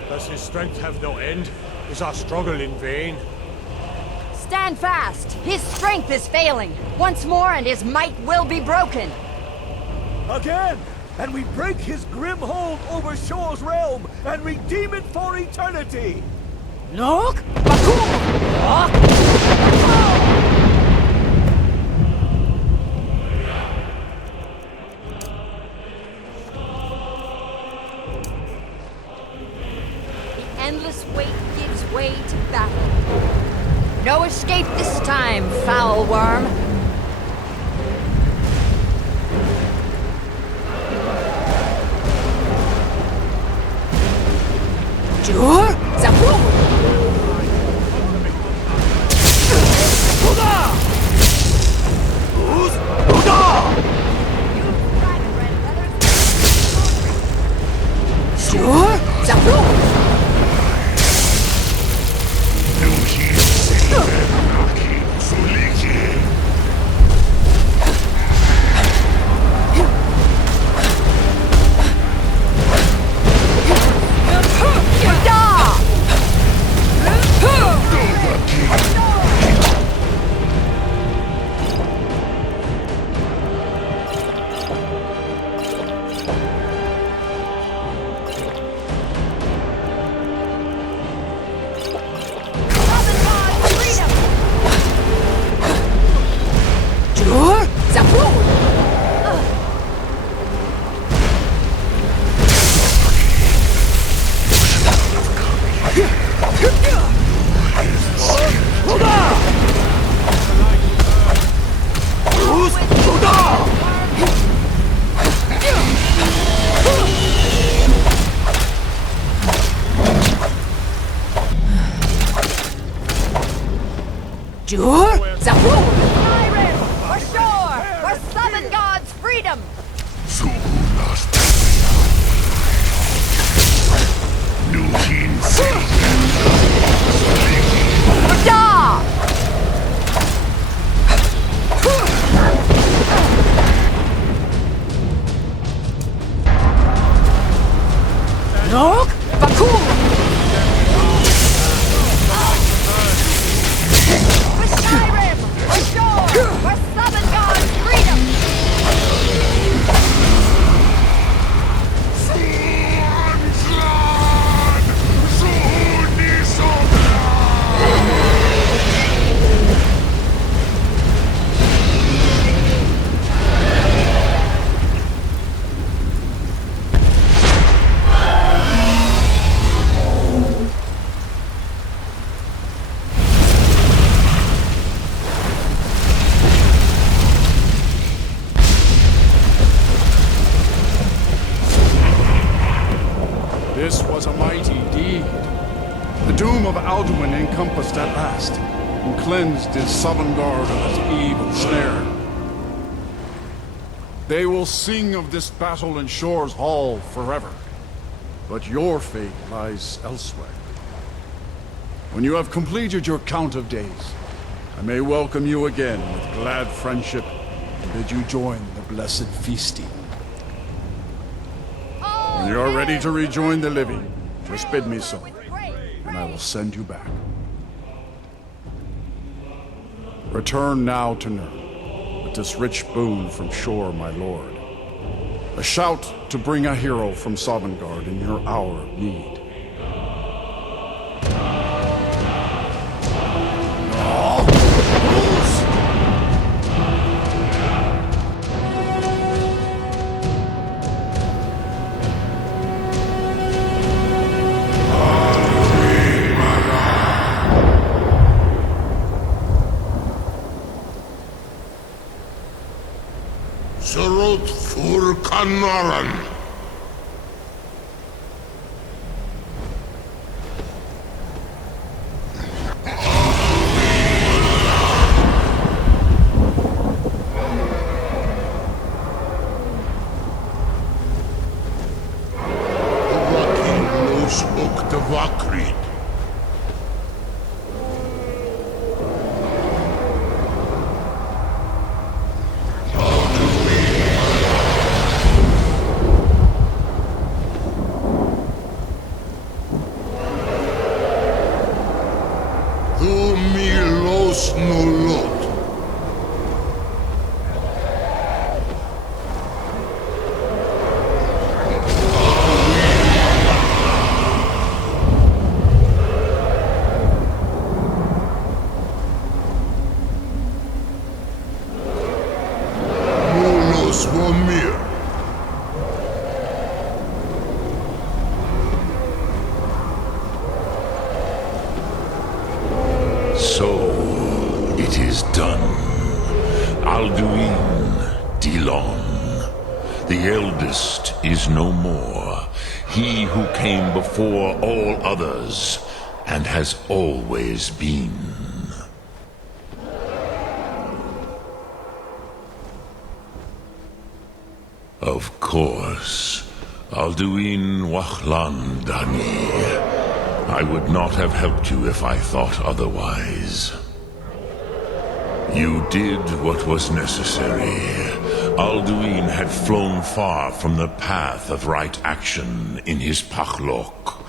Does his strength have no end? Is our struggle in vain? Stand fast! His strength is failing! Once more and his might will be broken! Again! And we break his grim hold over Shore's realm and redeem it for eternity! Look! The endless wait gives way to battle. No escape this time, foul worm! Jur? Zapru! Jur? Zapru! Sure? Zafu! Skyrim! For sure! For Summon God's freedom! Da! Nog? Bakul! For Skyrim! For sure! For Summon God's freedom! This was a mighty deed. The doom of Alduin encompassed at last, and cleansed his Sovngarde of its evil snare. They will sing of this battle in Shore's Hall forever, but your fate lies elsewhere. When you have completed your count of days, I may welcome you again with glad friendship and bid you join the blessed feasting. When you are ready to rejoin the living, just bid me so, and I will send you back. Return now to Nurn, with this rich boon from Shore, my lord. A shout to bring a hero from Sovngarde in your hour of need. Sarot fur Kanaran. Rakin los ok de Vakrid. So, it is done. Alduin, Dilon. The eldest is no more. He who came before all others, and has always been. Of course, Alduin Wachlan Dani. I would not have helped you if I thought otherwise. You did what was necessary. Alduin had flown far from the path of right action in his Pachlok,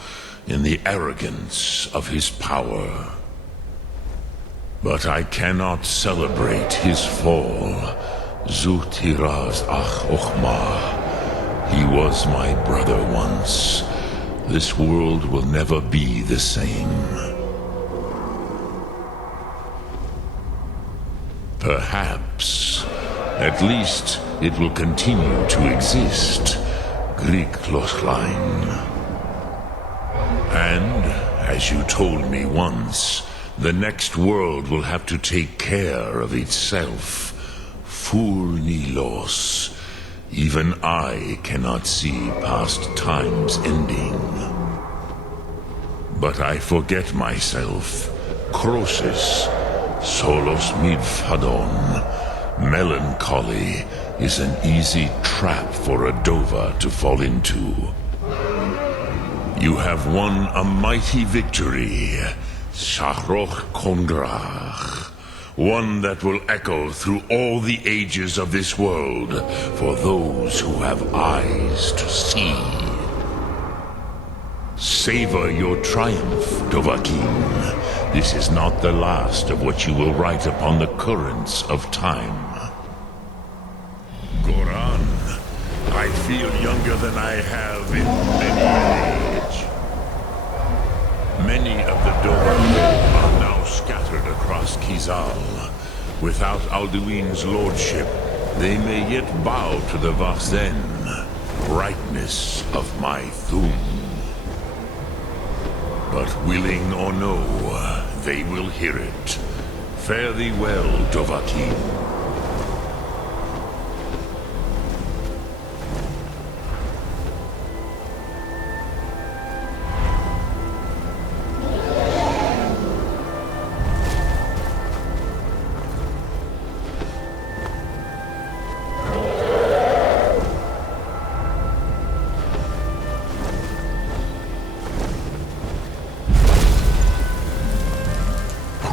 in the arrogance of his power. But I cannot celebrate his fall. Zutiraz Ach Ochma. He was my brother once. This world will never be the same. Perhaps. At least it will continue to exist. Griklochlein. And, as you told me once, the next world will have to take care of itself. Furnilos. Even I cannot see past time's ending. But I forget myself. Croesus. Solos midfadon. Melancholy is an easy trap for a Dova to fall into. You have won a mighty victory, Shahroch Kongrach. One that will echo through all the ages of this world for those who have eyes to see. Savor your triumph, Dovahkiin. This is not the last of what you will write upon the currents of time. Goran, I feel younger than I have in many an age. Many of the Dova are now scattered across Kizal. Without Alduin's lordship, they may yet bow to the Vahzen, brightness of my Thum. But willing or no, they will hear it. Fare thee well, Dovahkiin.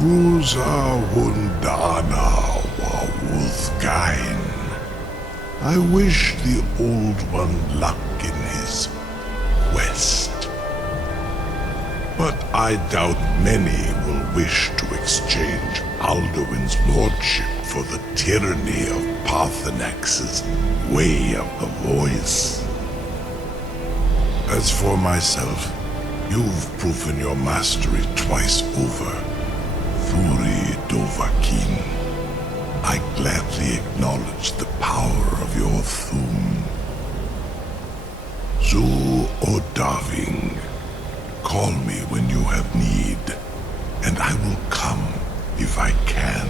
Cruza Wundana Wawuthgain. I wish the Old One luck in his quest. But I doubt many will wish to exchange Alduin's lordship for the tyranny of Parthenax's way of the voice. As for myself, you've proven your mastery twice over. Thuri Dovahkiin, I gladly acknowledge the power of your Thum. Zu Odaving, call me when you have need, and I will come if I can.